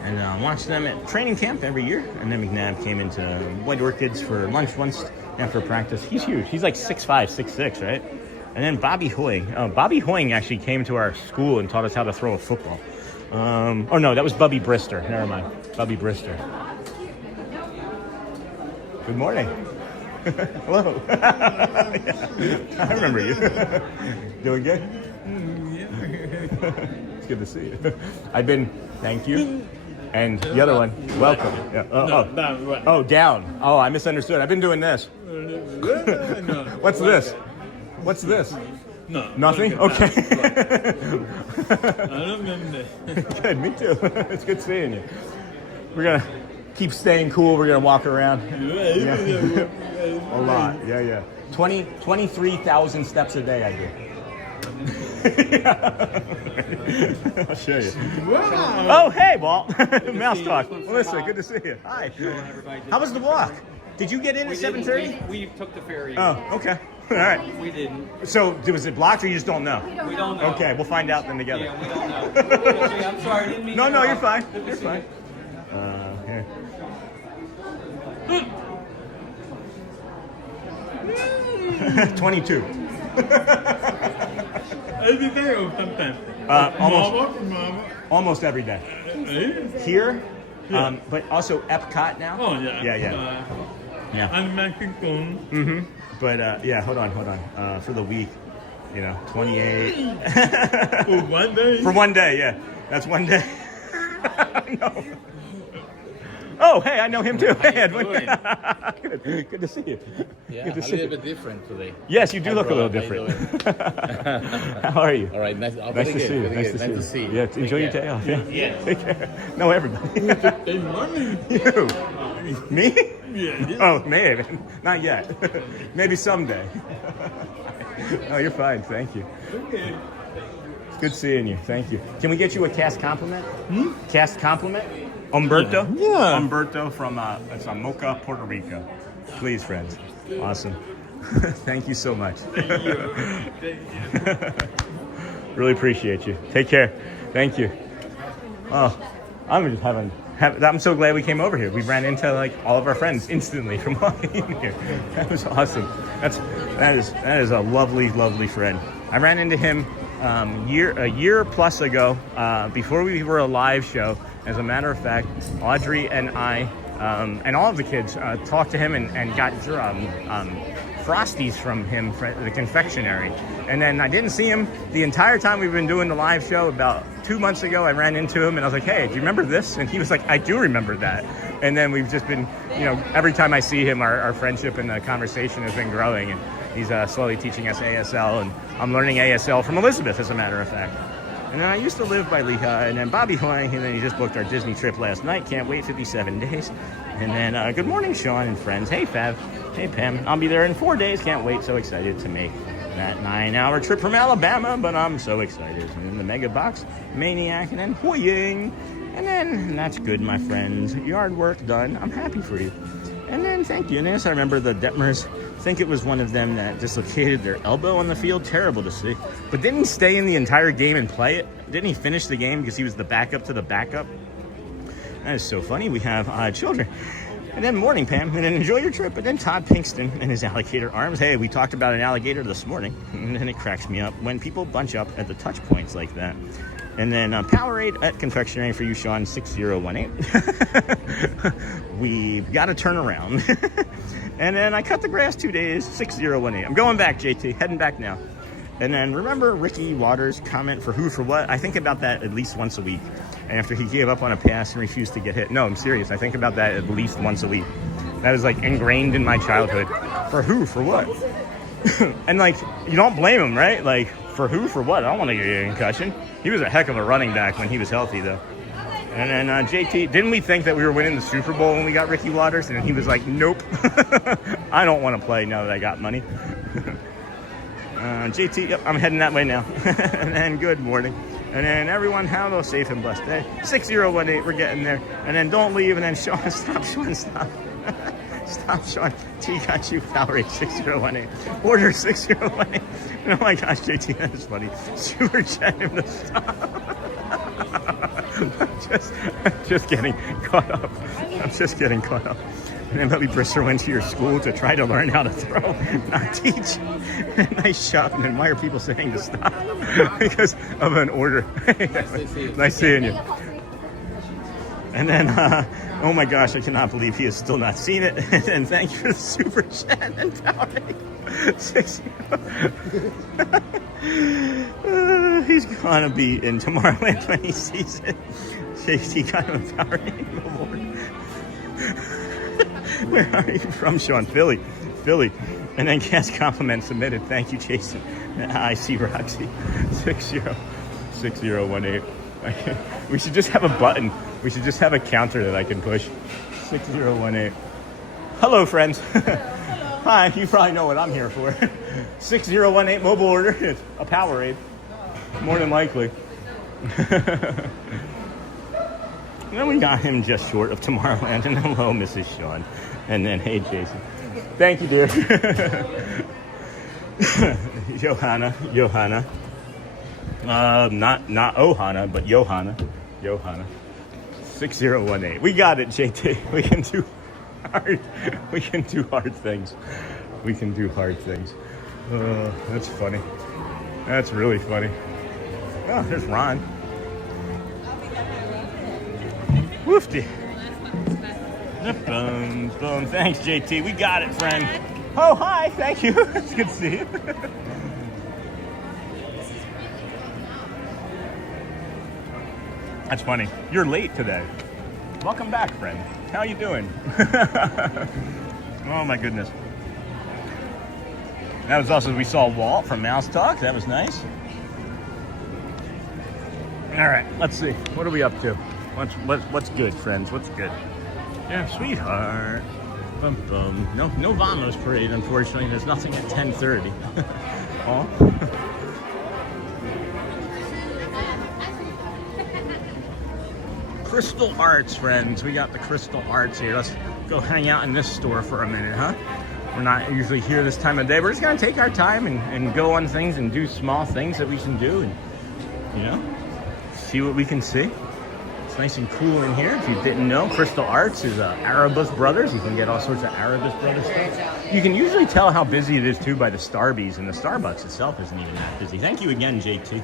And I watched them at training camp every year. And then McNabb came into White Orchids for lunch once after practice. He's huge. He's like 6'5", 6'6", right? And then Bobby Hoying. Bobby Hoying actually came to our school and taught us how to throw a football. Oh no, that was Bubby Brister. Never mind. Bubby Brister. Good morning. Hello. Yeah. I remember you. Doing good? It's good to see you. Thank you. And the other one, welcome. Yeah. Down. Oh, I misunderstood. I've been doing this. What's this? What's this? No. Nothing? Okay. I don't remember. Good, me too. It's good seeing you. We're going to keep staying cool. We're going to walk around. Yeah. A lot. Yeah. 23,000 steps a day I do. I'll show you. Wow. Oh, hey, Walt. Mouse talk. Melissa, good to see you. Hi. How was the walk? Did you get in at 7:30? We took the ferry. Oh, okay. All right. We didn't. So, was it blocked or you just don't know? We don't know. Okay, we'll find out then together. Yeah, we don't know. I'm sorry, I didn't mean No, to you're fine. You're fine. Here. 22. Every day or sometimes? Almost every day. Here, But also Epcot now. Oh, yeah. Yeah. Yeah. I'm Mexican. Mm-hmm. But yeah, hold on. For the week, 28. For 1 day? For 1 day, yeah. That's 1 day. No. Oh, hey, I know him too. Hey, Edwin. Good to see you. Yeah, Good to a see little you. bit different today. Yes, you do Hi, look a brother. little How you different. How are you? All right, nice, Nice to see you. Nice to see you. Yeah, enjoy your day off. Yeah. Yes. Take care. No, everybody. They money. You? Me? Yeah. Oh, maybe. Not yet. Maybe someday. Oh, you're fine. Thank you. Okay. It's good seeing you. Thank you. Can we get you a cast compliment? Cast compliment? Umberto? Yeah. Umberto from it's Mocha, Puerto Rico. Please, friends. Awesome. Thank you so much. Thank you. Really appreciate you. Take care. Thank you. Oh, I'm just I'm so glad we came over here. We ran into like all of our friends instantly from walking in here. That was awesome. That is a lovely friend. I ran into him a year plus ago before we were a live show. As a matter of fact, Audrey and I and all of the kids talked to him and got Frosties from him, the confectionery. And then I didn't see him the entire time we've been doing the live show. About 2 months ago, I ran into him and I was like, hey, do you remember this? And he was like, I do remember that. And then we've just been, every time I see him, our friendship and the conversation has been growing. And he's slowly teaching us ASL, and I'm learning ASL from Elizabeth, as a matter of fact. And then I used to live by Leha, and then Bobby Hoy, and then he just booked our Disney trip last night. Can't wait, 57 days. And then good morning, Sean and friends. Hey, Fav. Hey, Pam. I'll be there in 4 days. Can't wait. So excited to make that 9-hour trip from Alabama, but I'm so excited. And then the Mega Box Maniac, and then Hoying. And that's good, my friends. Yard work done. I'm happy for you. And then thank you. And yes, I remember the Detmers. I think it was one of them that dislocated their elbow on the field. Terrible to see. But didn't he stay in the entire game and play it? Didn't he finish the game because he was the backup to the backup? That is so funny. We have children. And then morning, Pam. And then enjoy your trip. And then Todd Pinkston and his alligator arms. Hey, we talked about an alligator this morning. And then it cracks me up when people bunch up at the touch points like that. And then Powerade at Confectionery for you, Sean, 6018. We've got to turn around. And then I cut the grass 2 days, 6018. I'm going back, JT, heading back now. And then remember Ricky Waters' comment for who for what? I think about that at least once a week. And after he gave up on a pass and refused to get hit. No, I'm serious. I think about that at least once a week. That is like ingrained in my childhood. For who, for what? And like, you don't blame him, right? Like, for who, for what? I don't want to get a concussion. He was a heck of a running back when he was healthy, though. And then JT, didn't we think that we were winning the Super Bowl when we got Ricky Waters? And he was like, nope. I don't want to play now that I got money. JT, yep, I'm heading that way now. And then good morning. And then everyone have a safe and blessed day. 6018, we're getting there. And then don't leave. And then Sean, stop, Sean, stop. Stop, Sean. T got you, Powerade 6018. Order 6018. Oh my gosh, JT, that is funny. Super chat him to stop. just getting caught up. I'm just getting caught up. And then Bobby Brister went to your school to try to learn how to throw, not teach. Nice shot. And then why are people saying to stop? Because of an order. Nice seeing you. And then, oh my gosh, I cannot believe he has still not seen it. And thank you for the super chat and Powerade. 60. He's gonna be in Tomorrowland when he sees it. JT got him a Powerade. Where are you from, Sean? Philly. And then cast compliment submitted. Thank you, Jason. I see Roxy. 6018. We should just have a button. We should just have a counter that I can push. 6018. Hello, friends. Hi, you probably know what I'm here for. 6018 mobile order. It's a Powerade. More than likely. And then we got him just short of Tomorrowland. And hello, Mrs. Sean. And then, hey, Jason. Thank you, dear. Johanna. Not Ohana, but Johanna. 6018. We got it, JT. We can do hard things. That's funny. That's really funny. Oh, there's Ron. Woofty. Boom, boom. Thanks, JT. We got it, friend. Oh, hi. Thank you. It's good to see you. That's funny. You're late today. Welcome back, friend. How you doing? Oh, my goodness. That was also, we saw Walt from Mouse Talk. That was nice. All right, let's see. What are we up to? What's good, friends? What's good? Yeah, sweetheart. Bum, bum. No Vamos parade, unfortunately. There's nothing at 10:30. Oh. Crystal Arts, friends. We got the Crystal Arts here. Let's go hang out in this store for a minute, huh? We're not usually here this time of day. We're just gonna take our time and go on things and do small things that we can do and, you know, see what we can see. It's nice and cool in here. If you didn't know, Crystal Arts is Arabus Brothers. You can get all sorts of Arabus Brothers stuff. You can usually tell how busy it is too by the Starbies, and the Starbucks itself isn't even that busy. Thank you again, JT.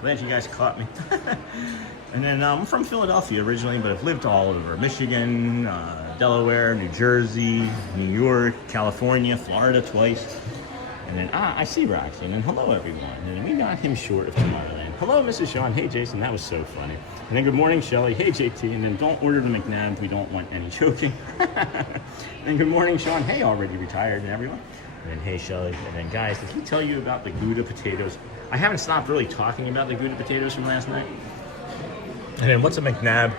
Glad you guys caught me. And then I'm from Philadelphia originally, but I've lived all over Michigan, Delaware, New Jersey, New York, California, Florida twice. And then, I see Roxy. And then, hello, everyone. And then we got him short of Tomorrowland. Hello, Mrs. Sean. Hey, Jason. That was so funny. And then, good morning, Shelly. Hey, JT. And then, don't order the McNabb. We don't want any choking. And good morning, Sean. Hey, already retired and everyone. And then, hey, Shelly. And then, guys, did he tell you about the Gouda potatoes? I haven't stopped really talking about the Gouda potatoes from last night. And then, what's a McNabb?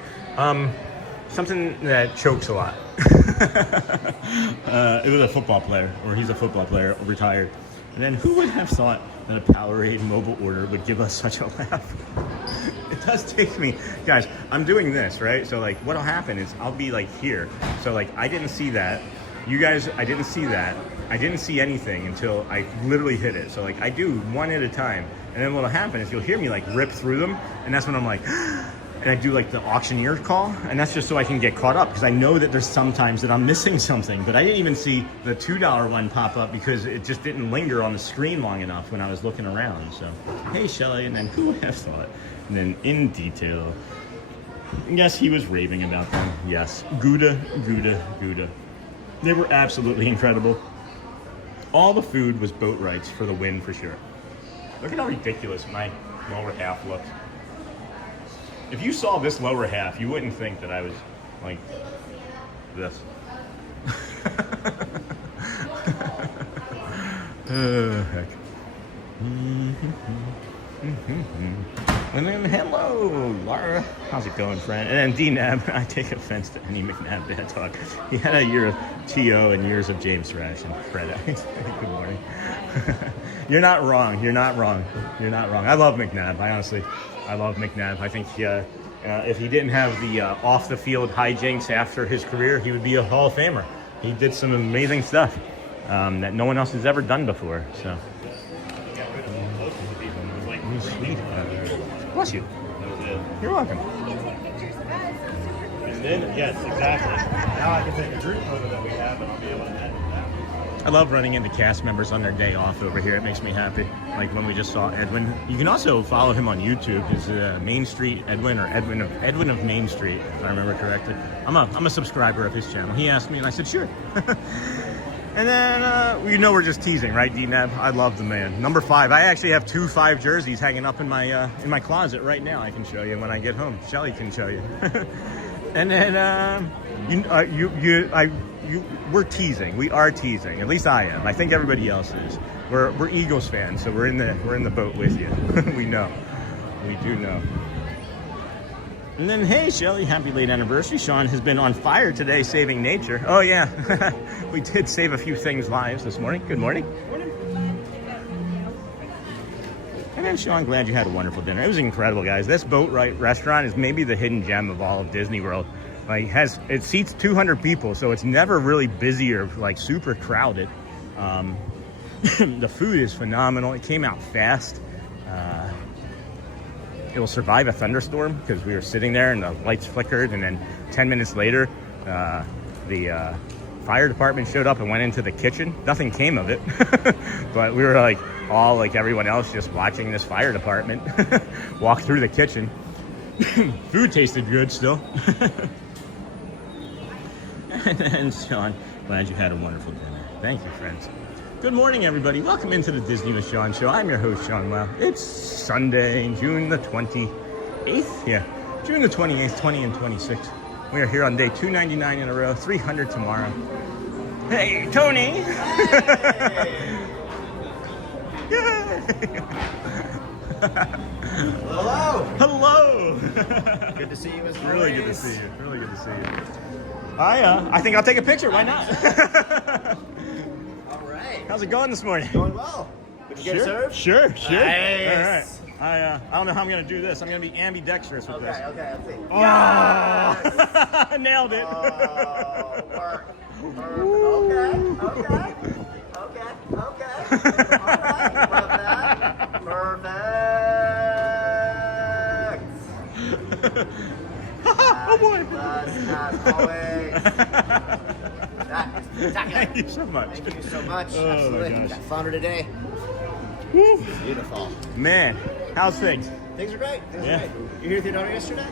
Something that chokes a lot. It was a football player, or he's a football player, retired. And then who would have thought that a Powerade mobile order would give us such a laugh? It does take me, guys, I'm doing this, right? So like what'll happen is I'll be like here. So like I didn't see that. You guys, I didn't see that. I didn't see anything until I literally hit it. So like I do one at a time. And then what'll happen is you'll hear me like rip through them. And that's when I'm like, and I do like the auctioneer call, and that's just so I can get caught up because I know that there's sometimes that I'm missing something, but I didn't even see the $2 one pop up because it just didn't linger on the screen long enough when I was looking around. So, hey, Shelly, and then who would have thought? And then in detail, yes, he was raving about them. Yes, Gouda. They were absolutely incredible. All the food was boat rights for the win for sure. Look at how ridiculous my lower half looks. If you saw this lower half, you wouldn't think that I was like this. Heck. And then, hello, Laura. How's it going, friend? And then D-Nab, I take offense to any McNabb bad talk. He had a year of T.O. and years of James Thrash and Fred. Good morning. You're not wrong. You're not wrong. I love McNabb. I love McNabb. I think if he didn't have the off-the-field hijinks after his career, he would be a Hall of Famer. He did some amazing stuff that no one else has ever done before. So, bless you. You're welcome. Yes, exactly. Now I can take a group photo that we have, and I'll be able to edit that. I love running into cast members on their day off over here. It makes me happy. Like when we just saw Edwin. You can also follow him on YouTube. It's Main Street Edwin, or Edwin of Main Street, if I remember correctly. I'm a subscriber of his channel. He asked me, and I said sure. And then we're just teasing, right, D-Nab? I love the man. Number 5. I actually have 2 5 jerseys hanging up in my closet right now. I can show you when I get home. Shelly can show you. And then we're teasing. We are teasing. At least I am. I think everybody else is. We're Eagles fans, so we're in the boat with you. We know. We do know. And then, hey, Shelly, happy late anniversary. Sean has been on fire today saving nature. Oh, yeah. We did save a few things lives this morning. Good morning. And then, Sean, glad you had a wonderful dinner. It was incredible, guys. This Boat Right restaurant is maybe the hidden gem of all of Disney World. Like, it seats 200 people, so it's never really busy or like super crowded. The food is phenomenal. It came out fast. It will survive a thunderstorm because we were sitting there and the lights flickered, and then 10 minutes later, the fire department showed up and went into the kitchen. Nothing came of it, but we were like all like everyone else just watching this fire department walk through the kitchen. Food tasted good still. And Sean, glad you had a wonderful dinner. Thank you, friends. Good morning, everybody. Welcome into the Disney with Sean show. I'm your host, Sean Wow. It's Sunday, June the 28th. Yeah, June the 28th, 20 and 26. We are here on day 299 in a row, 300 tomorrow. Hey, Tony. Yay. Hello. Hello. Good to see you as always. Really good to see you. Really good to see you. I think I'll take a picture. Why not? All right. How's it going this morning? Going well. Would you get a serve? Sure. Nice. All right. I don't know how I'm gonna do this. I'm gonna be ambidextrous with this. Okay, let's see. Oh, Yes! nailed it. Oh, work. Perfect. Okay. All right, love that. Perfect. Oh boy. As always. That is spectacular. Thank you so much. Thank you so much. Oh, Absolutely. my gosh. Got founder today. Woo. Beautiful. Man, how's things? Things are great. Yeah. Great. You here with your daughter yesterday?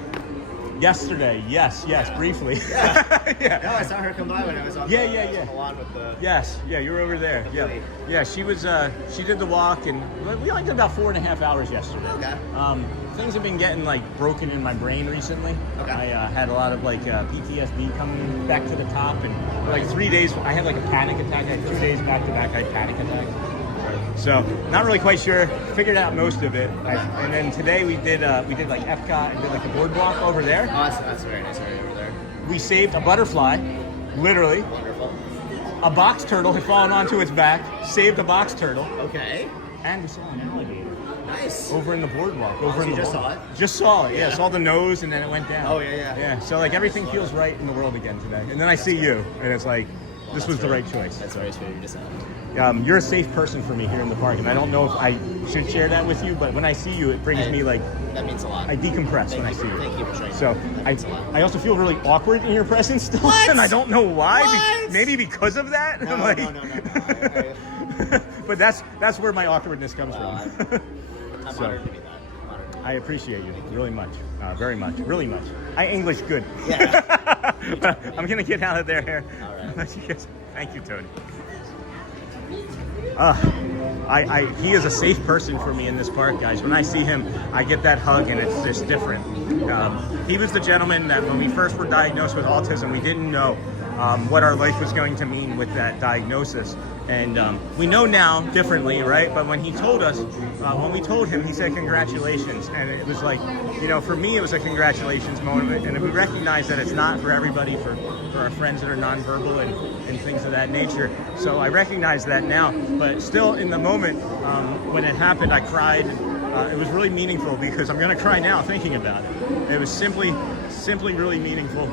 Yesterday, yes, briefly. Yeah. No, I saw her come by when I was on Yeah. the lawn with the... Yes, you were over there. Completely. Yeah, she was. She did the walk, and we only did about 4.5 hours yesterday. Okay. Things have been getting like broken in my brain recently. Okay. I had a lot of like PTSD coming back to the top, and for like 3 days I had like a panic attack. I had 2 days back to back I had panic attacks. So not really quite sure. Figured out most of it, and then today we did like Epcot and did like the Boardwalk over there. Oh, that's very nice area over there. We saved a butterfly, literally. Wonderful. A box turtle had fallen onto its back. Saved a box turtle, Okay. and we saw an alligator Nice. over in the Boardwalk. so you just saw it? Just saw it. Yeah, Yeah. saw the nose, and then it went down. Oh, yeah. Yeah. So like everything feels right in the world again today. And then I see you, and it's like, this was the right choice. That's very sweet of you to say. You're a safe person for me here in the park, and I don't know if I should share that with you, but when I see you, it brings me like, That means a lot. I decompress when I see you. Thank you for showing So that means a lot. I also feel really awkward in your presence still, What? and I don't know why. What? Maybe because of that. No, I'm like- no. But that's where my awkwardness comes from. I'm So- honored to be that. I'm honored to be I appreciate you really much, very much, really much. I English good. Yeah. But I'm gonna get out of there here. All right. Thank you, Tony. He is a safe person for me in this park, guys. When I see him, I get that hug, and it's just different. He was the gentleman that when we first were diagnosed with autism, we didn't know what our life was going to mean with that diagnosis. And we know now differently, right? But when he told us, when we told him, he said, congratulations. And it was like, for me, it was a congratulations moment. And we recognize that it's not for everybody, for our friends that are nonverbal and things of that nature. So I recognize that now. But still, in the moment, when it happened, I cried. It was really meaningful because I'm going to cry now thinking about it. It was simply really meaningful.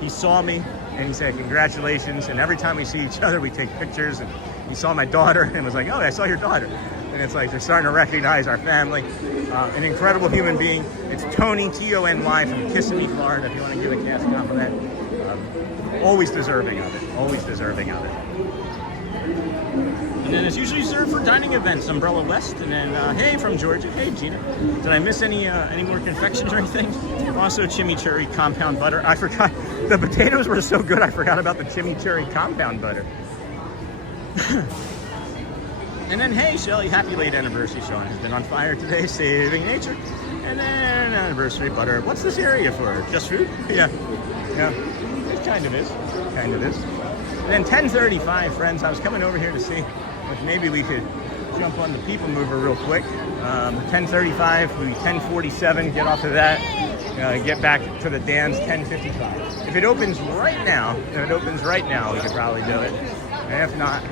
He saw me and he said, congratulations. And every time we see each other, we take pictures. And he saw my daughter and was like, oh, I saw your daughter. And it's like they're starting to recognize our family. An incredible human being. It's Tony, Tony, from Kissimmee, Florida, if you want to give a cast compliment. Always deserving of it. Always deserving of it. And then it's usually reserved for dining events, Umbrella West, and then hey from Georgia, hey Gina. Did I miss any more confectionery things? Also chimichurri compound butter. I forgot, the potatoes were so good I forgot about the chimichurri compound butter. And then hey Shelly, happy late anniversary. Sean has been on fire today, saving nature. And then anniversary butter. What's this area for? Just food? Yeah. It kind of is. And then 10:35, friends, I was coming over here to see if maybe we could jump on the People Mover real quick. 10:35, maybe 10:47, get off of that, get back to the Dan's 10:55. If it opens right now, we could probably do it. And if not,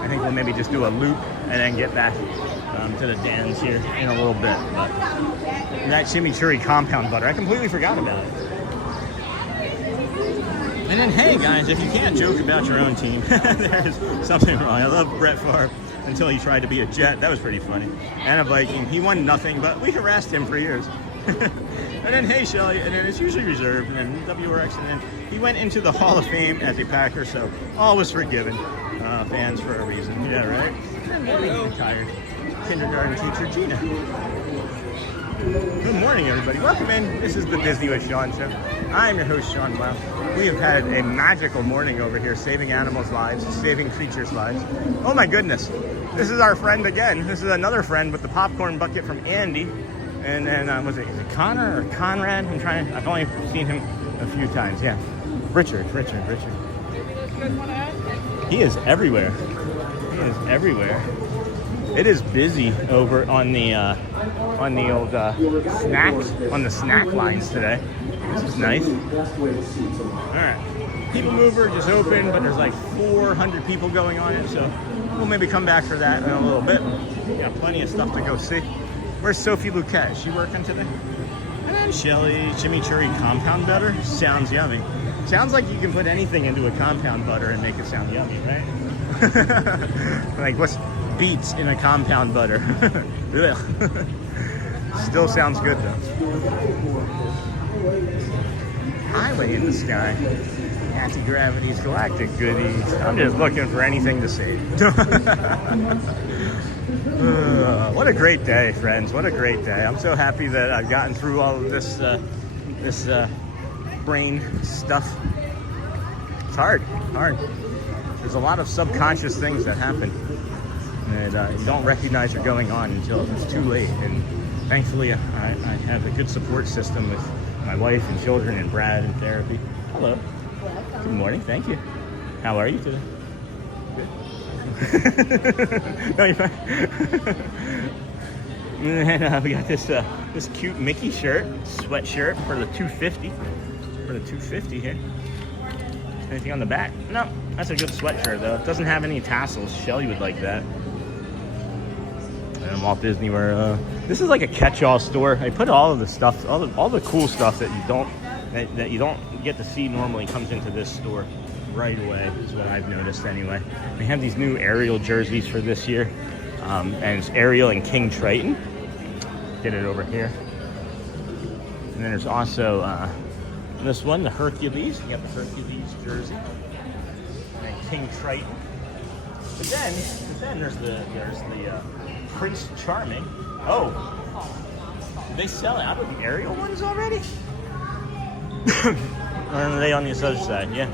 I think we'll maybe just do a loop and then get back to the Dan's here in a little bit. But that chimichurri compound butter, I completely forgot about it. And then, hey guys, if you can't joke about your own team, there's something wrong. I love Brett Favre until he tried to be a Jet. That was pretty funny. And a Viking. He won nothing, but we harassed him for years. And then, hey Shelly, and then it's usually reserved, and then WRX, and then he went into the Hall of Fame at the Packers, so all was forgiven. Fans for a reason. Yeah, right? And then maybe retired kindergarten teacher Gina. Good morning, everybody. Welcome in. This is the Disney with Sean show. I am your host, Sean Lau. We have had a magical morning over here, saving animals' lives, saving creatures' lives. Oh my goodness. This is our friend again. This is another friend with the popcorn bucket from Andy. And then, is it Connor or Conrad? I've only seen him a few times. Yeah. Richard. He is everywhere. It is busy over on the old snack lines today. This is nice. All right, People Mover just opened, but there's like 400 people going on it, so we'll maybe come back for that in a little bit. Got plenty of stuff to go see. Where's Sophie Luquette? Is she working today? And then Shelly, chimichurri compound butter. Sounds yummy. Sounds like you can put anything into a compound butter and make it sound yummy, right? Like what's beets in a compound butter? Still sounds good though. Highway in the sky. Anti-gravity's galactic goodies. I'm just looking for anything to say. What a great day, friends. What a great day. I'm so happy that I've gotten through all of this brain stuff. It's hard. There's a lot of subconscious things that happen that you don't recognize are going on until it's too late. And thankfully, I have a good support system with my wife and children and Brad in therapy. Hello. Good morning. Thank you. How are you today? Good. No, you're fine. And we got this cute Mickey shirt, sweatshirt for the $2.50. For the $2.50 here. Anything on the back? No, that's a good sweatshirt though. It doesn't have any tassels. Shelly would like that. And Walt Disney World. This is like a catch-all store. They put all of the stuff, all the cool stuff that you don't get to see normally comes into this store right away. Is what I've noticed anyway. They have these new Ariel jerseys for this year, and it's Ariel and King Triton. Get it over here. And then there's also this one, the Hercules. You got the Hercules jersey and King Triton. But then there's the Prince Charming. Oh, they sell out of the Ariel ones already? Or are they on this other side? Yeah.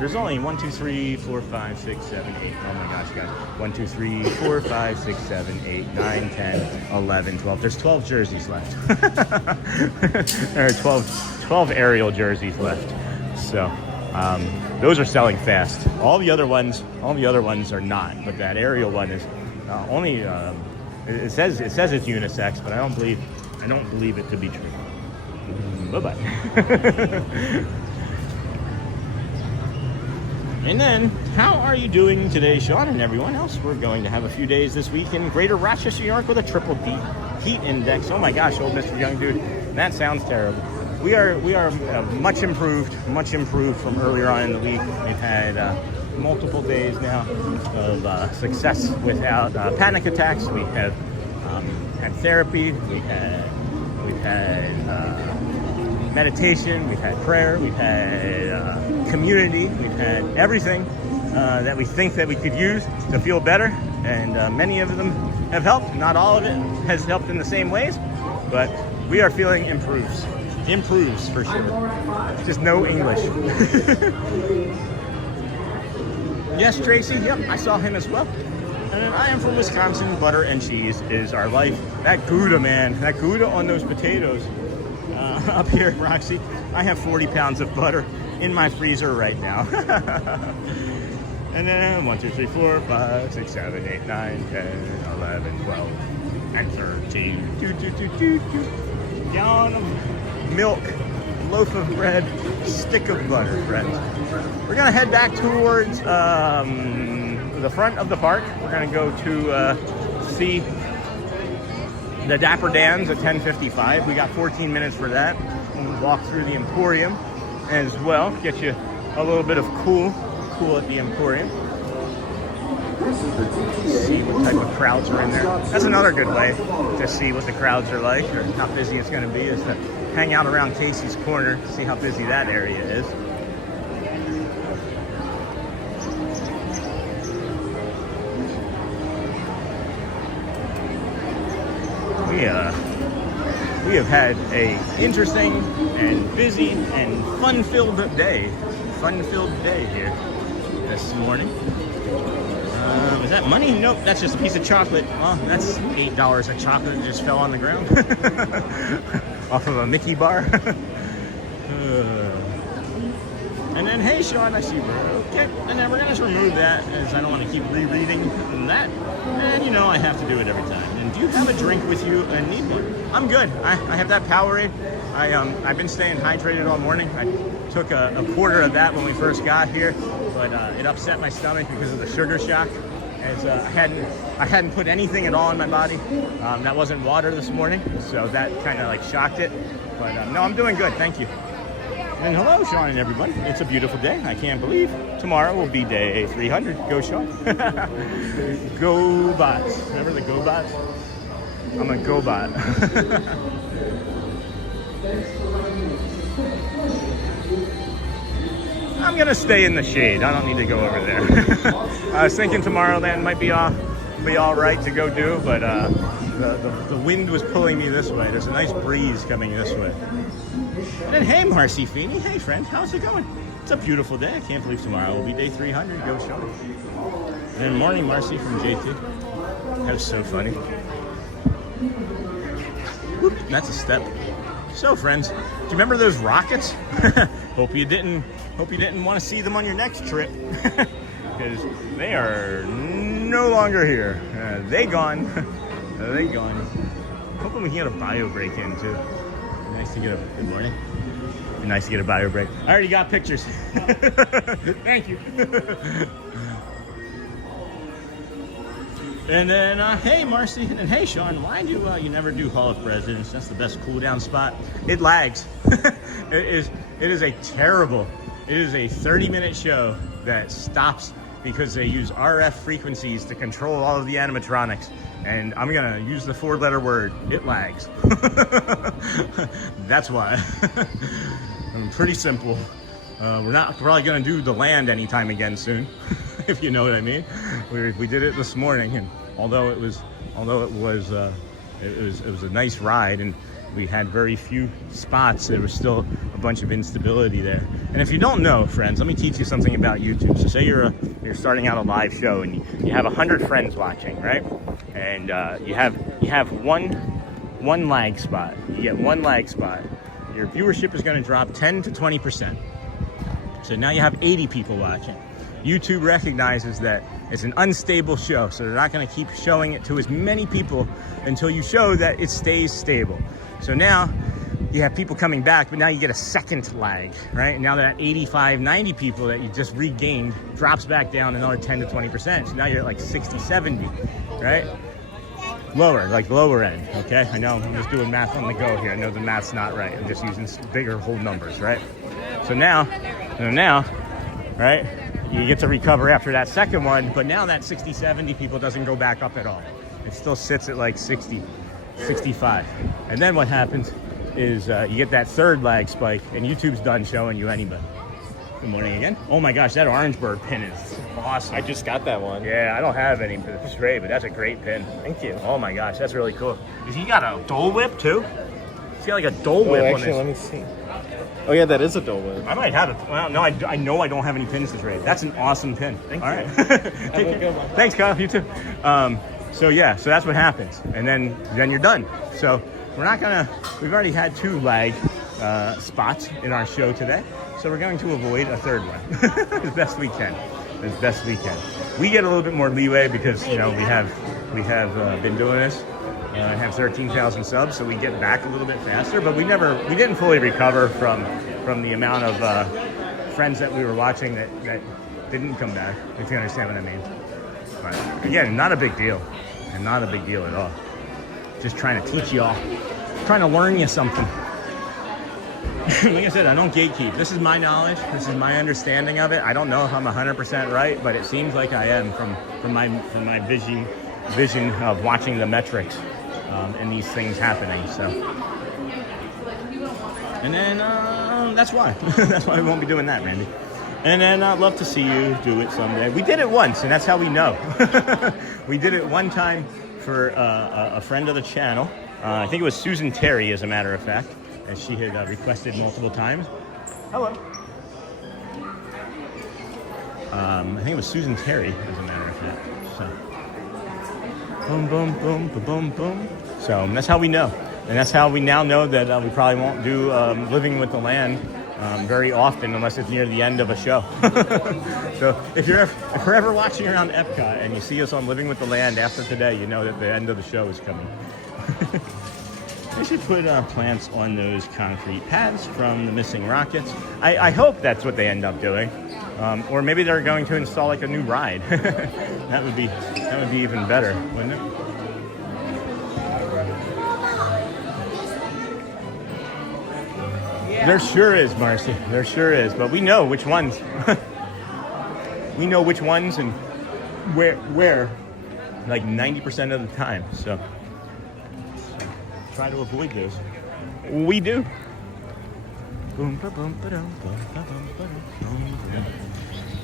There's only 1, 2, 3, 4, 5, 6, 7, 8. Oh my gosh, guys. 1, 2, 3, 4, 5, 6, 7, 8, 9, 10, 11, 12. There's 12 jerseys left. There are 12 Ariel jerseys left. So those are selling fast. All the other ones are not. But that Ariel one is only. It says it's unisex, but I don't believe it to be true. Bye-bye. And then, how are you doing today, Sean and everyone else? We're going to have a few days this week in Greater Rochester, New York with a triple D heat index. Oh my gosh, old Mr. Young Dude, that sounds terrible. We are much improved from earlier on in the week. We've had multiple days now of success without panic attacks. We have had therapy. We've had meditation. We've had prayer. We've had community. We've had everything that we think that we could use to feel better, and many of them have helped. Not all of it has helped in the same ways, but we are feeling improves for sure. Just no English. Yes, Tracy. Yep, I saw him as well. And I am from Wisconsin. Butter and cheese is our life. That Gouda, man. That Gouda on those potatoes up here at Roxy. I have 40 pounds of butter in my freezer right now. And then 1, 2, 3, 4, 5, 6, 7, 8, 9, 10, 11, 12, and 13. Gallon of milk, loaf of bread, stick of butter, friends. We're gonna head back towards the front of the park. We're gonna go to see the Dapper Dans at 10:55. We got 14 minutes for that. We'll walk through the Emporium as well. Get you a little bit of cool at the Emporium. See what type of crowds are in there. That's another good way to see what the crowds are like, or how busy it's going to be, is to hang out around Casey's Corner, see how busy that area is. we have had a interesting and busy and fun-filled day. Fun-filled day here this morning. Is that money? Nope, that's just a piece of chocolate. Well, that's $8 of chocolate that just fell on the ground off of a Mickey bar. And then, hey, Sean, I see bro. Okay, and then we're gonna just remove that as I don't want to keep rereading that. And you know, I have to do it every time. And do you have a drink with you and need one? I'm good. I have that Powerade. I've been staying hydrated all morning. I took a quarter of that when we first got here, but it upset my stomach because of the sugar shock. As I hadn't put anything at all in my body. That wasn't water this morning, so that kind of like shocked it. But no, I'm doing good. Thank you. And hello, Sean and everybody. It's a beautiful day. I can't believe tomorrow will be day 300. Go, Sean. Go bots. Remember the go bots? I'm a go bot. I'm gonna stay in the shade. I don't need to go over there. I was thinking Tomorrowland might be all right to go do, but the wind was pulling me this way. There's a nice breeze coming this way. And then, hey, Marcy Feeney. Hey, friend. How's it going? It's a beautiful day. I can't believe tomorrow will be day 300. Go, Sean. And then morning, Marcy from JT. That was so funny. Whoop, that's a step. So, friends, do you remember those rockets? Hope you didn't want to see them on your next trip, because they are no longer here. They gone. They gone. Hoping we can get a bio break in too. Nice to get a good morning. Nice to get a bio break. I already got pictures. Thank you. And then, hey, Marcy, and then, hey, Sean, why do you never do Hall of Presidents? That's the best cool down spot. It lags. It is a 30-minute show that stops because they use RF frequencies to control all of the animatronics. And I'm gonna use the 4-letter word, it lags. That's why. Pretty simple. We're not probably gonna do the land anytime again soon, if you know what I mean. We did it this morning, and although it was a nice ride, and we had very few spots, there was still a bunch of instability there. And if you don't know, friends, let me teach you something about YouTube. So say you're starting out a live show and you have 100 friends watching, right? And you have one lag spot. You get one lag spot. Your viewership is going to drop 10 to 20%. So now you have 80 people watching. YouTube recognizes that it's an unstable show, so they're not going to keep showing it to as many people until you show that it stays stable. So now you have people coming back, but now you get a second lag, right? Now that 85, 90 people that you just regained drops back down another 10 to 20%. So now you're at like 60, 70, right? Lower, like lower end, okay? I know I'm just doing math on the go here. I know the math's not right. I'm just using bigger whole numbers, right? So now, right? You get to recover after that second one, but now that 60, 70 people doesn't go back up at all. It still sits at like 60, 65. And then what happens is you get that third lag spike, and YouTube's done showing you anybody. Good morning again. Oh my gosh, that orange bird pin is awesome. I just got that one. Yeah, I don't have any stray, but that's a great pin. Thank you. Oh my gosh, that's really cool. Is he got a Dole Whip too? He's got like a Dole Whip on actually, this. let me see. Oh yeah, that is a Dole Whip. I might have it. Well, no, I know I don't have any pins to trade. That's an awesome pin. Thank All you. right. Have a good one. Thanks, Kyle. You too. So yeah, so that's what happens, and then you're done. So we're not gonna. We've already had 2 lag spots in our show today, so we're going to avoid a third one as best we can. As best we can. We get a little bit more leeway because we have been doing this. I have 13,000 subs, so we get back a little bit faster. But we didn't fully recover from the amount of friends that we were watching that didn't come back. If you understand what I mean. But again, not a big deal, and not a big deal at all. Just trying to teach y'all, trying to learn you something. Like I said, I don't gatekeep. This is my knowledge. This is my understanding of it. I don't know if I'm 100% right, but it seems like I am from my vision of watching the metrics and these things happening. So, and then that's why that's why we won't be doing that, Randy. And then I'd love to see you do it someday. We did it once, and that's how we know. We did it one time for a friend of the channel. I think it was Susan Terry, as a matter of fact, as she had requested multiple times. Hello. I think it was Susan Terry, as a matter of fact. So, boom, boom, boom, boom, boom, boom. So that's how we know, and that's how we now know that we probably won't do Living with the Land very often unless it's near the end of a show. So if we're ever watching around Epcot and you see us on Living with the Land after today, you know that the end of the show is coming. They should put plants on those concrete pads from the missing rockets. I hope that's what they end up doing. Or maybe they're going to install like a new ride. that would be even better, wouldn't it? Yeah. There sure is, Marcy. There sure is. But we know which ones. We know which ones and where like 90% of the time. So try to avoid those. We do.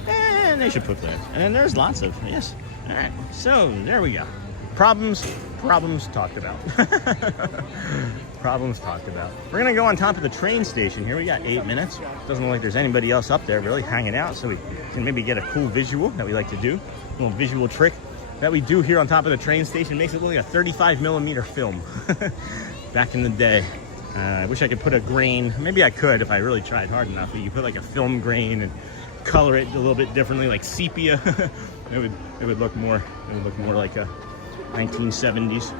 And they should put that. And then there's lots of, yes. All right, so there we go. Problems talked about. Problems talked about. We're gonna go on top of the train station here. We got 8 minutes. Doesn't look like there's anybody else up there really hanging out, so we can maybe get a cool visual that we like to do. A little visual trick that we do here on top of the train station. Makes it look like a 35mm film. Back in the day. I wish I could put a grain. Maybe I could if I really tried hard enough. But you put like a film grain and color it a little bit differently, like sepia. it would look more like a 1970s.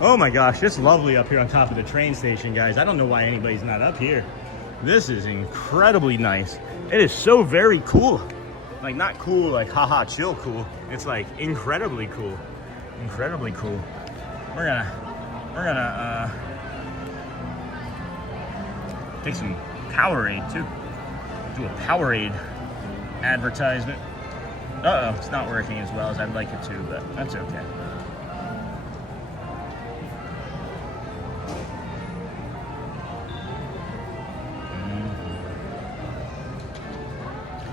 Oh my gosh, it's lovely up here on top of the train station, guys. I don't know why anybody's not up here. This is incredibly nice. It is so very cool. Like, not cool like haha chill cool. It's like incredibly cool. Incredibly cool. We're gonna take some Powerade too. Do a Powerade advertisement. Uh-oh, it's not working as well as I'd like it to, but that's okay.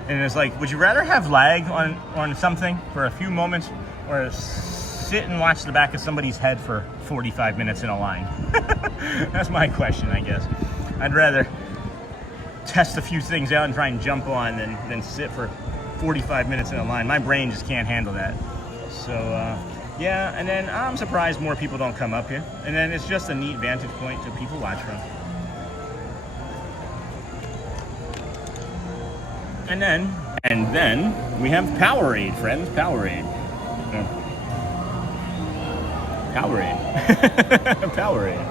And it's like, would you rather have lag on something for a few moments or sit and watch the back of somebody's head for 45 minutes in a line? That's my question, I guess. I'd rather test a few things out and try and jump on than sit for 45 minutes in a line. My brain just can't handle that. So, yeah, and then I'm surprised more people don't come up here. And then it's just a neat vantage point to people watch from. And then we have Powerade, friends. Powerade. Powerade.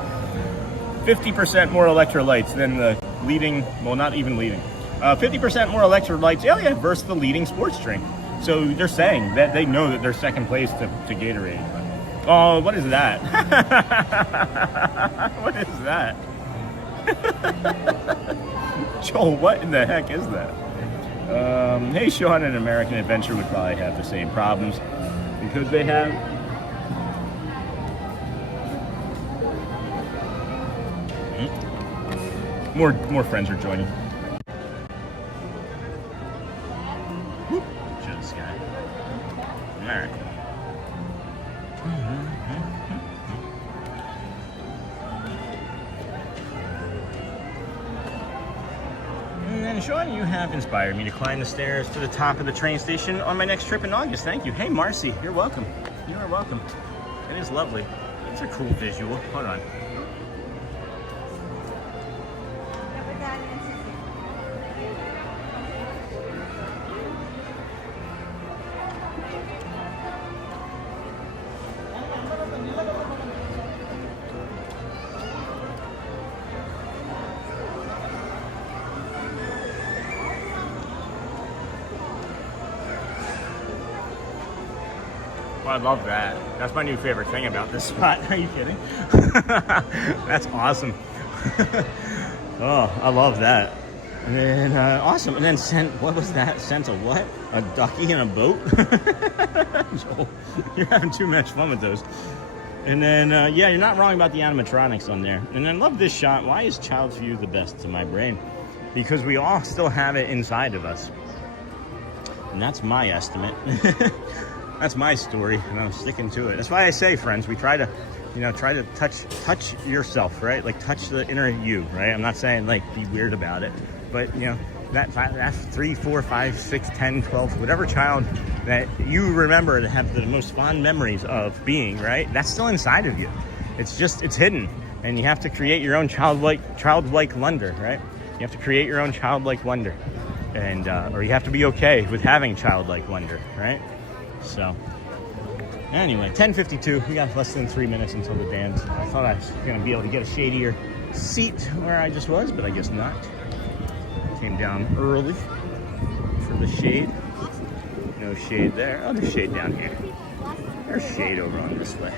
50% more electrolytes than the leading, well, not even leading. 50% more electrolytes, yeah, versus the leading sports drink. So they're saying that they know that they're second place to Gatorade. Oh, what is that? What is that? Joel, what in the heck is that? Hey, Sean, and American Adventure would probably have the same problems because they have more friends are joining. Whoop. Show the sky. All right. And Sean, you have inspired me to climb the stairs to the top of the train station on my next trip in August. Thank you. Hey, Marcy, you're welcome. You are welcome. It is lovely. It's a cool visual. Hold on. I love that. That's my new favorite thing about this spot. Are you kidding? That's awesome. Oh, I love that. And then, awesome. And then what was that? Sent a what? A ducky in a boat? Joel, you're having too much fun with those. And then, yeah, you're not wrong about the animatronics on there. And I love this shot. Why is Child View the best to my brain? Because we all still have it inside of us. And that's my estimate. That's my story, and I'm sticking to it. That's why I say, friends, we try to, you know, try to touch yourself, right? Like, touch the inner you, right? I'm not saying, like, be weird about it. But, you know, that 3, 4, 5, 6, 10, 12, whatever child that you remember to have the most fond memories of being, right? That's still inside of you. It's just, it's hidden. And you have to create your own childlike wonder, right? You have to create your own childlike wonder. And, or you have to be okay with having childlike wonder, right? So, anyway, 10:52. We got less than 3 minutes until the dance. I thought I was going to be able to get a shadier seat where I just was, but I guess not. Came down early for the shade. No shade there. Oh, there's shade down here. There's shade over on this way.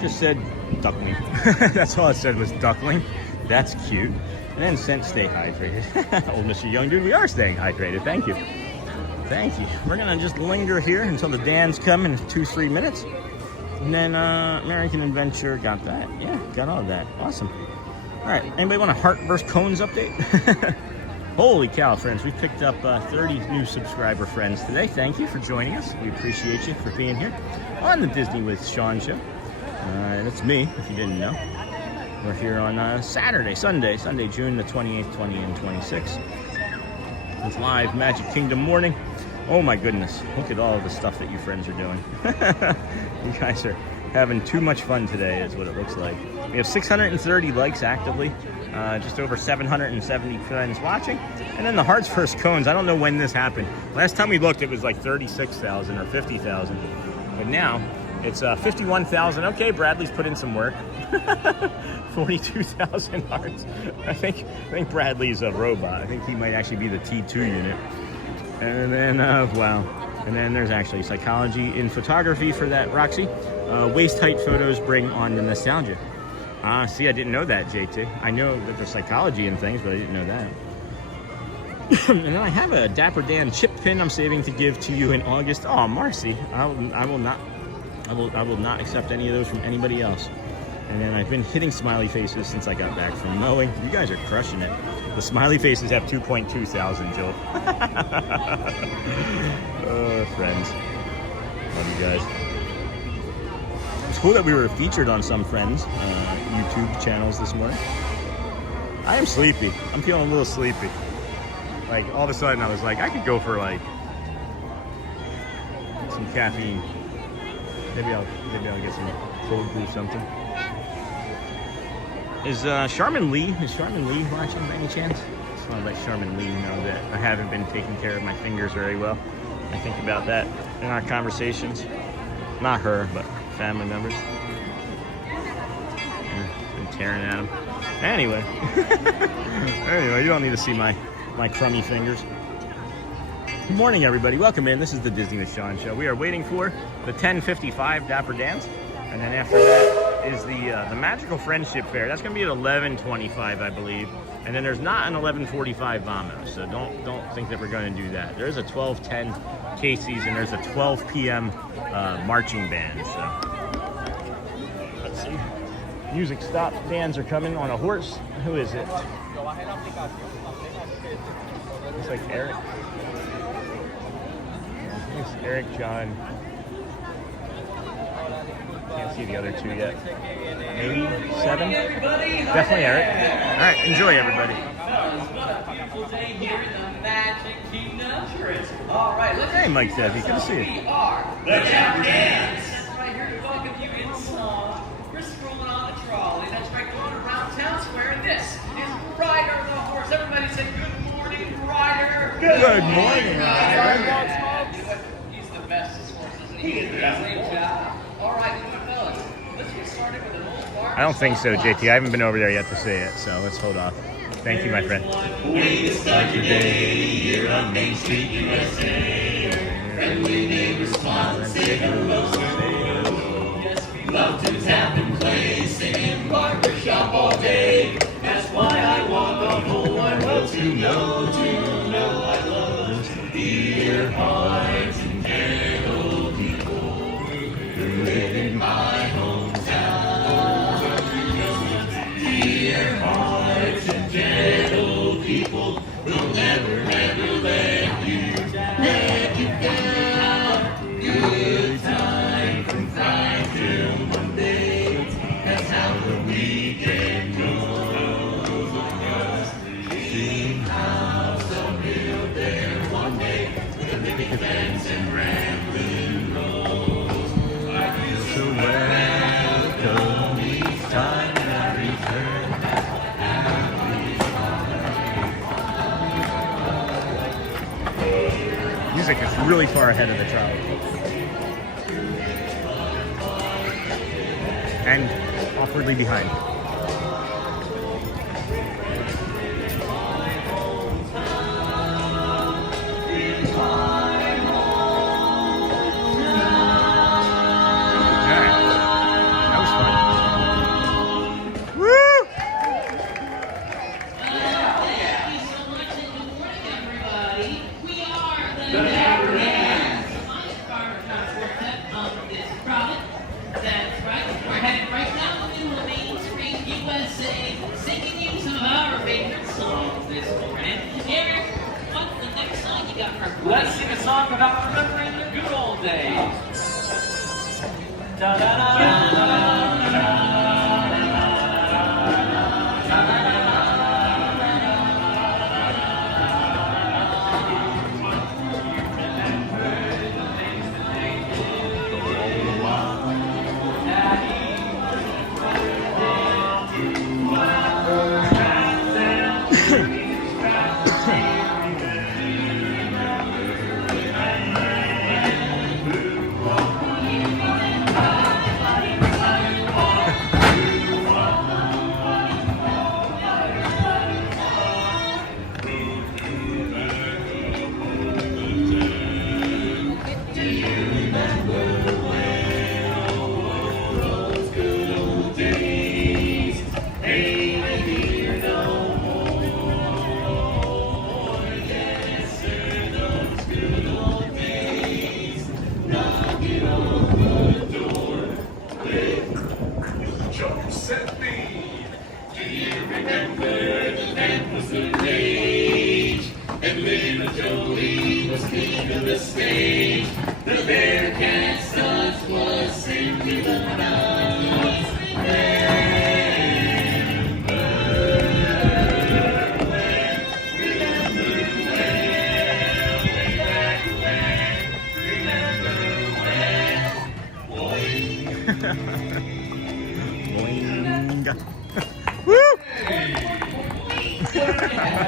Just said duckling. That's all it said was duckling. That's cute. And then sent stay hydrated. Oh, Mr. Young Dude, we are staying hydrated. Thank you. Thank you. We're going to just linger here until the dance come in 2-3 minutes. And then American Adventure, got that. Yeah, got all of that. Awesome. All right, anybody want a Heart vs. Cones update? Holy cow, friends. We picked up 30 new subscriber friends today. Thank you for joining us. We appreciate you for being here on the Disney with Sean show. That's me, if you didn't know. We're here on Sunday, June the 28th, 20, and 26th. It's live Magic Kingdom morning. Oh my goodness, look at all of the stuff that you friends are doing. You guys are having too much fun today is what it looks like. We have 630 likes actively, just over 770 friends watching. And then the Hearts vs. Cones, I don't know when this happened. Last time we looked, it was like 36,000 or 50,000. But now it's 51,000. Okay, Bradley's put in some work. 42,000 hearts. I think Bradley's a robot. I think he might actually be the T2 unit. And then, wow. And then there's actually psychology in photography for that, Roxy. Waist-height photos bring on the nostalgia. See, I didn't know that, JT. I know that there's psychology in things, but I didn't know that. And then I have a Dapper Dan chip pin I'm saving to give to you in August. Oh, Marcy, I will not accept any of those from anybody else. And then I've been hitting smiley faces since I got back from mowing. You guys are crushing it. The smiley faces have 2.2 thousand, Jill. Oh, friends. Love you guys. It's cool that we were featured on some friends' YouTube channels this morning. I am sleepy. I'm feeling a little sleepy. Like, all of a sudden I was like, I could go for like some caffeine. Maybe I'll get some cold brew something. Is Charmin Lee watching by any chance? Just want to let Charmin Lee know that I haven't been taking care of my fingers very well. I think about that in our conversations. Not her, but family members. Yeah, been tearing at them. Anyway. Anyway, you don't need to see my crummy fingers. Good morning, everybody. Welcome in. This is the Disney with Sean show. We are waiting for the 10:55 Dapper Dans. And then after that is the Magical Friendship Fair. That's going to be at 11:25, I believe. And then there's not an 11:45 Vamos, so don't think that we're going to do that. There's a 12:10 Casey's, and there's a 12 p.m. Marching band. So let's see. Music stopped. Bands are coming on a horse. Who is it? Looks like Eric. It's Eric John. Can't see the other two yet. Maybe 7? Definitely Eric. All right, enjoy, everybody. Hey, Mike Debbie, good to see you. The Dapper Dans. That's right, here to welcome you in song. We're scrolling on the trolley. That's right, going around town square. And this is Ryder the horse. Everybody say good morning, Ryder. Good morning, Ryder. He's the bestest horse, isn't he? He is the best. All right, fellas, let's get started with an old bar. I don't think so, JT. I haven't been over there yet to say it, so let's hold off. Thank you, my friend. Way to start your day here on Main Street, USA. Friendly neighbors smile and say hello. Love to tap and play, singing barbershop all day. That's why I want the whole wide world to know I love dear hearts and gentle people. really far ahead of the trolley. And awkwardly behind. The Dapper Dans. That's right. We're headed right down the middle of Main Street, USA, singing you some of our favorite songs this morning. Eric, what's the next song you got for us? Let's sing a song about remembering the good old days. Da-da-da-da-da-da-da.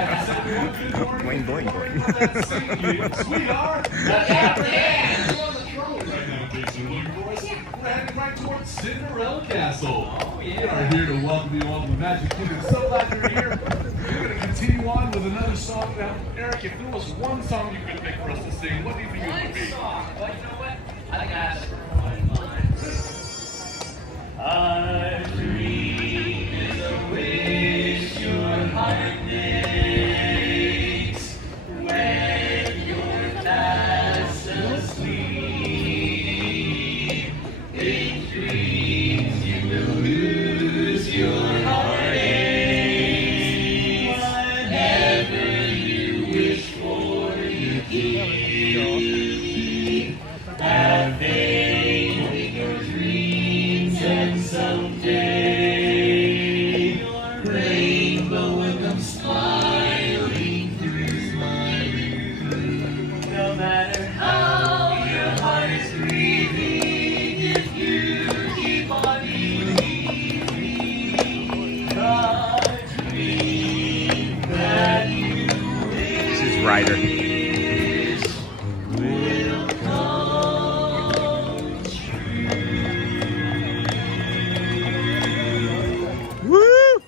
Boing, boing, boing. Sweetheart, the Dapper Dans. We're on the trolley right now, Jason. Boys, we're heading right towards Cinderella Castle. We are here to welcome you all to the Magic Kingdom. So glad you're here. We're going to continue on with another song. Now, Eric, if there was one song you could pick for us to sing, what do you think it would be? One song. Well, you know what? I think I asked for one line. I dream is a wish your heart makes when you're fast asleep. In dreams you will lose your heartaches. Whatever you wish for, you keep. Have faith in your dreams, and someday your rainbow will come smiling through my room. No matter how your heart is grieving, if you keep on believing, the dream that you This is Ryder. will come Woo!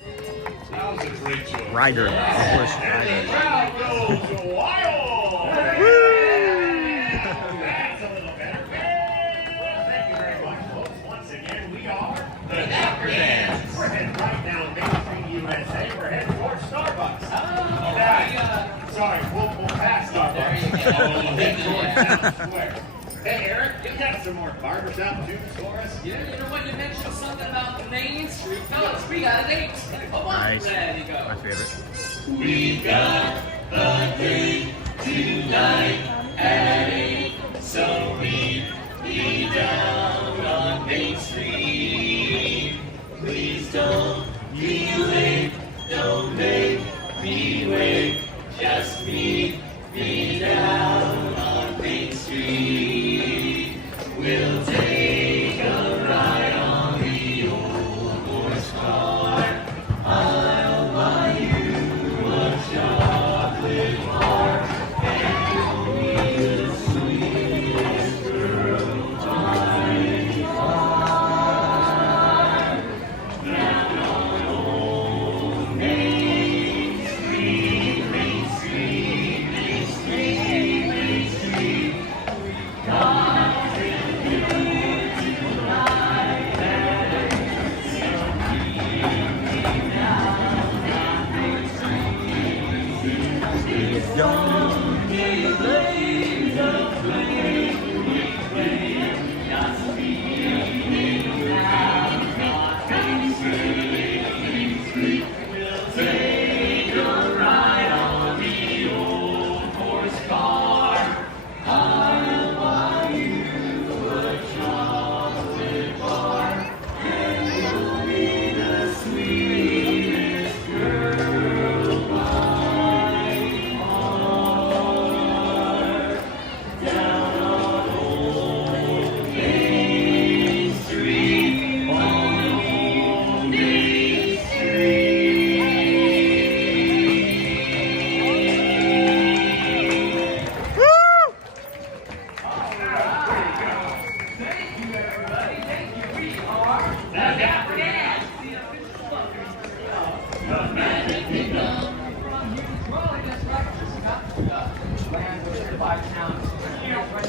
That was a great show. Ryder. Of course, And the Ryder. crowd goes wild. Woo! That's a little better. Well, thank you very much, folks. Once again, we are the Dapper Dans. We're heading right down Main Street, USA. We're heading towards Starbucks. Sorry, we'll pass Starbucks. We'll head towards Town Square. Hey, Eric, you got some more barbershop tunes for us? Yeah, you know what? You mentioned something about the Main Street. Fellas, we got a date. Come on, Nice. there you go. My favorite. We got a date tonight at 8, so meet me down on Main Street. Please don't be late, don't make me wait, just meet me down on Main Street. We'll take a ride on the old horse car. I'll buy you a chocolate bar and you'll be a sweet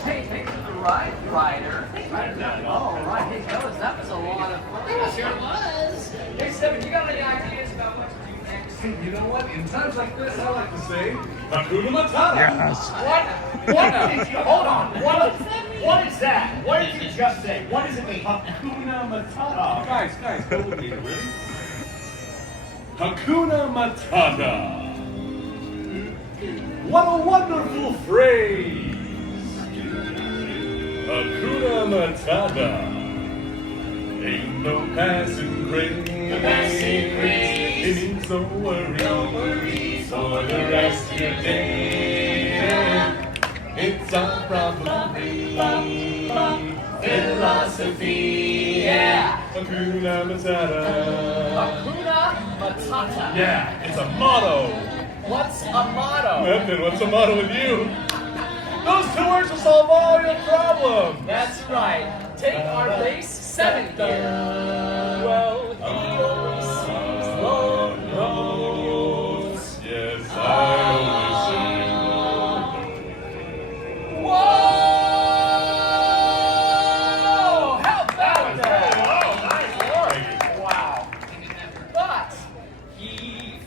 Hey, thanks for the ride, Ryder. All right, hey fellas, that was a lot of fun. It sure was. Hey, Seven, you got any ideas about what to do next? You know what? In times like this, I like to say, Hakuna Matata. Yes. Hold on. What is that? What did you just say? What does it mean? Hakuna Matata. Guys, go with me. Ready? Hakuna Matata. What a wonderful phrase. Hakuna Matata. Ain't no passing craze. It means no worries for the rest of your day. It's our problem-free philosophy. Yeah. Hakuna Matata. Hakuna Matata. Yeah, it's a motto. What's a motto? Nothing. What's the matter with you? Those 2 words will solve all your problems. That's right. Take our base 7 here. Well, he oversees long roads. Yes, I Whoa! How about that? Oh, nice work. Wow. But he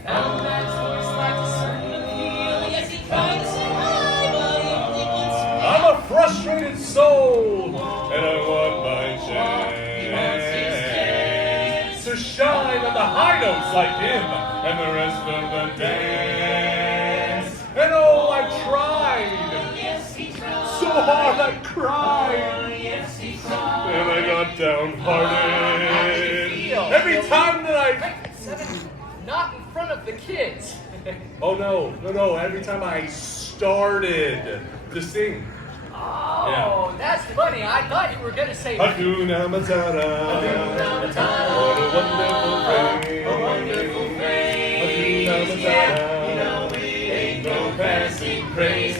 found that voice like a certain appeal. Yes, he tried to say hi, but he didn't want to. I'm a frustrated soul, and I want my chance to shine on the high notes like him and the rest of the dance. And oh, I tried. Yes, he tried. So hard I cried. Yes, he tried. And I got downhearted. feel? Every time that I... Hey, Seven, not in front of the kids. Oh, no. Every time I started to sing. Oh, that's funny. I thought you were going to say... Hakuna Matata. Hakuna Matata. What a wonderful phrase. A wonderful phrase. Hakuna Matata. Yeah, you know it ain't no passing craze.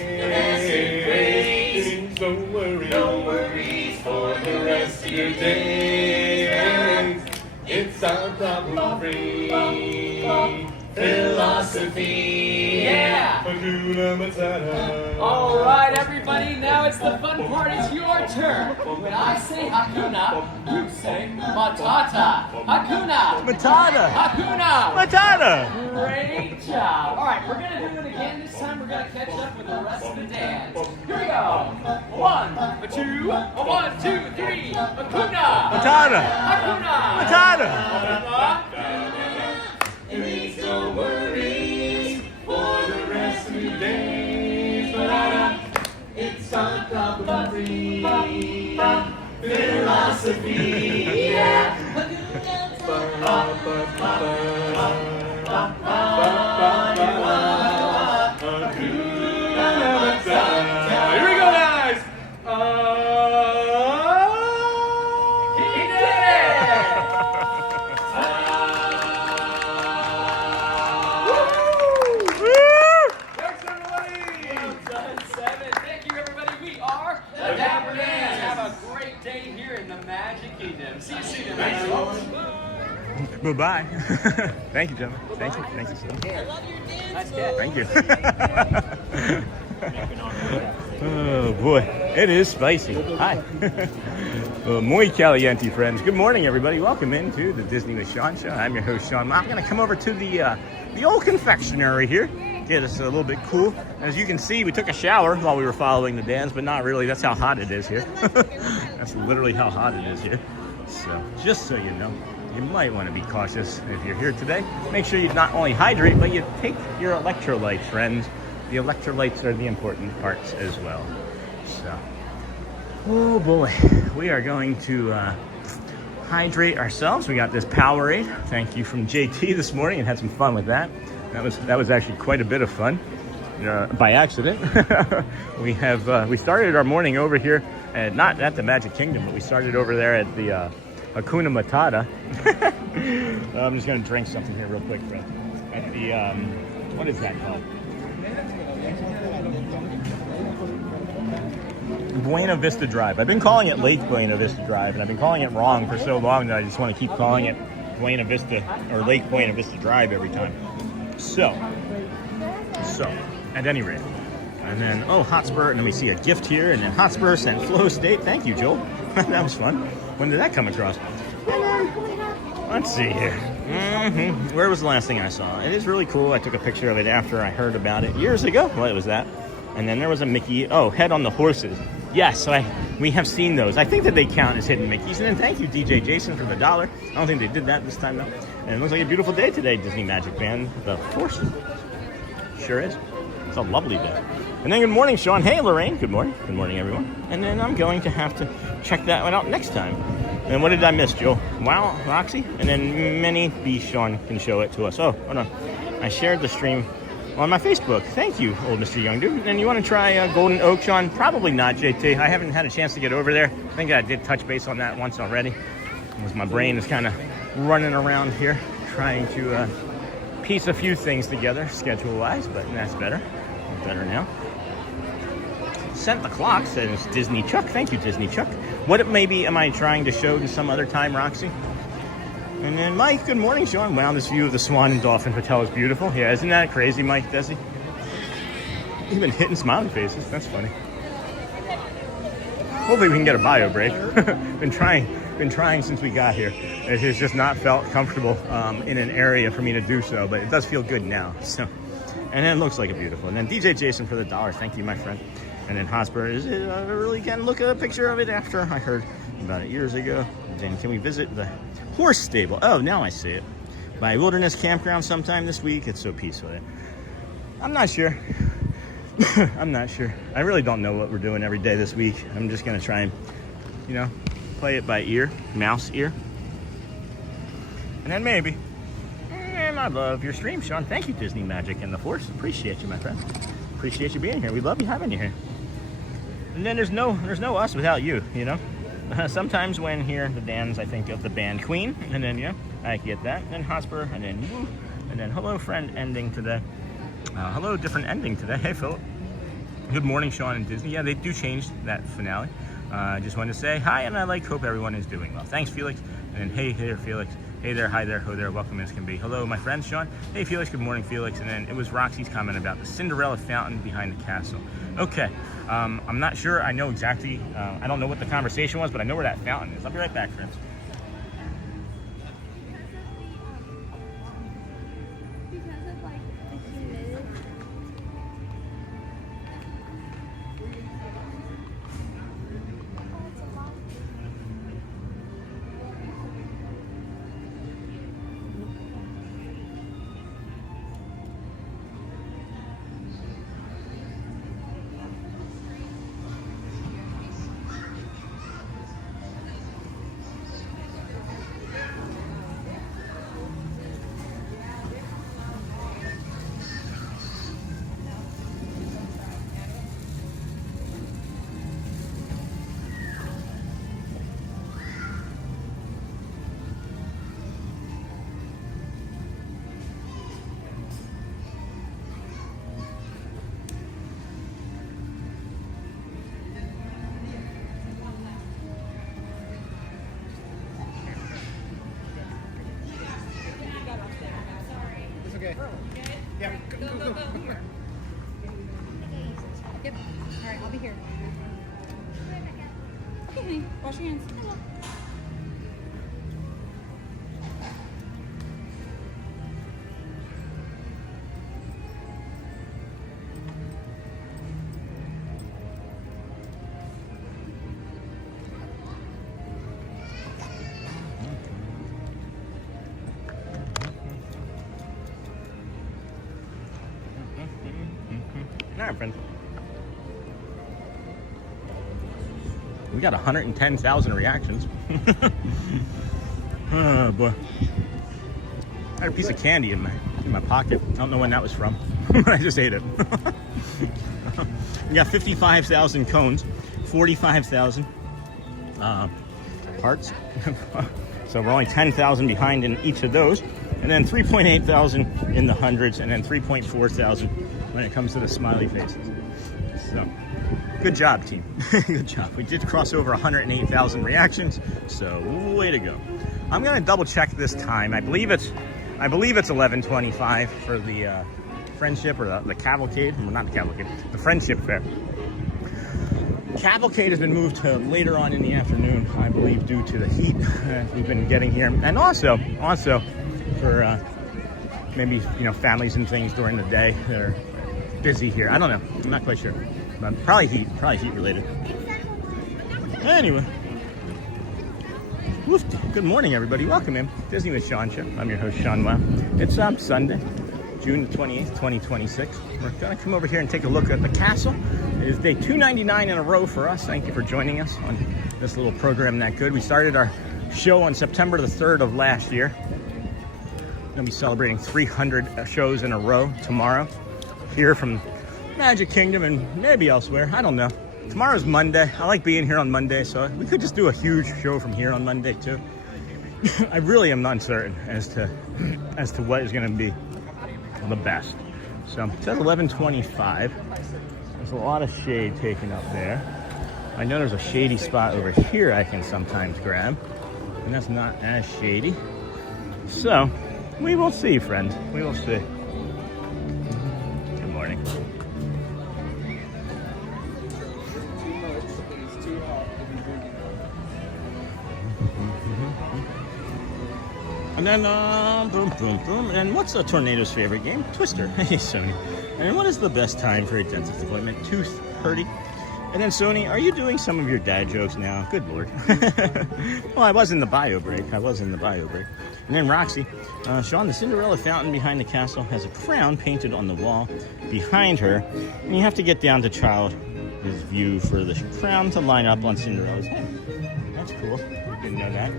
No worries for the rest of your days. It's our problem-free philosophy. Yeah. Hakuna Matata. All right, everybody. Now it's the fun part. It's your turn. When I say Hakuna, you say Matata. Hakuna. Matata. Hakuna. Matata. Great job. All right, we're going to do it again. This time we're going to catch up with the rest of the dance. Here we go. 1, 2, 1, 2, 3. Hakuna. Matata. Hakuna. Matata. It means no worries for the rest of your days. It's our problem-free philosophy. Yeah. Here we go, guys. He did it. Thanks, everybody. Well done, Seven. Thank you, everybody. We are the Dapper Dans. Have a great day here in the Magic Kingdom. See you soon, everybody. Bye-bye. Thank you, gentlemen. Thank you. Thank you so much. I love your dance. Nice catch. Thank you. Oh, boy. It is spicy. Hi. Muy caliente, friends. Good morning, everybody. Welcome into the Disney with Sean show. I'm your host, Sean. I'm going to come over to the old confectionery here. Get us a little bit cool. As you can see, we took a shower while we were following the dance, but not really. That's how hot it is here. That's literally how hot it is here. So, just so you know, you might want to be cautious if you're here today. Make sure you not only hydrate, but you take your electrolytes, friends. The electrolytes are the important parts as well. So, oh boy, we are going to hydrate ourselves. We got this Powerade. Thank you from JT this morning, and had some fun with that. That was actually quite a bit of fun. By accident. We started our morning over here, not at the Magic Kingdom, but we started over there at the Hakuna Matata. I'm just gonna drink something here real quick, Fred. At the what is that called? Buena Vista Drive. I've been calling it Lake Buena Vista Drive, and I've been calling it wrong for so long that I just want to keep calling it Buena Vista or Lake Buena Vista Drive every time. So, at any rate. And then, oh, Hotspur, and then we see a gift here, and then Hotspur sent Flow State. Thank you, Joel. That was fun. When did that come across? And then, let's see here. Where was the last thing I saw? It is really cool. I took a picture of it after I heard about it years ago. Well, it was that. And then there was a Mickey. Oh, Head on the Horses. Yes, so we have seen those. I think that they count as hidden Mickeys. And then thank you, DJ Jason, for the $1. I don't think they did that this time, though. And it looks like a beautiful day today, Disney Magic Band. The Horses. Sure is. It's a lovely day. And then good morning, Sean. Hey, Lorraine. Good morning. Good morning, everyone. And then I'm going to have to check that one out next time. And what did I miss, Joe? Wow, Roxy. And then Minnie B. Sean can show it to us. Oh, hold on. I shared the stream on my Facebook. Thank you, old Mr. Young Dude. And you want to try Golden Oak, Sean? Probably not, JT. I haven't had a chance to get over there. I think I did touch base on that once already. Because my brain is kind of running around here trying to piece a few things together schedule-wise, but that's better. Better now. Sent the clock, says Disney Chuck. Thank you, Disney Chuck. What maybe am I trying to show to some other time, Roxy? And then Mike, good morning, Sean. Wow, this view of the Swan and Dolphin Hotel is beautiful. Yeah, isn't that crazy, Mike Desi? You've been hitting smiley faces. That's funny. Hopefully we can get a bio break. Been trying since we got here. It has just not felt comfortable in an area for me to do so, but it does feel good now. So, and then it looks like a beautiful. And then DJ Jason for the $1. Thank you, my friend. And then Hotspur is really can look at a picture of it after I heard about it years ago. And then can we visit the horse stable? Oh, now I see it. By Wilderness Campground sometime this week. It's so peaceful there. I'm not sure. I'm not sure. I really don't know what we're doing every day this week. I'm just going to try and, play it by ear, mouse ear. And then maybe. And I love your stream, Sean. Thank you, Disney Magic and the Force. Appreciate you, my friend. Appreciate you being here. We love you having you here. And then there's no us without you, Sometimes when hear the Dans, I think of the band Queen. And then, I get that. And then Hotspur. And then woo. And then hello, friend, ending today. Hello, different ending today. Hey, Philip. Good morning, Sean and Disney. Yeah, they do change that finale. I just wanted to say hi, and I hope everyone is doing well. Thanks, Felix. And then, hey there, Felix. Hey there, hi there, ho there, welcome as can be. Hello, my friend, Sean. Hey, Felix, good morning, Felix. And then it was Roxy's comment about the Cinderella fountain behind the castle. Okay, I'm not sure I know exactly, I don't know what the conversation was, but I know where that fountain is. I'll be right back, friends. Yep. All right, I'll be here. Okay, honey. Wash your hands. All right, friends. We got 110,000 reactions. Oh boy. I had a piece of candy in my pocket. I don't know when that was from. I just ate it. We got 55,000 cones, 45,000 hearts. So we're only 10,000 behind in each of those. And then 3.8 thousand in the hundreds, and then 3.4 thousand when it comes to the smiley faces. So, good job, team. Good job. We did cross over 108,000 reactions, so way to go. I'm gonna double check this time. I believe it's 11:25 for the Friendship or the Cavalcade. Well, not the Cavalcade, the Friendship Fair. Cavalcade has been moved to later on in the afternoon, I believe, due to the heat we've been getting here, and also for maybe families and things during the day that are busy here. I don't know. I'm not quite sure, but probably heat related. Anyway, good morning, everybody. Welcome in Disney with Sean Show. I'm your host, Sean Wow. It's Sunday, June 28th, 2026. We're gonna come over here and take a look at the castle. It is day 299 in a row for us. Thank you for joining us on this little program that good. We started our show on September the 3rd of last year. We're gonna be celebrating 300 shows in a row tomorrow here from Magic Kingdom and maybe elsewhere. I don't know. Tomorrow's Monday. I like being here on Monday, so we could just do a huge show from here on Monday too. I really am uncertain as to what is going to be the best. So it's at 11:25. There's a lot of shade taken up there. I know there's a shady spot over here I can sometimes grab, and that's not as shady. So we will see, friends. We will see. Good morning. And then, boom, boom, boom. And what's a tornado's favorite game? Twister. Hey, Sony. And what is the best time for a dentist appointment? 2:30. And then, Sony, are you doing some of your dad jokes now? Good Lord. Well, I was in the bio break. And then Roxy. Sean, the Cinderella fountain behind the castle has a crown painted on the wall behind her. And you have to get down to child's view for the crown to line up on Cinderella's head. That's cool. Didn't know that.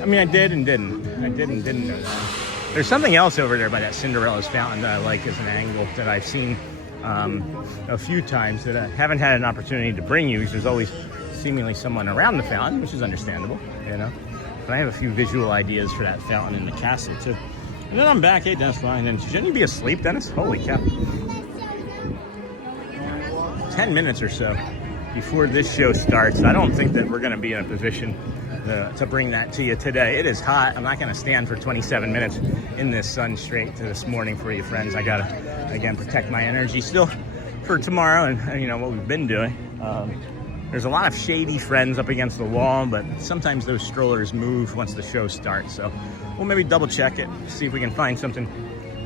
I mean, I did and didn't. I did and didn't know that. There's something else over there by that Cinderella's fountain that I like as an angle that I've seen a few times that I haven't had an opportunity to bring you because there's always seemingly someone around the fountain, which is understandable, But I have a few visual ideas for that fountain in the castle too. And then I'm back. Hey, Dennis, fine. And shouldn't you be asleep, Dennis? Holy cow. 10 minutes or so before this show starts. I don't think that we're going to be in a position to bring that to you today. It is hot. I'm not going to stand for 27 minutes in this sun straight to this morning for you, friends. I got to, again, protect my energy still for tomorrow and what we've been doing. There's a lot of shady friends up against the wall, but sometimes those strollers move once the show starts. So we'll maybe double check it, see if we can find something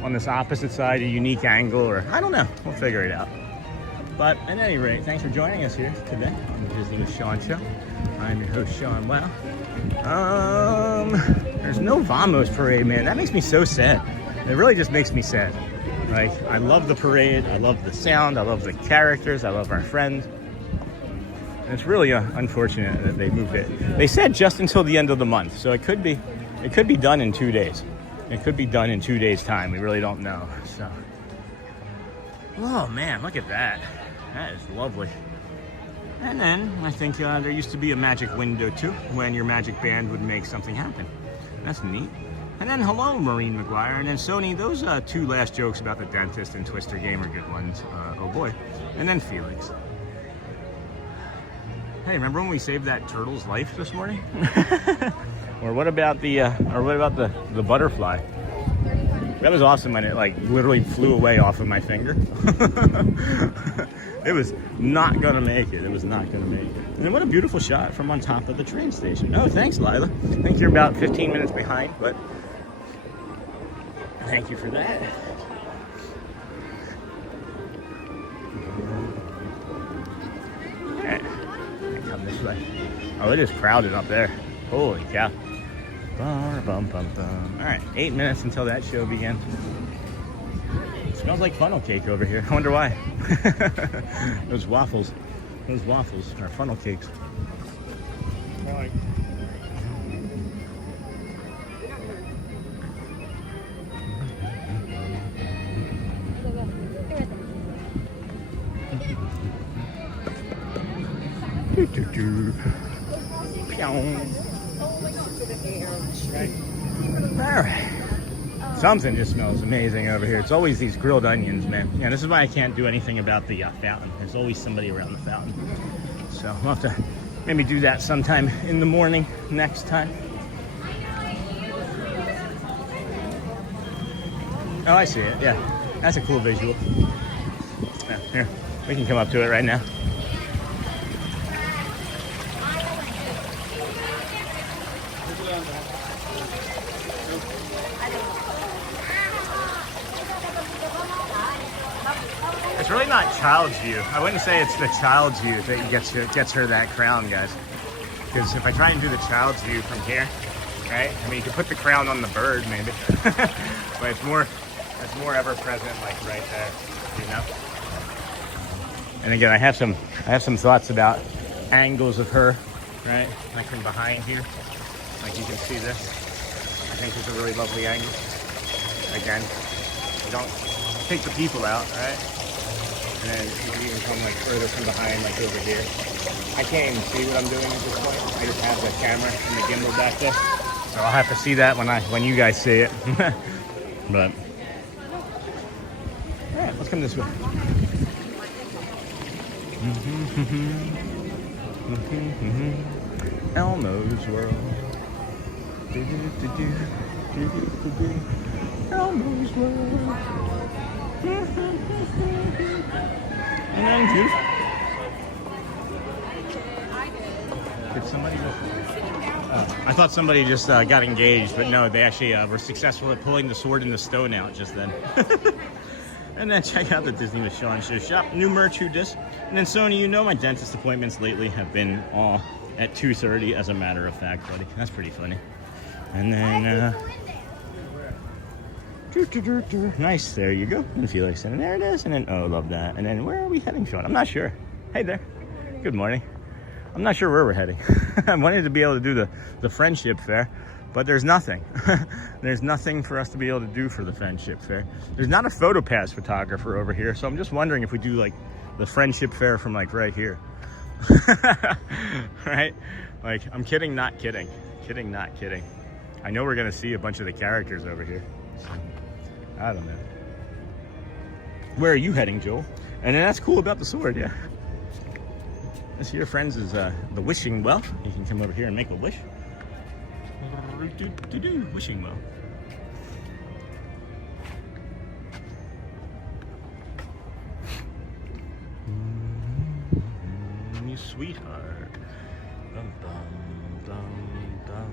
on this opposite side, a unique angle, or I don't know. We'll figure it out. But at any rate, thanks for joining us here today on the Disney with Sean Show. I'm your host, Sean Wow. There's no Vamos parade, man. That makes me so sad. It really just makes me sad. Like, I love the parade. I love the sound. I love the characters. I love our friends. And it's really unfortunate that they moved it. They said just until the end of the month, so it could be done in 2 days. It could be done in 2 days' time. We really don't know. So, oh man, look at that. That is lovely. And then I think there used to be a magic window too, when your magic band would make something happen. That's neat. And then hello, Maureen McGuire. And then Sony, those two last jokes about the dentist and Twister game are good ones. Oh boy. And then Felix. Hey, remember when we saved that turtle's life this morning? Or what about the butterfly? That was awesome when it literally flew away off of my finger. It was not gonna make it. It was not gonna make it. And then what a beautiful shot from on top of the train station. Oh, thanks, Lila. I think you're about 15 minutes behind, but thank you for that. Okay. Come this way. Oh, it is crowded up there. Holy cow. Bum, bum, bum. All right, 8 minutes until that show begins. It smells like funnel cake over here. I wonder why. Those waffles are funnel cakes. Right. Alright. Something just smells amazing over here. It's always these grilled onions, man. Yeah, this is why I can't do anything about the fountain. There's always somebody around the fountain. So we'll have to maybe do that sometime in the morning next time. Oh, I see it. Yeah, that's a cool visual. Yeah, here, we can come up to it right now. It's really not child's view. I wouldn't say it's the child's view that gets her that crown, guys. Because if I try and do the child's view from here, right? I mean, you could put the crown on the bird, maybe, but it's more ever present, like right there, you know. And again, I have some thoughts about angles of her, right? Like from behind here, like you can see this. I think it's a really lovely angle. Again, you don't take the people out, right? And then maybe even come like further from behind, like over here. I can't even see what I'm doing at this point. I just have the camera and the gimbal back there. So I'll have to see that when you guys see it. But all right, let's come this way. Elmo's World. Elmo's World. And then did somebody just... I thought somebody just got engaged, but no, they actually were successful at pulling the sword and the stone out just then. And then check out the Disney with Sean show shop. New merch, who dis? And then Sony, you know my dentist appointments lately have been all at 2:30 as a matter of fact, buddy. That's pretty funny. And then... nice, there you go. And Felix, and there it is. And then, oh, love that. And then where are we heading, Sean? I'm not sure. Hey there. Good morning. I'm not sure where we're heading. I wanted to be able to do the friendship fair, but there's nothing. There's nothing for us to be able to do for the friendship fair. There's not a photo pass photographer over here, so I'm just wondering if we do like the friendship fair from like right here. Right? Like, I'm kidding, not kidding. Kidding, not kidding. I know we're gonna see a bunch of the characters over here. So, I don't know. Where are you heading, Joel? And then that's cool about the sword, yeah. This your friends is the wishing well. You can come over here and make a wish. Wishing well. You sweetheart. Dum, dum, dum, dum.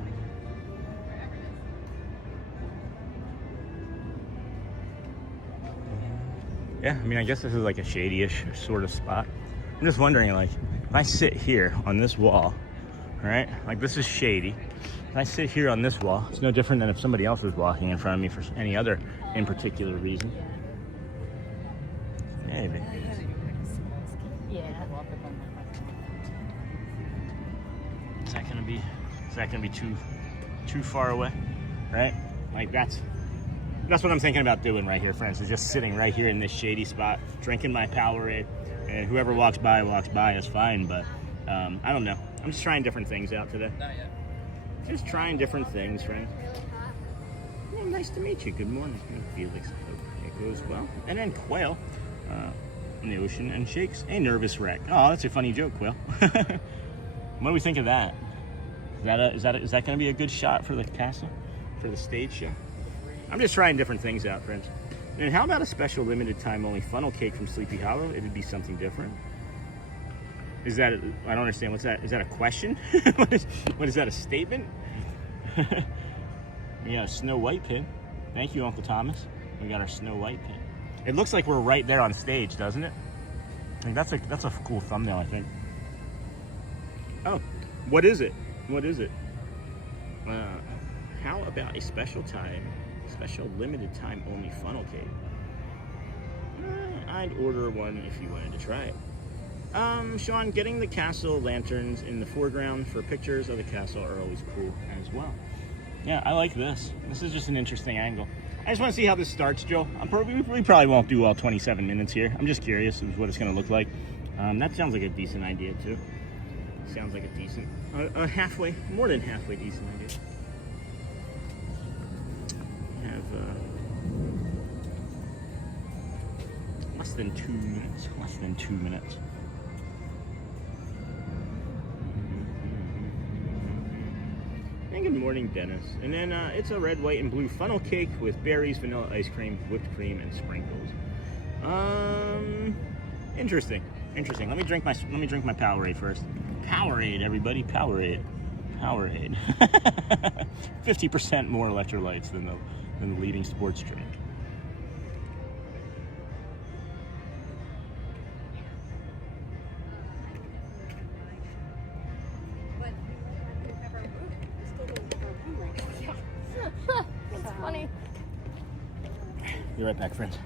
Yeah, I mean, I guess this is like a shady-ish sort of spot. I'm just wondering, like, if I sit here on this wall, right? Like, this is shady. If I sit here on this wall, it's no different than if somebody else was walking in front of me for any other in particular reason. Maybe. Yeah. Is that gonna be too far away, right? Like, that's what I'm thinking about doing right here, friends, is just sitting right here in this shady spot, drinking my Powerade, and whoever walks by is fine, but I don't know. I'm just trying different things out today. Not yet. Just trying different things, friends. Well, nice to meet you. Good morning. And Felix, hope it goes well. And then Quail in the ocean and shakes a nervous wreck. Oh, that's a funny joke, Quail. What do we think of that? Is that going to be a good shot for the castle, for the stage show? I'm just trying different things out, friends. And how about a special limited time only funnel cake from Sleepy Hollow? It'd be something different. Is that, I don't understand, what's that? Is that a question? What is that, a statement? We got a Snow White pin. Thank you, Uncle Thomas. We got our Snow White pin. It looks like we're right there on stage, doesn't it? I think that's a cool thumbnail, I think. Oh, what is it? What is it? How about a special limited time only funnel cake? I'd order one if you wanted to try it. Sean, getting the castle lanterns in the foreground for pictures of the castle are always cool as well. Yeah, I like this. This is just an interesting angle. I just want to see how this starts, Joe. We probably won't do all 27 minutes here. I'm just curious what it's going to look like. That sounds like a decent idea, too. Sounds like a decent, more than halfway decent idea. Have less than 2 minutes. morning Dennis. And then it's a red, white, and blue funnel cake with berries, vanilla ice cream, whipped cream, and sprinkles. Interesting. Let me drink my Powerade first. Powerade, everybody, Powerade. 50% more electrolytes than the leading sports drink. That's funny. Be right back, friends.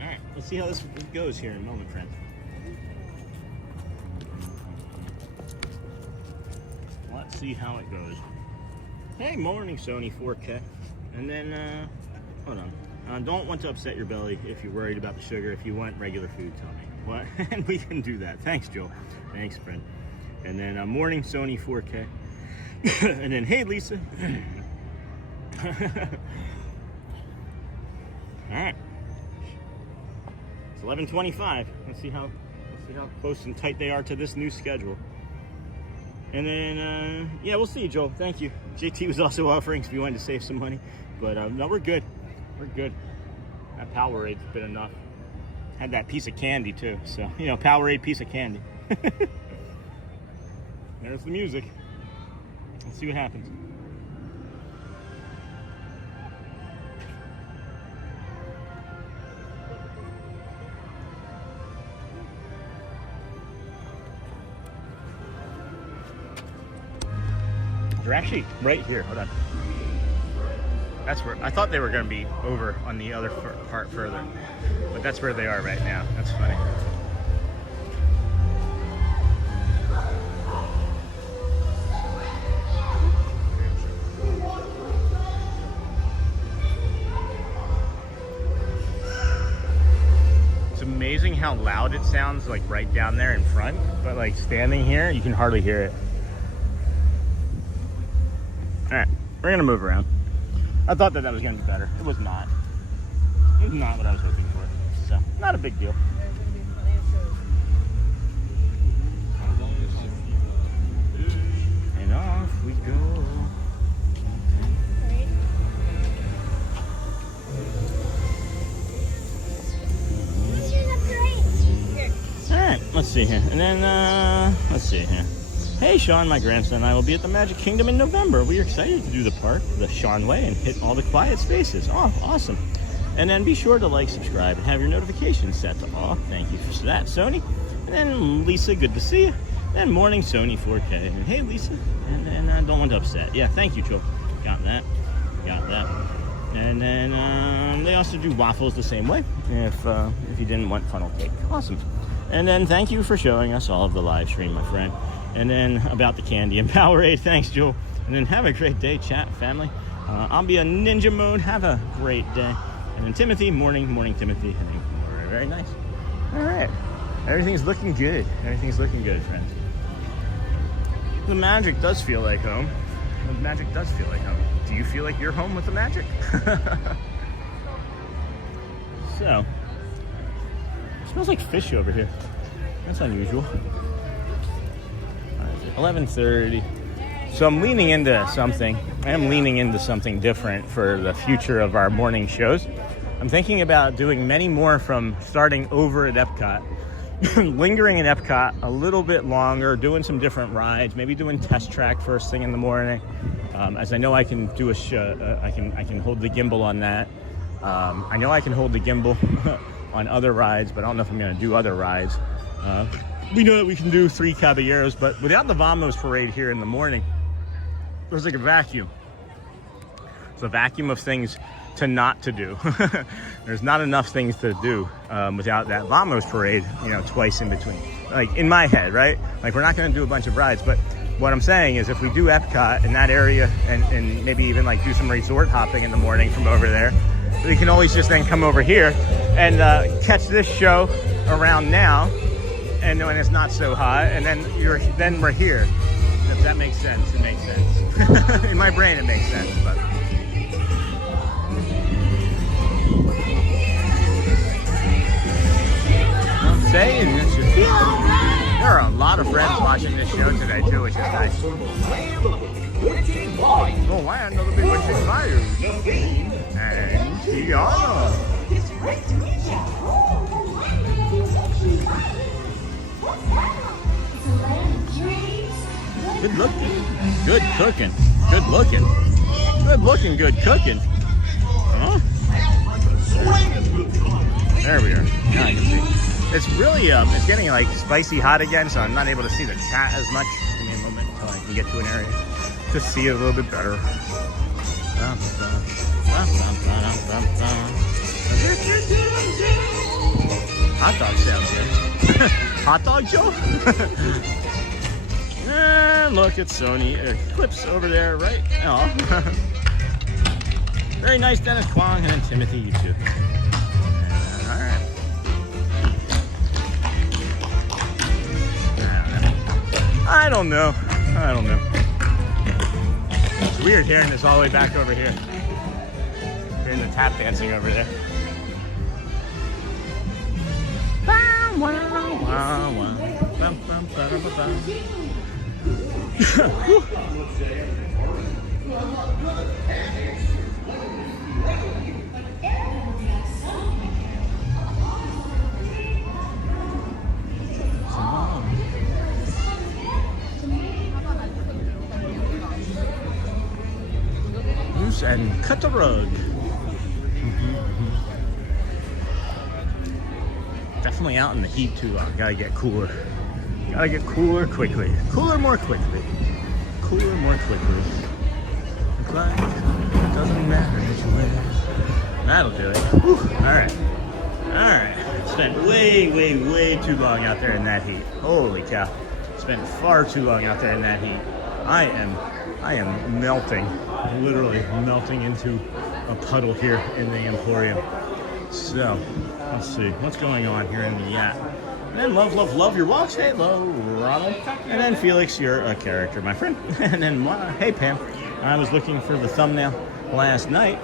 Alright, let's see how this goes here in a moment, friends. Let's see how it goes. Hey, morning, Sony 4K. And then, hold on. Don't want to upset your belly if you're worried about the sugar. If you want regular food, tell me. What? And we can do that. Thanks, Joel. Thanks, friend. And then, morning, Sony 4K. And then, hey, Lisa. Alright. It's 11:25. Let's see how close and tight they are to this new schedule. And then, yeah, we'll see, Joel. Thank you. JT was also offering if you wanted to save some money. But, no, we're good. We're good. That Powerade's been enough. Had that piece of candy, too. So, you know, Powerade piece of candy. There's the music. Let's see what happens. They're actually right here. Hold on. That's where I thought they were going to be over on the other part further, but that's where they are right now. That's funny. It's amazing how loud it sounds, like right down there in front, but like standing here, you can hardly hear it. All right, we're gonna move around. I thought that was gonna be better. It was not. It was not what I was hoping for. So, not a big deal. And off we go. All right, let's see here. And then, let's see here. Hey, Sean, my grandson and I will be at the Magic Kingdom in November. We are excited to do the park, the Sean Way, and hit all the quiet spaces. Oh, awesome. And then be sure to like, subscribe, and have your notifications set to all. Thank you for that, Sony. And then Lisa, good to see you. Then morning, Sony 4K. And hey, Lisa. And then I don't want to upset. Yeah, thank you, Joe. Got that. Got that. And then they also do waffles the same way if you didn't want funnel cake. Awesome. And then thank you for showing us all of the live stream, my friend. And then about the candy and Powerade. Thanks, Joel. And then have a great day, chat, family. I'll be in ninja mode. Have a great day. And then Timothy, morning, Timothy. Very, very nice. All right. Everything's looking good. Everything's looking good, friends. The magic does feel like home. The magic does feel like home. Do you feel like you're home with the magic? So, it smells like fish over here. That's unusual. 11:30. So I'm leaning into something. I am leaning into something different for the future of our morning shows. I'm thinking about doing many more from starting over at Epcot, lingering in Epcot a little bit longer, doing some different rides, maybe doing test track first thing in the morning. As I know I can do I can hold the gimbal on that. I know I can hold the gimbal on other rides, but I don't know if I'm going to do other rides. We know that we can do 3 Caballeros, but without the Vamos parade here in the morning, there's like a vacuum. It's a vacuum of things to do. There's not enough things to do without that Vamos parade, you know, twice in between. Like in my head, right? Like we're not going to do a bunch of rides, but what I'm saying is if we do Epcot in that area and maybe even like do some resort hopping in the morning from over there, we can always just then come over here and catch this show around now. And when it's not so hot, and then we're here. That makes sense. It makes sense. In my brain, it makes sense, but. I'm saying it's just. There are a lot of friends watching this show today too, which is nice. Oh, wow, another big witching fire. And Tiana. It's great to meet you. Good looking. Good cooking. Good looking. Good looking, good cooking. Huh? There we are. Now I can see. It's really, it's getting like spicy hot again, so I'm not able to see the chat as much. Give me a moment until I can get to an area to see it a little bit better. Hot dog sounds good. Hot dog joke? And look at Sony Eclipse over there, right? Oh. Very nice, Dennis Kwong, and then Timothy, you too. All right. I don't know. It's weird hearing this all the way back over here. Hearing the tap dancing over there. And cut the rug. Definitely out in the heat too long. Gotta get cooler. Gotta get cooler quickly. Cooler more quickly. Cooler more quickly. It's like, it doesn't matter which way. That'll do it. Whew. Alright. Alright. Spent way too long out there in that heat. Holy cow. Spent far too long out there in that heat. I am melting. Literally melting into a puddle here in the Emporium. So, let's see. What's going on here in the yacht? And then love your walks. Hey, hello, Ronald. And then Felix, you're a character, my friend. And then, hey, Pam. I was looking for the thumbnail last night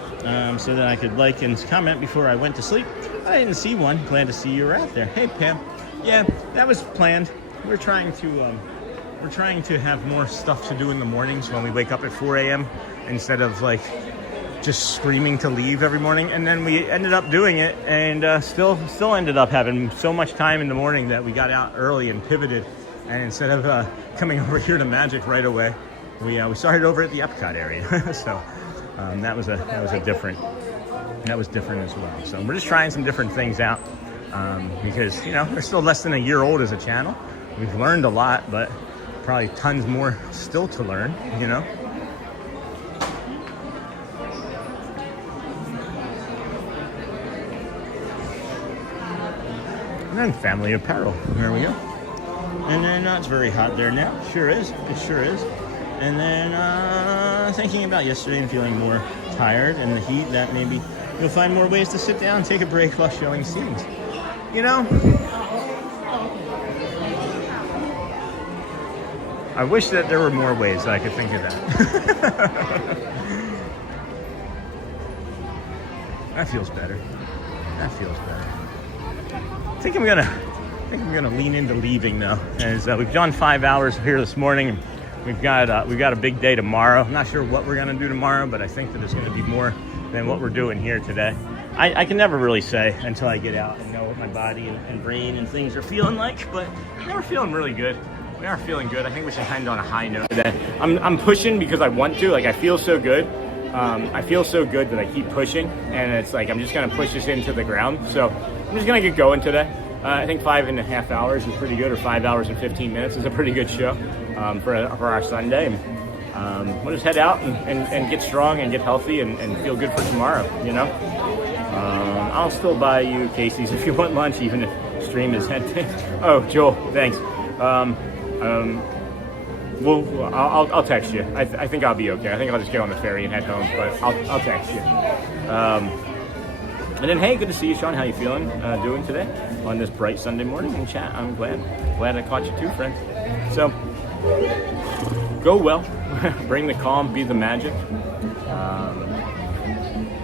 so that I could like and comment before I went to sleep. I didn't see one. Glad to see you were out there. Hey, Pam. Yeah, that was planned. We're trying to have more stuff to do in the mornings when we wake up at 4 a.m. instead of like just screaming to leave every morning. And then we ended up doing it and still ended up having so much time in the morning that we got out early and pivoted. And instead of coming over here to Magic right away, we started over at the Epcot area. So that was different as well. So we're just trying some different things out because, you know, we're still less than a year old as a channel. We've learned a lot, but probably tons more still to learn, you know. And then family apparel. There we go. And then it's very hot there now. Sure is. It sure is. And then thinking about yesterday and feeling more tired in the heat, that maybe you'll find more ways to sit down and take a break while showing scenes. You know? I wish that there were more ways that I could think of that. That feels better. That feels better. I think I'm gonna lean into leaving now. As we've done 5 hours here this morning. We've got a big day tomorrow. I'm not sure what we're gonna do tomorrow, but I think that it's gonna be more than what we're doing here today. I can never really say until I get out and know what my body and brain and things are feeling like, but we're feeling really good. We are feeling good. I think we should end on a high note today. I'm pushing because I want to. Like, I feel so good. I feel so good that I keep pushing, and it's like I'm just gonna push this into the ground. So I'm just gonna get going today. I think 5.5 hours is pretty good, or 5 hours and 15 minutes is a pretty good show for our Sunday. We'll just head out and get strong and get healthy and feel good for tomorrow, you know? I'll still buy you Casey's if you want lunch, even if stream is head. Oh, Joel, thanks. I'll text you. I think I'll be okay. I think I'll just get on the ferry and head home, but I'll text you. And then, hey, good to see you, Sean. How you feeling doing today on this bright Sunday morning in chat? I'm glad I caught you too, friend. So go well, bring the calm, be the magic.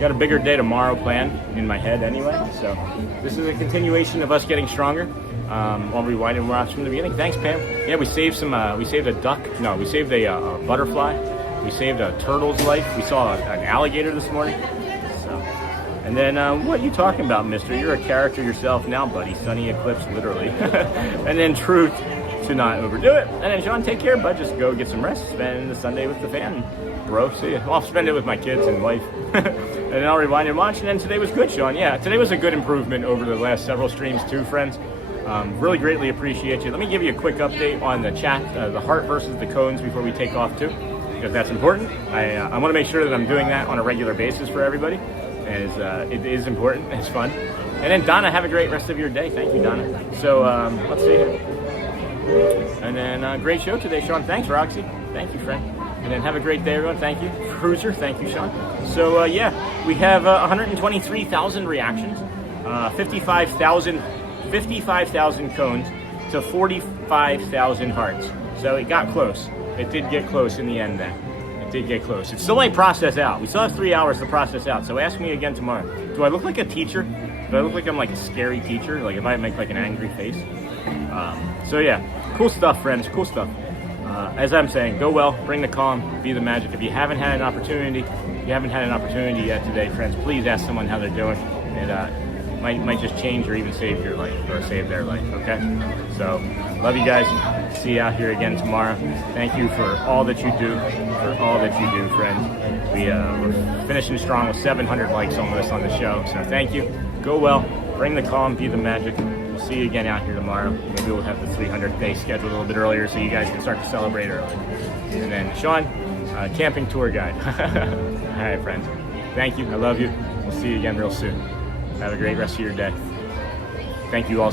Got a bigger day tomorrow planned in my head anyway, so this is a continuation of us getting stronger. I'll rewind and watch from the beginning. Thanks, Pam. Yeah, we saved we saved a duck. No, we saved a butterfly. We saved a turtle's life. We saw an alligator this morning. So, and then what are you talking about, mister? You're a character yourself now, buddy. Sunny eclipse, literally. And then truth, to not overdo it. And then Sean, take care, bud. Just go get some rest. Spend the Sunday with the fan, bro. See ya. I'll spend it with my kids and wife. And then I'll rewind and watch. And then today was good, Sean. Yeah, today was a good improvement over the last several streams too, friends. Really greatly appreciate you. Let me give you a quick update on the chat, the heart versus the cones before we take off too, because that's important. I want to make sure that I'm doing that on a regular basis for everybody. It is important. It's fun. And then Donna, have a great rest of your day. Thank you, Donna. So let's see here. And then great show today, Sean. Thanks, Roxy. Thank you, friend. And then have a great day, everyone. Thank you. Cruiser, thank you, Sean. So yeah, we have 123,000 reactions, 55,000 cones to 45,000 hearts. So it got close. It did get close in the end then. It did get close. It still ain't processed out. We still have 3 hours to process out. So ask me again tomorrow. Do I look like a teacher? Do I look like I'm like a scary teacher? Like if I make like an angry face? So yeah, cool stuff, friends. Cool stuff. As I'm saying, go well, bring the calm, be the magic. If you haven't had an opportunity, yet today, friends, please ask someone how they're doing. It might just change or even save your life or save their life, okay? So, love you guys. See you out here again tomorrow. Thank you for all that you do, friends. We're finishing strong with 700 likes almost on the show, so thank you. Go well, bring the calm, be the magic. We'll see you again out here tomorrow. Maybe we'll have the 300th day scheduled a little bit earlier so you guys can start to celebrate early. And then Sean, camping tour guide. All right, friends. Thank you. I love you. We'll see you again real soon. Have a great rest of your day. Thank you all